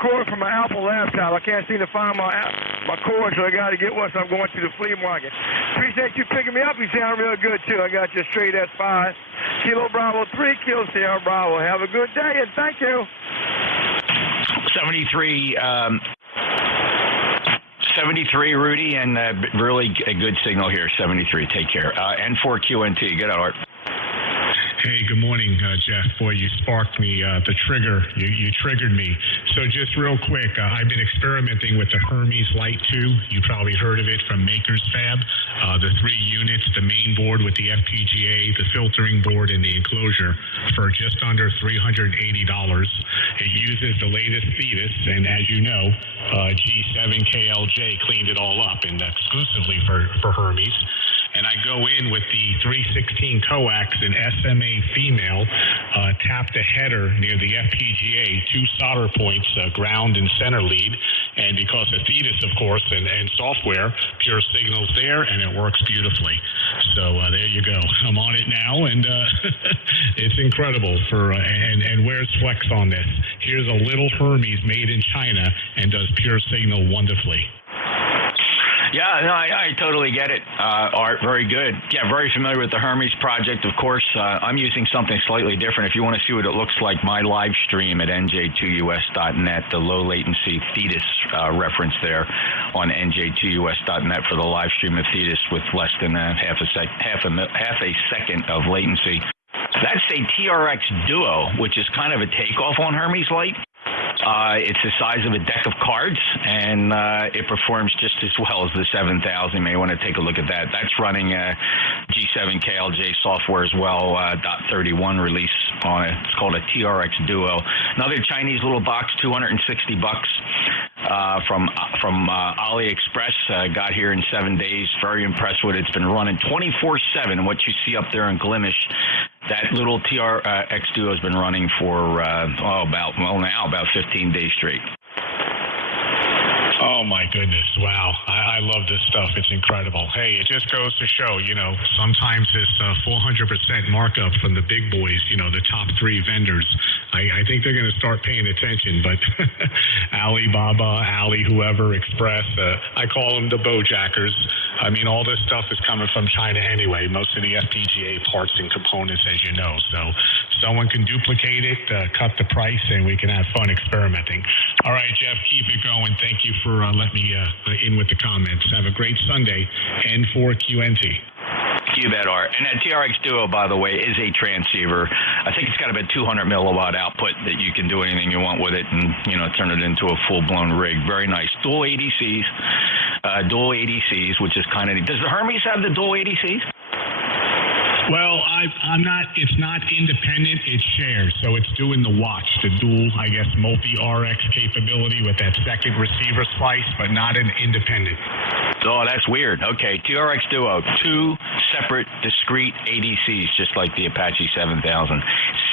cord for my Apple laptop. I can't seem to find my cord, so I got to get one, so I'm going to the flea market. Appreciate you picking me up. You sound real good, too. I got you straight S5. Kilo Bravo 3, Kilo Sierra Bravo. Have a good day, and thank you. 73, Rudy, and really a good signal here. 73. Take care. N4QNT. Good Art. Hey, good morning, Jeff. Boy, you sparked me, the trigger. You triggered me. So just real quick, I've been experimenting with the Hermes Light 2. You probably heard of it from Maker's Fab. The 3 units, the main board with the FPGA, the filtering board, and the enclosure for just under $380. It uses the latest Thetis, and as you know, G7KLJ cleaned it all up, and exclusively for Hermes. And I go in with the 316 coax and SMA female, tap the header near the FPGA, 2 solder points, ground and center lead. And because of Thetis, of course, and software, pure signal's there, and it works beautifully. So there you go. I'm on it now, and it's incredible. And where's Flex on this? Here's a little Hermes made in China and does pure signal wonderfully. Yeah, no, I totally get it. Art, very good. Yeah, very familiar with the Hermes project, of course. I'm using something slightly different. If you want to see what it looks like, my live stream at NJ2US.net, the low latency Thetis reference there on NJ2US.net for the live stream of Thetis with less than half a second of latency. That's a TRX Duo, which is kind of a takeoff on Hermes Lite. It's the size of a deck of cards, and it performs just as well as the 7000. You may want to take a look at that. That's running G7 KLJ software as well, .31 release on it. It's called a TRX Duo. Another Chinese little box, $260 from AliExpress. Got here in 7 days. Very impressed with it. It's been running 24/7. What you see up there in Glimish, that little TRX Duo has been running for about 15 days straight. Oh, my goodness. Wow. I love this stuff. It's incredible. Hey, it just goes to show, sometimes this 400% markup from the big boys, the top three vendors, I think they're going to start paying attention. But Alibaba, whoever, Express, I call them the Bojackers. I mean, all this stuff is coming from China anyway, most of the FPGA parts and components, as you know. So someone can duplicate it, cut the price, and we can have fun experimenting. All right, Jeff, keep it going. Thank you for letting me in with the comments. Have a great Sunday. N4QNT. You bet, Art. And that TRX Duo, by the way, is a transceiver. I think it's got about 200 milliwatt output that you can do anything you want with it and, turn it into a full-blown rig. Very nice. Dual ADCs, which is kind of neat. Does the Hermes have the dual ADCs? Well, it's not independent, it's shared. So it's doing the watch, the dual, multi-RX capability with that second receiver slice, but not an independent. Oh, that's weird. Okay, TRX Duo, two separate discrete ADCs, just like the Apache 7000.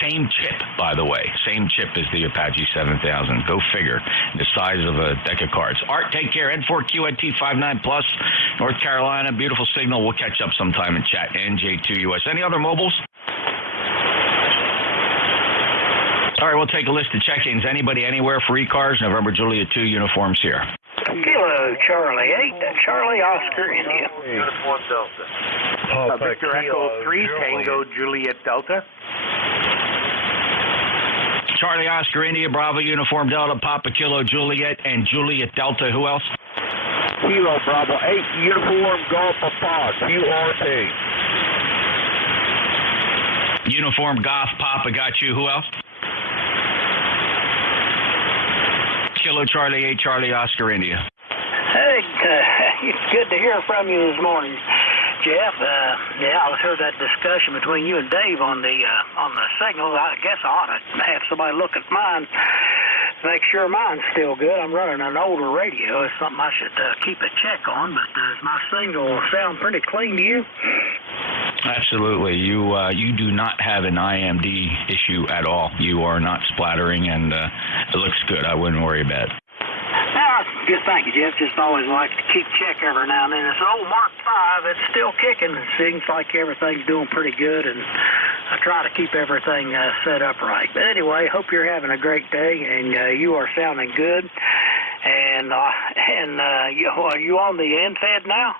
Same chip, by the way. Same chip as the Apache 7000. Go figure. The size of a deck of cards. Art, take care. N4QNT 59+, North Carolina. Beautiful signal. We'll catch up sometime and chat. NJ2US. Any other mobiles? All right, we'll take a list of check-ins. Anybody, anywhere for ECARS? November Juliet 2 uniforms here. Kilo Charlie 8, Charlie Oscar India. Uniform Delta. Victor Echo 3, Tango Juliet Delta. Charlie Oscar India, Bravo Uniform Delta, Papa Kilo Juliet, and Juliet Delta. Who else? Kilo Bravo 8, Uniform Golf Papa, QRT. Uniform Golf Papa, got you. Who else? Kilo Charlie 8, Charlie Oscar India. Hey, it's good to hear from you this morning, Jeff. I heard that discussion between you and Dave on the signal. I guess I ought to have somebody look at mine, make sure mine's still good. I'm running an older radio. It's something I should keep a check on, but does my signal sound pretty clean to you? Absolutely. You do not have an IMD issue at all. You are not splattering, and it looks good. I wouldn't worry about it. Good, thank you, Jeff. Just always like to keep check every now and then. It's an old Mark V. It's still kicking. It seems like everything's doing pretty good, and I try to keep everything set up right. But anyway, hope you're having a great day, and you are sounding good. And are you on the NFED now?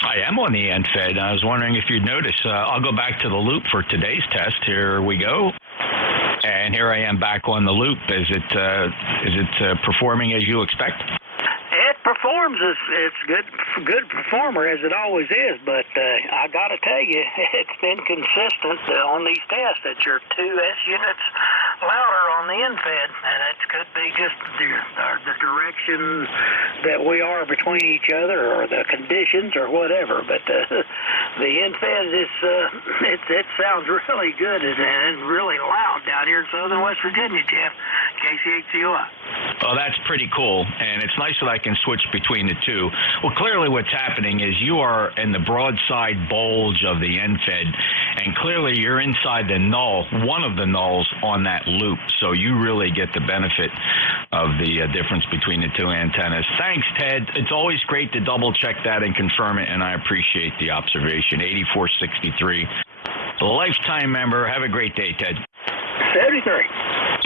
I am on the NFED. I was wondering if you'd notice. I'll go back to the loop for today's test. Here we go. And here I am back on the loop. Is it performing as you expect? It performs. It's good performer as it always is, but I got to tell you, it's been consistent on these tests that you're 2S units louder on the NFED, and it could be just the direction that we are between each other, or the conditions, or whatever. But the NFED it sounds really good and really loud down here in southern West Virginia, Jeff. KCHCOI. Oh, that's pretty cool, and it's nice that I can switch between the two. Well, clearly what's happening is you are in the broadside bulge of the NFED, and clearly you're inside the null, one of the nulls on that loop, so you really get the benefit of the difference between the two antennas. Thanks, Ted. It's always great to double-check that and confirm it, and I appreciate the observation. 8463. Lifetime member. Have a great day, Ted. 73.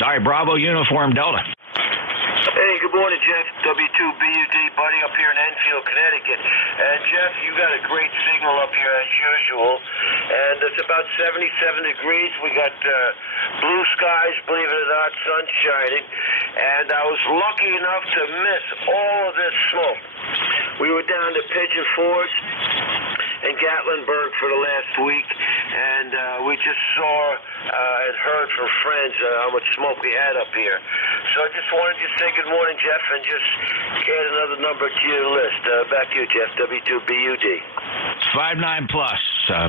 All right, Bravo Uniform Delta. Hey, good morning, Jeff. W2BUD, buddy, up here in Enfield, Connecticut. And, Jeff, you got a great signal up here as usual. And it's about 77 degrees. We got blue skies, believe it or not, sun shining. And I was lucky enough to miss all of this smoke. We were down to Pigeon Forge and Gatlinburg for the last week, and we just saw and heard from friends how much smoke we had up here. So I just wanted to say good morning, Jeff, and just add another number to your list. Back to you, Jeff, W2BUD. 59 plus,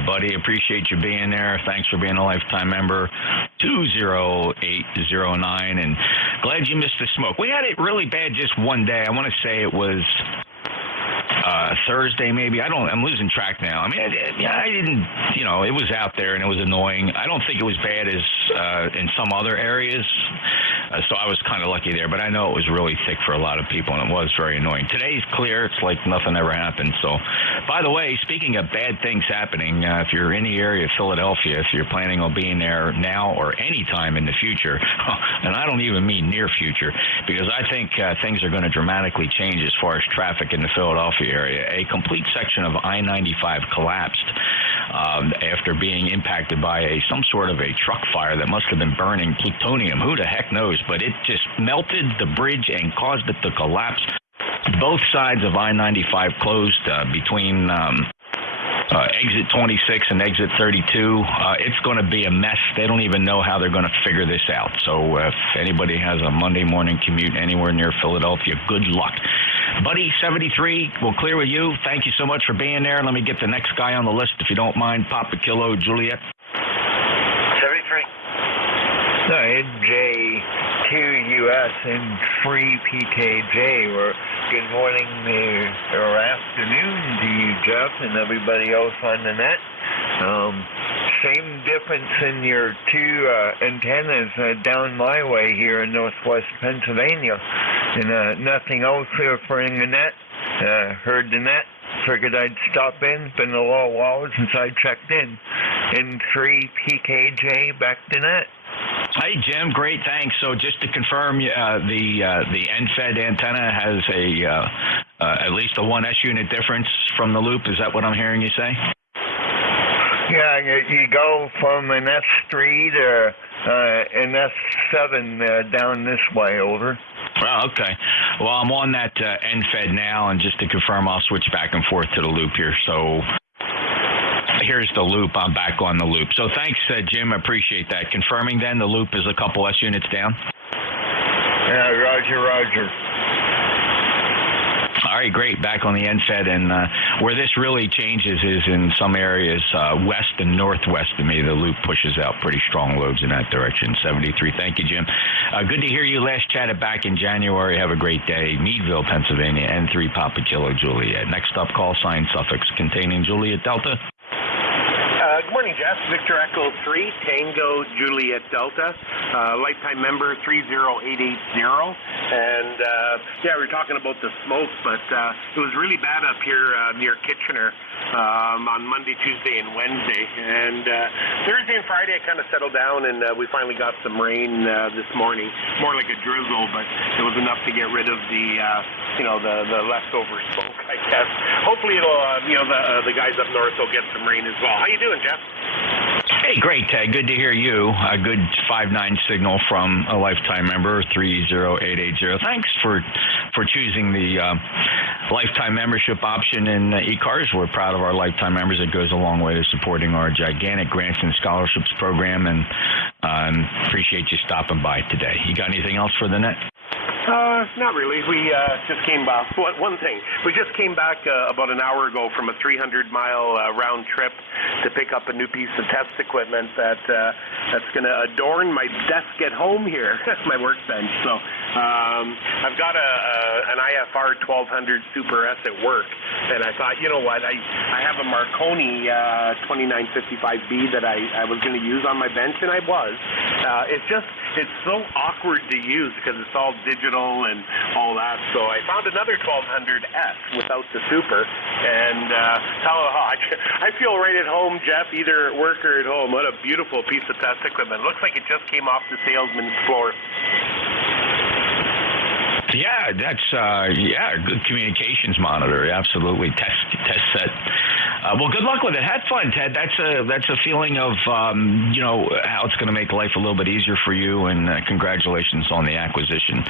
buddy. Appreciate you being there. Thanks for being a lifetime member. 20809, and glad you missed the smoke. We had it really bad just one day. I want to say it was Thursday, maybe. I'm losing track now. I mean, I didn't, it was out there and it was annoying. I don't think it was bad as in some other areas, so I was kind of lucky there. But I know it was really thick for a lot of people, and it was very annoying. Today's clear. It's like nothing ever happened. So, by the way, speaking of bad things happening, if you're in the area of Philadelphia, if you're planning on being there now or any time in the future, and I don't even mean near future, because I think things are going to dramatically change as far as traffic in the Philadelphia area. A complete section of I-95 collapsed after being impacted by some sort of a truck fire that must have been burning plutonium. Who the heck knows? But it just melted the bridge and caused it to collapse. Both sides of I-95 closed between exit 26 and exit 32. It's going to be a mess. They don't even know how they're going to figure this out. So if anybody has a Monday morning commute anywhere near Philadelphia, good luck. Buddy 73, we'll clear with you. Thank you so much for being there. Let me get the next guy on the list, if you don't mind. Papa Kilo Juliet. 73. NJ2US and Free PKJ. Good morning or afternoon to you, Jeff, and everybody else on the net. Same difference in your two antennas down my way here in northwest Pennsylvania. And nothing else here for the net. Heard the net. Figured I'd stop in. Been a little while since I checked in. And 3 PKJ back to net. Hey, Jim. Great, thanks. So just to confirm, the NFED antenna has at least a 1 S unit difference from the loop. Is that what I'm hearing you say? Yeah, you go from an S3 to an S7 down this way, over. Well, okay. Well, I'm on that NFED now, and just to confirm, I'll switch back and forth to the loop here. So here's the loop. I'm back on the loop. So thanks, Jim. I appreciate that. Confirming then the loop is a couple S units down? Yeah, roger. All right, great. Back on the NFED, and where this really changes is in some areas west and northwest of me. The loop pushes out pretty strong loads in that direction. 73. Thank you, Jim. Good to hear you. Last chatted back in January. Have a great day. Meadville, Pennsylvania, N3 Papa Kilo Juliet. Next up, call sign suffix containing Juliet Delta. Good morning, Jeff. Victor Echo 3, Tango Juliet Delta, lifetime member 30880. And, we were talking about the smoke, but it was really bad up here near Kitchener on Monday, Tuesday, and Wednesday. And Thursday and Friday, it kind of settled down, and we finally got some rain this morning. More like a drizzle, but it was enough to get rid of the leftover smoke, I guess. Hopefully it'll, the guys up north will get some rain as well. How you doing, Jeff? Hey, great, Ted. Good to hear you. A good 5-9 signal from a lifetime member, 30880. Thanks for choosing the lifetime membership option in ECARS. We're proud of our lifetime members. It goes a long way to supporting our gigantic grants and scholarships program, and appreciate you stopping by today. You got anything else for the net? Not really. We just came back. One thing, we just came back about an hour ago from a 300-mile round trip to pick up a new piece of test equipment that's going to adorn my desk at home here, my workbench. So I've got an IFR 1200 Super S at work, and I thought, you know what, I have a Marconi 2955B that I was going to use on my bench, and I was. It's so awkward to use because it's all digital and all that. So I found another 1200S without the Super, and I feel right at home, Jeff, either at work or at home. What a beautiful piece of test equipment. Looks like it just came off the salesman's floor. Yeah, that's good communications monitor. Absolutely, test set. Well, good luck with it. Have fun, Ted. That's a feeling of how it's going to make life a little bit easier for you. And congratulations on the acquisition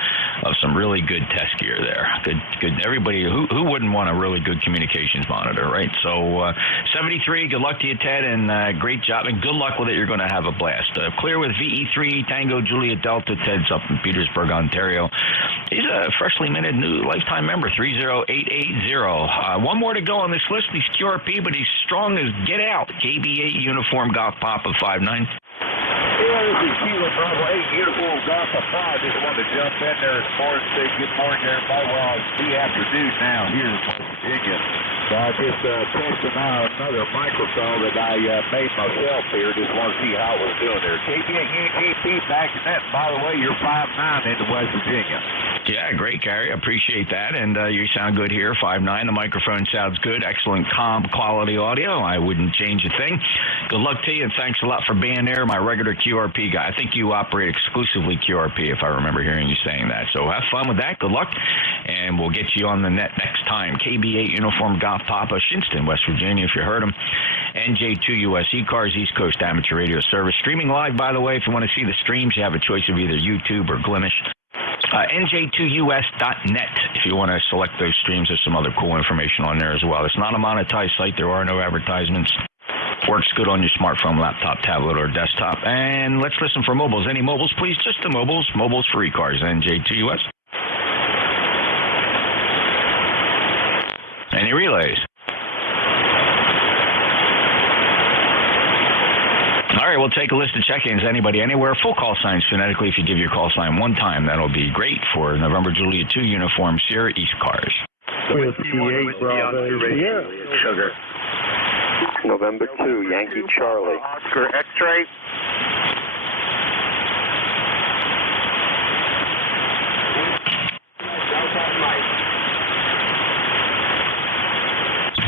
of some really good test gear there. Good. Everybody who wouldn't want a really good communications monitor, right? So 73. Good luck to you, Ted, and great job. And good luck with it. You're going to have a blast. Clear with VE3 Tango Juliet Delta. Ted's up in Petersburg, Ontario. He's a freshly minted new lifetime member, 30880. One more to go on this list. He's QRP, but he's strong as get out. KB8 Uniform Golf Papa 59. Yeah, this is Kilo Bravo 8 Uniform Golf Papa. Just wanted to jump in there this morning and say good morning, everybody. Well, it's the afternoon now here in West Virginia. So I just testing out another microphone that I made myself here. Just want to see how it was doing there. KB8 UGP back in that. By the way, you're 5'9" into West Virginia. Yeah, great, Gary. I appreciate that. And you sound good here, 5'9". The microphone sounds good. Excellent, calm, quality audio. I wouldn't change a thing. Good luck to you, and thanks a lot for being there, my regular QRP guy. I think you operate exclusively QRP, if I remember hearing you saying that. So have fun with that. Good luck, and we'll get you on the net next time. KB8 Uniform Golf Papa, Shinston, West Virginia, if you heard him. NJ2US ECARS, East Coast Amateur Radio Service. Streaming live, by the way. If you want to see the streams, you have a choice of either YouTube or Glimish. NJ2US.net. If you want to select those streams, there's some other cool information on there as well. It's not a monetized site. There are no advertisements. Works good on your smartphone, laptop, tablet, or desktop. And let's listen for mobiles. Any mobiles, please? Just the mobiles. Mobiles for ECARS. NJ2US. Any relays? All right, we'll take a list of check-ins. Anybody, anywhere. Full call signs phonetically. If you give your call sign one time, that'll be great for November Juliet 2 Uniform Sierra East Cars. Sugar. November 2 Yankee Charlie. Oscar X-ray.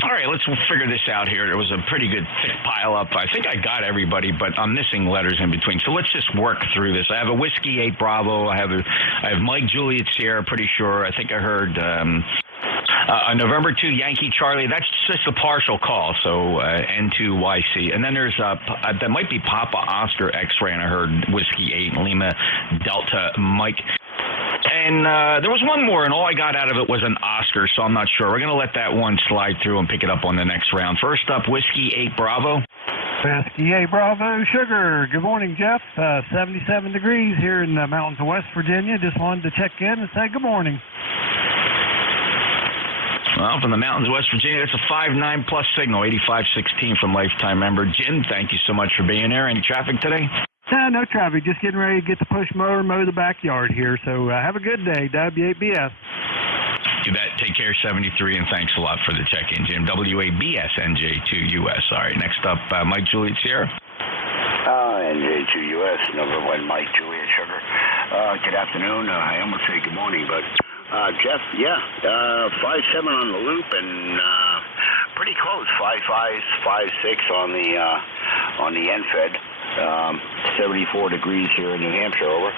All right, let's figure this out here. There was a pretty good thick pile up. I think I got everybody, but I'm missing letters in between. So let's just work through this. I have a Whiskey 8 Bravo. I have Mike Juliet Sierra, pretty sure. I think I heard a November 2 Yankee Charlie. That's just a partial call, so N2YC. And then there's that might be Papa Oscar X-ray, and I heard Whiskey 8 Lima Delta Mike. And there was one more, and all I got out of it was an Oscar, so I'm not sure. We're going to let that one slide through and pick it up on the next round. First up, Whiskey 8 Bravo. Whiskey 8 Bravo, Sugar. Good morning, Jeff. 77 degrees here in the mountains of West Virginia. Just wanted to check in and say good morning. Well, from the mountains of West Virginia, that's a 5'9" plus signal, 8516 from lifetime member Jim. Thank you so much for being there. Any traffic today? No traffic. Just getting ready to get the push mower and mow the backyard here. So have a good day, W8BS. You bet. Take care, 73, and thanks a lot for the check-in, Jim. WABS NJ2US. All right, next up, Mike Juliet Sierra. NJ2US, number 1 Mike Juliet Sugar. Good afternoon. I almost say good morning, but Jeff, 5'7" on the loop and pretty close, 5'5", 5'6" on the NFED. 74 degrees here in New Hampshire, over.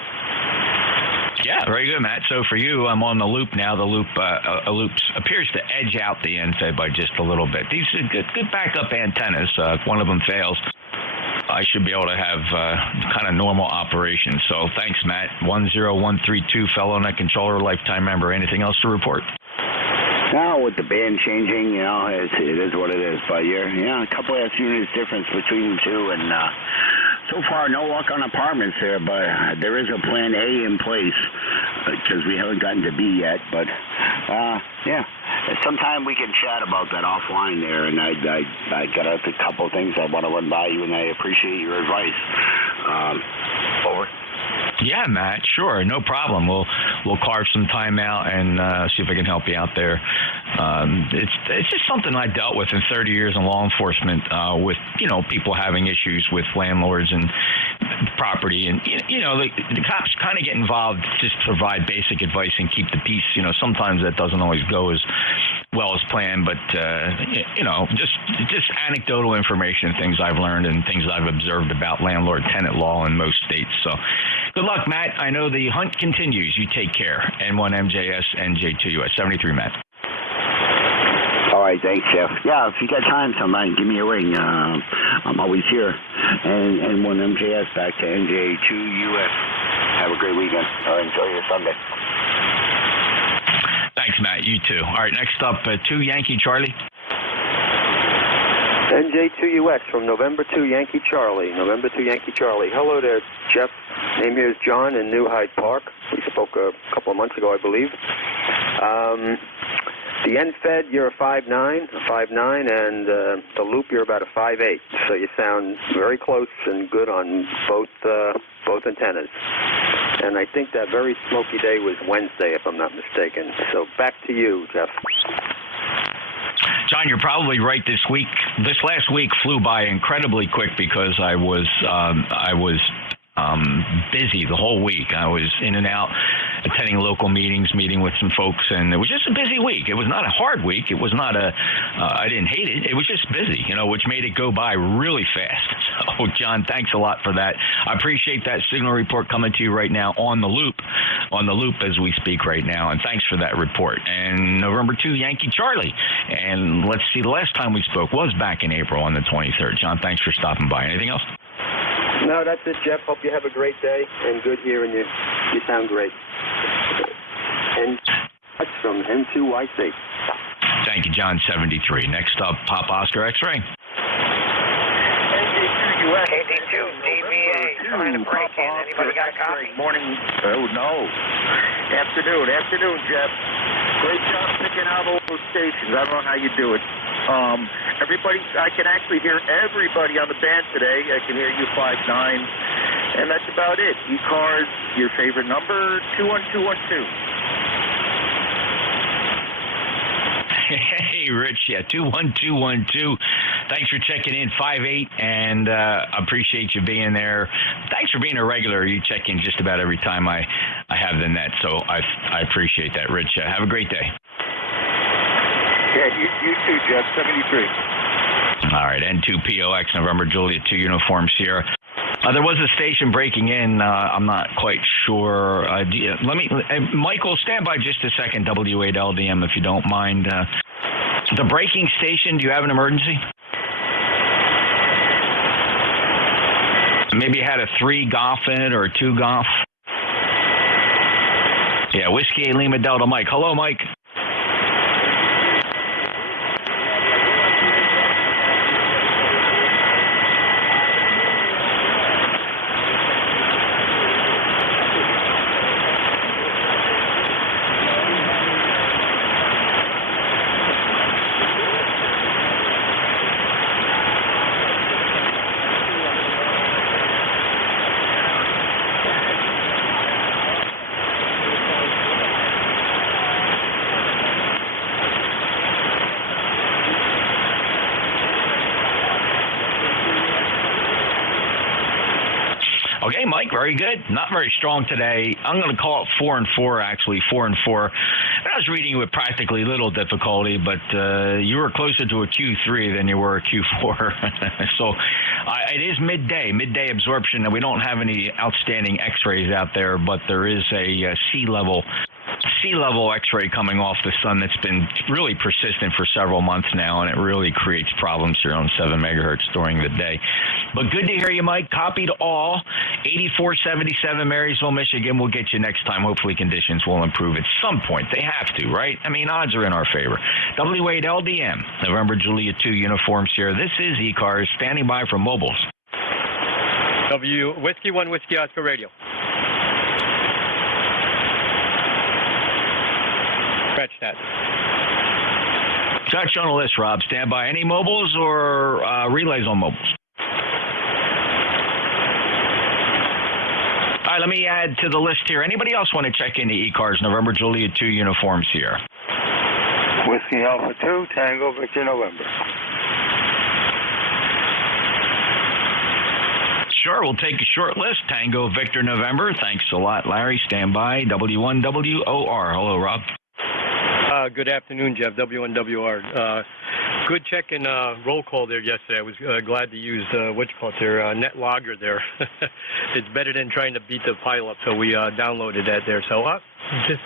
Yeah, very good, Matt. So for you, I'm on the loop now. The loop appears to edge out the NFED by just a little bit. These are good backup antennas. If one of them fails, I should be able to have kind of normal operation. So thanks, Matt. 10132, fellow net controller, lifetime member. Anything else to report? Now, with the band changing, it is what it is. But a couple of units difference between the two, and so far no luck on apartments there. But there is a plan A in place because we haven't gotten to B yet. But sometime we can chat about that offline there. And I got a couple of things I want to run by you, and I appreciate your advice. Over. Yeah, Matt, sure, no problem. We'll carve some time out and see if I can help you out there. It's just something I dealt with in 30 years in law enforcement with people having issues with landlords and property, and the cops kind of get involved just to provide basic advice and keep the peace. Sometimes that doesn't always go as well as planned, but just anecdotal information, things I've learned and things I've observed about landlord-tenant law in most states. So Good luck, Matt. I know the hunt continues. You take care. N1MJS, NJ2US. 73, Matt. All right, thanks, Jeff. Yeah, if you got time sometime, give me a ring. I'm always here. And N1MJS back to NJ2US. Have a great weekend. Enjoy your Sunday. Thanks, Matt. You too. All right, next up, 2 Yankee Charlie. NJ2US from November 2 Yankee Charlie. November 2 Yankee Charlie. Hello there, Jeff. Name here is John in New Hyde Park. We spoke a couple of months ago, I believe. The end-fed, you're a 5'9", and the loop, you're about a 5'8". So you sound very close and good on both antennas. And I think that very smoky day was Wednesday, if I'm not mistaken. So back to you, Jeff. John, you're probably right this week. This last week flew by incredibly quick because I was busy the whole week. I was in and out, attending local meetings, meeting with some folks, and it was just a busy week. It was not a hard week. It was not I didn't hate it. It was just busy, which made it go by really fast. So, John, thanks a lot for that. I appreciate that signal report coming to you right now on the loop as we speak right now, and thanks for that report. And November 2, Yankee Charlie. And let's see, the last time we spoke was back in April on the 23rd. John, thanks for stopping by. Anything else? No, that's it, Jeff. Hope you have a great day and good hearing you. You sound great. And that's from N2YC. Thank you, John. 73. Next up, Pop Oscar X-Ray. NJ2US. KD2 DBA. Trying to break in. Anybody got a copy? Morning. Oh, no. Afternoon, Jeff. Great job picking out all those stations. I don't know how you do it. Everybody, I can actually hear everybody on the band today. I can hear you 5'9", and that's about it. ECARS, your favorite number, 21212. Hey, Rich, 21212. Thanks for checking in, 5'8", and appreciate you being there. Thanks for being a regular. You check in just about every time I have the net, so I appreciate that, Rich. Have a great day. Yeah, you too, Jeff, 73. All right, N2POX, November Juliet 2 Uniform Sierra. There was a station breaking in. I'm not quite sure. Michael, stand by just a second, W8LDM, if you don't mind. The breaking station, do you have an emergency? Maybe it had a 3 Golf in it or a 2 Golf. Yeah, Whiskey Lima Delta Mike. Hello, Mike. Okay, Mike, very good. Not very strong today. I'm going to call it 4 and 4, actually, 4 and 4. I was reading you with practically little difficulty, but you were closer to a Q3 than you were a Q4. So it is midday absorption, and we don't have any outstanding X-rays out there, but there is a sea level X-ray coming off the sun that's been really persistent for several months now, and it really creates problems here on 7 megahertz during the day. But good to hear you, Mike. Copy to all. 8477 Marysville, Michigan. We'll get you next time. Hopefully conditions will improve at some point. They have to, right? I mean, odds are in our favor. W8LDM, November Juliet 2 Uniform Sierra. This is ECARS, standing by for mobiles. Whiskey 1 Whiskey Oscar Radio. Scratch that. Got you on the list, Rob. Stand by. Any mobiles or relays on mobiles? All right, let me add to the list here. Anybody else want to check into ECARS, November Juliet 2 Uniform Sierra? Whiskey Alpha 2, Tango Victor November. Sure, we'll take a short list. Tango Victor November. Thanks a lot, Larry. Stand by. W1WOR. Hello, Rob. Good afternoon, Jeff. W1WR. Good check and roll call there yesterday. I was glad to use net logger there. It's better than trying to beat the pile up, so we downloaded that there. So just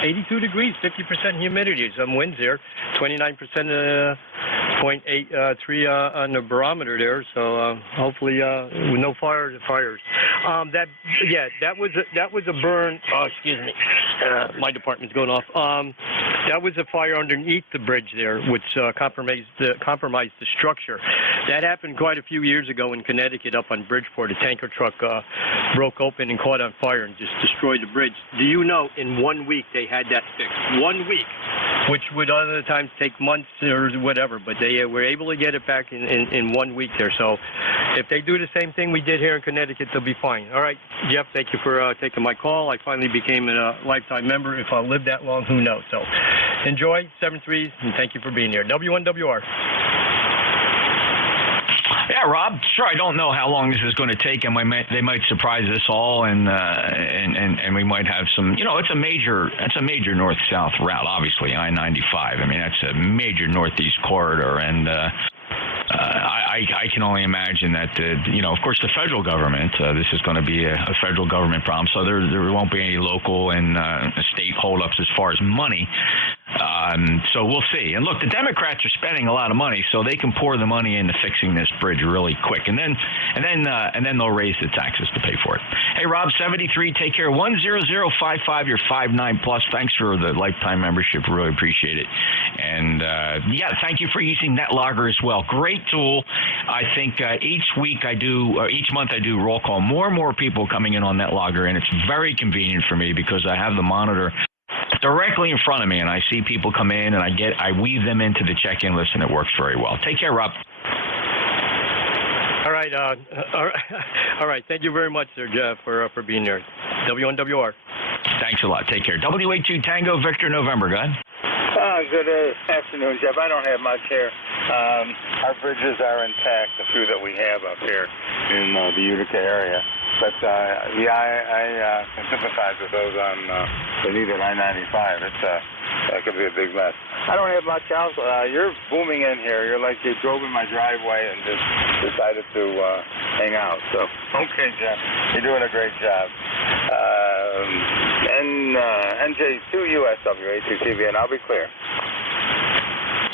82 degrees, 50% humidity, some winds there, 29% 0.83 on the barometer there. So hopefully with no fires. That was a burn. Excuse me, my department's going off. That was a fire underneath the bridge there, which compromised the structure. That happened quite a few years ago in Connecticut up on Bridgeport. A tanker truck broke open and caught on fire and just destroyed the bridge. Do you know in 1 week they had that fixed? 1 week, which would other times take months or whatever, but they were able to get it back in 1 week there. So if they do the same thing we did here in Connecticut, they'll be fine. All right, Jeff, thank you for taking my call. I finally became a lifetime member. If I'll live that long, who knows? So enjoy 7-3s, and thank you for being here. W1WR. Yeah, Rob. Sure, I don't know how long this is going to take, and they might surprise us all, and we might have some. It's a major north-south route. Obviously, I-95. I mean, that's a major northeast corridor, and I can only imagine that of course, the federal government. This is going to be a federal government problem, so there won't be any local and state holdups as far as money. So we'll see. And look, the Democrats are spending a lot of money, so they can pour the money into fixing this bridge really quick, and then they'll raise the taxes to pay for it. Hey, Rob, 73, take care. 10055, you're 59 plus. Thanks for the lifetime membership. Really appreciate it. And thank you for using NetLogger as well. Great tool. I think each month I do roll call. More and more people coming in on NetLogger, and it's very convenient for me because I have the monitor directly in front of me, and I see people come in, and I weave them into the check-in list, and it works very well. Take care, Rob. All right. All right. Thank you very much, sir, Jeff, for being here. W1WR. Thanks a lot. Take care. WA2 Tango Victor November. Go ahead. Good afternoon, Jeff. I don't have much here. Our bridges are intact, the few that we have up here in the Utica area. But, I can sympathize with those on the need at I-95. That could be a big mess. I don't have much else. You're booming in here. You're like you drove in my driveway and just decided to hang out. So, okay, Jeff. You're doing a great job. NJ2US W8TV, and I'll be clear.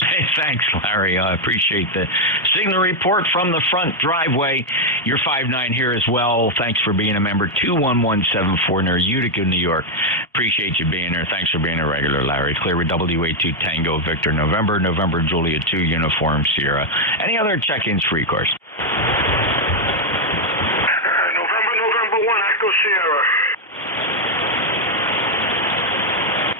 Hey, thanks, Larry. I appreciate the signal report from the front driveway. You're 5'9" here as well. Thanks for being a member. 21174 near Utica, New York. Appreciate you being there. Thanks for being a regular, Larry. Clear with WA2 Tango Victor November Julia 2 Uniform Sierra. Any other check-ins for ECARS? November 1 Echo Sierra.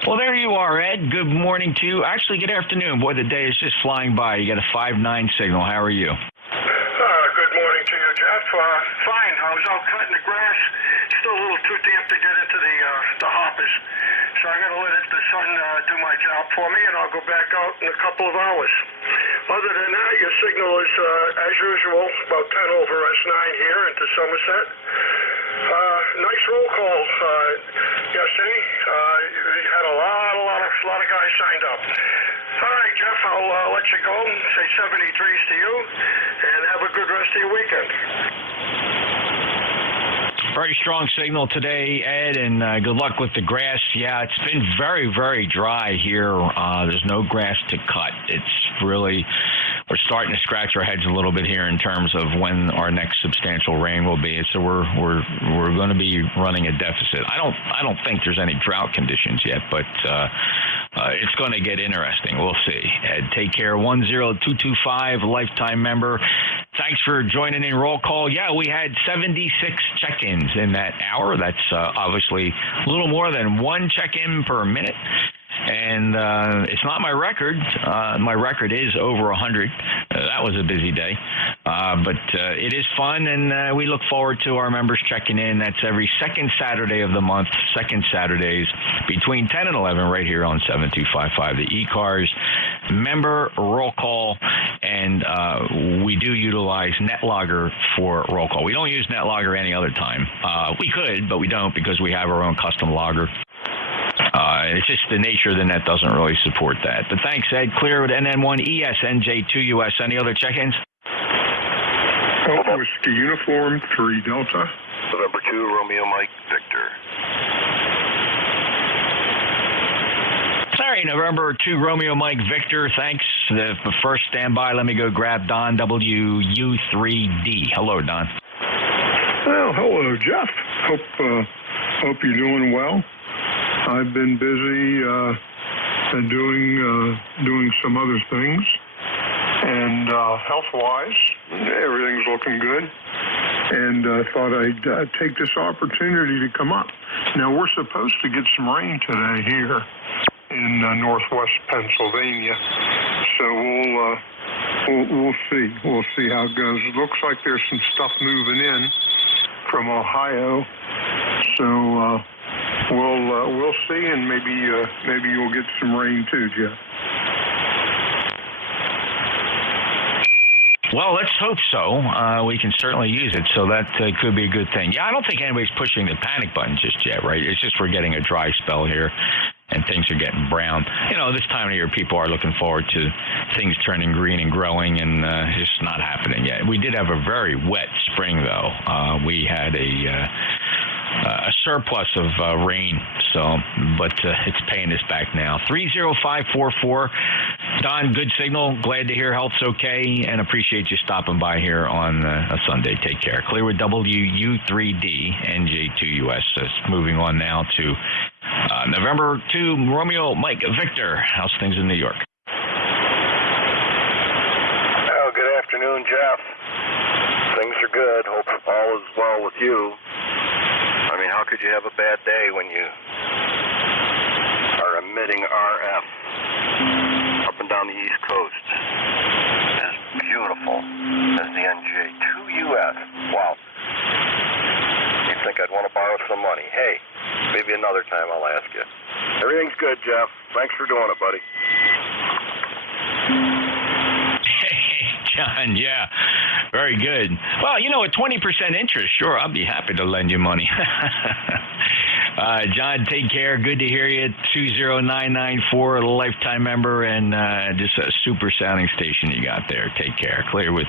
Well, there you are, Ed. Good morning to you. Actually, good afternoon. Boy, the day is just flying by. You got a 5'9" signal. How are you? Good morning to you, Jeff. Fine. I was out cutting the grass. Still a little too damp to get into the hoppers. So I'm going to let the sun do my job for me, and I'll go back out in a couple of hours. Other than that, your signal is, as usual, about 10 over S9 here into Somerset. Nice roll call yesterday. You had a lot of guys signed up. All right, Jeff, I'll let you go. Say 73s to you, and have a good rest of your weekend. Very strong signal today, Ed, and good luck with the grass. Yeah, it's been very, very dry here. There's no grass to cut. It's really, we're starting to scratch our heads a little bit here in terms of when our next substantial rain will be. So we're going to be running a deficit. I don't think there's any drought conditions yet, but it's going to get interesting. We'll see. Ed, take care. 10225, lifetime member. Thanks for joining in roll call. Yeah, we had 76 check-ins in that hour. That's obviously a little more than one check-in per minute. And it's not my record. My record is over 100. That was a busy day. But it is fun, and we look forward to our members checking in. That's every second Saturday of the month, second Saturdays between 10 and 11 right here on 7255, the ECARS member roll call. And we do utilize NetLogger for roll call. We don't use NetLogger any other time. We could, but we don't because we have our own custom logger. It's just the nature of the net doesn't really support that. But thanks, Ed. Clear at NN1ES, NJ2US. Any other check-ins? Delta Whiskey Uniform 3 Delta. November 2, Romeo Mike Victor. All right, November 2, Romeo Mike Victor. Thanks. The first standby. Let me go grab Don WU3D. Hello, Don. Well, hello, Jeff. Hope you're doing well. I've been busy doing some other things, and health-wise, everything's looking good. And thought I'd take this opportunity to come up. Now, we're supposed to get some rain today here in northwest Pennsylvania, so we'll see. We'll see how it goes. It looks like there's some stuff moving in from Ohio, so we'll see, and maybe you'll get some rain too, Jeff. Well, let's hope so. We can certainly use it, so that could be a good thing. Yeah, I don't think anybody's pushing the panic button just yet, right? It's just we're getting a dry spell here, and things are getting brown. You know, this time of year, people are looking forward to things turning green and growing, and it's just not happening yet. We did have a very wet spring, though. We had a surplus of rain, but it's paying us back now. 30544. Don, good signal. Glad to hear health's okay, and appreciate you stopping by here on a Sunday. Take care. Clear with WU3D, NJ2US. Moving on now to November 2, Romeo Mike Victor. How's things in New York? Well, good afternoon, Jeff. Things are good. Hope all is well with you. I mean, how could you have a bad day when you are emitting RF up and down the East Coast? As beautiful as the NJ2US. Wow. You'd think I'd want to borrow some money. Hey, maybe another time I'll ask you. Everything's good, Jeff. Thanks for doing it, buddy. John, yeah, very good. Well, you know, at 20% interest, sure, I'll be happy to lend you money. John, take care. Good to hear you. 20994, a lifetime member, and just a super sounding station you got there. Take care. Clear with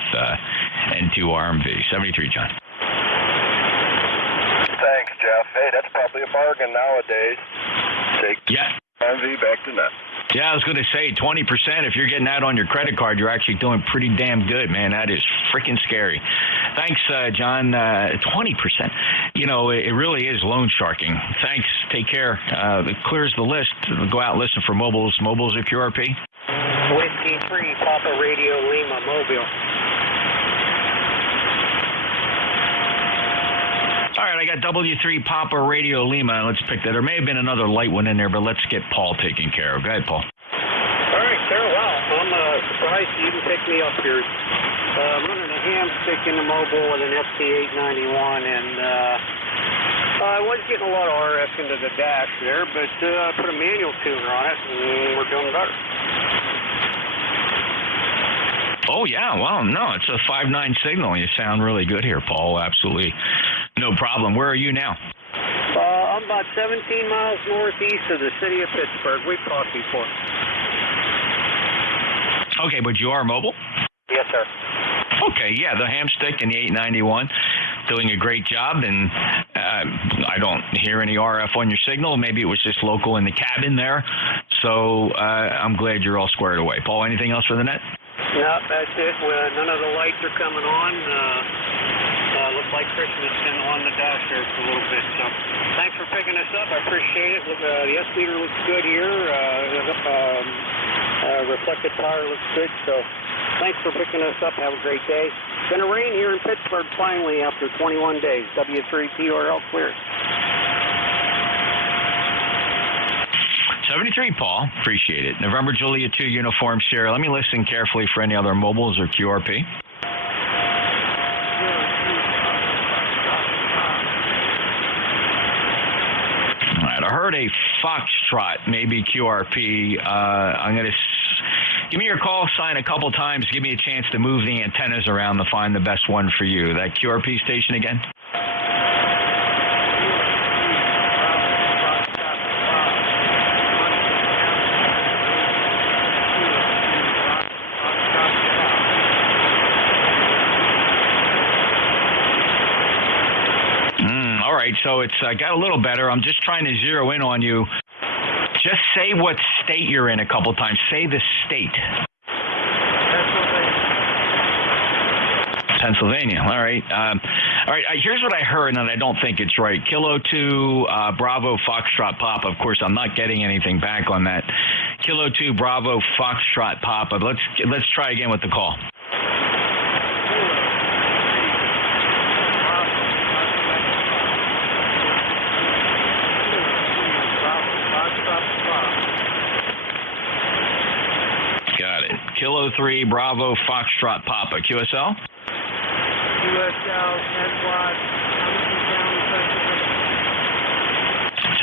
N2RMV. 73, John. Thanks, Jeff. Hey, that's probably a bargain nowadays. Take RMV back to net. Yeah, I was going to say 20%. If you're getting that on your credit card, you're actually doing pretty damn good, man. That is freaking scary. Thanks, John. 20%. You know, it really is loan sharking. Thanks. Take care. It clears the list. Go out and listen for mobiles. Mobiles are QRP. Whiskey 3, Papa Radio Lima, Mobile. All right, I got W3 Papa Radio Lima. Let's pick that. There may have been another light one in there, but let's get Paul taken care of. Go ahead, Paul. All right, sir. Wow, I'm surprised you even picked me up here. I'm running a ham stick in the mobile with an FT891, and I was getting a lot of RF into the dash there, but I put a manual tuner on it, and we're doing better. Oh, yeah. Well, no, it's a 5.9 signal. You sound really good here, Paul. Absolutely no problem. Where are you now? I'm about 17 miles northeast of the city of Pittsburgh. We've talked before. Okay, but you are mobile? Yes, sir. Okay, yeah, the ham stick and the 891 doing a great job, and I don't hear any RF on your signal. Maybe it was just local in the cabin there, so I'm glad you're all squared away. Paul, anything else for the net? No, that's it. None of the lights are coming on. Looks like Christmas been on the dash there for a little bit. So thanks for picking us up. I appreciate it. Look, the S meter looks good here. Reflected power looks good. So thanks for picking us up. Have a great day. It's going to rain here in Pittsburgh finally after 21 days. W3PRL clear. 73, Paul. Appreciate it. November Julia 2 Uniform Sierra. Let me listen carefully for any other mobiles or QRP. All right, I heard a Foxtrot, maybe QRP. I'm going to give me your call sign a couple times. Give me a chance to move the antennas around to find the best one for you. That QRP station again? so it's got a little better. I'm just trying to zero in on you. Just say what state you're in a couple times. Say the state. Pennsylvania. All right. Here's what I heard, and I don't think it's right. Kilo 2, Bravo, Foxtrot, Papa. Of course, I'm not getting anything back on that. Kilo 2, Bravo, Foxtrot, Papa. Let's try again with the call. Got it. Kilo 3, Bravo, Foxtrot, Papa. QSL? QSL, 10 watts,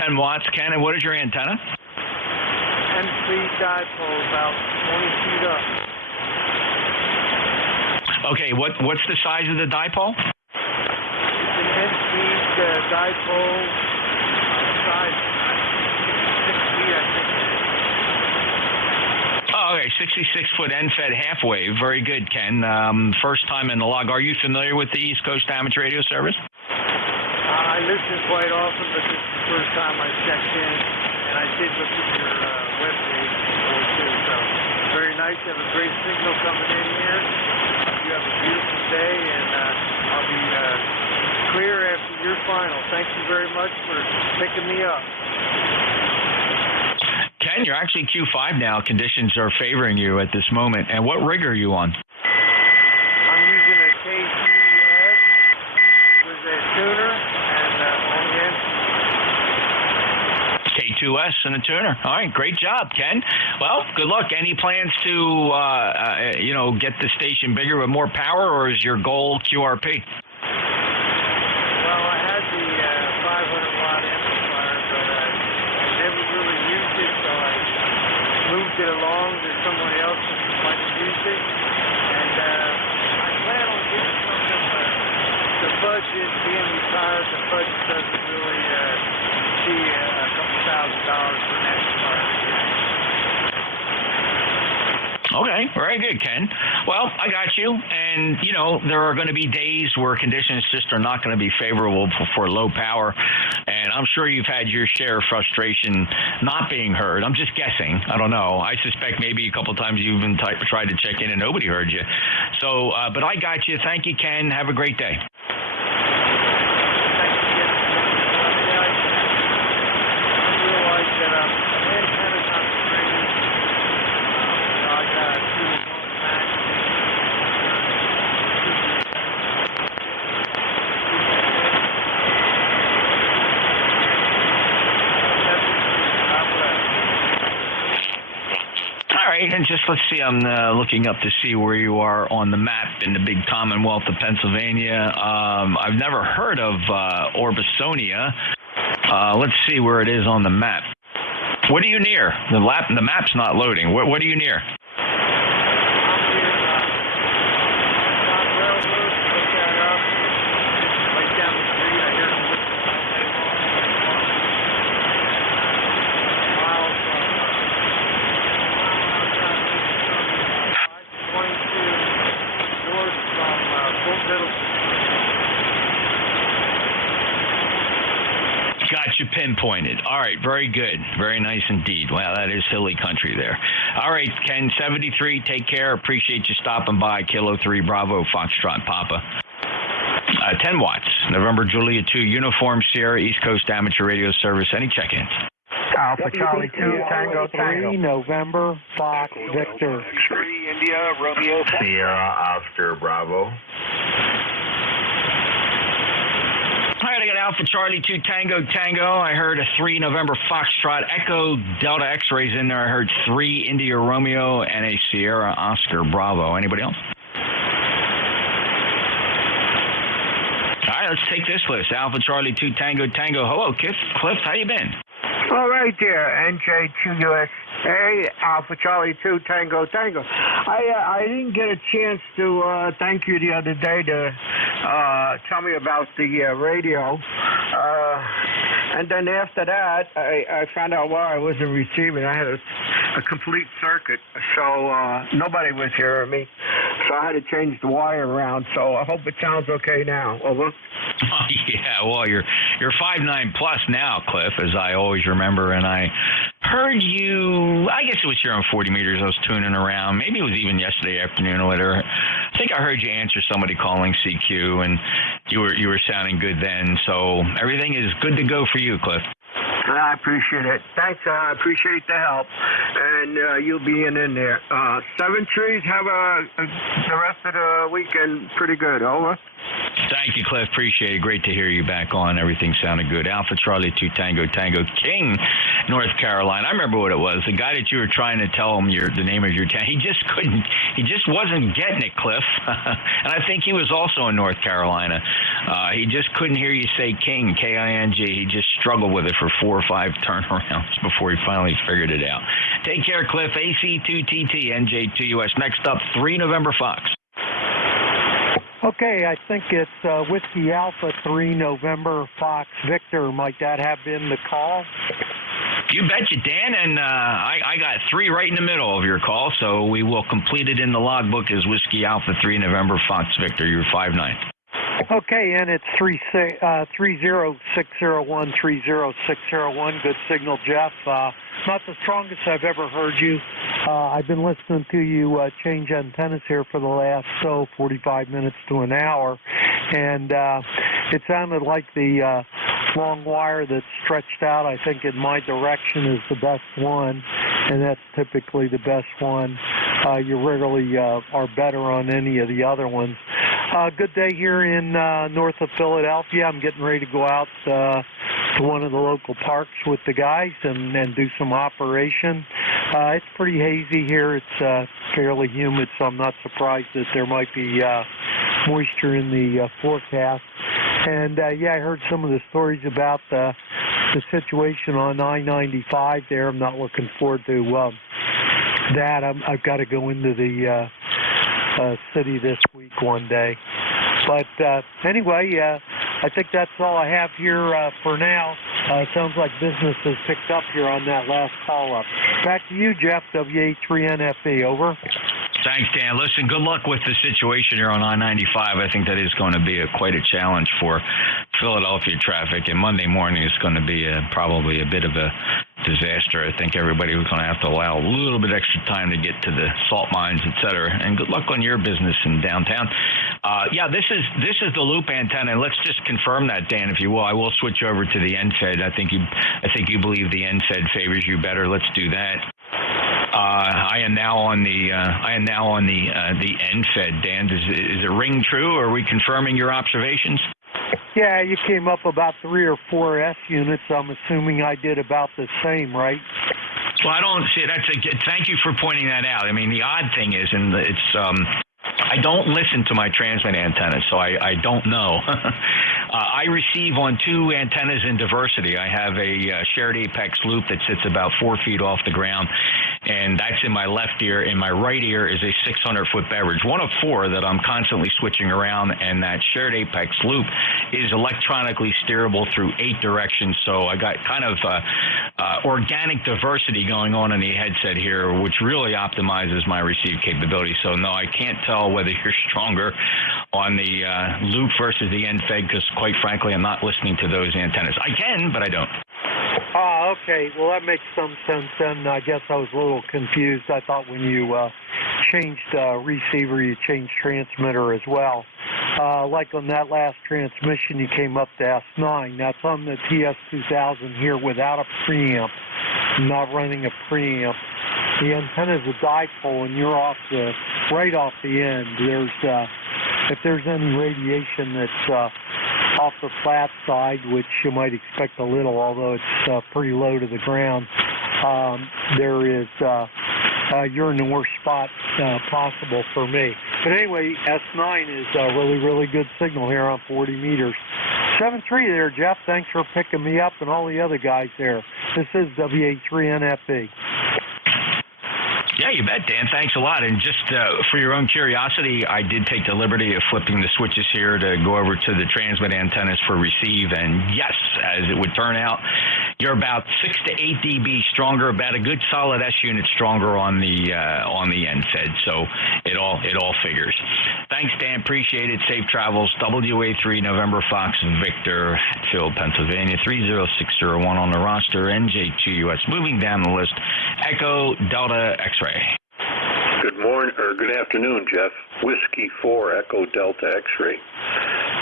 10 watts, Ken. And what is your antenna? M3 dipole, about 20 feet up. Okay, what's the size of the dipole? It's an M3 dipole, size 6 feet, I think. Oh, okay, 66-foot end-fed half-wave. Very good, Ken. First time in the log. Are you familiar with the East Coast Amateur Radio Service? I listen quite often, but this is the first time I checked in, and I did look at your webpage before, too. So, very nice. You have a great signal coming in here. You have a beautiful day, and I'll be clear after your final. Thank you very much for picking me up. Ken, you're actually Q5 now. Conditions are favoring you at this moment. And what rig are you on? I'm using a NJ2US with a tuner and on the K2S and a tuner. All right, great job, Ken. Well, good luck. Any plans to, get the station bigger with more power, or is your goal QRP? Well, I had the 500-watt amplifier, but I never really used it, so I moved it along to someone else who might have used it. And I plan on getting something. The budget, being retired, the budget doesn't really see a couple $1,000 for an amplifier. Okay, very good, Ken. Well, I got you. And, there are going to be days where conditions just are not going to be favorable for low power. And I'm sure you've had your share of frustration not being heard. I'm just guessing. I don't know. I suspect maybe a couple times you even tried to check in and nobody heard you. So, but I got you. Thank you, Ken. Have a great day. And just let's see, I'm looking up to see where you are on the map in the big Commonwealth of Pennsylvania. I've never heard of Orbisonia. Let's see where it is on the map. What are you near? The map's not loading. What are you near? Got you pinpointed. All right, very good. Very nice indeed. Wow, that is hilly country there. All right, Ken, 73, take care. Appreciate you stopping by. Kilo 3, Bravo, Foxtrot, Papa. 10 watts, November Julia 2, Uniform Sierra, East Coast Amateur Radio Service. Any check-ins? Alpha Charlie 2, Tango 3, November, Fox, Victor. 3, India, Romeo. Sierra, Oscar, Bravo. All right, I got Alpha Charlie 2 Tango. I heard a 3 November Foxtrot Echo Delta X-rays in there. I heard 3 India Romeo and a Sierra Oscar Bravo. Anybody else? All right, let's take this list. Alpha Charlie 2 Tango. Hello, Cliff. How you been? All right there, NJ2US. Hey, Alpha Charlie 2 Tango. I didn't get a chance to thank you the other day to tell me about the radio. And then after that, I found out why I wasn't receiving. I had a complete circuit, so nobody was hearing me. So I had to change the wire around. So I hope it sounds okay now. Over. Oh, yeah, well, you're 5'9" plus now, Cliff, as I always remember, and I heard you, I guess it was here on 40 meters, I was tuning around, maybe it was even yesterday afternoon or whatever. I think I heard you answer somebody calling CQ, and you were sounding good then, so everything is good to go for you, Cliff. I appreciate it. Thanks. I appreciate the help. And you'll be in there. 7 trees. Have the rest of the weekend pretty good. Over. Thank you, Cliff. Appreciate it. Great to hear you back on. Everything sounded good. Alpha Charlie 2 Tango King, North Carolina. I remember what it was. The guy that you were trying to tell him the name of your town, he just couldn't. He just wasn't getting it, Cliff. And I think he was also in North Carolina. He just couldn't hear you say King, K-I-N-G. He just struggled with it for 4 or 5 turnarounds before he finally figured it out. Take care, Cliff. AC2TT, NJ2US. Next up, 3 November Fox. Okay, I think it's Whiskey Alpha 3 November Fox Victor. Might that have been the call? You betcha, Dan, and I got 3 right in the middle of your call, so we will complete it in the logbook as Whiskey Alpha 3 November Fox Victor. You're 5'9". Okay, and it's 30601, 30601. Good signal, Jeff. Not the strongest I've ever heard you. I've been listening to you change antennas here for the last 45 minutes to an hour, and it sounded like the long wire that's stretched out, I think in my direction, is the best one, and that's typically the best one. You rarely are better on any of the other ones. Good day here in north of Philadelphia. I'm getting ready to go out to one of the local parks with the guys and do some operation. It's pretty hazy here. It's fairly humid, so I'm not surprised that there might be moisture in the forecast. And, yeah, I heard some of the stories about the situation on I-95 there. I'm not looking forward to that. I've got to go into the city this week one day. But anyway, I think that's all I have here for now. It sounds like business has picked up here on that last call-up. Back to you, Jeff, WA3NFE, over. Thanks, Dan. Listen, good luck with the situation here on I-95. I think that is going to be quite a challenge for Philadelphia traffic, and Monday morning is going to be probably a bit of a disaster. I think everybody was going to have to allow a little bit extra time to get to the salt mines, et cetera. And good luck on your business in downtown. Yeah, this is the loop antenna. Let's just confirm that, Dan, if you will. I will switch over to the NFED. I think you believe the NFED favors you better. Let's do that. I am now on the NFED, Dan. Is it ring true? Or are we confirming your observations? Yeah, you came up about 3 or 4 S units. I'm assuming I did about the same, right? Well, I don't see. Thank you for pointing that out. I mean, the odd thing is, and it's I don't listen to my transmit antennas, so I don't know. I receive on 2 antennas in diversity. I have a shared apex loop that sits about 4 feet off the ground, and that's in my left ear. In my right ear is a 600-foot beverage, one of 4 that I'm constantly switching around, and that shared apex loop is electronically steerable through 8 directions, so I got kind of organic diversity going on in the headset here, which really optimizes my receive capability. So, no, I can't tell whether you're stronger on the loop versus the NFED, because quite frankly, I'm not listening to those antennas. I can, but I don't. Okay. Well, that makes some sense, and I guess I was a little confused. I thought when you changed receiver, you changed transmitter as well. Like on that last transmission, you came up to S9. That's on the TS2000 here without a preamp. I'm not running a preamp. The antenna is a dipole, and you're right off the end. If there's any radiation that's off the flat side, which you might expect a little, although it's pretty low to the ground, you're in the worst spot possible for me. But anyway, S9 is a really, really good signal here on 40 meters. 7-3 there, Jeff. Thanks for picking me up and all the other guys there. This is WA3NFE. Yeah, you bet, Dan. Thanks a lot. And just for your own curiosity, I did take the liberty of flipping the switches here to go over to the transmit antennas for receive. And yes, as it would turn out, You're about 6 to 8 dB stronger, about a good solid S unit stronger on the NSAID. So it all figures. Thanks, Dan. Appreciate it. Safe travels. WA3 November Fox Victor, Hatfield, Pennsylvania 30601 on the roster. NJ2US moving down the list. Echo Delta X-ray. Good morning or good afternoon, Jeff. Whiskey 4 Echo Delta X-ray.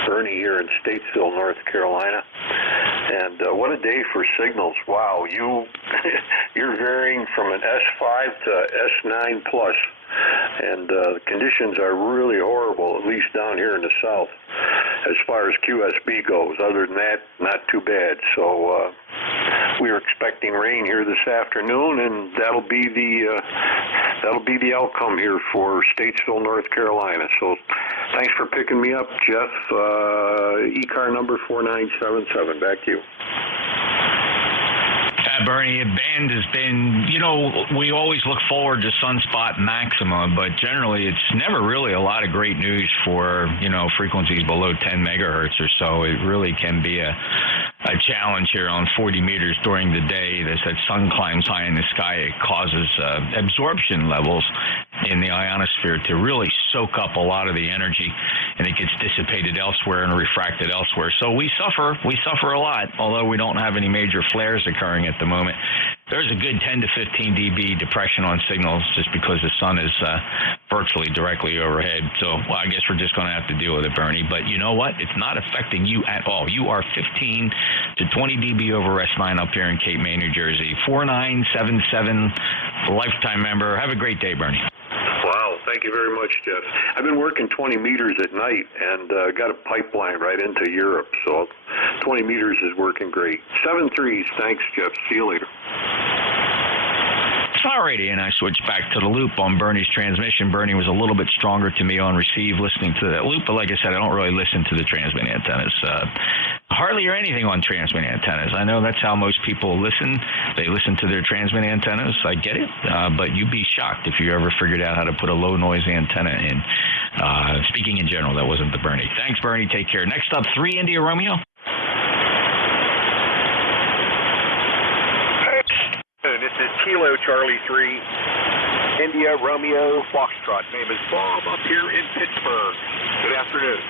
Bernie here in Statesville, North Carolina. And what a day for signals. Wow, you're varying from an S5 to S9 plus. And the conditions are really horrible, at least down here in the south, as far as QSB goes. Other than that, not too bad. So we are expecting rain here this afternoon, and that'll be the outcome here for Statesville, North Carolina. So thanks for picking me up, Jeff. ECAR number 4977. Back to you. Bernie, band has been, we always look forward to sunspot maxima, but generally it's never really a lot of great news for, frequencies below 10 megahertz or so. It really can be a challenge here on 40 meters during the day. As that sun climbs high in the sky, it causes absorption levels in the ionosphere to really soak up a lot of the energy, and it gets dissipated elsewhere and refracted elsewhere. So we suffer a lot, although we don't have any major flares occurring at the moment. There's a good 10 to 15 dB depression on signals just because the sun is virtually directly overhead. So I guess we're just going to have to deal with it, Bernie. But you know what? It's not affecting you at all. You are 15 to 20 dB over S9 up here in Cape May, New Jersey. 4977, lifetime member. Have a great day, Bernie. Wow, thank you very much, Jeff. I've been working 20 meters at night and got a pipeline right into Europe, so 20 meters is working great. 7-3s, thanks, Jeff. See you later. Alrighty, and I switched back to the loop on Bernie's transmission. Bernie was a little bit stronger to me on receive listening to that loop, but like I said, I don't really listen to the transmit antennas. Hardly hear anything on transmit antennas. I know that's how most people listen. They listen to their transmit antennas. I get it, but you'd be shocked if you ever figured out how to put a low noise antenna in. Speaking in general, that wasn't the Bernie. Thanks, Bernie. Take care. Next up, 3 India Romeo. This is Kilo Charlie 3, India Romeo Foxtrot. Name is Bob up here in Pittsburgh. Good afternoon.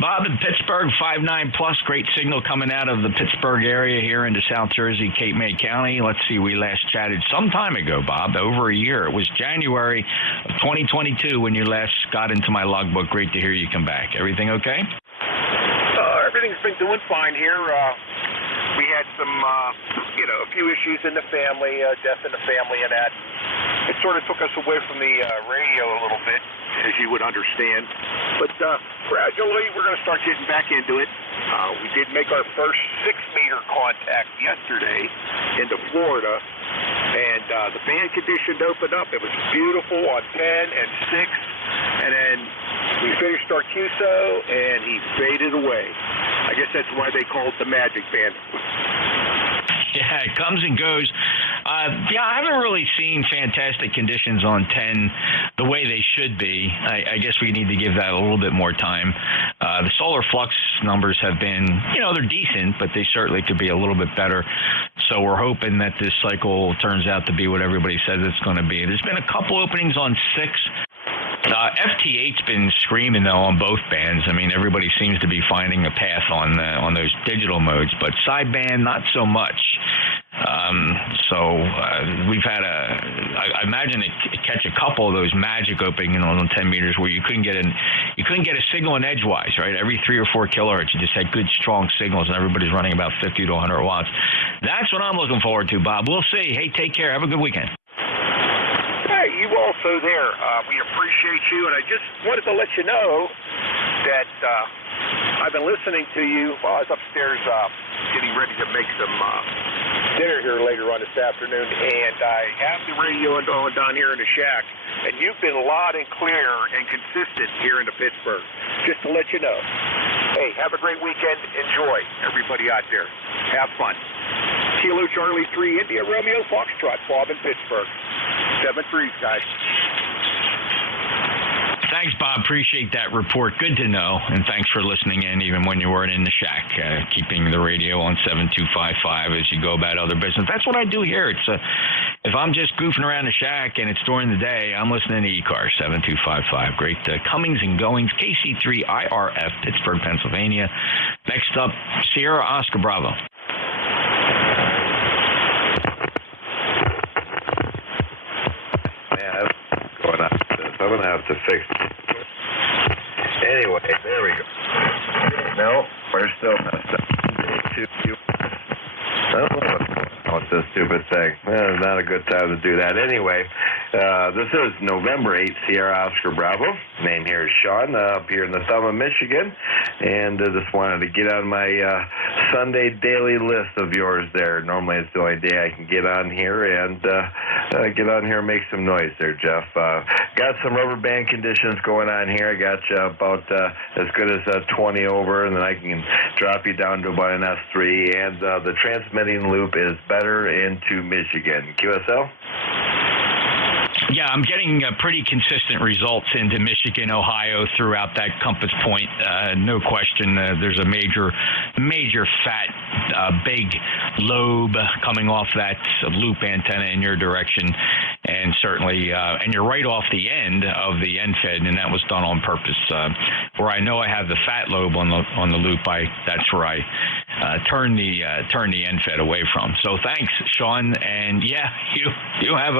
Bob in Pittsburgh, 5.9 plus, great signal coming out of the Pittsburgh area here into South Jersey, Cape May County. Let's see, we last chatted some time ago, Bob, over a year. It was January of 2022 when you last got into my logbook. Great to hear you come back. Everything okay? Everything's been doing fine here. We had some, a few issues in the family, death in the family and that. It sort of took us away from the radio a little bit, as you would understand. But gradually, we're going to start getting back into it. We did make our first 6-meter contact yesterday into Florida, and the band condition opened up. It was beautiful on 10 and 6, and then we finished our QSO, and he faded away. I guess that's why they call it the Magic Band. Yeah, it comes and goes. I haven't really seen fantastic conditions on 10 the way they should be. I guess we need to give that a little bit more time. The solar flux numbers have been, they're decent, but they certainly could be a little bit better. So we're hoping that this cycle turns out to be what everybody says it's going to be. There's been a couple openings on 6. FT8's been screaming, though, on both bands. I mean, everybody seems to be finding a path on those digital modes, but sideband, not so much. We've had I imagine it catch a couple of those magic openings on 10 meters where you couldn't get a signal in edgewise, right? Every 3 or 4 kilohertz, you just had good, strong signals, and everybody's running about 50 to 100 watts. That's what I'm looking forward to, Bob. We'll see. Hey, take care. Have a good weekend. Hey, you also there. We appreciate you, and I just wanted to let you know that I've been listening to you while I was upstairs getting ready to make some dinner here later on this afternoon, and I have the radio on down here in the shack, and you've been loud and clear and consistent here in the Pittsburgh. Just to let you know. Hey, have a great weekend. Enjoy, everybody out there. Have fun. Kilo Charlie 3, India Romeo Foxtrot, Bob in Pittsburgh. 7-3, guys. Thanks, Bob. Appreciate that report. Good to know. And thanks for listening in even when you weren't in the shack, keeping the radio on 7255 as you go about other business. That's what I do here. It's if I'm just goofing around the shack and it's during the day, I'm listening to ECARS 7255. Great comings and goings. KC3 IRF, Pittsburgh, Pennsylvania. Next up, Sierra Oscar Bravo. Yeah, going up. I'm going to have to fix it. Anyway, there we go. No, we're still messed up. I don't know what's going on with this stupid thing. Not a good time to do that. Anyway, this is November 8th, Sierra Oscar Bravo. Name here is Sean, up here in the thumb of Michigan. And just wanted to get on my Sunday daily list of yours there. Normally it's the only day I can get on here and make some noise there, Jeff. Got some rubber band conditions going on here. I got you about as good as 20 over, and then I can drop you down to about an S3. And the transmitting loop is better into Michigan. QSL? Yeah, I'm getting pretty consistent results into Michigan, Ohio, throughout that compass point. No question. There's a major fat, big lobe coming off that loop antenna in your direction, and certainly, and you're right off the end of the end fed, and that was done on purpose. Where I know I have the fat lobe on the loop, that's where I turn the end fed away from. So thanks, Sean. And yeah, you have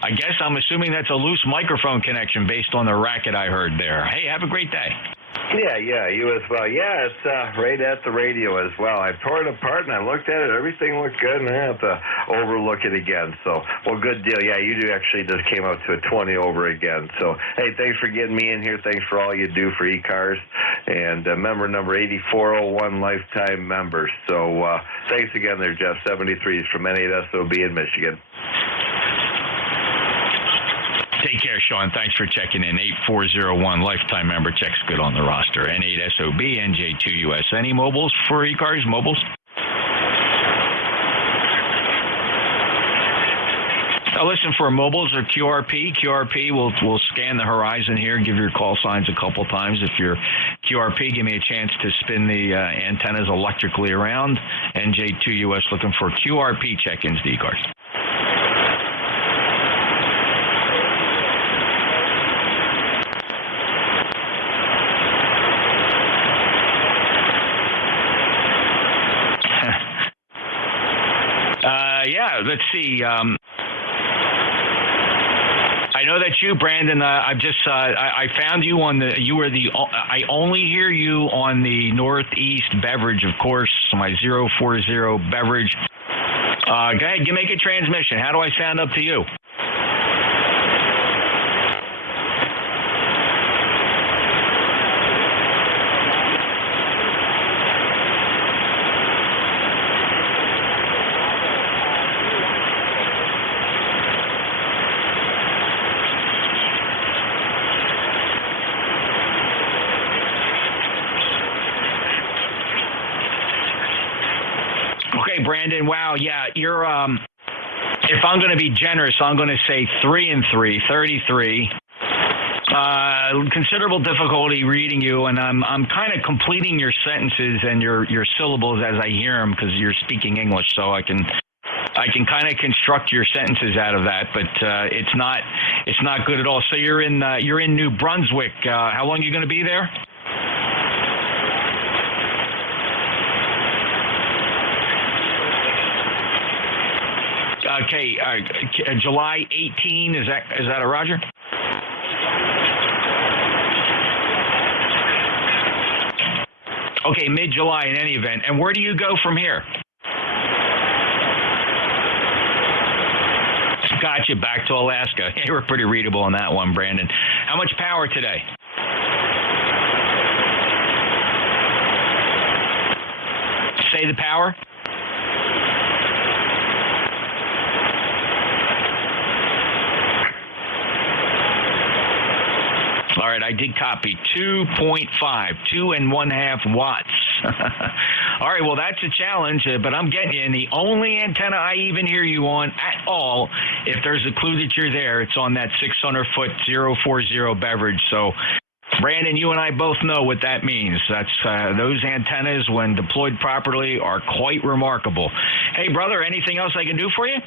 I guess I'm assuming that's a loose microphone connection based on the racket I heard there. Hey, have a great day. Yeah, you as well. Yeah, it's right at the radio as well. I tore it apart and I looked at it. Everything looked good, and I have to overlook it again. So, well, good deal. Yeah, you actually just came up to a 20 over again. So, hey, thanks for getting me in here. Thanks for all you do for ECARS. And member number 8401, lifetime member. So, thanks again there, Jeff. 73 is from N8SOB in Michigan. Take care, Sean. Thanks for checking in. 8401, lifetime member, checks good on the roster. N8SOB, NJ2US. Any mobiles for ECARS? Mobiles? Listen, for mobiles or QRP. QRP will scan the horizon here, give your call signs a couple times. If you're QRP, give me a chance to spin the antennas electrically around. NJ2US looking for QRP check-ins to ECARS. Yeah, let's see. I know that you, Brandon. I found you on the. You were the. I only hear you on the Northeast Beverage, of course. My 040 Beverage. Go ahead, you make a transmission. How do I sound up to you? Brandon, wow, yeah, you're. If I'm going to be generous, I'm going to say 3 and 3, 33. Considerable difficulty reading you, and I'm kind of completing your sentences and your syllables as I hear them because you're speaking English, so I can kind of construct your sentences out of that, but it's not good at all. So you're in New Brunswick. How long are you going to be there? Okay, July 18, is that a Roger? Okay, mid-July in any event. And where do you go from here? Gotcha, back to Alaska. You were pretty readable on that one, Brandon. How much power today? Say the power. All right, I did copy 2.5, 2.5 watts All right, well, that's a challenge, but I'm getting you. And the only antenna I even hear you on at all, if there's a clue that you're there, it's on that 600-foot 040 Beverage. So, Brandon, you and I both know what that means. That's those antennas, when deployed properly, are quite remarkable. Hey, brother, anything else I can do for you?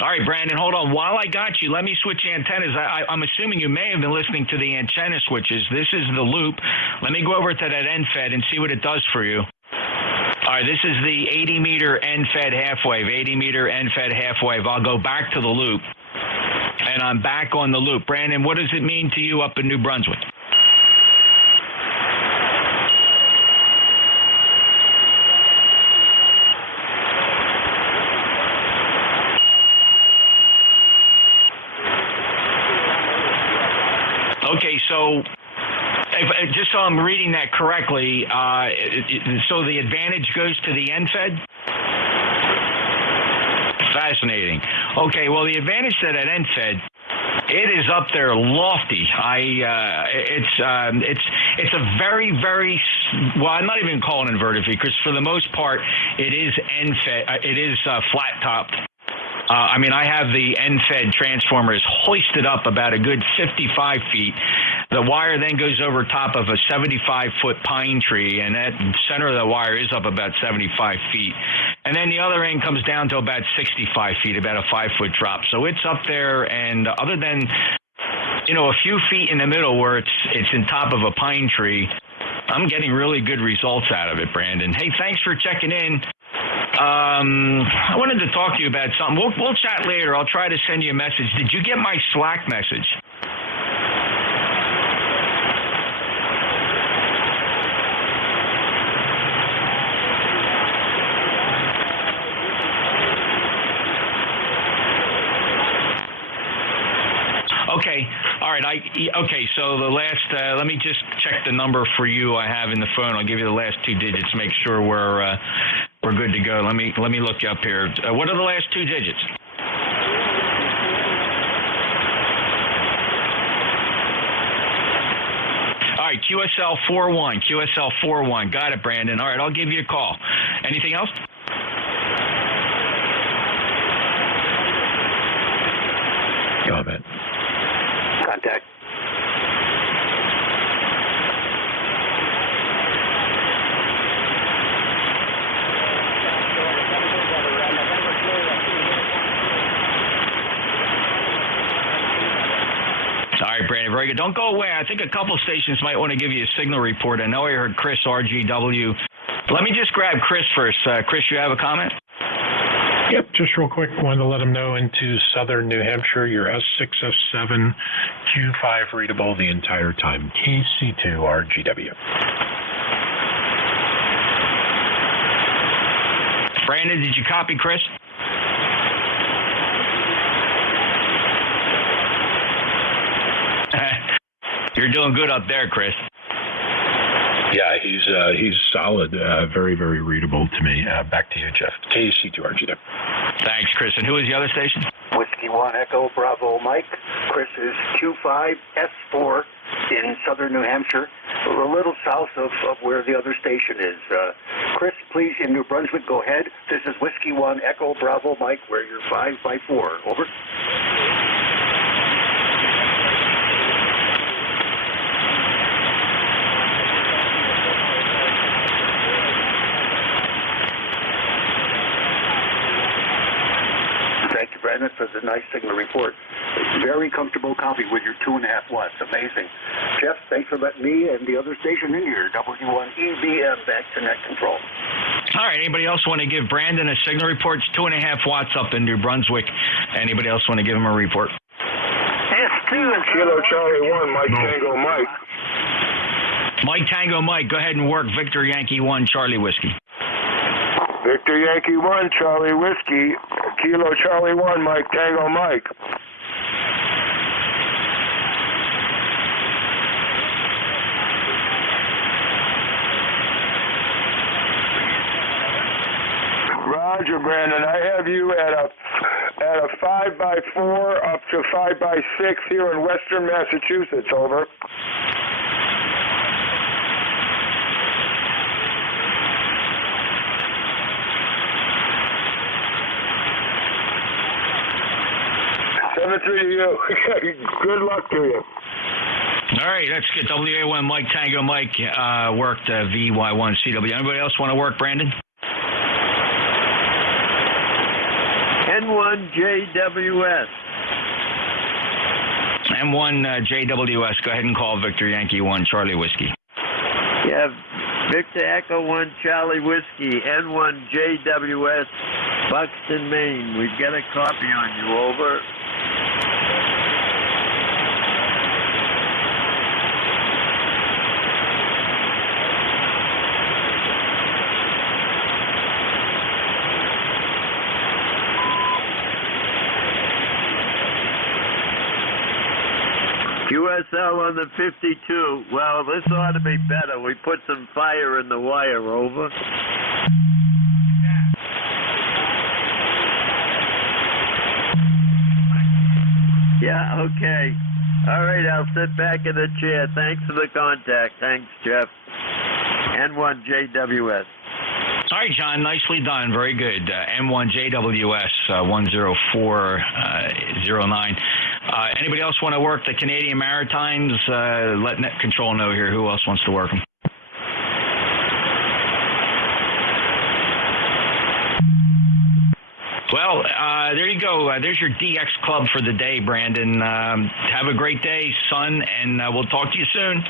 All right, Brandon, hold on. While I got you, let me switch antennas. I'm assuming you may have been listening to the antenna switches. This is the loop. Let me go over to that NFED and see what it does for you. All right, this is the 80-meter NFED half-wave, 80-meter NFED half-wave. I'll go back to the loop, and I'm back on the loop. Brandon, what does it mean to you up in New Brunswick? Okay, so just so I'm reading that correctly, so the advantage goes to the NFED? Fascinating. Okay, well, the advantage to that NFED, it is up there lofty. It's a very, very, well, I'm not even calling it inverted V, because for the most part, it is NFED. It is flat topped. I mean, I have the NFED transformers hoisted up about a good 55 feet. The wire then goes over top of a 75-foot pine tree, and that center of the wire is up about 75 feet. And then the other end comes down to about 65 feet, about a 5-foot drop. So it's up there, and other than, a few feet in the middle where it's in top of a pine tree, I'm getting really good results out of it, Brandon. Hey, thanks for checking in. I wanted to talk to you about something. We'll chat later. I'll try to send you a message. Did you get my Slack message? Okay. All right. Okay. So the last, let me just check the number for you I have in the phone. I'll give you the last 2 digits. Make sure we're good to go. Let me look you up here. What are the last 2 digits? All right. QSL 41. QSL 41. Got it, Brandon. All right. I'll give you a call. Anything else? Comment. Contact. All right, Brandon, very good. Don't go away. I think a couple stations might want to give you a signal report. I know I heard Chris, RGW. Let me just grab Chris first. Chris, you have a comment? Yep, just real quick, wanted to let them know into southern New Hampshire, your S6, S7, Q5 readable the entire time. KC2 RGW. Brandon, did you copy Chris? You're doing good up there, Chris. Yeah, he's solid, very, very readable to me. Back to you, Jeff. KC2 RGW. Thanks, Chris. And who is the other station? Whiskey 1 Echo Bravo Mike. Chris is Q5 S4 in southern New Hampshire, a little south of where the other station is. Chris, please, in New Brunswick, go ahead. This is Whiskey 1 Echo Bravo Mike, where you're 5x4. Over. Thank you, Brandon, for the nice signal report. Very comfortable copy with your 2.5 watts. Amazing. Jeff, thanks for letting me and the other station in here. W1EBM back to net control. All right. Anybody else want to give Brandon a signal report? It's 2.5 watts up in New Brunswick. Anybody else want to give him a report? S2 Kilo Charlie 1, Mike Tango Mike. Mike Tango Mike, go ahead and work Victor Yankee 1, Charlie Whiskey. Victor Yankee 1, Charlie Whiskey, Kilo Charlie 1, Mike Tango Mike. Hampshire, Brandon. I have you at a 5x4 up to 5x6 here in Western Massachusetts. Over. To you. Good luck to you. All right, let's get WA1 Mike Tango Mike worked VY1CW. Anybody else want to work, Brandon? N1JWS. M1JWS. Go ahead and call Victor Yankee 1 Charlie Whiskey. Yeah, Victor Echo 1 Charlie Whiskey. N1JWS, Buxton, Maine. We've got a copy on you. Over. QSL on the 52. Well, this ought to be better. We put some fire in the wire. Over. Yeah, okay. All right, I'll sit back in the chair. Thanks for the contact. Thanks, Jeff. N1JWS. All right, John, nicely done. Very good. M1JWS 10409. Anybody else want to work the Canadian Maritimes? Let Net Control know here. Who else wants to work them? Well, there you go. There's your DX Club for the day, Brandon. Have a great day, son, and we'll talk to you soon.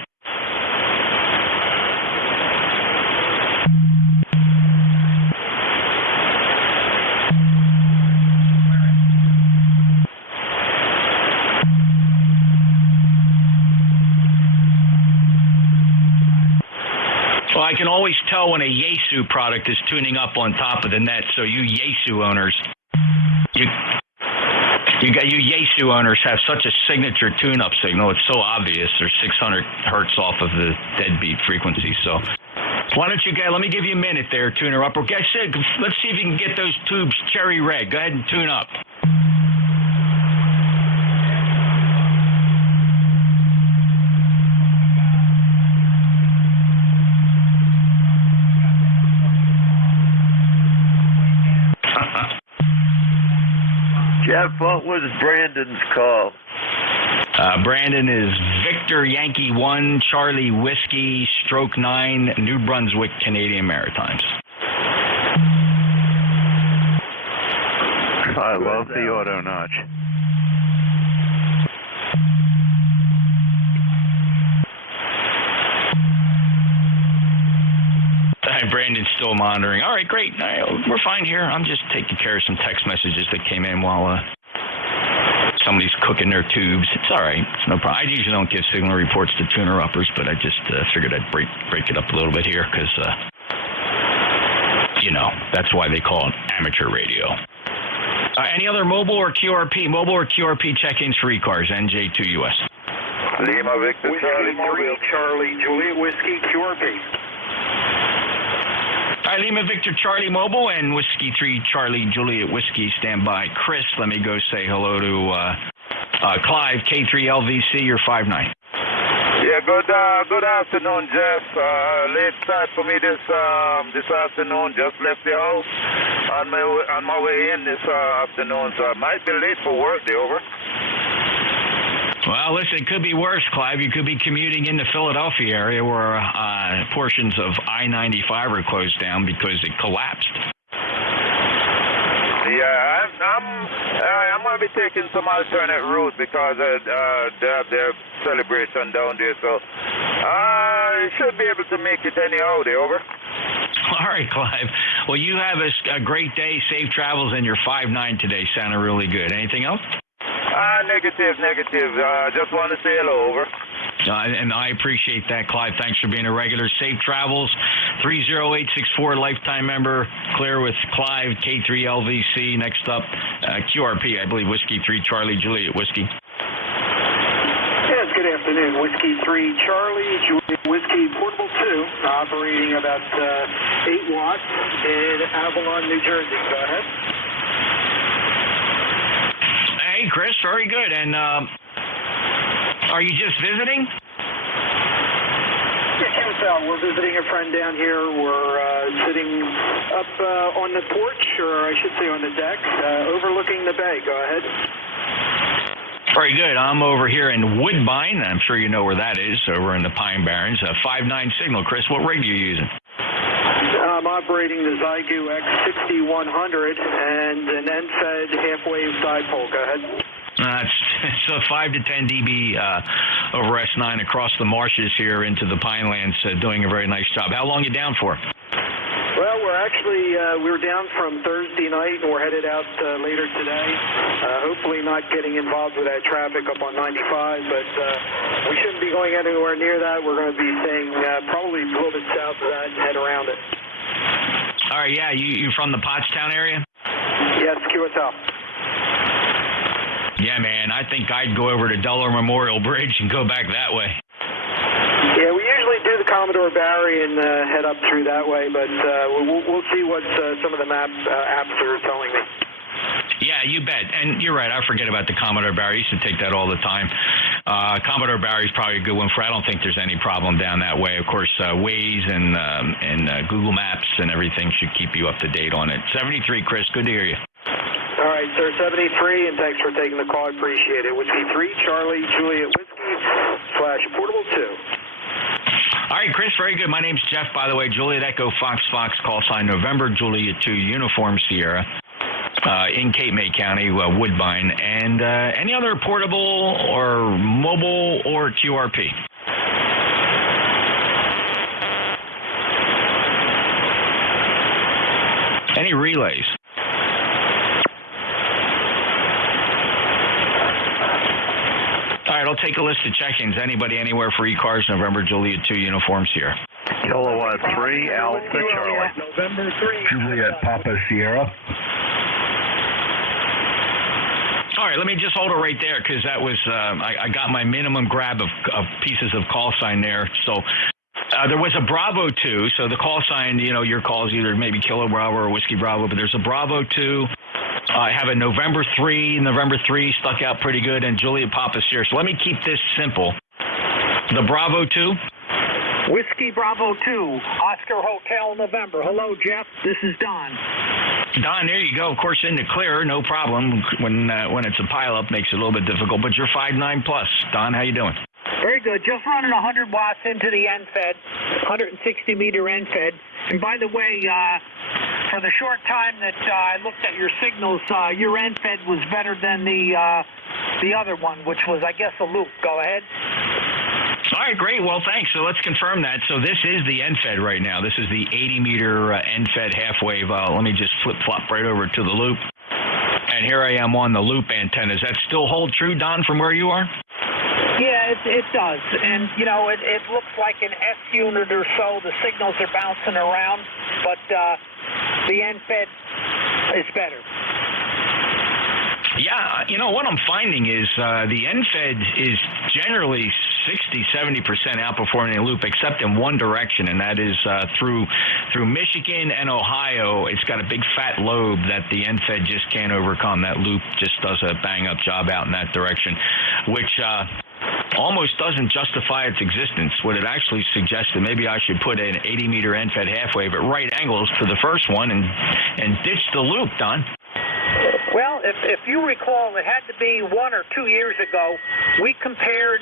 Well, I can always tell when a Yaesu product is tuning up on top of the net. So you Yaesu owners, you Yaesu owners have such a signature tune-up signal. It's so obvious. They're 600 hertz off of the deadbeat frequency. So why don't you guys, let me give you a minute there, tuner up. Or guys, let's see if you can get those tubes cherry red. Go ahead and tune up. Jeff, what was Brandon's call? Brandon is Victor Yankee 1 Charlie Whiskey Stroke 9 New Brunswick Canadian Maritimes. I love the auto notch. Brandon's still monitoring. All right, great. We're fine here. I'm just taking care of some text messages that came in while somebody's cooking their tubes. It's all right. It's no problem. I usually don't give signal reports to tuner-uppers, but I just figured I'd break it up a little bit here because, that's why they call it amateur radio. Any other mobile or QRP check-ins for ECARS, NJ2US? Lima Victor Charlie 3 Charlie Juliet Whiskey QRP. All right, Lima Victor Charlie Mobile and Whiskey 3 Charlie Juliet Whiskey, stand by. Chris, let me go say hello to Clive, K3LVC, you're 5'9". Yeah, good afternoon, Jeff. Late start for me this afternoon. Just left the house on my way in this afternoon, so I might be late for work. Over. Well, listen, it could be worse, Clive. You could be commuting in the Philadelphia area where portions of I-95 are closed down because it collapsed. Yeah, I'm going to be taking some alternate route because they have their celebration down there, so I should be able to make it anyhow. Over. All right, Clive. Well, you have a great day. Safe travels, and you're 5'9" today. Sounded really good. Anything else? Negative. Just want to say hello. Over. And I appreciate that, Clive. Thanks for being a regular. Safe travels. 30864, lifetime member. Clear with Clive, K3LVC. Next up, QRP, I believe, Whiskey 3 Charlie Juliet Whiskey. Yes, good afternoon. afternoon. Whiskey 3 Charlie, Juliet Whiskey Portable 2, operating about 8 watts in Avalon, New Jersey. Go ahead. Hey, Chris, very good. And are you just visiting? We're visiting a friend down here. We're sitting up on the porch, or I should say on the deck, overlooking the bay. Go ahead. Very good. I'm over here in Woodbine. I'm sure you know where that is, over in the Pine Barrens. 5.9 signal. Chris, what rig are you using? I'm operating the Zygu X6100 and an end-fed half-wave side pole. Go ahead. It's a 5 to 10 dB over S9 across the marshes here into the Pinelands, doing a very nice job. How long are you down for? Well, we're actually, we were down from Thursday night, and we're headed out later today. Hopefully not getting involved with that traffic up on 95, but we shouldn't be going anywhere near that. We're going to be staying probably a little bit south of that and head around it. All right, yeah, you from the Pottstown area? Yes, QSL. Yeah, man, I think I'd go over to Delaware Memorial Bridge and go back that way. Yeah, we usually do the Commodore Barry and head up through that way, but we'll see what some of the map apps are telling me. Yeah, you bet. And you're right, I forget about the Commodore Barry. I used to take that all the time. Commodore Barry is probably a good one for. I don't think there's any problem down that way. Of course, Waze and Google Maps and everything should keep you up to date on it. 73, Chris, good to hear you. All right, sir, 73, and thanks for taking the call. I appreciate it. Whiskey 3, Charlie, Juliet Whiskey / Portable 2. All right, Chris, very good. My name's Jeff, by the way. Juliet Echo Fox, call sign November, Juliet 2, Uniform Sierra, in Cape May County, Woodbine. And any other portable or mobile or QRP? Any relays? All right, I'll take a list of check-ins. Anybody, anywhere for ECARS, November, Juliet 2, uniforms here. Kilowatt 3, Alpha Charlie. November 3. Juliet Papa Sierra. All right, let me just hold it right there because that was, I got my minimum grab of pieces of call sign there. So there was a Bravo 2, so the call sign, your call is either maybe Kilo Bravo or Whiskey Bravo, but there's a Bravo 2. I have a November 3 stuck out pretty good, and Juliet Papa Sierra. So let me keep this simple. The Bravo 2. Whiskey Bravo 2, Oscar Hotel November. Hello, Jeff. This is Don. Don, there you go. Of course, in the clear, no problem. When it's a pileup, makes it a little bit difficult, but you're 5.9 plus. Don, how you doing? Very good. Just running 100 watts into the end-fed, 160-meter end-fed. And by the way, for the short time that I looked at your signals, your end-fed was better than the other one, which was, I guess, a loop. Go ahead. All right, great. Well, thanks. So let's confirm that. So this is the end-fed right now. This is the 80-meter end-fed half-wave. Let me just flip-flop right over to the loop. And here I am on the loop antenna. Does that still hold true, Don, from where you are? Yeah, it does. And, it looks like an S unit or so. The signals are bouncing around, but the end-fed is better. Yeah, what I'm finding is the end-fed is generally 60-70% outperforming the loop, except in one direction, and that is through Michigan and Ohio. It's got a big fat lobe that the end-fed just can't overcome. That loop just does a bang-up job out in that direction, which almost doesn't justify its existence. What it actually suggests that maybe I should put an 80-meter end-fed half-wave at right angles to the first one and ditch the loop, Don. Well, if you recall, it had to be 1 or 2 years ago, we compared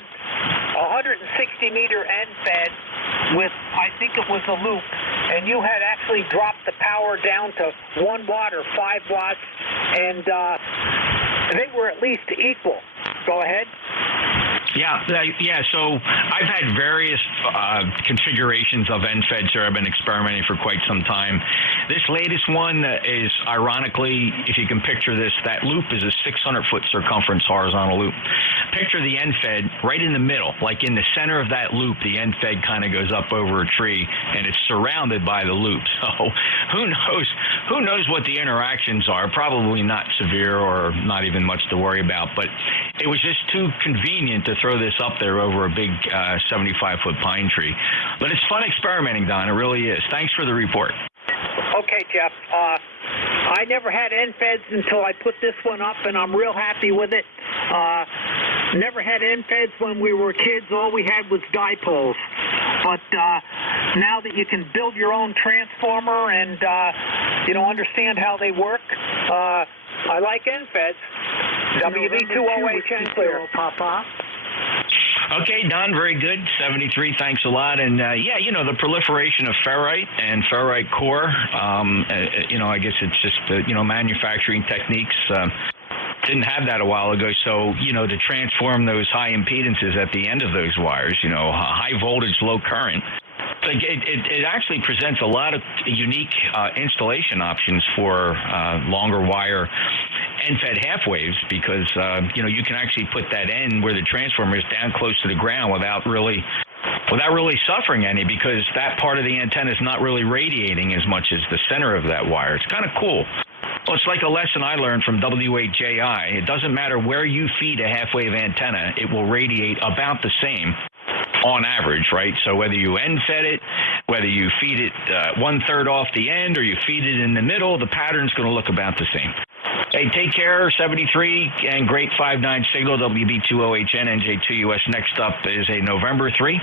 160-meter end-fed with, I think it was a loop, and you had actually dropped the power down to 1 watt or 5 watts, and they were at least equal. Go ahead. Yeah. So I've had various configurations of end-feds here. I've been experimenting for quite some time. This latest one is, ironically, if you can picture this, that loop is a 600-foot circumference horizontal loop. Picture the end-fed right in the middle, like in the center of that loop. The end-fed kind of goes up over a tree, and it's surrounded by the loop. So who knows what the interactions are? Probably not severe or not even much to worry about. But it was just too convenient to throw this up there over a big 75-foot pine tree. But it's fun experimenting, Don. It really is. Thanks for the report. Okay, Jeff. I never had NFEDs until I put this one up, and I'm real happy with it. Never had NFEDs when we were kids. All we had was dipoles. But now that you can build your own transformer and, understand how they work, I like NFEDs. WB2OH and clear. Papa. Okay, Don, very good. 73, thanks a lot. And, the proliferation of ferrite and ferrite core, I guess it's just, manufacturing techniques. Didn't have that a while ago, so, to transform those high impedances at the end of those wires, high voltage, low current, it actually presents a lot of unique installation options for longer wire NFED half waves because, you can actually put that end where the transformer is down close to the ground without really suffering any because that part of the antenna is not really radiating as much as the center of that wire. It's kind of cool. Well, it's like a lesson I learned from W8JI. It doesn't matter where you feed a half-wave antenna, it will radiate about the same on average, right? So whether you end-fed it, whether you feed it one-third off the end or you feed it in the middle, the pattern's going to look about the same. Hey, take care, 73, and great 5.9 signal, WB2OHN, NJ2US. Next up is a November 3.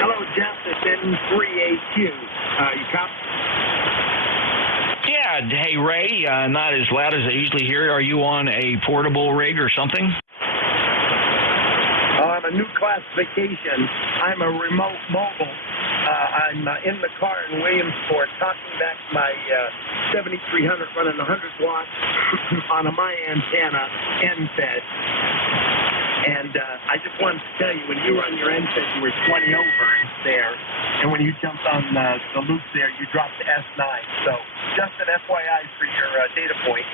Hello, Jeff. It's N3AQ. You copy? Yeah, hey, Ray, not as loud as I usually hear. Are you on a portable rig or something? I'm a new classification. I'm a remote mobile. I'm in the car in Williamsport talking back my 7300 running 100 watts on a my antenna NFED. And I just wanted to tell you, when you run your NFED, you were 20 over there. And when you jumped on the loop there, you dropped to S9. So just an FYI for your data point.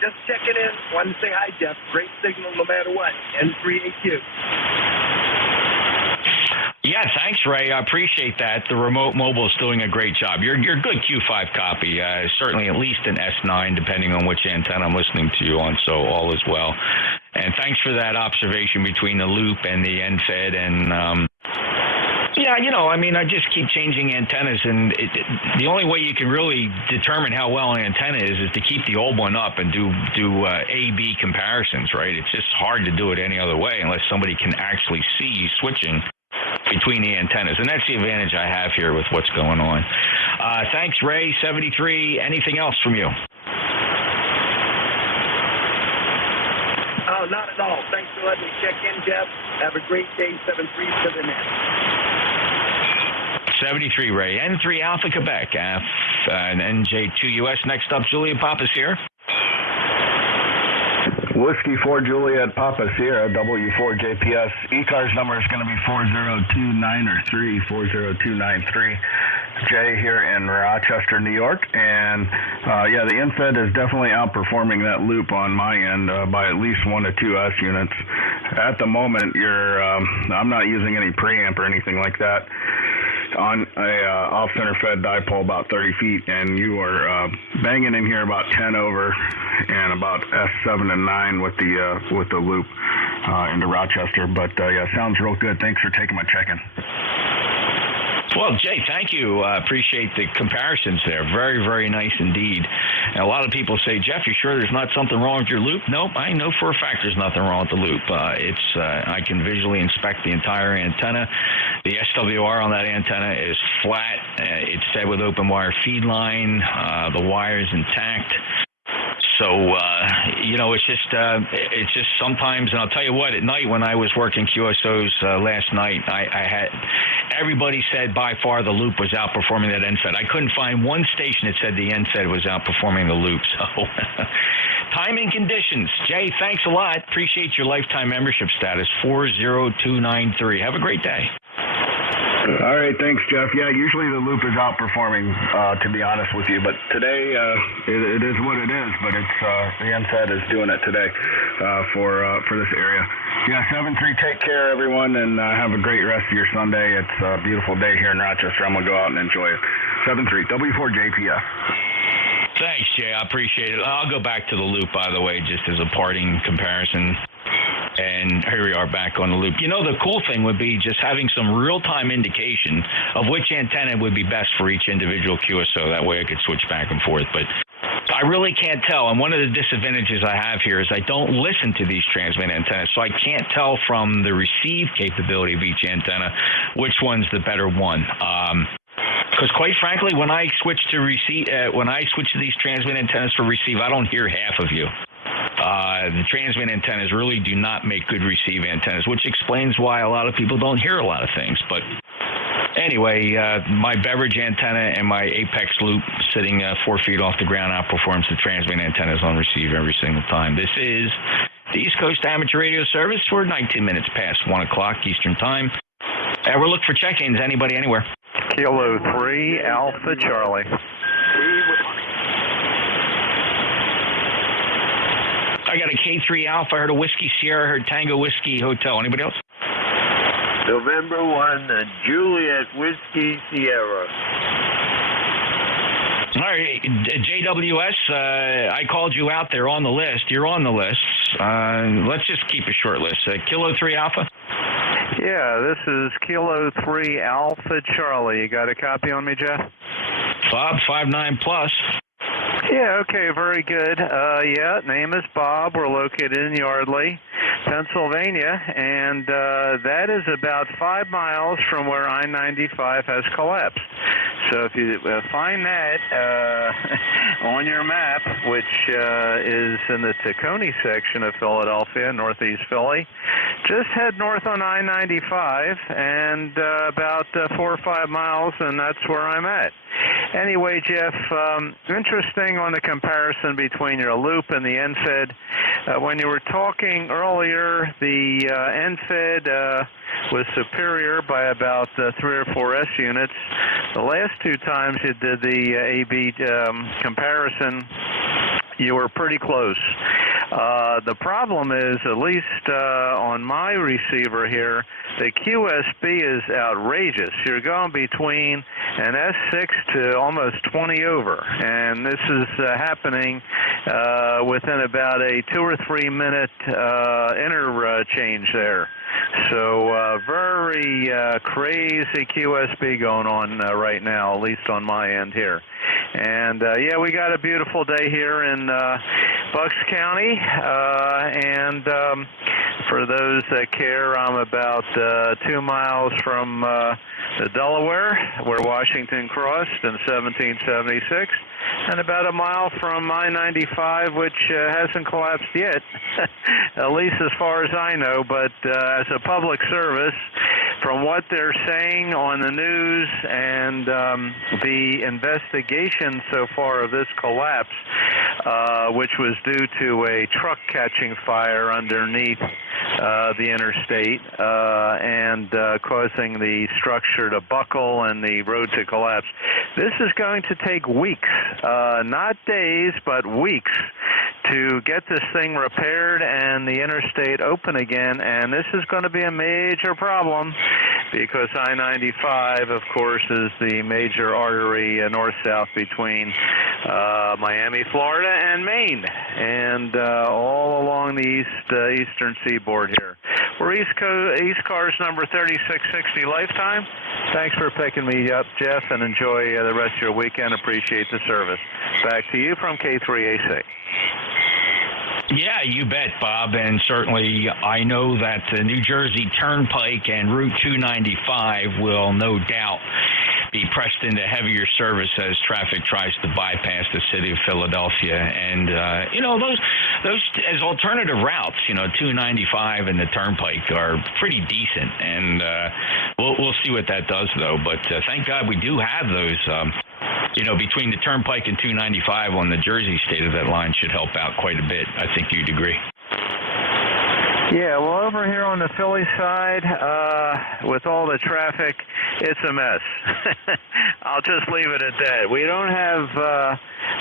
Just checking in. Wanted to say hi, Jeff. Great signal no matter what. N3AQ. Yeah, thanks, Ray. I appreciate that. The remote mobile is doing a great job. You're good Q5 copy, certainly at least an S9, depending on which antenna I'm listening to you on, so all is well. And thanks for that observation between the loop and the NFED. And, I just keep changing antennas, and the only way you can really determine how well an antenna is to keep the old one up and do A-B comparisons, right? It's just hard to do it any other way unless somebody can actually see you switching between the antennas, and that's the advantage I have here with what's going on. Thanks, Ray. 73. Anything else from you? Oh, not at all. Thanks for letting me check in, Jeff. Have a great day. 73 to the net. 73, Ray. N3 Alpha Quebec. And NJ2US. Next up, Juliet Papa Sierra. Whiskey 4 Juliet Papa Sierra, W4 JPS. ECARS number is going to be 40293, 40293. Jay here in Rochester, New York. And, the NFED is definitely outperforming that loop on my end by at least 1 to 2 S units. At the moment, I'm not using any preamp or anything like that on a off-center fed dipole about 30 feet, and you are banging in here about 10 over and about S7 and 9 with the loop into Rochester. But sounds real good. Thanks for taking my check-in. Well, Jay, thank you. Appreciate the comparisons there. Very, very nice indeed. And a lot of people say, Jeff, you sure there's not something wrong with your loop? Nope, I know for a fact there's nothing wrong with the loop. I can visually inspect the entire antenna. The SWR on that antenna is flat. It's fed with open wire feed line. The wire is intact. So, it's just sometimes, and I'll tell you what, at night when I was working QSOs last night, I had, everybody said by far the loop was outperforming that NFED. I couldn't find one station that said the NFED was outperforming the loop. So, timing conditions. Jay, thanks a lot. Appreciate your lifetime membership status, 40293. Have a great day. All right, thanks, Jeff. Yeah, usually the loop is outperforming, to be honest with you, but today it is what it is. But it's the NFED is doing it today for this area. Yeah, 7-3. Take care, everyone, and have a great rest of your Sunday. It's a beautiful day here in Rochester. I'm gonna go out and enjoy it. 7-3. W4 JPF. Thanks, Jay. I appreciate it. I'll go back to the loop, by the way, just as a parting comparison. And here we are back on the loop. You know, the cool thing would be just having some real-time indication of which antenna would be best for each individual QSO. That way I could switch back and forth. But I really can't tell. And one of the disadvantages I have here is I don't listen to these transmit antennas, so I can't tell from the receive capability of each antenna which one's the better one. Because quite frankly, when I switch to these transmit antennas for receive, I don't hear half of you. The transmit antennas really do not make good receive antennas, which explains why a lot of people don't hear a lot of things. But anyway, my beverage antenna and my apex loop sitting 4 feet off the ground outperforms the transmit antennas on receive every single time. This is the East Coast Amateur Radio Service. We're 19 minutes past 1 o'clock Eastern Time. We're looking for check-ins. Anybody, anywhere. Kilo 3, Alpha Charlie. I got a K3 Alpha. I heard a Whiskey Sierra. I heard Tango Whiskey Hotel. Anybody else? November 1, Juliet Whiskey Sierra. All right, JWS, I called you out there on the list. You're on the list. Let's just keep a short list. Kilo 3 Alpha? Yeah, this is Kilo 3 Alpha Charlie. You got a copy on me, Jeff? Bob, 59 plus. Yeah, okay, very good. Yeah, name is Bob. We're located in Yardley, Pennsylvania, and that is about 5 miles from where I-95 has collapsed. So if you find that on your map, which is in the Tacony section of Philadelphia, northeast Philly, just head north on I-95 and about 4 or 5 miles, and that's where I'm at. Anyway, Jeff, interesting on the comparison between your loop and the NFED. When you were talking earlier, the NFED was superior by about 3 or 4 S units. The last 2 times you did the AB comparison, you were pretty close. The problem is, at least on my receiver here, the QSB is outrageous. You're going between an S6 to almost 20 over, and this is happening within about a 2 or 3 minute interchange there. So very crazy QSB going on right now, at least on my end here. And yeah, we got a beautiful day here in Bucks County, and for those that care, I'm about 2 miles from the Delaware, where Washington crossed in 1776, and about a mile from I-95, which hasn't collapsed yet, at least as far as I know. But as a public service, from what they're saying on the news and the investigation so far of this collapse, which was due to a truck catching fire underneath the interstate and causing the structure to buckle and the road to collapse. This is going to take weeks, not days, but weeks, to get this thing repaired and the interstate open again, and this is going to be a major problem because I-95, of course, is the major artery north-south between Miami, Florida, and Maine, and all along the eastern seaboard here. We're ECARS number 3660 Lifetime. Thanks for picking me up, Jeff, and enjoy the rest of your weekend. Appreciate the service. Back to you from K3AC. Yeah, you bet, Bob. And certainly I know that the New Jersey Turnpike and Route 295 will no doubt be pressed into heavier service as traffic tries to bypass the city of Philadelphia. And, you know, those as alternative routes, you know, 295 and the Turnpike are pretty decent. And we'll see what that does, though. But thank God we do have those. You know, between the Turnpike and 295 on the Jersey state of that line should help out quite a bit. I think you'd agree. Yeah, well, over here on the Philly side, with all the traffic, it's a mess. I'll just leave it at that. We don't have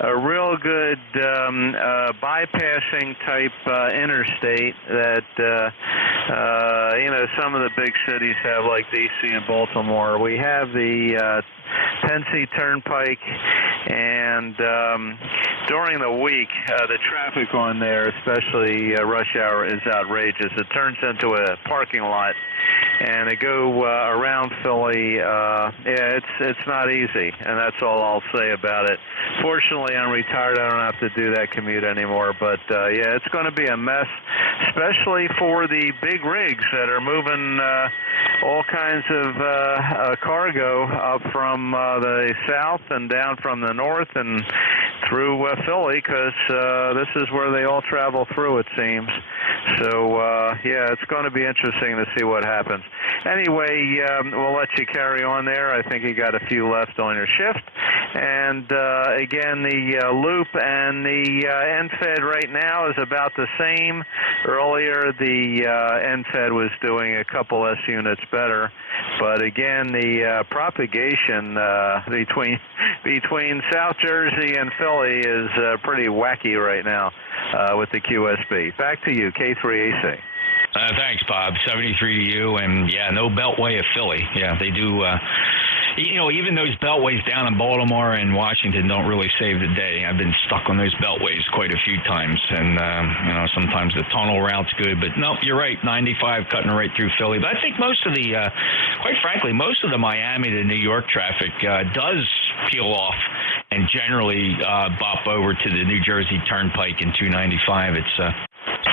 a real good bypassing type interstate that, you know, some of the big cities have, like D.C. and Baltimore. We have the Tennessee Turnpike And during the week, the traffic on there, especially rush hour, is outrageous. It turns into a parking lot, and they go around Philly. It's not easy, and that's all I'll say about it. Fortunately, I'm retired. I don't have to do that commute anymore. But it's going to be a mess, especially for the big rigs that are moving all kinds of cargo up from the south and down from the north and through Philly, because this is where they all travel through, it seems. So, it's going to be interesting to see what happens. Anyway, we'll let you carry on there. I think you got a few left on your shift. And, again, the loop and the NFED right now is about the same. Earlier, the NFED was doing a couple S units better. But, again, the propagation between South Jersey and Philly is pretty wacky right now with the QSB. Back to you, K3AC. Thanks, Bob. 73 to you, and no beltway of Philly. Yeah, they do. Even those beltways down in Baltimore and Washington don't really save the day. I've been stuck on those beltways quite a few times, and sometimes the tunnel route's good, but no, you're right. 95 cutting right through Philly. But I think most of the, quite frankly, most of the Miami to New York traffic does peel off and generally bop over to the New Jersey Turnpike in 295. It's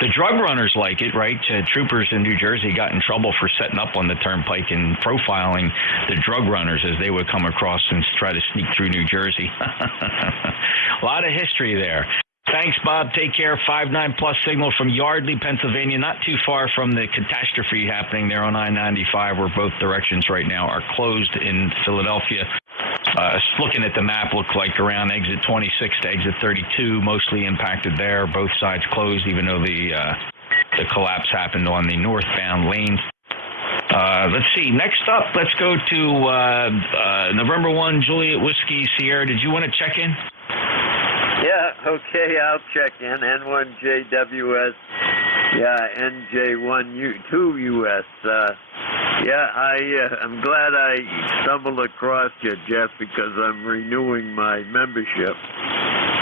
the drug runners like it, right? Troopers in New Jersey got in trouble for setting up on the turnpike and profiling the drug runners as they would come across and try to sneak through New Jersey. A lot of history there. Thanks, Bob. Take care. 5-9 plus signal from Yardley, Pennsylvania, not too far from the catastrophe happening there on I-95, where both directions right now are closed in Philadelphia. Looking at the map, looks like around exit 26 to exit 32, mostly impacted there. Both sides closed, even though the collapse happened on the northbound lanes. Let's see. Next up, let's go to November 1, Juliet Whiskey Sierra. Did you want to check in? Yeah, okay, I'll check in. N1JWS, NJ2US. I'm glad I stumbled across you, Jeff, because I'm renewing my membership.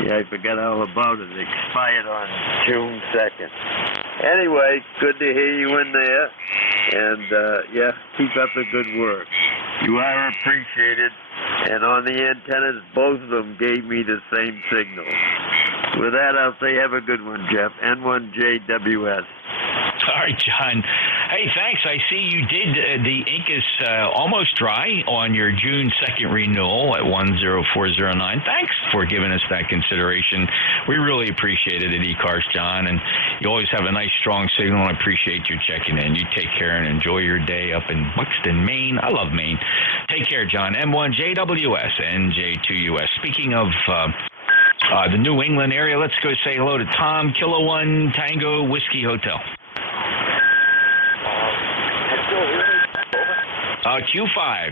Yeah, I forgot all about it. It expired on June 2nd. Anyway, good to hear you in there. And, keep up the good work. You are appreciated. And on the antennas, both of them gave me the same signal. With that, I'll say have a good one, Jeff. N1JWS. All right, John. Hey, thanks. I see you did the ink is almost dry on your June 2nd renewal at 10409. Thanks for giving us that consideration. We really appreciate it at ECARS, John, and you always have a nice, strong signal, and I appreciate you checking in. You take care and enjoy your day up in Buxton, Maine. I love Maine. Take care, John. M1JWS, NJ2US. Speaking of the New England area, let's go say hello to Tom, Kilo 1 Tango Whiskey Hotel. Q5,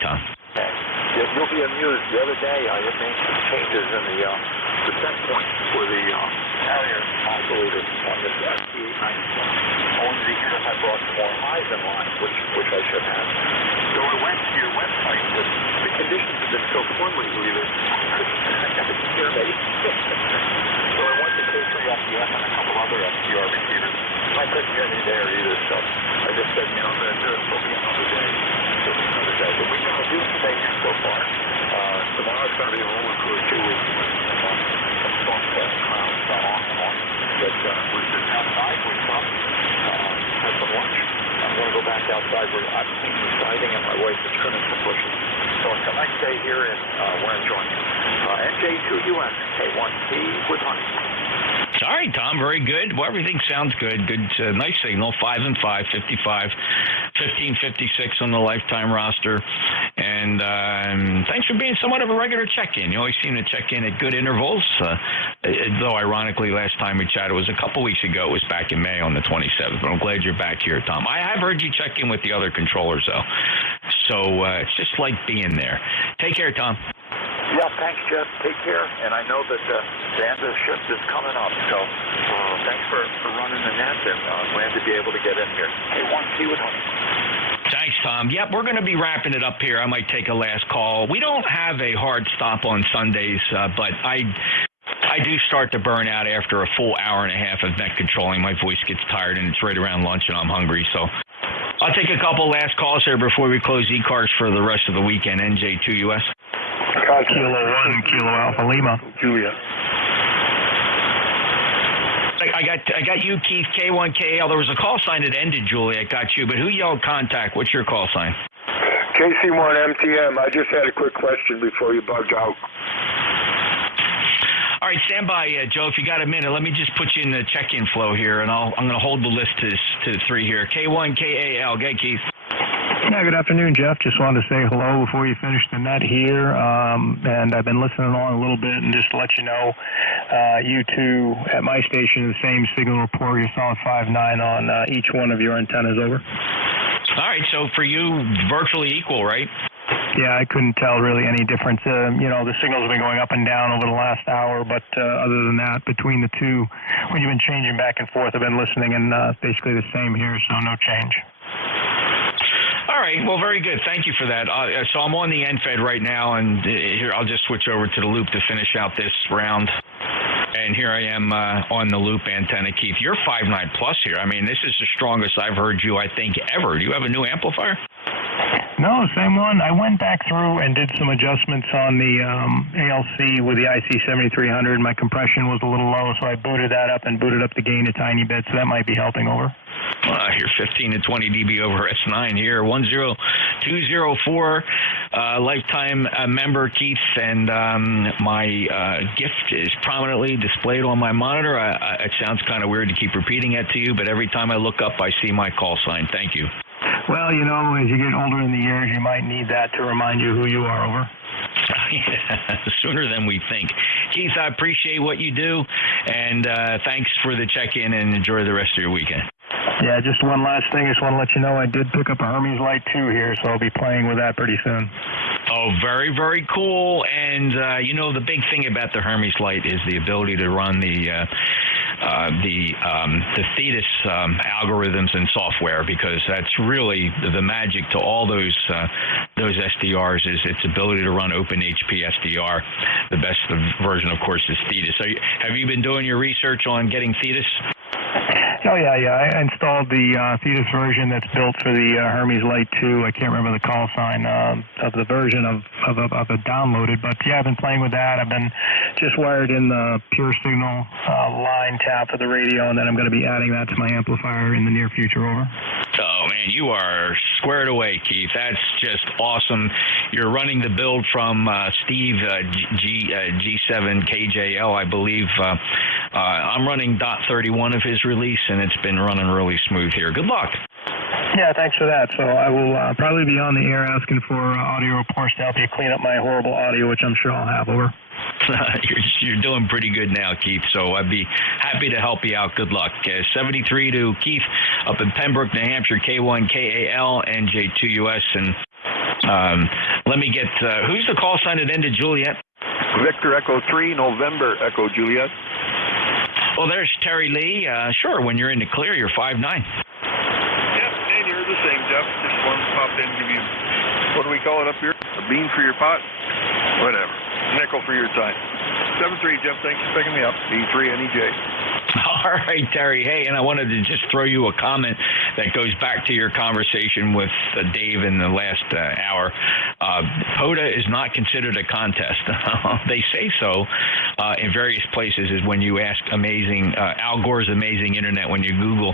Tom. You'll be amused. The other day, I had made some changes in the set point for the carrier oscillators on this ST897. Only the unit I brought some more highs in line, which I should have. So I went to your website, but the conditions have been so poorly that I got to scare me. So I went to K3FDF and a couple other FTR receivers. I couldn't get any there either, so I just said, I'm going to do it. It'll be another day. But we've got a beautiful day here so far. Tomorrow's going to be a roller coaster with some storm clouds on and on. But we're just outside. We're up. Had some lunch. I'm going to go back outside where I've seen the siding and my wife is trimming some bushes. So it's a nice day here, and we're enjoying it. NJ2US, K1T with honey. All right, Tom, very good. Well, everything sounds good. Good, nice signal. 5 and 5, 55, 15, 56 on the lifetime roster. And thanks for being somewhat of a regular check-in. You always seem to check in at good intervals. Though, ironically, last time we chatted was a couple weeks ago. It was back in May on the 27th. But I'm glad you're back here, Tom. I have heard you check in with the other controllers, though. So it's just like being there. Take care, Tom. Yeah, thanks, Jeff. Take care. And I know that the end of the shift is coming up. So thanks for running the net, and glad to be able to get in here. K1T with honey. Thanks, Tom. Yep, we're going to be wrapping it up here. I might take a last call. We don't have a hard stop on Sundays, but I do start to burn out after a full hour and a half of net controlling. My voice gets tired, and it's right around lunch, and I'm hungry. So I'll take a couple last calls here before we close ECARS for the rest of the weekend. NJ2US. Kilo 1, Kilo Alpha Lima. Julia. I got you, Keith, K1KL. There was a call sign that ended, Julie. I got you, but who yelled contact? What's your call sign? KC1MTM. I just had a quick question before you bugged out. All right, stand by, Joe. If you got a minute, let me just put you in the check-in flow here, and I'm going to hold the list to 3 here. K1KAL. Go, Keith. Yeah, good afternoon, Jeff. Just wanted to say hello before you finish the net here. And I've been listening along a little bit, and just to let you know, you two at my station, the same signal report, you're solid 5.9 on each one of your antennas, over. All right, so for you, virtually equal, right? Yeah, I couldn't tell really any difference. The signals have been going up and down over the last hour, but other than that, between the two, when you've been changing back and forth, I've been listening, and basically the same here, so no change. All right, well, very good. Thank you for that. So I'm on the NFED right now, and here I'll just switch over to the loop to finish out this round. And here I am on the loop antenna, Keith. You're 5.9 plus here. I mean, this is the strongest I've heard you, I think, ever. Do you have a new amplifier? No, same one. I went back through and did some adjustments on the ALC with the IC7300. My compression was a little low, so I booted that up and booted up the gain a tiny bit, so that might be helping, over. You're 15 to 20 dB over S9 here. 10204, lifetime member, Keith, and my gift is prominently displayed on my monitor. It sounds kind of weird to keep repeating it to you, but every time I look up, I see my call sign. Thank you. Well, as you get older in the years, you might need that to remind you who you are, over. Sooner than we think. Keith, I appreciate what you do, and thanks for the check-in, and enjoy the rest of your weekend. Yeah, just one last thing. I just want to let you know I did pick up a Hermes Light 2 here, so I'll be playing with that pretty soon. Oh, very, very cool. And, the big thing about the Hermes Light is the ability to run the Thetis algorithms and software, because that's really the magic to all those SDRs is its ability to run OpenHP SDR. The best version, of course, is Thetis. Have you been doing your research on getting Thetis? Oh, yeah. I installed the Thetis version that's built for the Hermes Light 2. I can't remember the call sign of the version of it downloaded, but yeah, I've been playing with that. I've been just wired in the pure signal line tab for the radio, and then I'm going to be adding that to my amplifier in the near future, over. Oh, man, you are squared away, Keith. That's just awesome. You're running the build from Steve G7KJL, I believe. I'm running .31 of his release, and it's been running really smooth here. Good luck. Yeah, thanks for that. So I will probably be on the air asking for audio reports to help you clean up my horrible audio, which I'm sure I'll have, over. You're doing pretty good now, Keith, so I'd be happy to help you out. Good luck. 73 to Keith up in Pembroke, New Hampshire, K1KAL, NJ2US. And let me get, who's the call sign that ended, Juliet? Victor Echo 3, November Echo Juliet. Well, there's Terry Lee. Sure, when you're in the clear, you're 5'9". Yep, and you're the same, Jeff. Just wanted to pop in and give you, what do we call it up here? A bean for your pot? Whatever. Nickel for your time. 7-3, Jeff. Thanks for picking me up. E3NEJ. All right, Terry. Hey, and I wanted to just throw you a comment that goes back to your conversation with Dave in the last hour. POTA is not considered a contest. They say so in various places. Is when you ask Al Gore's Amazing Internet, when you Google,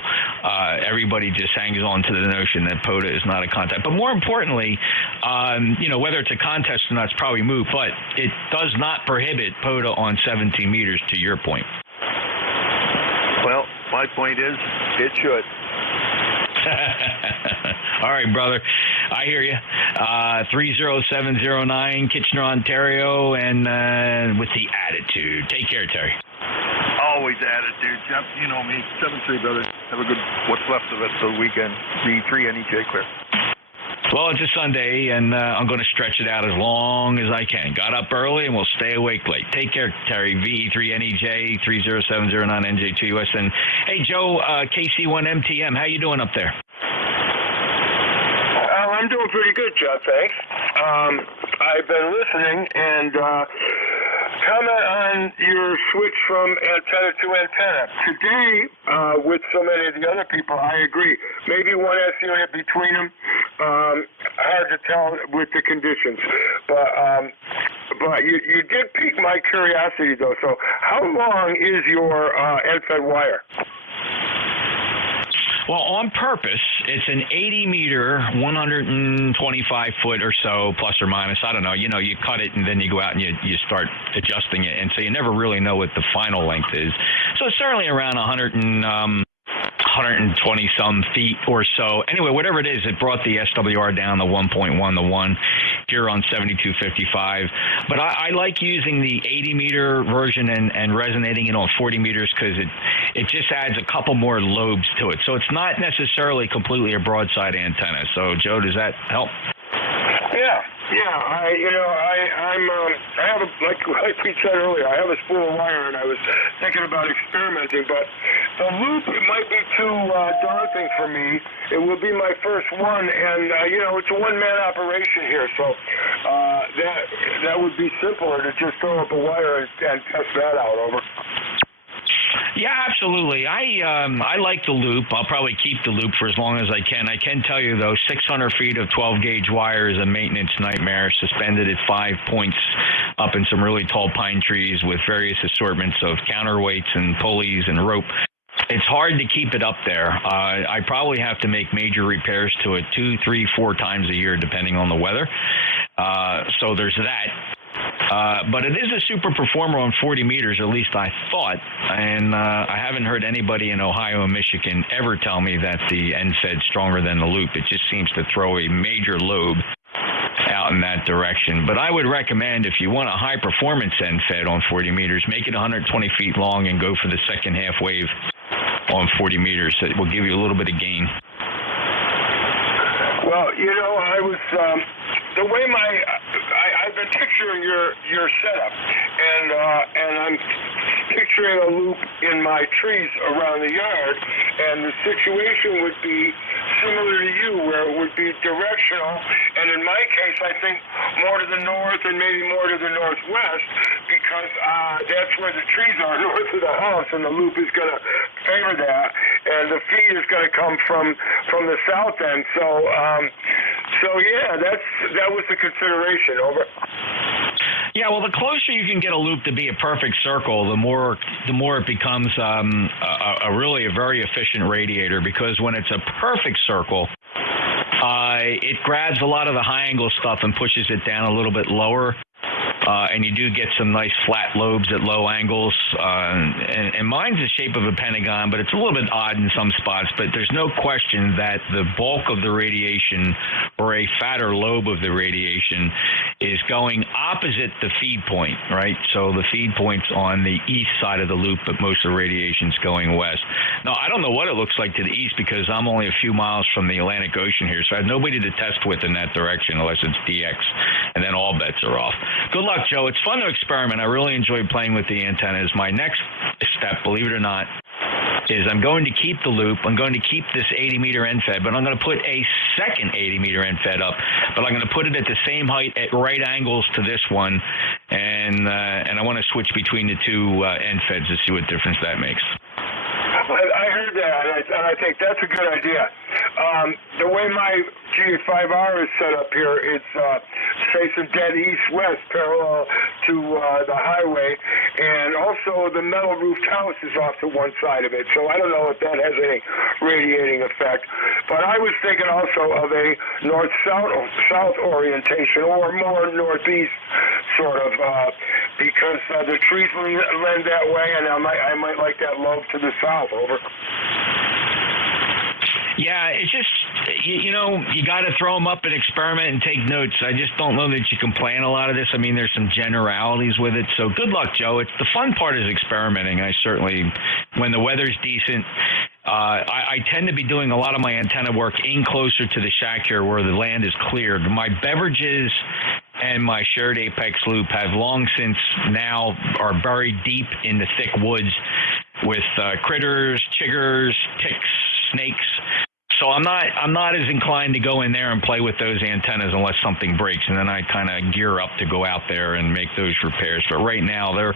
everybody just hangs on to the notion that POTA is not a contest. But more importantly, whether it's a contest or not, it's probably moot, but it does not prohibit POTA on 17 meters, to your point. Well, my point is, it should. All right, brother. I hear you. 30709, Kitchener, Ontario, and with the attitude. Take care, Terry. Always attitude, Jeff. You know me. 7-3, brother. Have a good what's left of it the weekend. V3NEJ clear. Well, it's a Sunday, and I'm going to stretch it out as long as I can. Got up early, and we'll stay awake late. Take care, Terry. VE3NEJ, 30709 NJ2US. And, hey, Joe, KC1MTM, how you doing up there? pretty good, Jeff, thanks. I've been listening, and comment on your switch from antenna to antenna. Today, with so many of the other people, I agree. Maybe one S unit between them, hard to tell with the conditions. But you did pique my curiosity, though. So how long is your end-fed wire? Well, on purpose, it's an 80-meter, 125-foot or so, plus or minus. I don't know. You know, you cut it, and then you go out and you start adjusting it. And so you never really know what the final length is. So it's certainly around 120-some feet or so. Anyway, whatever it is, it brought the SWR down to 1.1 to 1 here on 7255. But I like using the 80-meter version and resonating it on 40 meters because it just adds a couple more lobes to it. So it's not necessarily completely a broadside antenna. So, Joe, does that help? Yeah. I have like we said earlier, I have a spool of wire, and I was thinking about experimenting, but the loop, it might be too daunting for me. It will be my first one, and it's a one-man operation here, so that would be simpler to just throw up a wire and test that out. Over. Yeah, absolutely. I like the loop. I'll probably keep the loop for as long as I can. I can tell you, though, 600 feet of 12-gauge wire is a maintenance nightmare, suspended at 5 points up in some really tall pine trees with various assortments of counterweights and pulleys and rope. It's hard to keep it up there. I probably have to make major repairs to it 2, 3, 4 times a year, depending on the weather. So there's that. But it is a super performer on 40 meters, at least I thought, and I haven't heard anybody in Ohio and Michigan ever tell me that the end-fed's stronger than the loop. It just seems to throw a major lobe out in that direction. But I would recommend, if you want a high-performance end-fed on 40 meters, make it 120 feet long and go for the second half wave on 40 meters. It will give you a little bit of gain. Well, I was the way I've been picturing your setup, and I'm picturing a loop in my trees around the yard, and the situation would be similar to you, where it would be directional, and in my case, I think more to the north and maybe more to the northwest, because that's where the trees are, north of the house, and the loop is going to favor that, and the feed is going to come from the south end. So yeah, that was the consideration. Over. Yeah, well, the closer you can get a loop to be a perfect circle, the more it becomes a really very efficient radiator, because when it's a perfect circle, it grabs a lot of the high angle stuff and pushes it down a little bit lower. And you do get some nice flat lobes at low angles. And mine's the shape of a pentagon, but it's a little bit odd in some spots. But there's no question that the bulk of the radiation, or a fatter lobe of the radiation, is going opposite the feed point, right? So the feed point's on the east side of the loop, but most of the radiation's going west. Now, I don't know what it looks like to the east, because I'm only a few miles from the Atlantic Ocean here, so I have nobody to test with in that direction unless it's DX, and then all bets are off. Good luck, Joe. It's fun to experiment. I really enjoy playing with the antennas. My next step, believe it or not, is I'm going to keep the loop. I'm going to keep this 80-meter end fed, but I'm going to put a second 80-meter end fed up. But I'm going to put it at the same height at right angles to this one, and I want to switch between the two end feds to see what difference that makes. I heard that, and I think that's a good idea. The way my G5R is set up here, it's facing dead east-west, parallel to the highway, and also the metal roofed house is off to one side of it, so I don't know if that has any radiating effect. But I was thinking also of a north-south orientation, or more northeast, sort of, because the trees lend that way, and I might like that lobe to the south. Over. Yeah, it's just, you got to throw them up and experiment and take notes. I just don't know that you can plan a lot of this. I mean, there's some generalities with it. So good luck, Joe. The fun part is experimenting. I certainly, when the weather's decent, I tend to be doing a lot of my antenna work in closer to the shack here where the land is cleared. My beverages and my shared apex loop have long since now are buried deep in the thick woods with critters, chiggers, ticks, snakes. So I'm not as inclined to go in there and play with those antennas unless something breaks, and then I kind of gear up to go out there and make those repairs. But right now they're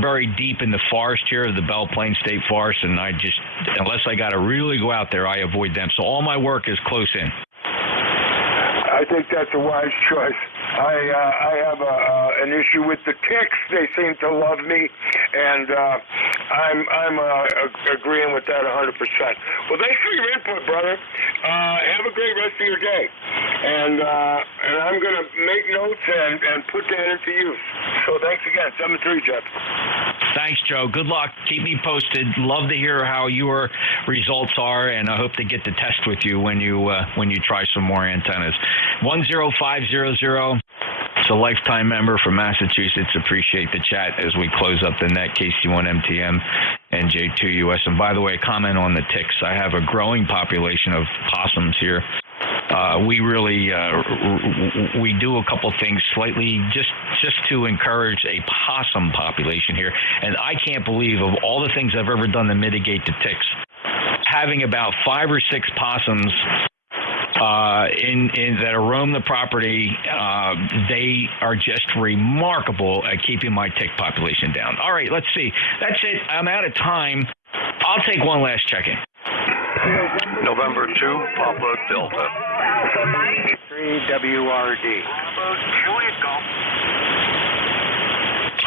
buried deep in the forest here, the Belle Plaine State Forest, and unless I got to really go out there, I avoid them. So all my work is close in. I think that's a wise choice. I have an issue with the ticks. They seem to love me, and I'm agreeing with that 100%. Well, thanks for your input, brother. Have a great rest of your day, and I'm going to make notes and put that into use. So thanks again. 7-3, Jeff. Thanks, Joe. Good luck. Keep me posted. Love to hear how your results are, and I hope to get to test with you when you try some more antennas. 10500. It's a lifetime member from Massachusetts. Appreciate the chat as we close up the net. KC1MTM, NJ2US. And by the way, comment on the ticks. I have a growing population of possums here. We really we do a couple things slightly just to encourage a possum population here. And I can't believe, of all the things I've ever done to mitigate the ticks, having about 5 or 6 possums that roam the property, they are just remarkable at keeping my tick population down. All right, let's see. That's it. I'm out of time. I'll take one last check-in. November 2, Papa Delta. 3WRD.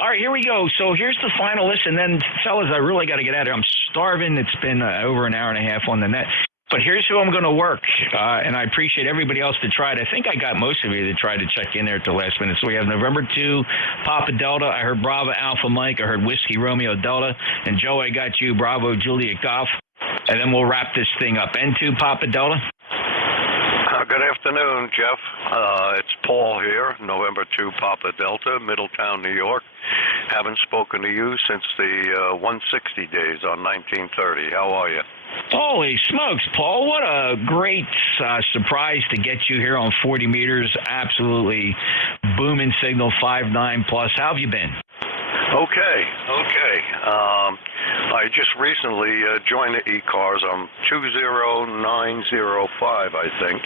All right, here we go. So here's the final list, and then, fellas, I really got to get out of here. I'm starving. It's been over an hour and a half on the net. But here's who I'm going to work, and I appreciate everybody else that tried. I think I got most of you that tried to check in there at the last minute. So we have November 2, Papa Delta. I heard Bravo Alpha Mike. I heard Whiskey Romeo Delta. And Joe, I got you, Bravo Juliet Golf. And then we'll wrap this thing up. N2 Papa Delta. Good afternoon, Jeff. It's Paul here, November 2, Papa Delta, Middletown, New York. Haven't spoken to you since the 160 days on 1930. How are you? Holy smokes, Paul. What a great surprise to get you here on 40 meters. Absolutely booming signal, 5.9 plus. How have you been? Okay. I just recently joined the ECARS. I'm 20905, I think.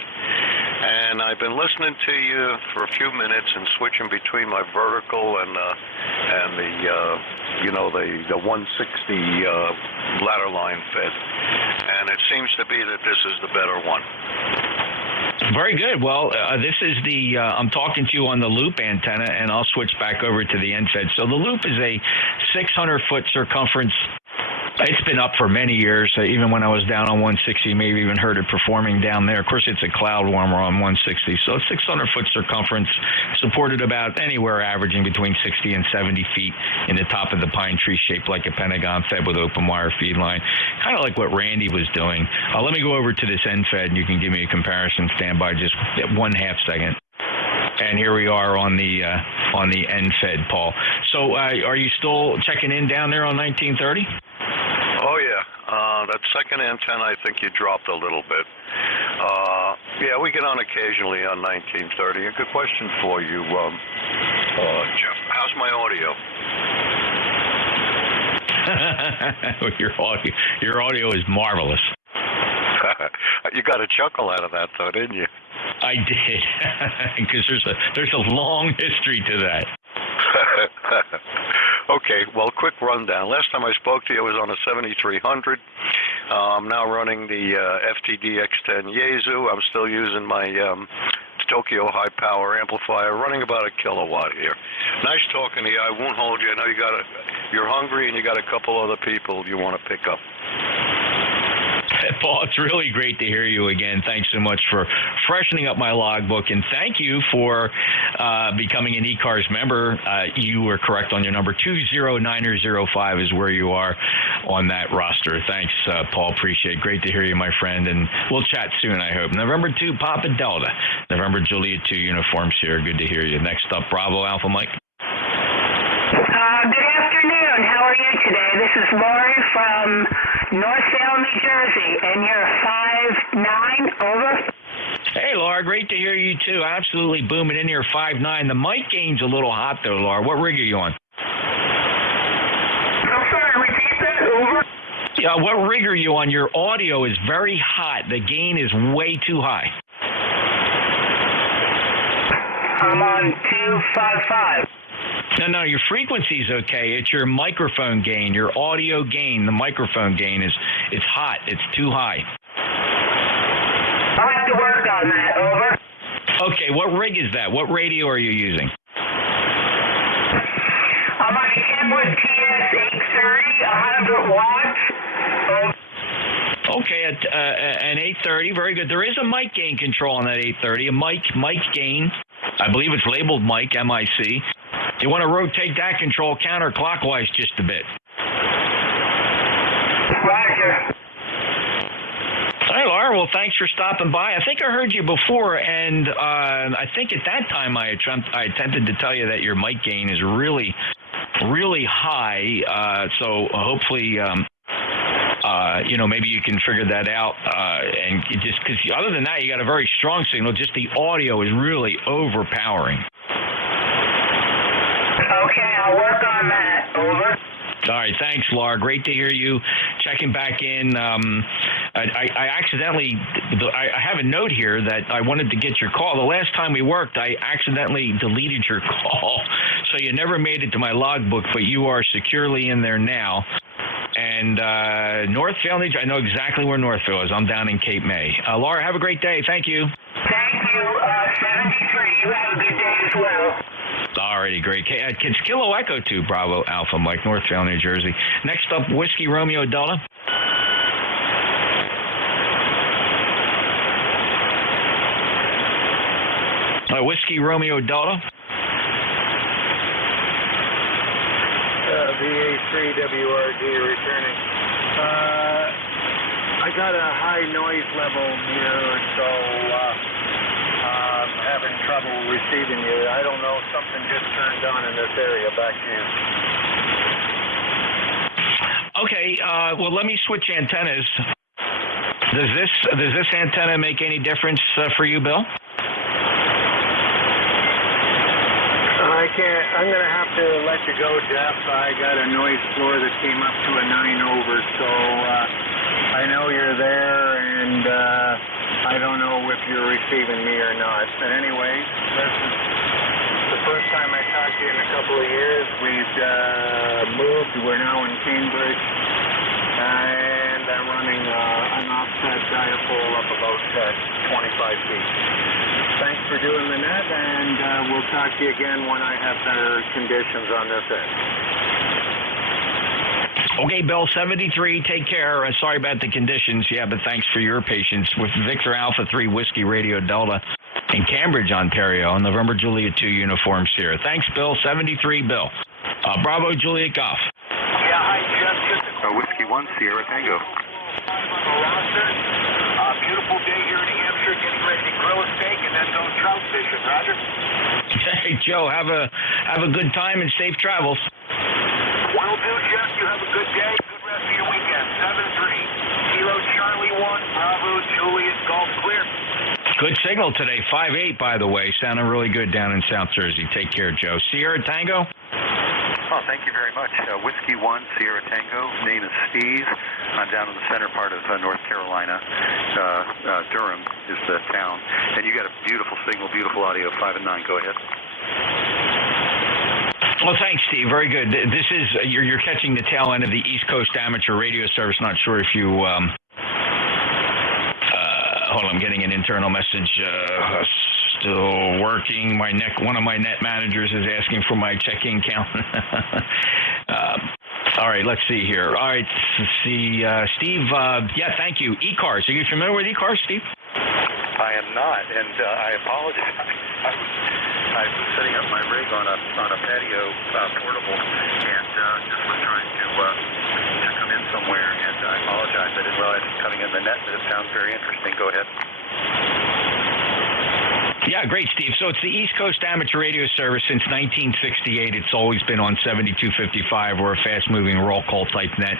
And I've been listening to you for a few minutes and switching between my vertical and the 160 ladder line fed. And it seems to be that this is the better one. Very good. Well, this is the, I'm talking to you on the loop antenna, and I'll switch back over to the end-fed. So the loop is a 600-foot circumference. It's been up for many years. Even when I was down on 160, maybe even heard it performing down there. Of course, it's a cloud warmer on 160. So a 600-foot circumference, supported about anywhere averaging between 60 and 70 feet in the top of the pine tree, shaped like a pentagon, fed with open wire feed line, kind of like what Randy was doing. Let me go over to this end fed, and you can give me a comparison. Stand by just 1/2 second. And here we are on the end fed, Paul. So are you still checking in down there on 1930? Oh, yeah. That second antenna, I think you dropped a little bit. Yeah, we get on occasionally on 1930. A good question for you, Jeff. How's my audio? Your audio is marvelous. You got a chuckle out of that, though, didn't you? I did, because there's a long history to that. Okay, well, quick rundown. Last time I spoke to you, I was on a 7300. I'm now running the FTD X10 Yaesu. I'm still using my Tokyo high power amplifier, running about 1 kilowatt here. Nice talking to you. I won't hold you. I know you're hungry and you got a couple other people you want to pick up. Paul, it's really great to hear you again. Thanks so much for freshening up my logbook, and thank you for becoming an ECARS member. You were correct on your number. 20905 is where you are on that roster. Thanks, Paul. Appreciate it. Great to hear you, my friend, and we'll chat soon, I hope. November 2, Papa Delta. November Juliet 2 uniforms here. Good to hear you. Next up, Bravo Alpha Mike. Good afternoon. How are you today? This is Lori from North Salem, New Jersey, and you're 5'9", over. Hey, Laura, great to hear you, too. Absolutely booming in here, 5'9". The mic gain's a little hot, though, Laura. What rig are you on? I'm sorry, repeat that, over. Yeah, what rig are you on? Your audio is very hot. The gain is way too high. I'm on 255. No, your frequency's okay. It's your microphone gain, your audio gain. The microphone gain it's hot. It's too high. I'll have to work on that. Over. Okay, what rig is that? What radio are you using? I'm on a Kenwood TS-830, 100 watts. Okay, an 830, very good. There is a mic gain control on that 830, a mic gain. I believe it's labeled mic, M-I-C. You want to rotate that control counterclockwise just a bit. Roger. All right, Laura, well, thanks for stopping by. I think I heard you before, and I think at that time I attempted to tell you that your mic gain is really, really high, so hopefully... maybe you can figure that out. And just because other than that, you got a very strong signal. Just the audio is really overpowering. Okay, I'll work on that. Over. All right, thanks, Laura. Great to hear you checking back in. I accidentally, I have a note here that I wanted to get your call. The last time we worked, I accidentally deleted your call, so you never made it to my logbook, but you are securely in there now. And Northville, I know exactly where Northville is. I'm down in Cape May. Laura, have a great day. Thank you. Thank you, 73. You have a good day as well. Alrighty, great. It's Kilo Echo 2, Bravo Alpha Mike, Northville, New Jersey. Next up, Whiskey Romeo Delta. Whiskey Romeo Delta. VA3WRD returning. I got a high noise level here, so I'm having trouble receiving you. I don't know, something just turned on in this area. Back to you. Okay, well, let me switch antennas. Does this antenna make any difference for you, Bill? I can't. I'm going to have to let you go, Jeff. I got a noise floor that came up to a 9 over, so I know you're there, and I don't know if you're receiving me or not. But anyway, this is the first time I talked to you in a couple of years. We've moved. We're now in Cambridge, and I'm running an offset dipole up about 25 feet. Thanks for doing the net, and we'll talk to you again when I have better conditions on this end. Okay, Bill, 73, take care. Sorry about the conditions. Yeah, but thanks for your patience with Victor Alpha 3 Whiskey Radio Delta in Cambridge, Ontario, on November Juliet 2 uniform Sierra. Thanks, Bill. 73, Bill. Bravo Juliet Golf. Yeah, hi, Jeff. Whiskey 1 Sierra Tango. Roster. Beautiful day here in New Hampshire, getting ready to grill a steak and then go trout fishing. Roger. Hey, Joe, have a good time and safe travels. Will do, Jeff. You have a good day. Good rest of your weekend. 7-3. Kilo Charlie 1. Bravo Juliet Golf clear. Good signal today. 5.8, by the way. Sounding really good down in South Jersey. Take care, Joe. Sierra Tango. Oh, thank you very much. Whiskey 1, Sierra Tango. Name is Steve. I'm down in the center part of North Carolina. Durham is the town. And you got a beautiful signal, beautiful audio, 5 and 9. Go ahead. Well, thanks, Steve. Very good. This is, you're catching the tail end of the East Coast Amateur Radio Service. Not sure if you, hold on, I'm getting an internal message. Still working. One of my net managers is asking for my checking count. All right, let's see here. All right, let's see. Steve, yeah, thank you. ECARS. Are you familiar with ECARS, Steve? I am not, and I apologize. I was setting up my rig on a patio portable, and just was trying to come in somewhere, and I apologize. I didn't realize it was coming in the net, but it sounds very interesting. Go ahead. Yeah, great, Steve. So it's the East Coast Amateur Radio Service since 1968. It's always been on 7255 or a fast-moving roll call type net.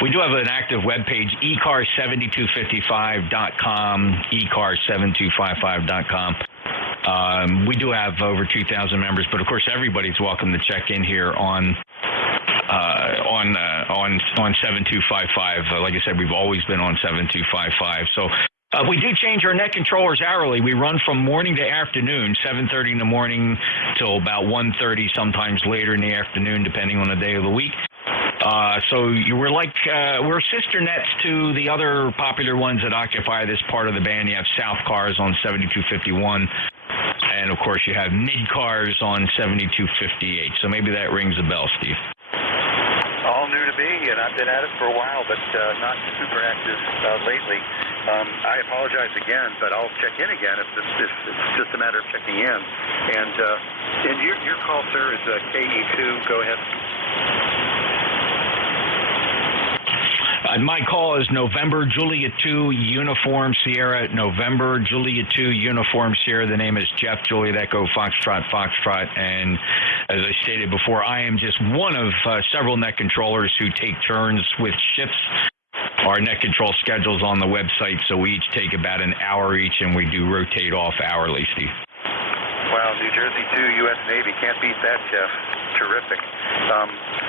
We do have an active webpage, ECARS7255.com, ECARS7255.com. We do have over 2,000 members, but of course everybody's welcome to check in here on on 7255. Like I said, we've always been on 7255. So we do change our net controllers hourly. We run from morning to afternoon, 7:30 in the morning till about 1:30, sometimes later in the afternoon, depending on the day of the week. So we're sister nets to the other popular ones that occupy this part of the band. You have South Cars on 7251. And, of course, you have mid-cars on 7258. So maybe that rings a bell, Steve. All new to me, and I've been at it for a while, but not super active lately. I apologize again, but I'll check in again if it's just a matter of checking in. And your call, sir, is KE2. Go ahead. My call is November Juliet 2 Uniform Sierra. November Juliet 2 Uniform Sierra. The name is Jeff Juliet Echo Foxtrot. And as I stated before, I am just one of several net controllers who take turns with shifts. Our net control schedule's on the website, so we each take about an hour each, and we do rotate off hourly, Steve. Wow, New Jersey 2 U.S. Navy. Can't beat that, Jeff. Terrific.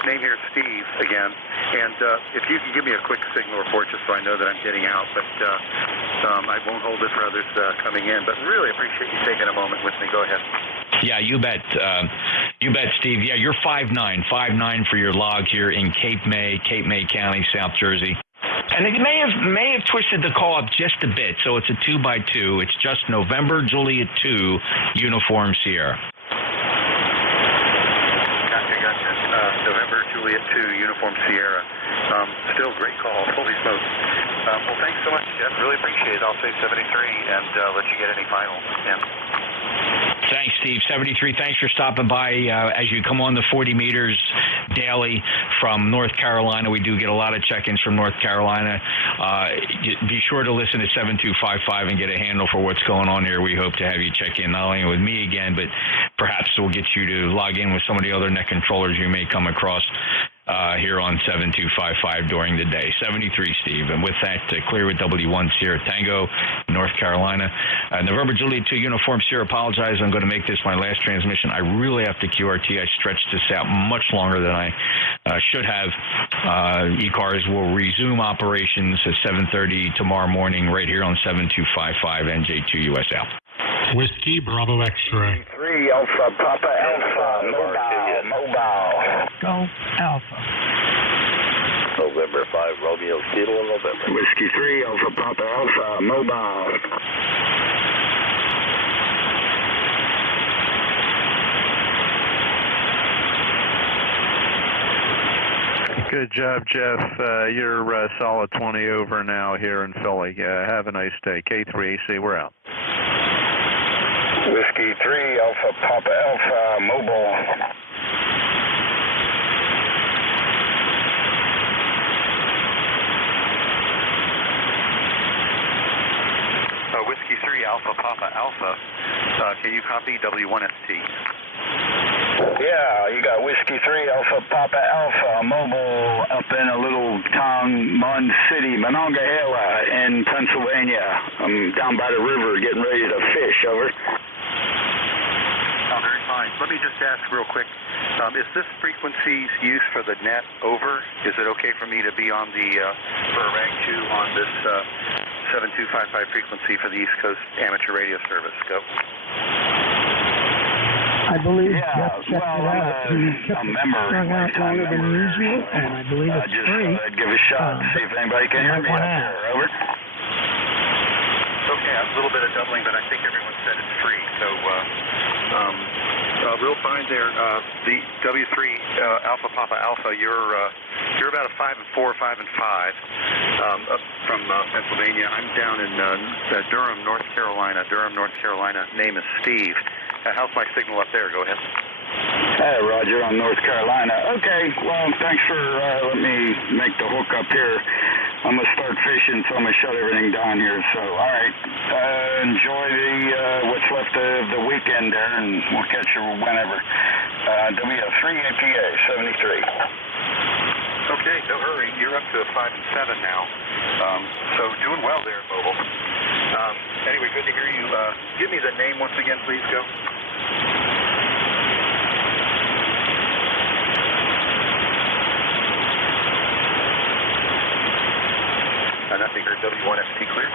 Name here is Steve again. And if you can give me a quick signal report just so I know that I'm getting out, but I won't hold it for others coming in. But really appreciate you taking a moment with me. Go ahead. Yeah, you bet. You bet, Steve. Yeah, you're 5'9" for your log here in Cape May County, South Jersey. And it may have twisted the call up just a bit, so it's a 2x2. It's just November Juliet 2 Uniform Sierra. Gotcha. November Juliet 2 Uniform Sierra. Still great call. Holy smokes. Well, thanks so much, Jeff. Really appreciate it. I'll say 73 and let you get any final. Yeah. Thanks, Steve. 73, thanks for stopping by. As you come on the 40 meters daily from North Carolina, we do get a lot of check-ins from North Carolina. Be sure to listen to 7255 and get a handle for what's going on here. We hope to have you check in not only with me again, but perhaps we'll get you to log in with some of the other net controllers you may come across here on 7255 during the day. 73, Steve. And with that, clear with W1 Sierra Tango, North Carolina. November Juliet 2 Uniform Sierra. Apologize. I'm going to make this my last transmission. I really have to QRT. I stretched this out much longer than I should have. ECARS will resume operations at 7:30 tomorrow morning right here on 7255 NJ2US out. Whiskey, Bravo X-ray. 3 Alpha Papa Alpha, mobile. Go Alpha. November 5 Romeo Kilo November. Whiskey 3 Alpha Papa Alpha, mobile. Good job, Jeff. You're solid 20 over now here in Philly. Have a nice day. K3AC, we're out. Whiskey 3 Alpha Papa Alpha, mobile. Whiskey 3 Alpha Papa Alpha. Can you copy W1ST? Yeah, you got Whiskey 3 Alpha Papa Alpha, mobile up in a little town, Mon City, Monongahela in Pennsylvania. I'm down by the river getting ready to fish, over. Oh, very fine. Let me just ask real quick, is this frequency used for the net over? Is it okay for me to be on the, for a rag 2 on this 7255 frequency for the East Coast Amateur Radio Service? Go. I believe Jeff checked it out. He kept it strung out longer than usual, and I believe it's free. Give a shot, see if anybody can hear me up here. Over. Okay, a little bit of doubling, but I think everyone said it's free. So, real fine there. The W3 Alpha Papa Alpha, you're about a 5 and 4, 5 and 5 up from Pennsylvania. I'm down in Durham, North Carolina. Name is Steve. How's my signal up there? Go ahead. Hey, Roger, I'm North Carolina. Okay, well, thanks for letting me make the hook up here. I'm going to start fishing, so I'm going to shut everything down here. So, all right, enjoy what's left of the weekend there, and we'll catch you whenever. W3 APA 73. Okay, no hurry. You're up to 5 and 7 now. So doing well there, Mobile. Anyway, good to hear you. Give me the name once again, please. Go. Speaker W1ST clear.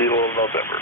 Kilo November.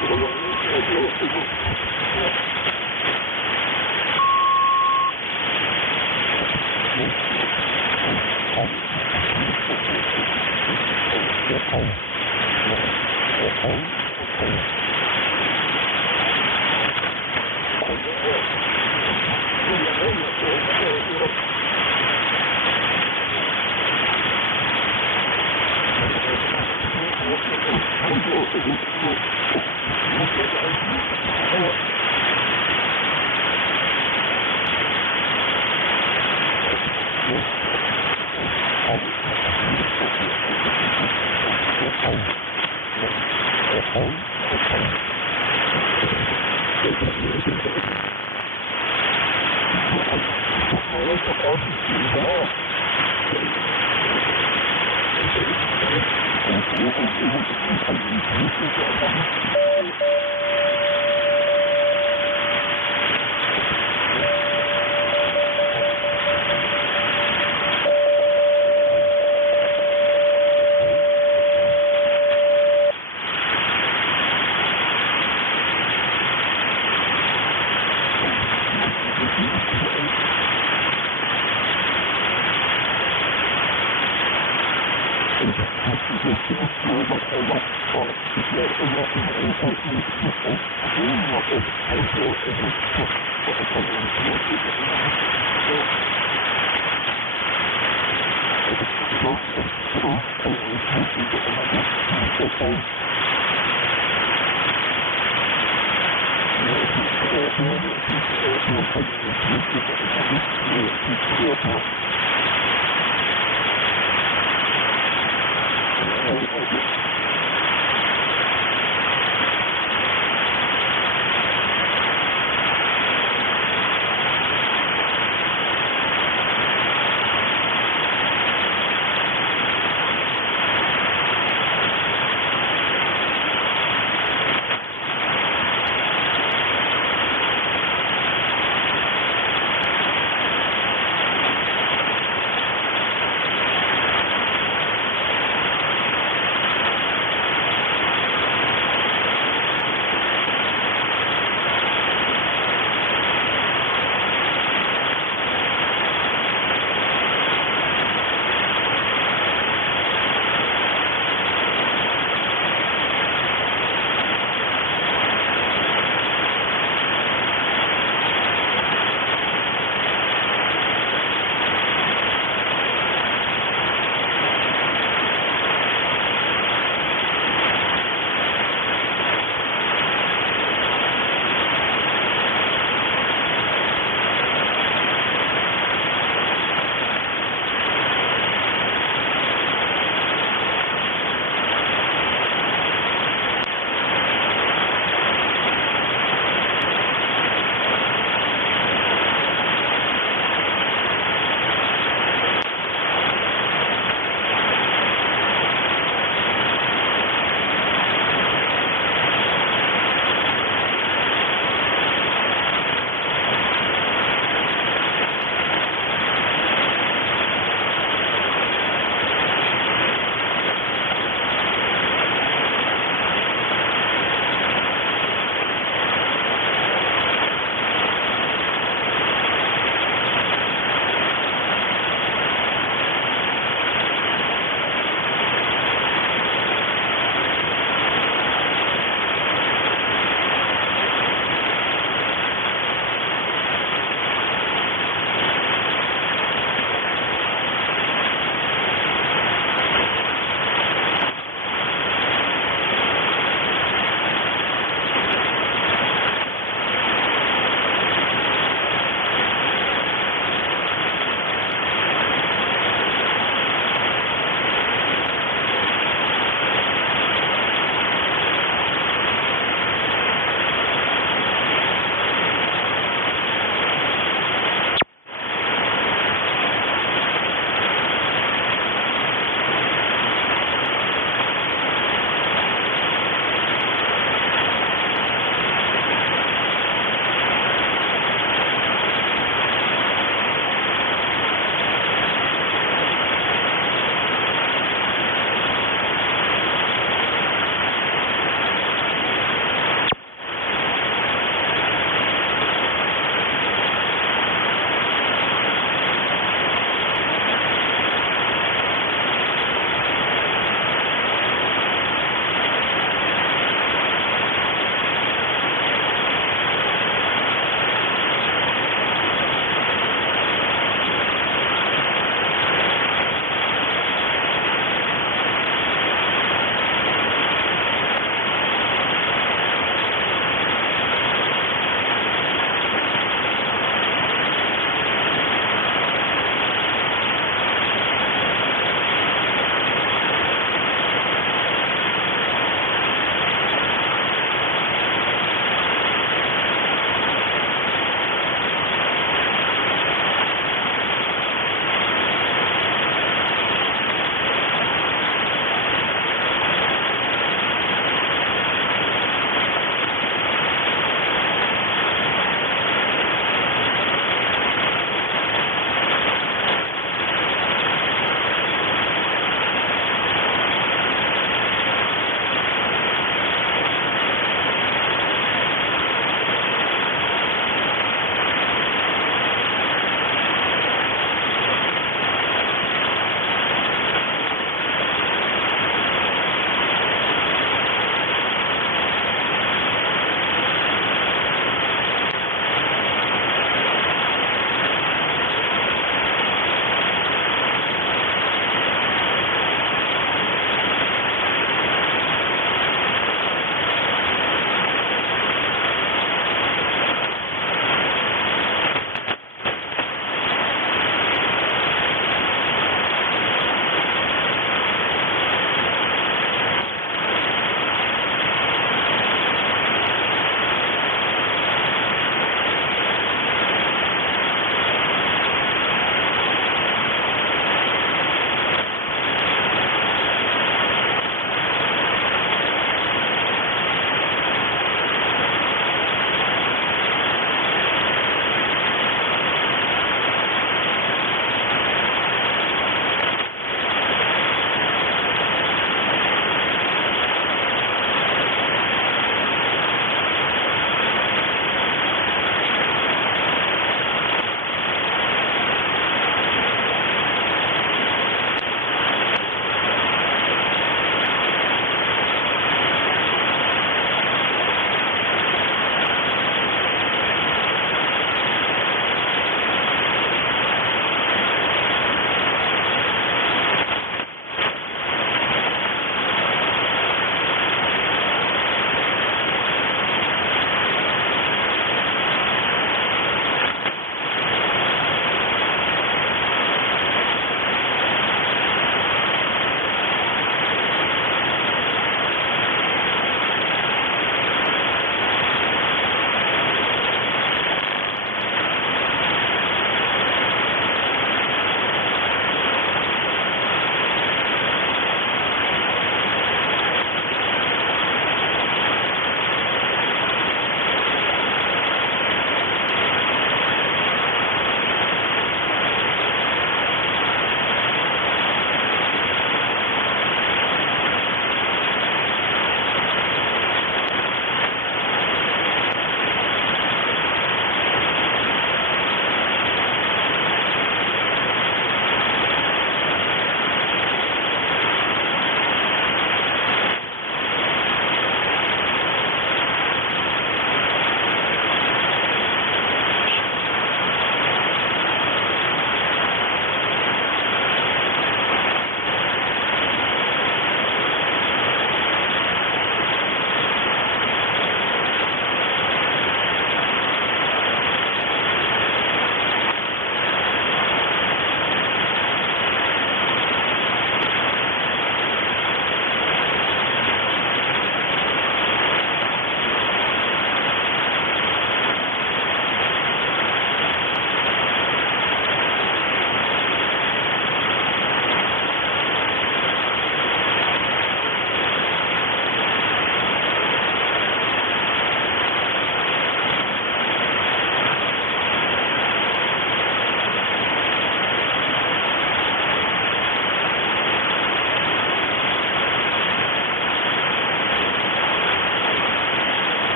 Thank you.